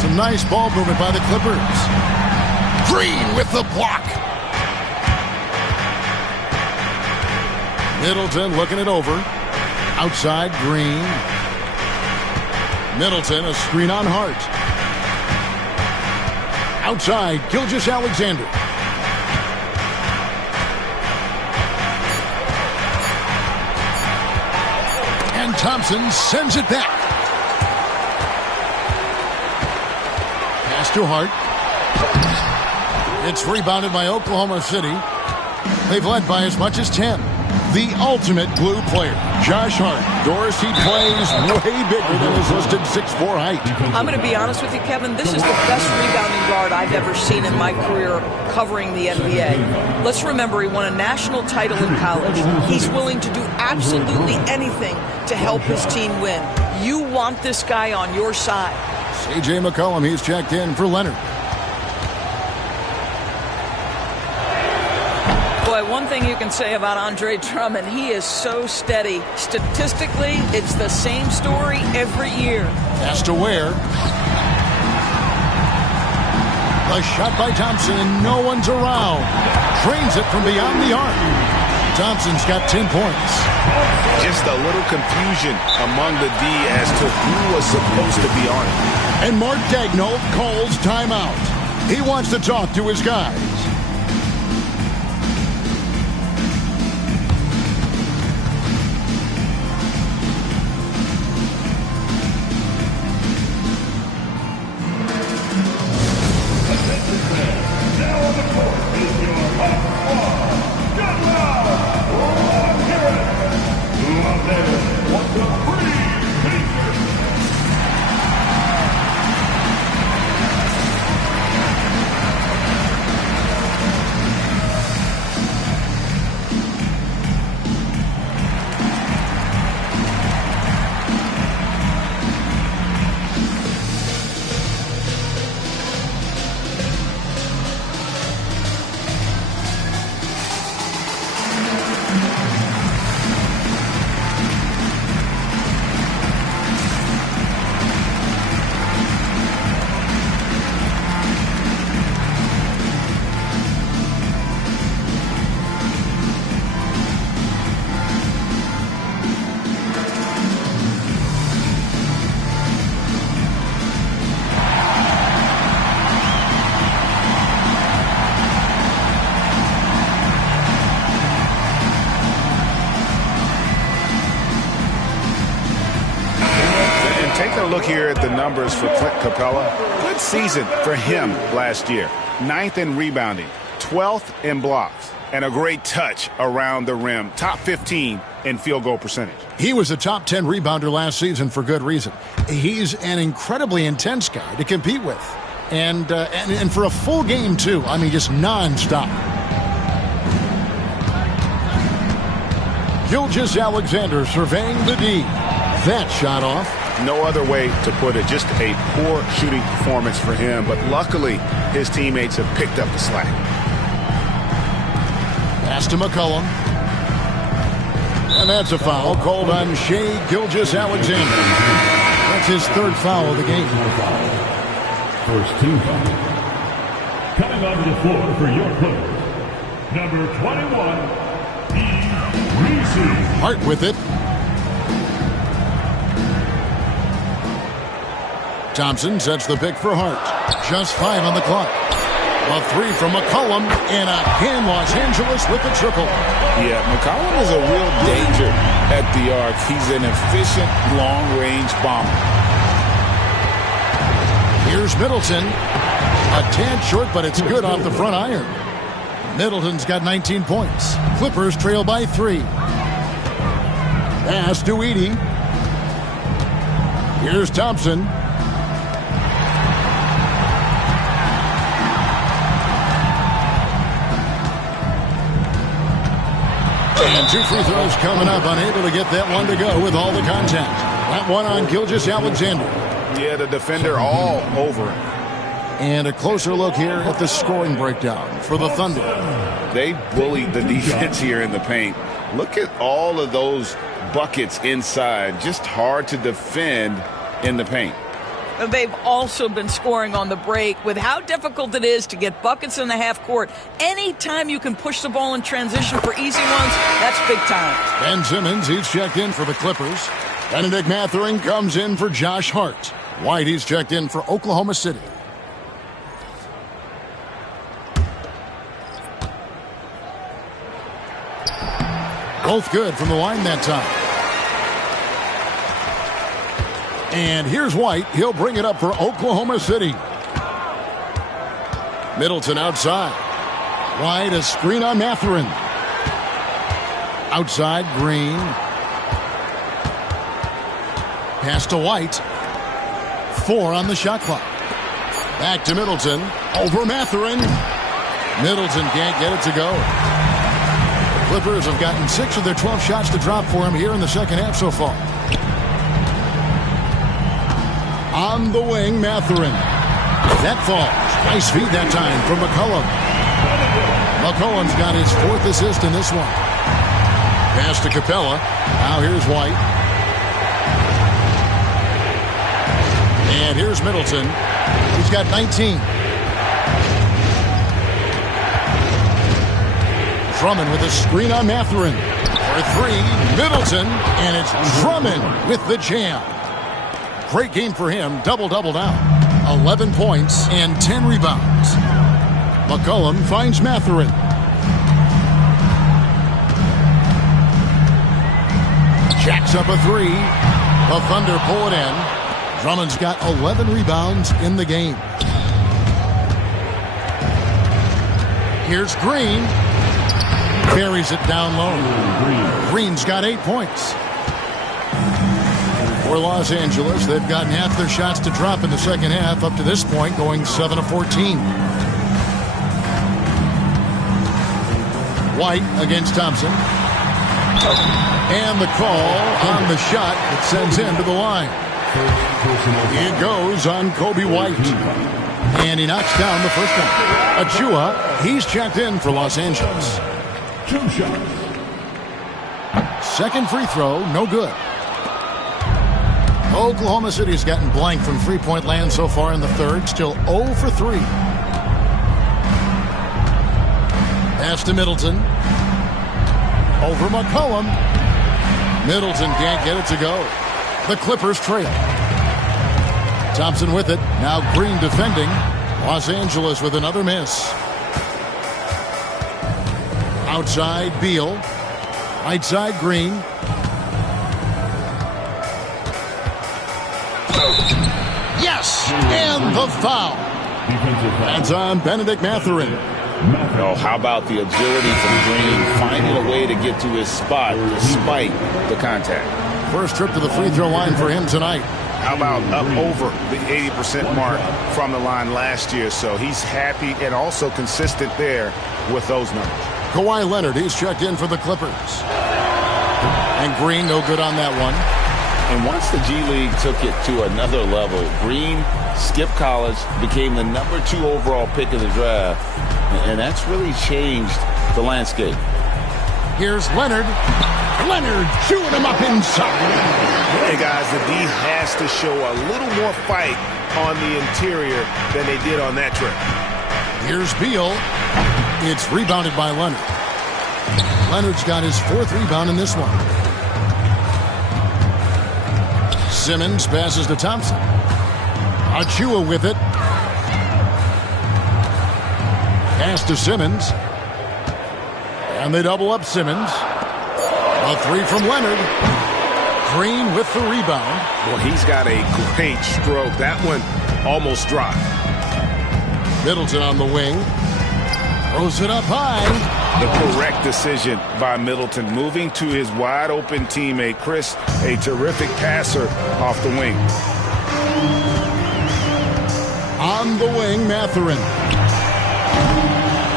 Some nice ball movement by the Clippers. Green with the block. Middleton looking it over. Outside, Green. Middleton, a screen on Hart. Outside, Gilgeous-Alexander. And Thompson sends it back. Pass to Hart. It's rebounded by Oklahoma City. They've led by as much as 10. The ultimate glue player, Josh Hart. Dorsey plays way bigger than his listed 6'4" height. I'm going to be honest with you, Kevin. This is the best rebounding guard I've ever seen in my career covering the NBA. Let's remember, he won a national title in college. He's willing to do absolutely anything to help his team win. You want this guy on your side. C.J. McCollum, he's checked in for Leonard. Boy, one thing you can say about Andre Drummond, he is so steady. Statistically, it's the same story every year. Has to Ware. A shot by Thompson, and no one's around. Drains it from beyond the arc. Thompson's got 10 points. Just a little confusion among the D as to who was supposed to be on it. And Mark Daigneault calls timeout. He wants to talk to his guys. Look here at the numbers for Clint Capella. Good season for him last year. 9th in rebounding, 12th in blocks, and a great touch around the rim. Top 15 in field goal percentage. He was a top 10 rebounder last season for good reason. He's an incredibly intense guy to compete with. And for a full game, too. I mean, just nonstop. Gilgeous-Alexander surveying the D. that shot off. No other way to put it. Just a poor shooting performance for him. But luckily, his teammates have picked up the slack. Pass to McCollum. And that's a foul called on Shai Gilgeous-Alexander. That's his third foul of the game. First team foul. Coming onto the floor for your Clippers, number 21, Reese. Hart with it. Thompson sets the pick for Hart. Just 5 on the clock. A 3 from McCollum, and again Los Angeles with the triple. Yeah, McCollum is a real danger at the arc. He's an efficient long-range bomber. Here's Middleton. A tad short, but it's good off the front iron. Middleton's got 19 points. Clippers trail by 3. Pass to Edey. Here's Thompson. And 2 free throws coming up. Unable to get that one to go with all the contact. That one on Gilgeous-Alexander. Yeah, the defender all over him. And a closer look here at the scoring breakdown for the Thunder. They bullied the defense here in the paint. Look at all of those buckets inside. Just hard to defend in the paint. They've also been scoring on the break. With how difficult it is to get buckets in the half court, anytime you can push the ball in transition for easy ones, that's big time. Ben Simmons, he's checked in for the Clippers. Benedict Mathurin comes in for Josh Hart. White, he's checked in for Oklahoma City. Both good from the line that time. And here's White. He'll bring it up for Oklahoma City. Middleton outside. White, a screen on Mathurin. Outside, Green. Pass to White. 4 on the shot clock. Back to Middleton. Over Mathurin. Middleton can't get it to go. The Clippers have gotten 6 of their 12 shots to drop for him here in the second half so far. On the wing, Mathurin. That falls. Nice feed that time from McCollum. McCollum's got his 4th assist in this one. Pass to Capella. Now here's White. And here's Middleton. He's got 19. Drummond with a screen on Mathurin. For 3, Middleton. And it's Drummond with the jam. Great game for him. Double-double now. 11 points and 10 rebounds. McCollum finds Mathurin. Jacks up a 3. The Thunder pull it in. Drummond's got 11 rebounds in the game. Here's Green. Carries it down low. Green's got 8 points. For Los Angeles, they've gotten half their shots to drop in the second half up to this point, going 7 of 14. White against Thompson. And the call on the shot that sends him to the line. It goes on Kobe White. And he knocks down the first one. Achua, he's checked in for Los Angeles. 2 shots. Second free throw, no good. Oklahoma City's gotten blank from three-point land so far in the third. Still 0 for 3. Pass to Middleton. Over McCollum. Middleton can't get it to go. The Clippers trail. Thompson with it. Now Green defending. Los Angeles with another miss. Outside, Beal. Right side, Green. Yes! And the foul. That's on Benedict Mathurin. Oh, how about the agility from Green, finding a way to get to his spot despite the contact. First trip to the free throw line for him tonight. How about up over the 80% mark from the line last year? So he's happy and also consistent there with those numbers. Kawhi Leonard, he's checked in for the Clippers. And Green, no good on that one. And once the G League took it to another level, Green skipped college, became the #2 overall pick of the draft, and that's really changed the landscape. Here's Leonard. Leonard chewing him up inside. Hey, guys, the D has to show a little more fight on the interior than they did on that trip. Here's Beal. It's rebounded by Leonard. Leonard's got his 4th rebound in this one. Simmons passes to Thompson. Achua with it. Pass to Simmons. And they double up Simmons. A 3 from Leonard. Green with the rebound. Well, he's got a great stroke. That one almost dropped. Middleton on the wing. Throws it up high. The correct decision by Middleton, moving to his wide-open teammate, Chris, a terrific passer off the wing. On the wing, Mathurin.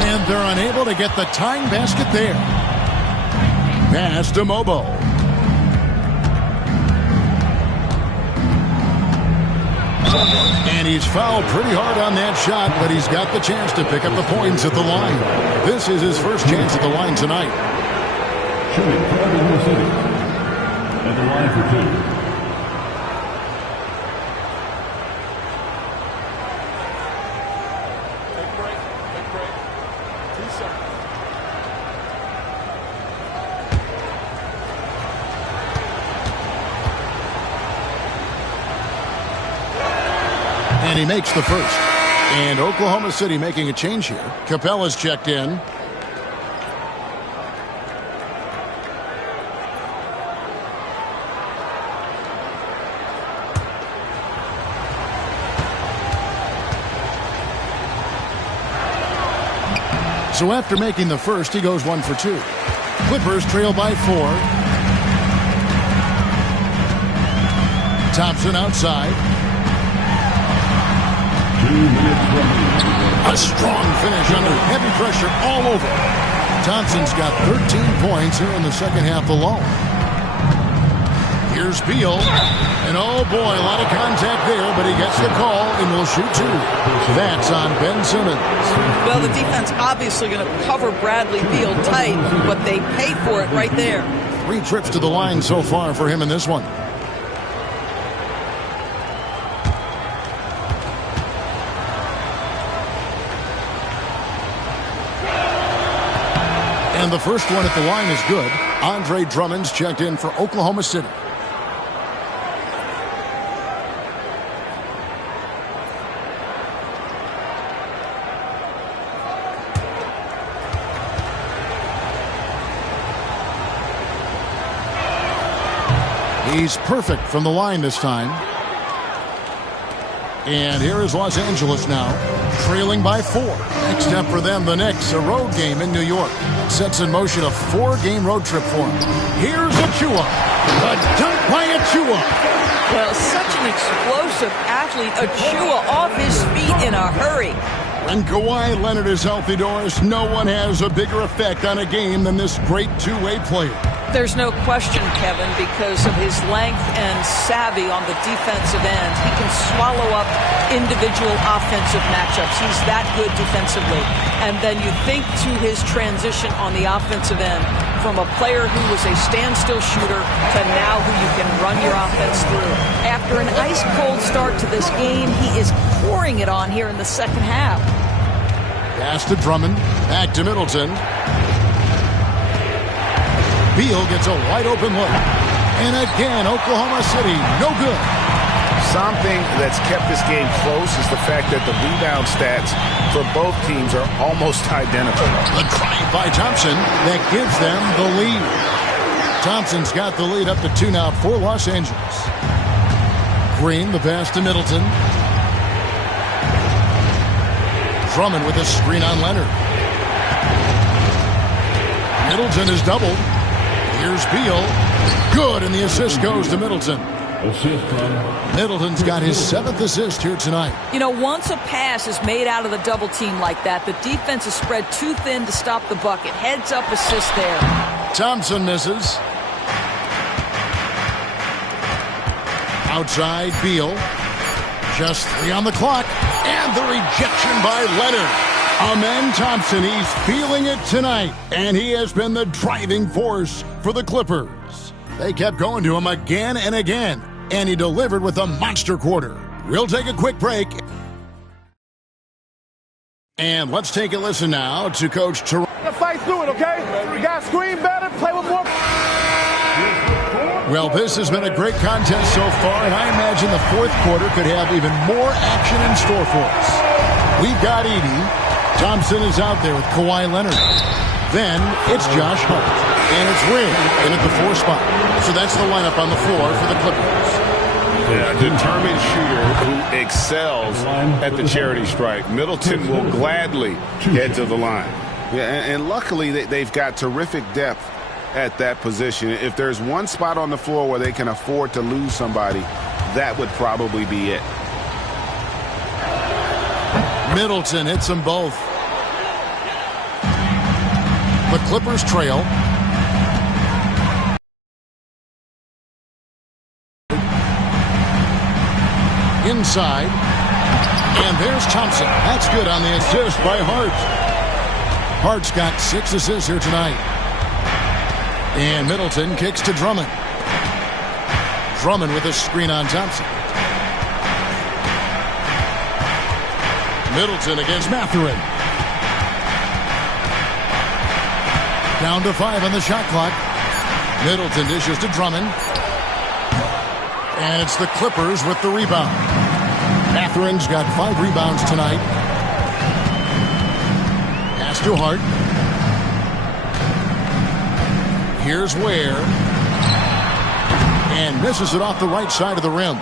And they're unable to get the tying basket there. Pass to Mobo. And he's fouled pretty hard on that shot, but he's got the chance to pick up the points at the line. This is his first chance at the line tonight. Shooting for Oklahoma City. At the line for 2. And he makes the first. And Oklahoma City making a change here. Capella's checked in. So after making the first, he goes 1 for 2. Clippers trail by 4. Thompson outside. A strong finish under heavy pressure all over. Thompson's got 13 points here in the second half alone. Here's Beal. And oh boy, a lot of contact there, but he gets the call and will shoot 2. That's on Ben Simmons. Well, the defense obviously going to cover Bradley Beal tight, but they paid for it right there. 3 trips to the line so far for him in this one. And the first one at the line is good. Andre Drummond's checked in for Oklahoma City. He's perfect from the line this time. And here is Los Angeles now, trailing by 4. Next up for them, the Knicks, a road game in New York. Sets in motion a 4-game road trip for him. Here's Achua. A dunk by Achua. Well, such an explosive athlete. Achua off his feet in a hurry. When Kawhi Leonard is healthy, Doris, no one has a bigger effect on a game than this great two-way player. There's no question, Kevin, because of his length and savvy on the defensive end. He can swallow up individual offensive matchups. He's that good defensively. And then you think to his transition on the offensive end from a player who was a standstill shooter to now who you can run your offense through. After an ice-cold start to this game, he is pouring it on here in the second half. Pass to Drummond. Back to Middleton. Beal gets a wide-open look. And again, Oklahoma City, no good. Something that's kept this game close is the fact that the rebound stats for both teams are almost identical. A drive by Thompson that gives them the lead. Thompson's got the lead up to 2 now for Los Angeles. Green, the pass to Middleton. Drummond with a screen on Leonard. Middleton is doubled. Here's Beal. Good, and the assist goes to Middleton. Middleton's got his 7th assist here tonight. You know, once a pass is made out of the double team like that, the defense is spread too thin to stop the bucket. Heads up assist there. Thompson misses. Outside, Beal. Just 3 on the clock. And the rejection by Leonard. Amen Thompson, he's feeling it tonight. And he has been the driving force for the Clippers. They kept going to him again and again. And he delivered with a monster quarter. We'll take a quick break. And let's take a listen now to Coach Toronto. Fight through it, okay? We got to screen better, play with more. Well, this has been a great contest so far, and I imagine the fourth quarter could have even more action in store for us. We've got Edey. Thompson is out there with Kawhi Leonard. Then it's Josh Hart. And it's Ring in at the 4 spot. So that's the lineup on the floor for the Clippers. A determined shooter who excels at the charity stripe. Middleton will gladly head to the line. Yeah, and luckily they've got terrific depth at that position. If there's one spot on the floor where they can afford to lose somebody, that would probably be it. Middleton hits them both. The Clippers trail. Inside. And there's Thompson. That's good on the assist by Hart. Hart's got 6 assists here tonight. And Middleton kicks to Drummond. Drummond with a screen on Thompson. Middleton against Mathurin. Down to 5 on the shot clock. Middleton dishes to Drummond. And it's the Clippers with the rebound. Mathurin's got 5 rebounds tonight. Pass to Hart. Here's Ware. And misses it off the right side of the rim.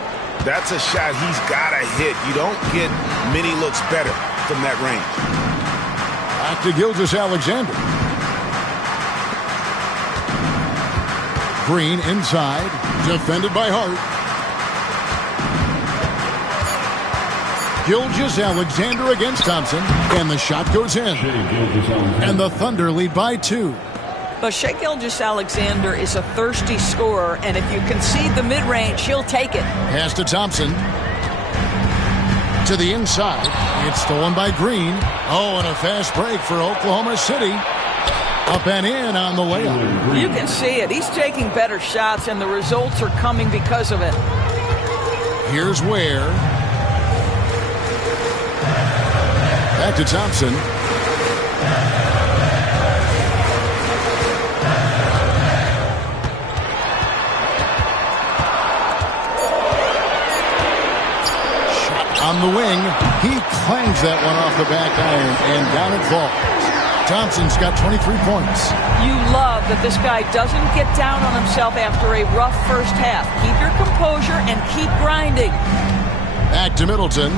That's a shot he's got to hit. You don't get many looks better from that range. Back to Gilgeous-Alexander. Green inside. Defended by Hart. Gilgeous-Alexander against Thompson. And the shot goes in. And the Thunder lead by 2. But Shai Gilgeous-Alexander is a thirsty scorer, and if you concede the mid-range, he'll take it. Pass to Thompson. To the inside. It's stolen by Green. Oh, and a fast break for Oklahoma City. Up and in on the layup. You can see it. He's taking better shots, and the results are coming because of it. Here's Ware. Back to Thompson. On the wing, he clangs that one off the back iron, and down it falls. Thompson's got 23 points. You love that this guy doesn't get down on himself after a rough first half. Keep your composure and keep grinding. Back to Middleton.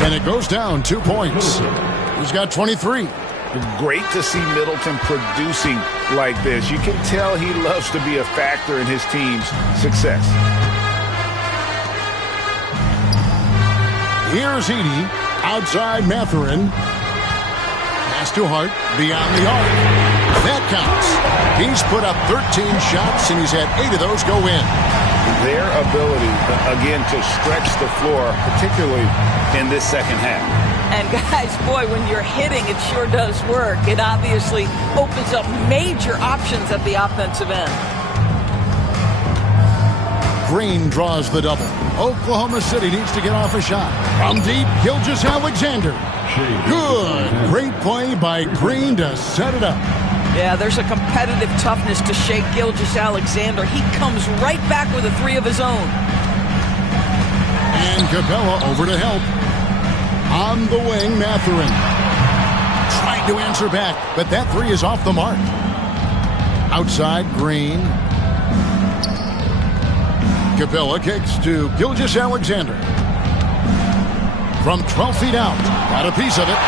And it goes down 2 points. He's got 23. Great to see Middleton producing like this. You can tell he loves to be a factor in his team's success. Here's Edey. Outside Mathurin. Pass to Hart. Beyond the arc. That counts. He's put up 13 shots, and he's had 8 of those go in. Their ability, again, to stretch the floor, particularly in this second half. And guys, boy, when you're hitting, it sure does work. It obviously opens up major options at the offensive end. Green draws the double. Oklahoma City needs to get off a shot. From deep, Gilgeous-Alexander. Good. Great play by Green to set it up. Yeah, there's a competitive toughness to Shai Gilgeous-Alexander. He comes right back with a 3 of his own. And Capella over to help. On the wing, Mathurin. Trying to answer back, but that 3 is off the mark. Outside, Green. Capella kicks to Gilgeous-Alexander. From 12 feet out. Got a piece of it.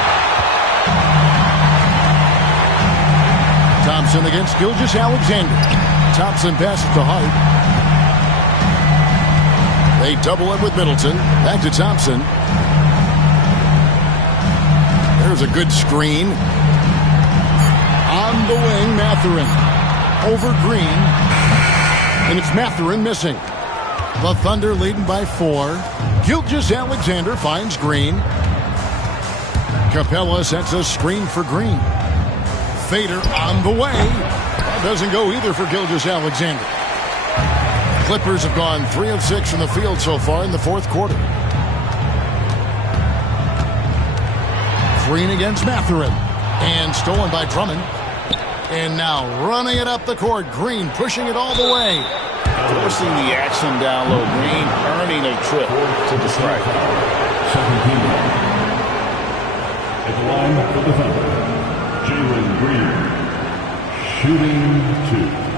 Thompson against Gilgeous-Alexander. Thompson passes to Hart. They double it with Middleton. Back to Thompson. There's a good screen. On the wing, Mathurin. over Green. And it's Mathurin missing. The Thunder leading by 4. Gilgeous-Alexander finds Green. Capella sets a screen for Green. Fader on the way. That doesn't go either for Gilgeous-Alexander. Clippers have gone 3 of 6 from the field so far in the fourth quarter. Green against Mathurin. And stolen by Drummond. And now running it up the court. Green pushing it all the way. Forcing the action down low. Green earning a trip to the strike. At the line for the Thunder, Jalen Green, shooting 2.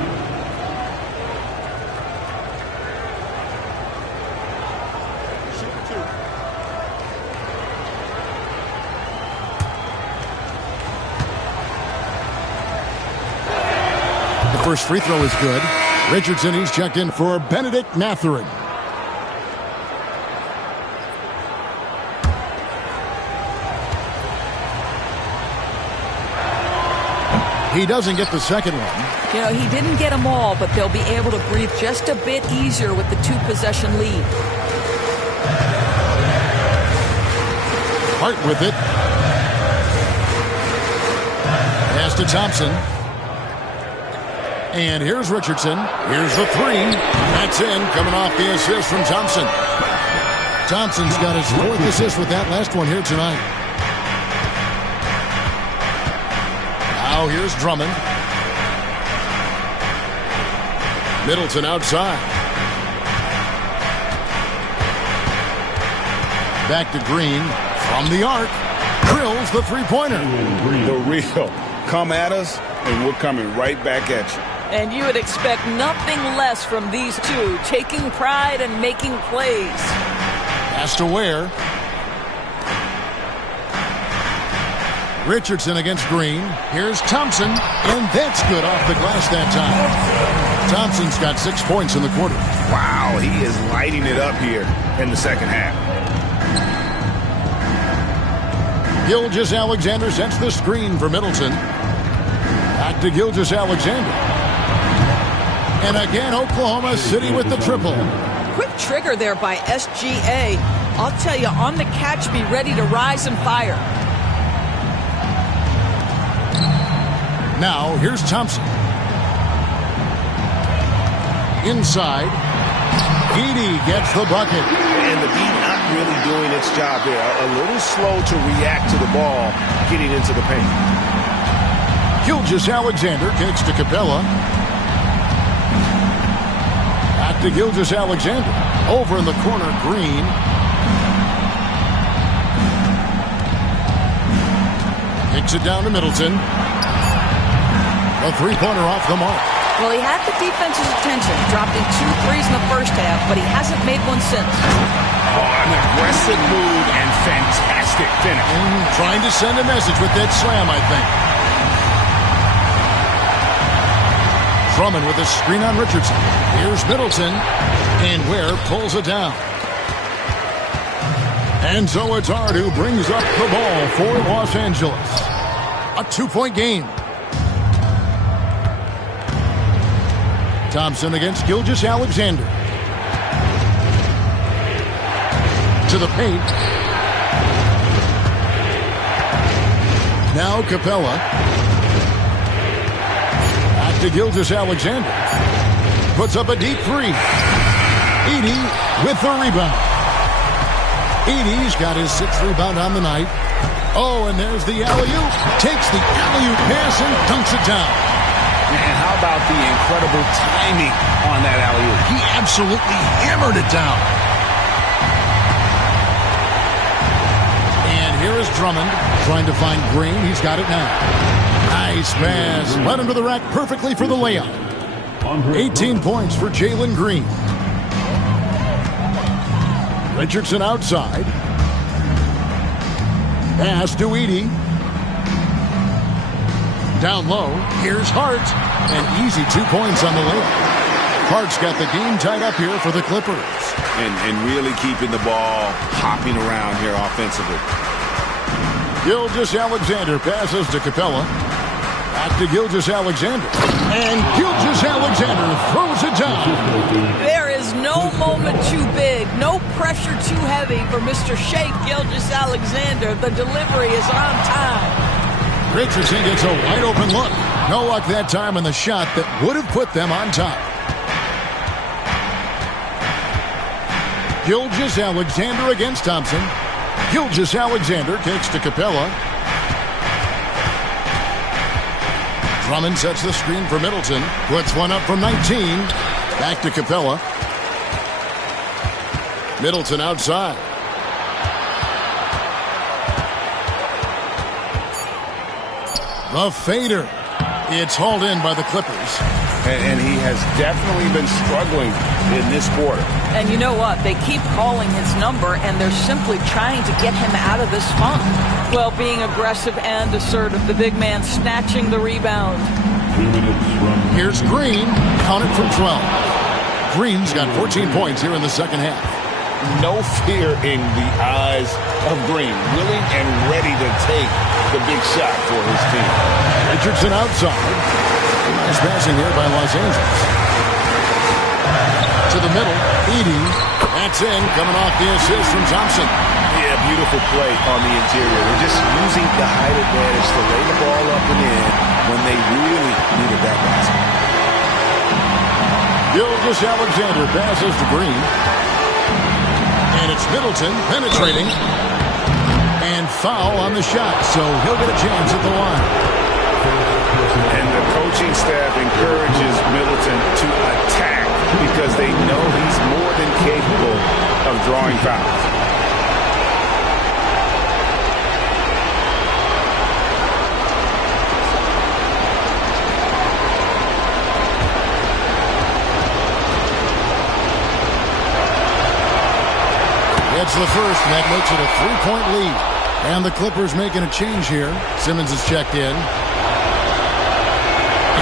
The first free throw is good. Richardson, he's checked in for Benedict Mathurin. He doesn't get the second one. You know, he didn't get them all, but they'll be able to breathe just a bit easier with the 2-possession lead. Hart with it. Pass to Thompson. And here's Richardson. Here's the 3. That's in, coming off the assist from Thompson. Thompson's got his 4th assist with that last one here tonight. Now here's Drummond. Middleton outside. Back to Green. From the arc. Drills the 3-pointer. The real. Come at us, and we're coming right back at you. And you would expect nothing less from these two, taking pride and making plays. Pass to Ware. Richardson against Green. Here's Thompson, and that's good off the glass that time. Thompson's got 6 points in the quarter. Wow, he is lighting it up here in the second half. Gilgeous-Alexander sets the screen for Middleton. Back to Gilgeous-Alexander. And again, Oklahoma City with the triple. Quick trigger there by SGA. I'll tell you, on the catch, be ready to rise and fire. Now, here's Thompson. Inside. Edey gets the bucket. And the beat not really doing its job there. A little slow to react to the ball getting into the paint. Gilgeous-Alexander kicks to Capella. Back to Gilgeous-Alexander. Over in the corner, Green. Kicks it down to Middleton. A 3-pointer off the mark. Well, he had the defense's attention, dropped in 2 threes in the first half, but he hasn't made one since. Oh, an aggressive move and fantastic finish. Trying to send a message with that slam, I think. Drummond with a screen on Richardson. Here's Middleton, and Ware pulls it down. And so it's Hart who brings up the ball for Los Angeles. A 2-point game. Thompson against Gilgeous-Alexander. To the paint. Now Capella. Back to Gilgeous-Alexander. Puts up a deep 3. Edey with the rebound. Edey's got his 6th rebound on the night. Oh, and there's the alley-oop. Takes the alley-oop pass and dunks it down. And how about the incredible timing on that alley-oop? He absolutely hammered it down. And here is Drummond trying to find Green. He's got it now. Nice pass. Led him to the rack perfectly for the layup. 18 points for Jalen Green. Richardson outside. Pass to Edey. Down low, here's Hart. An easy 2 points on the layup. Hart's got the game tied up here for the Clippers. And really keeping the ball hopping around here offensively. Gilgeous-Alexander passes to Capella. Back to Gilgeous-Alexander. And Gilgeous-Alexander throws it down. There is no moment too big, no pressure too heavy for Mr. Shea Gilgeous-Alexander. The delivery is on time. Richardson gets a wide open look. No luck that time in the shot that would have put them on top. Gilgeous-Alexander against Thompson. Gilgeous-Alexander takes to Capella. Drummond sets the screen for Middleton. Puts one up from 19. Back to Capella. Middleton outside. The fader. It's hauled in by the Clippers. And he has definitely been struggling in this quarter. And you know what? They keep calling his number, and they're simply trying to get him out of this funk. Well, being aggressive and assertive, the big man snatching the rebound. Here's Green. Count it from 12. Green's got 14 points here in the second half. No fear in the eyes of Green. Willing and ready to take the big shot for his team. Richardson outside. Nice passing here by Los Angeles. To the middle. Edey. That's in. Coming off the assist from Thompson. Yeah, beautiful play on the interior. They're just using the height advantage to lay the ball up and in when they really needed that basket. Gilgeous-Alexander passes to Green. And it's Middleton penetrating. And foul on the shot, so he'll get a chance at the line. And the coaching staff encourages Middleton to attack because they know he's more than capable of drawing fouls. It's the first, and that makes it a 3-point lead. And the Clippers making a change here. Simmons is checked in.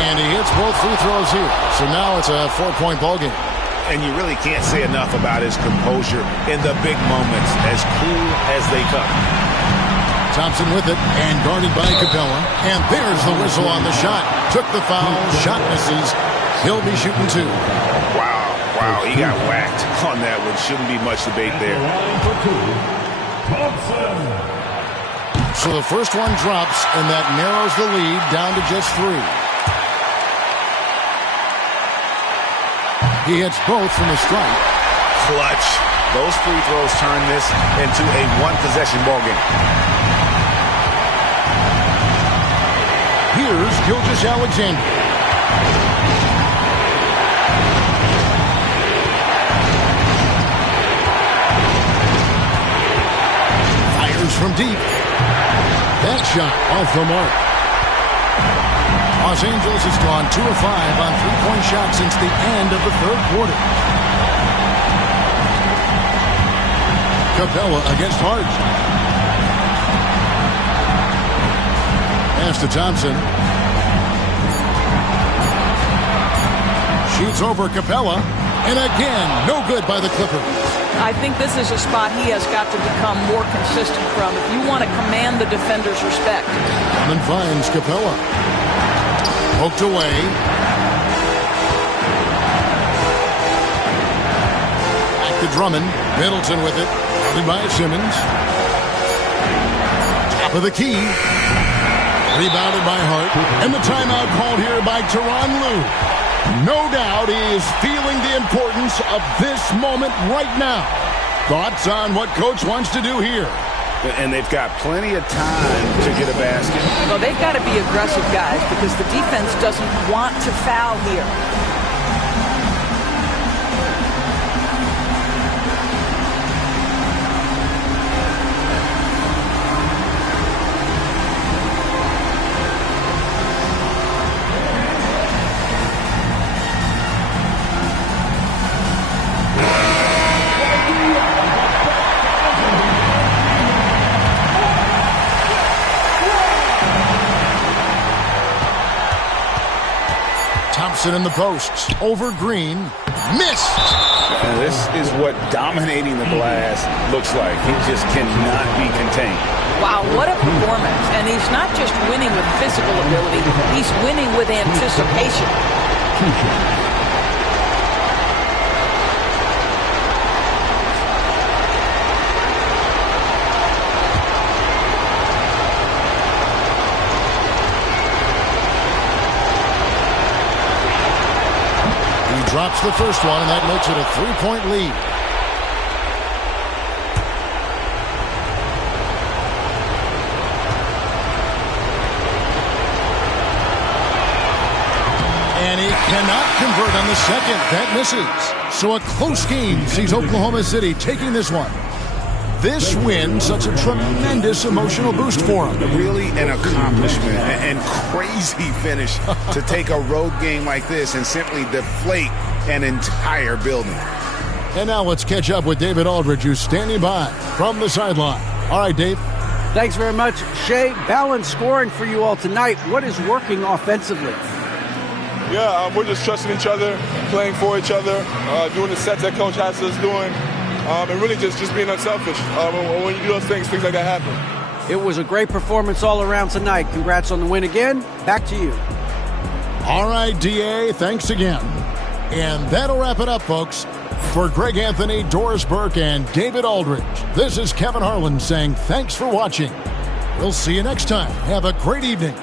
And he hits both free throws here. So now it's a 4-point ballgame. And you really can't say enough about his composure in the big moments, as cool as they come. Thompson with it, and guarded by Capella. And there's the whistle on the shot. Took the foul, shot misses. He'll be shooting two. Wow, he got whacked on that one. Shouldn't be much debate there. So the first one drops, and that narrows the lead down to just 3. He hits both from the stripe. Clutch. Those free throws turn this into a one-possession ballgame. Here's Gilgeous-Alexander. From deep. That shot off the mark. Los Angeles has gone 2 of 5 on three-point shots since the end of the third quarter. Capella against Hart. Pass to Thompson. Shoots over Capella. And again, no good by the Clippers. I think this is a spot he has got to become more consistent from if you want to command the defender's respect. Drummond finds Capella. Poked away. Back to Drummond. Middleton with it. Guarded by Simmons. Top of the key. Rebounded by Hart. And the timeout called here by Tyronn Lue. No doubt he is feeling the importance of this moment right now. Thoughts on what Coach wants to do here? And they've got plenty of time to get a basket. Well, they've got to be aggressive, guys, because the defense doesn't want to foul here. In the posts over Green, missed. And this is what dominating the glass looks like. He just cannot be contained. Wow, what a performance. And he's not just winning with physical ability, he's winning with anticipation. Drops the first one, and that makes it a 3-point lead. And he cannot convert on the second. That misses. So a close game sees Oklahoma City taking this one. This win, such a tremendous emotional boost for him. Really an accomplishment and crazy finish to take a road game like this and simply deflate an entire building. And now let's catch up with David Aldridge, who's standing by from the sideline. All right, Dave. Thanks very much. Shea, balanced scoring for you all tonight. What is working offensively? Yeah, we're just trusting each other, playing for each other, doing the sets that Coach has us doing. And really just being unselfish. When you do those things like that happen. It was a great performance all around tonight. Congrats on the win again. Back to you. All right, DA, thanks again. And that'll wrap it up, folks. For Greg Anthony, Doris Burke, and David Aldridge, this is Kevin Harlan saying thanks for watching. We'll see you next time. Have a great evening.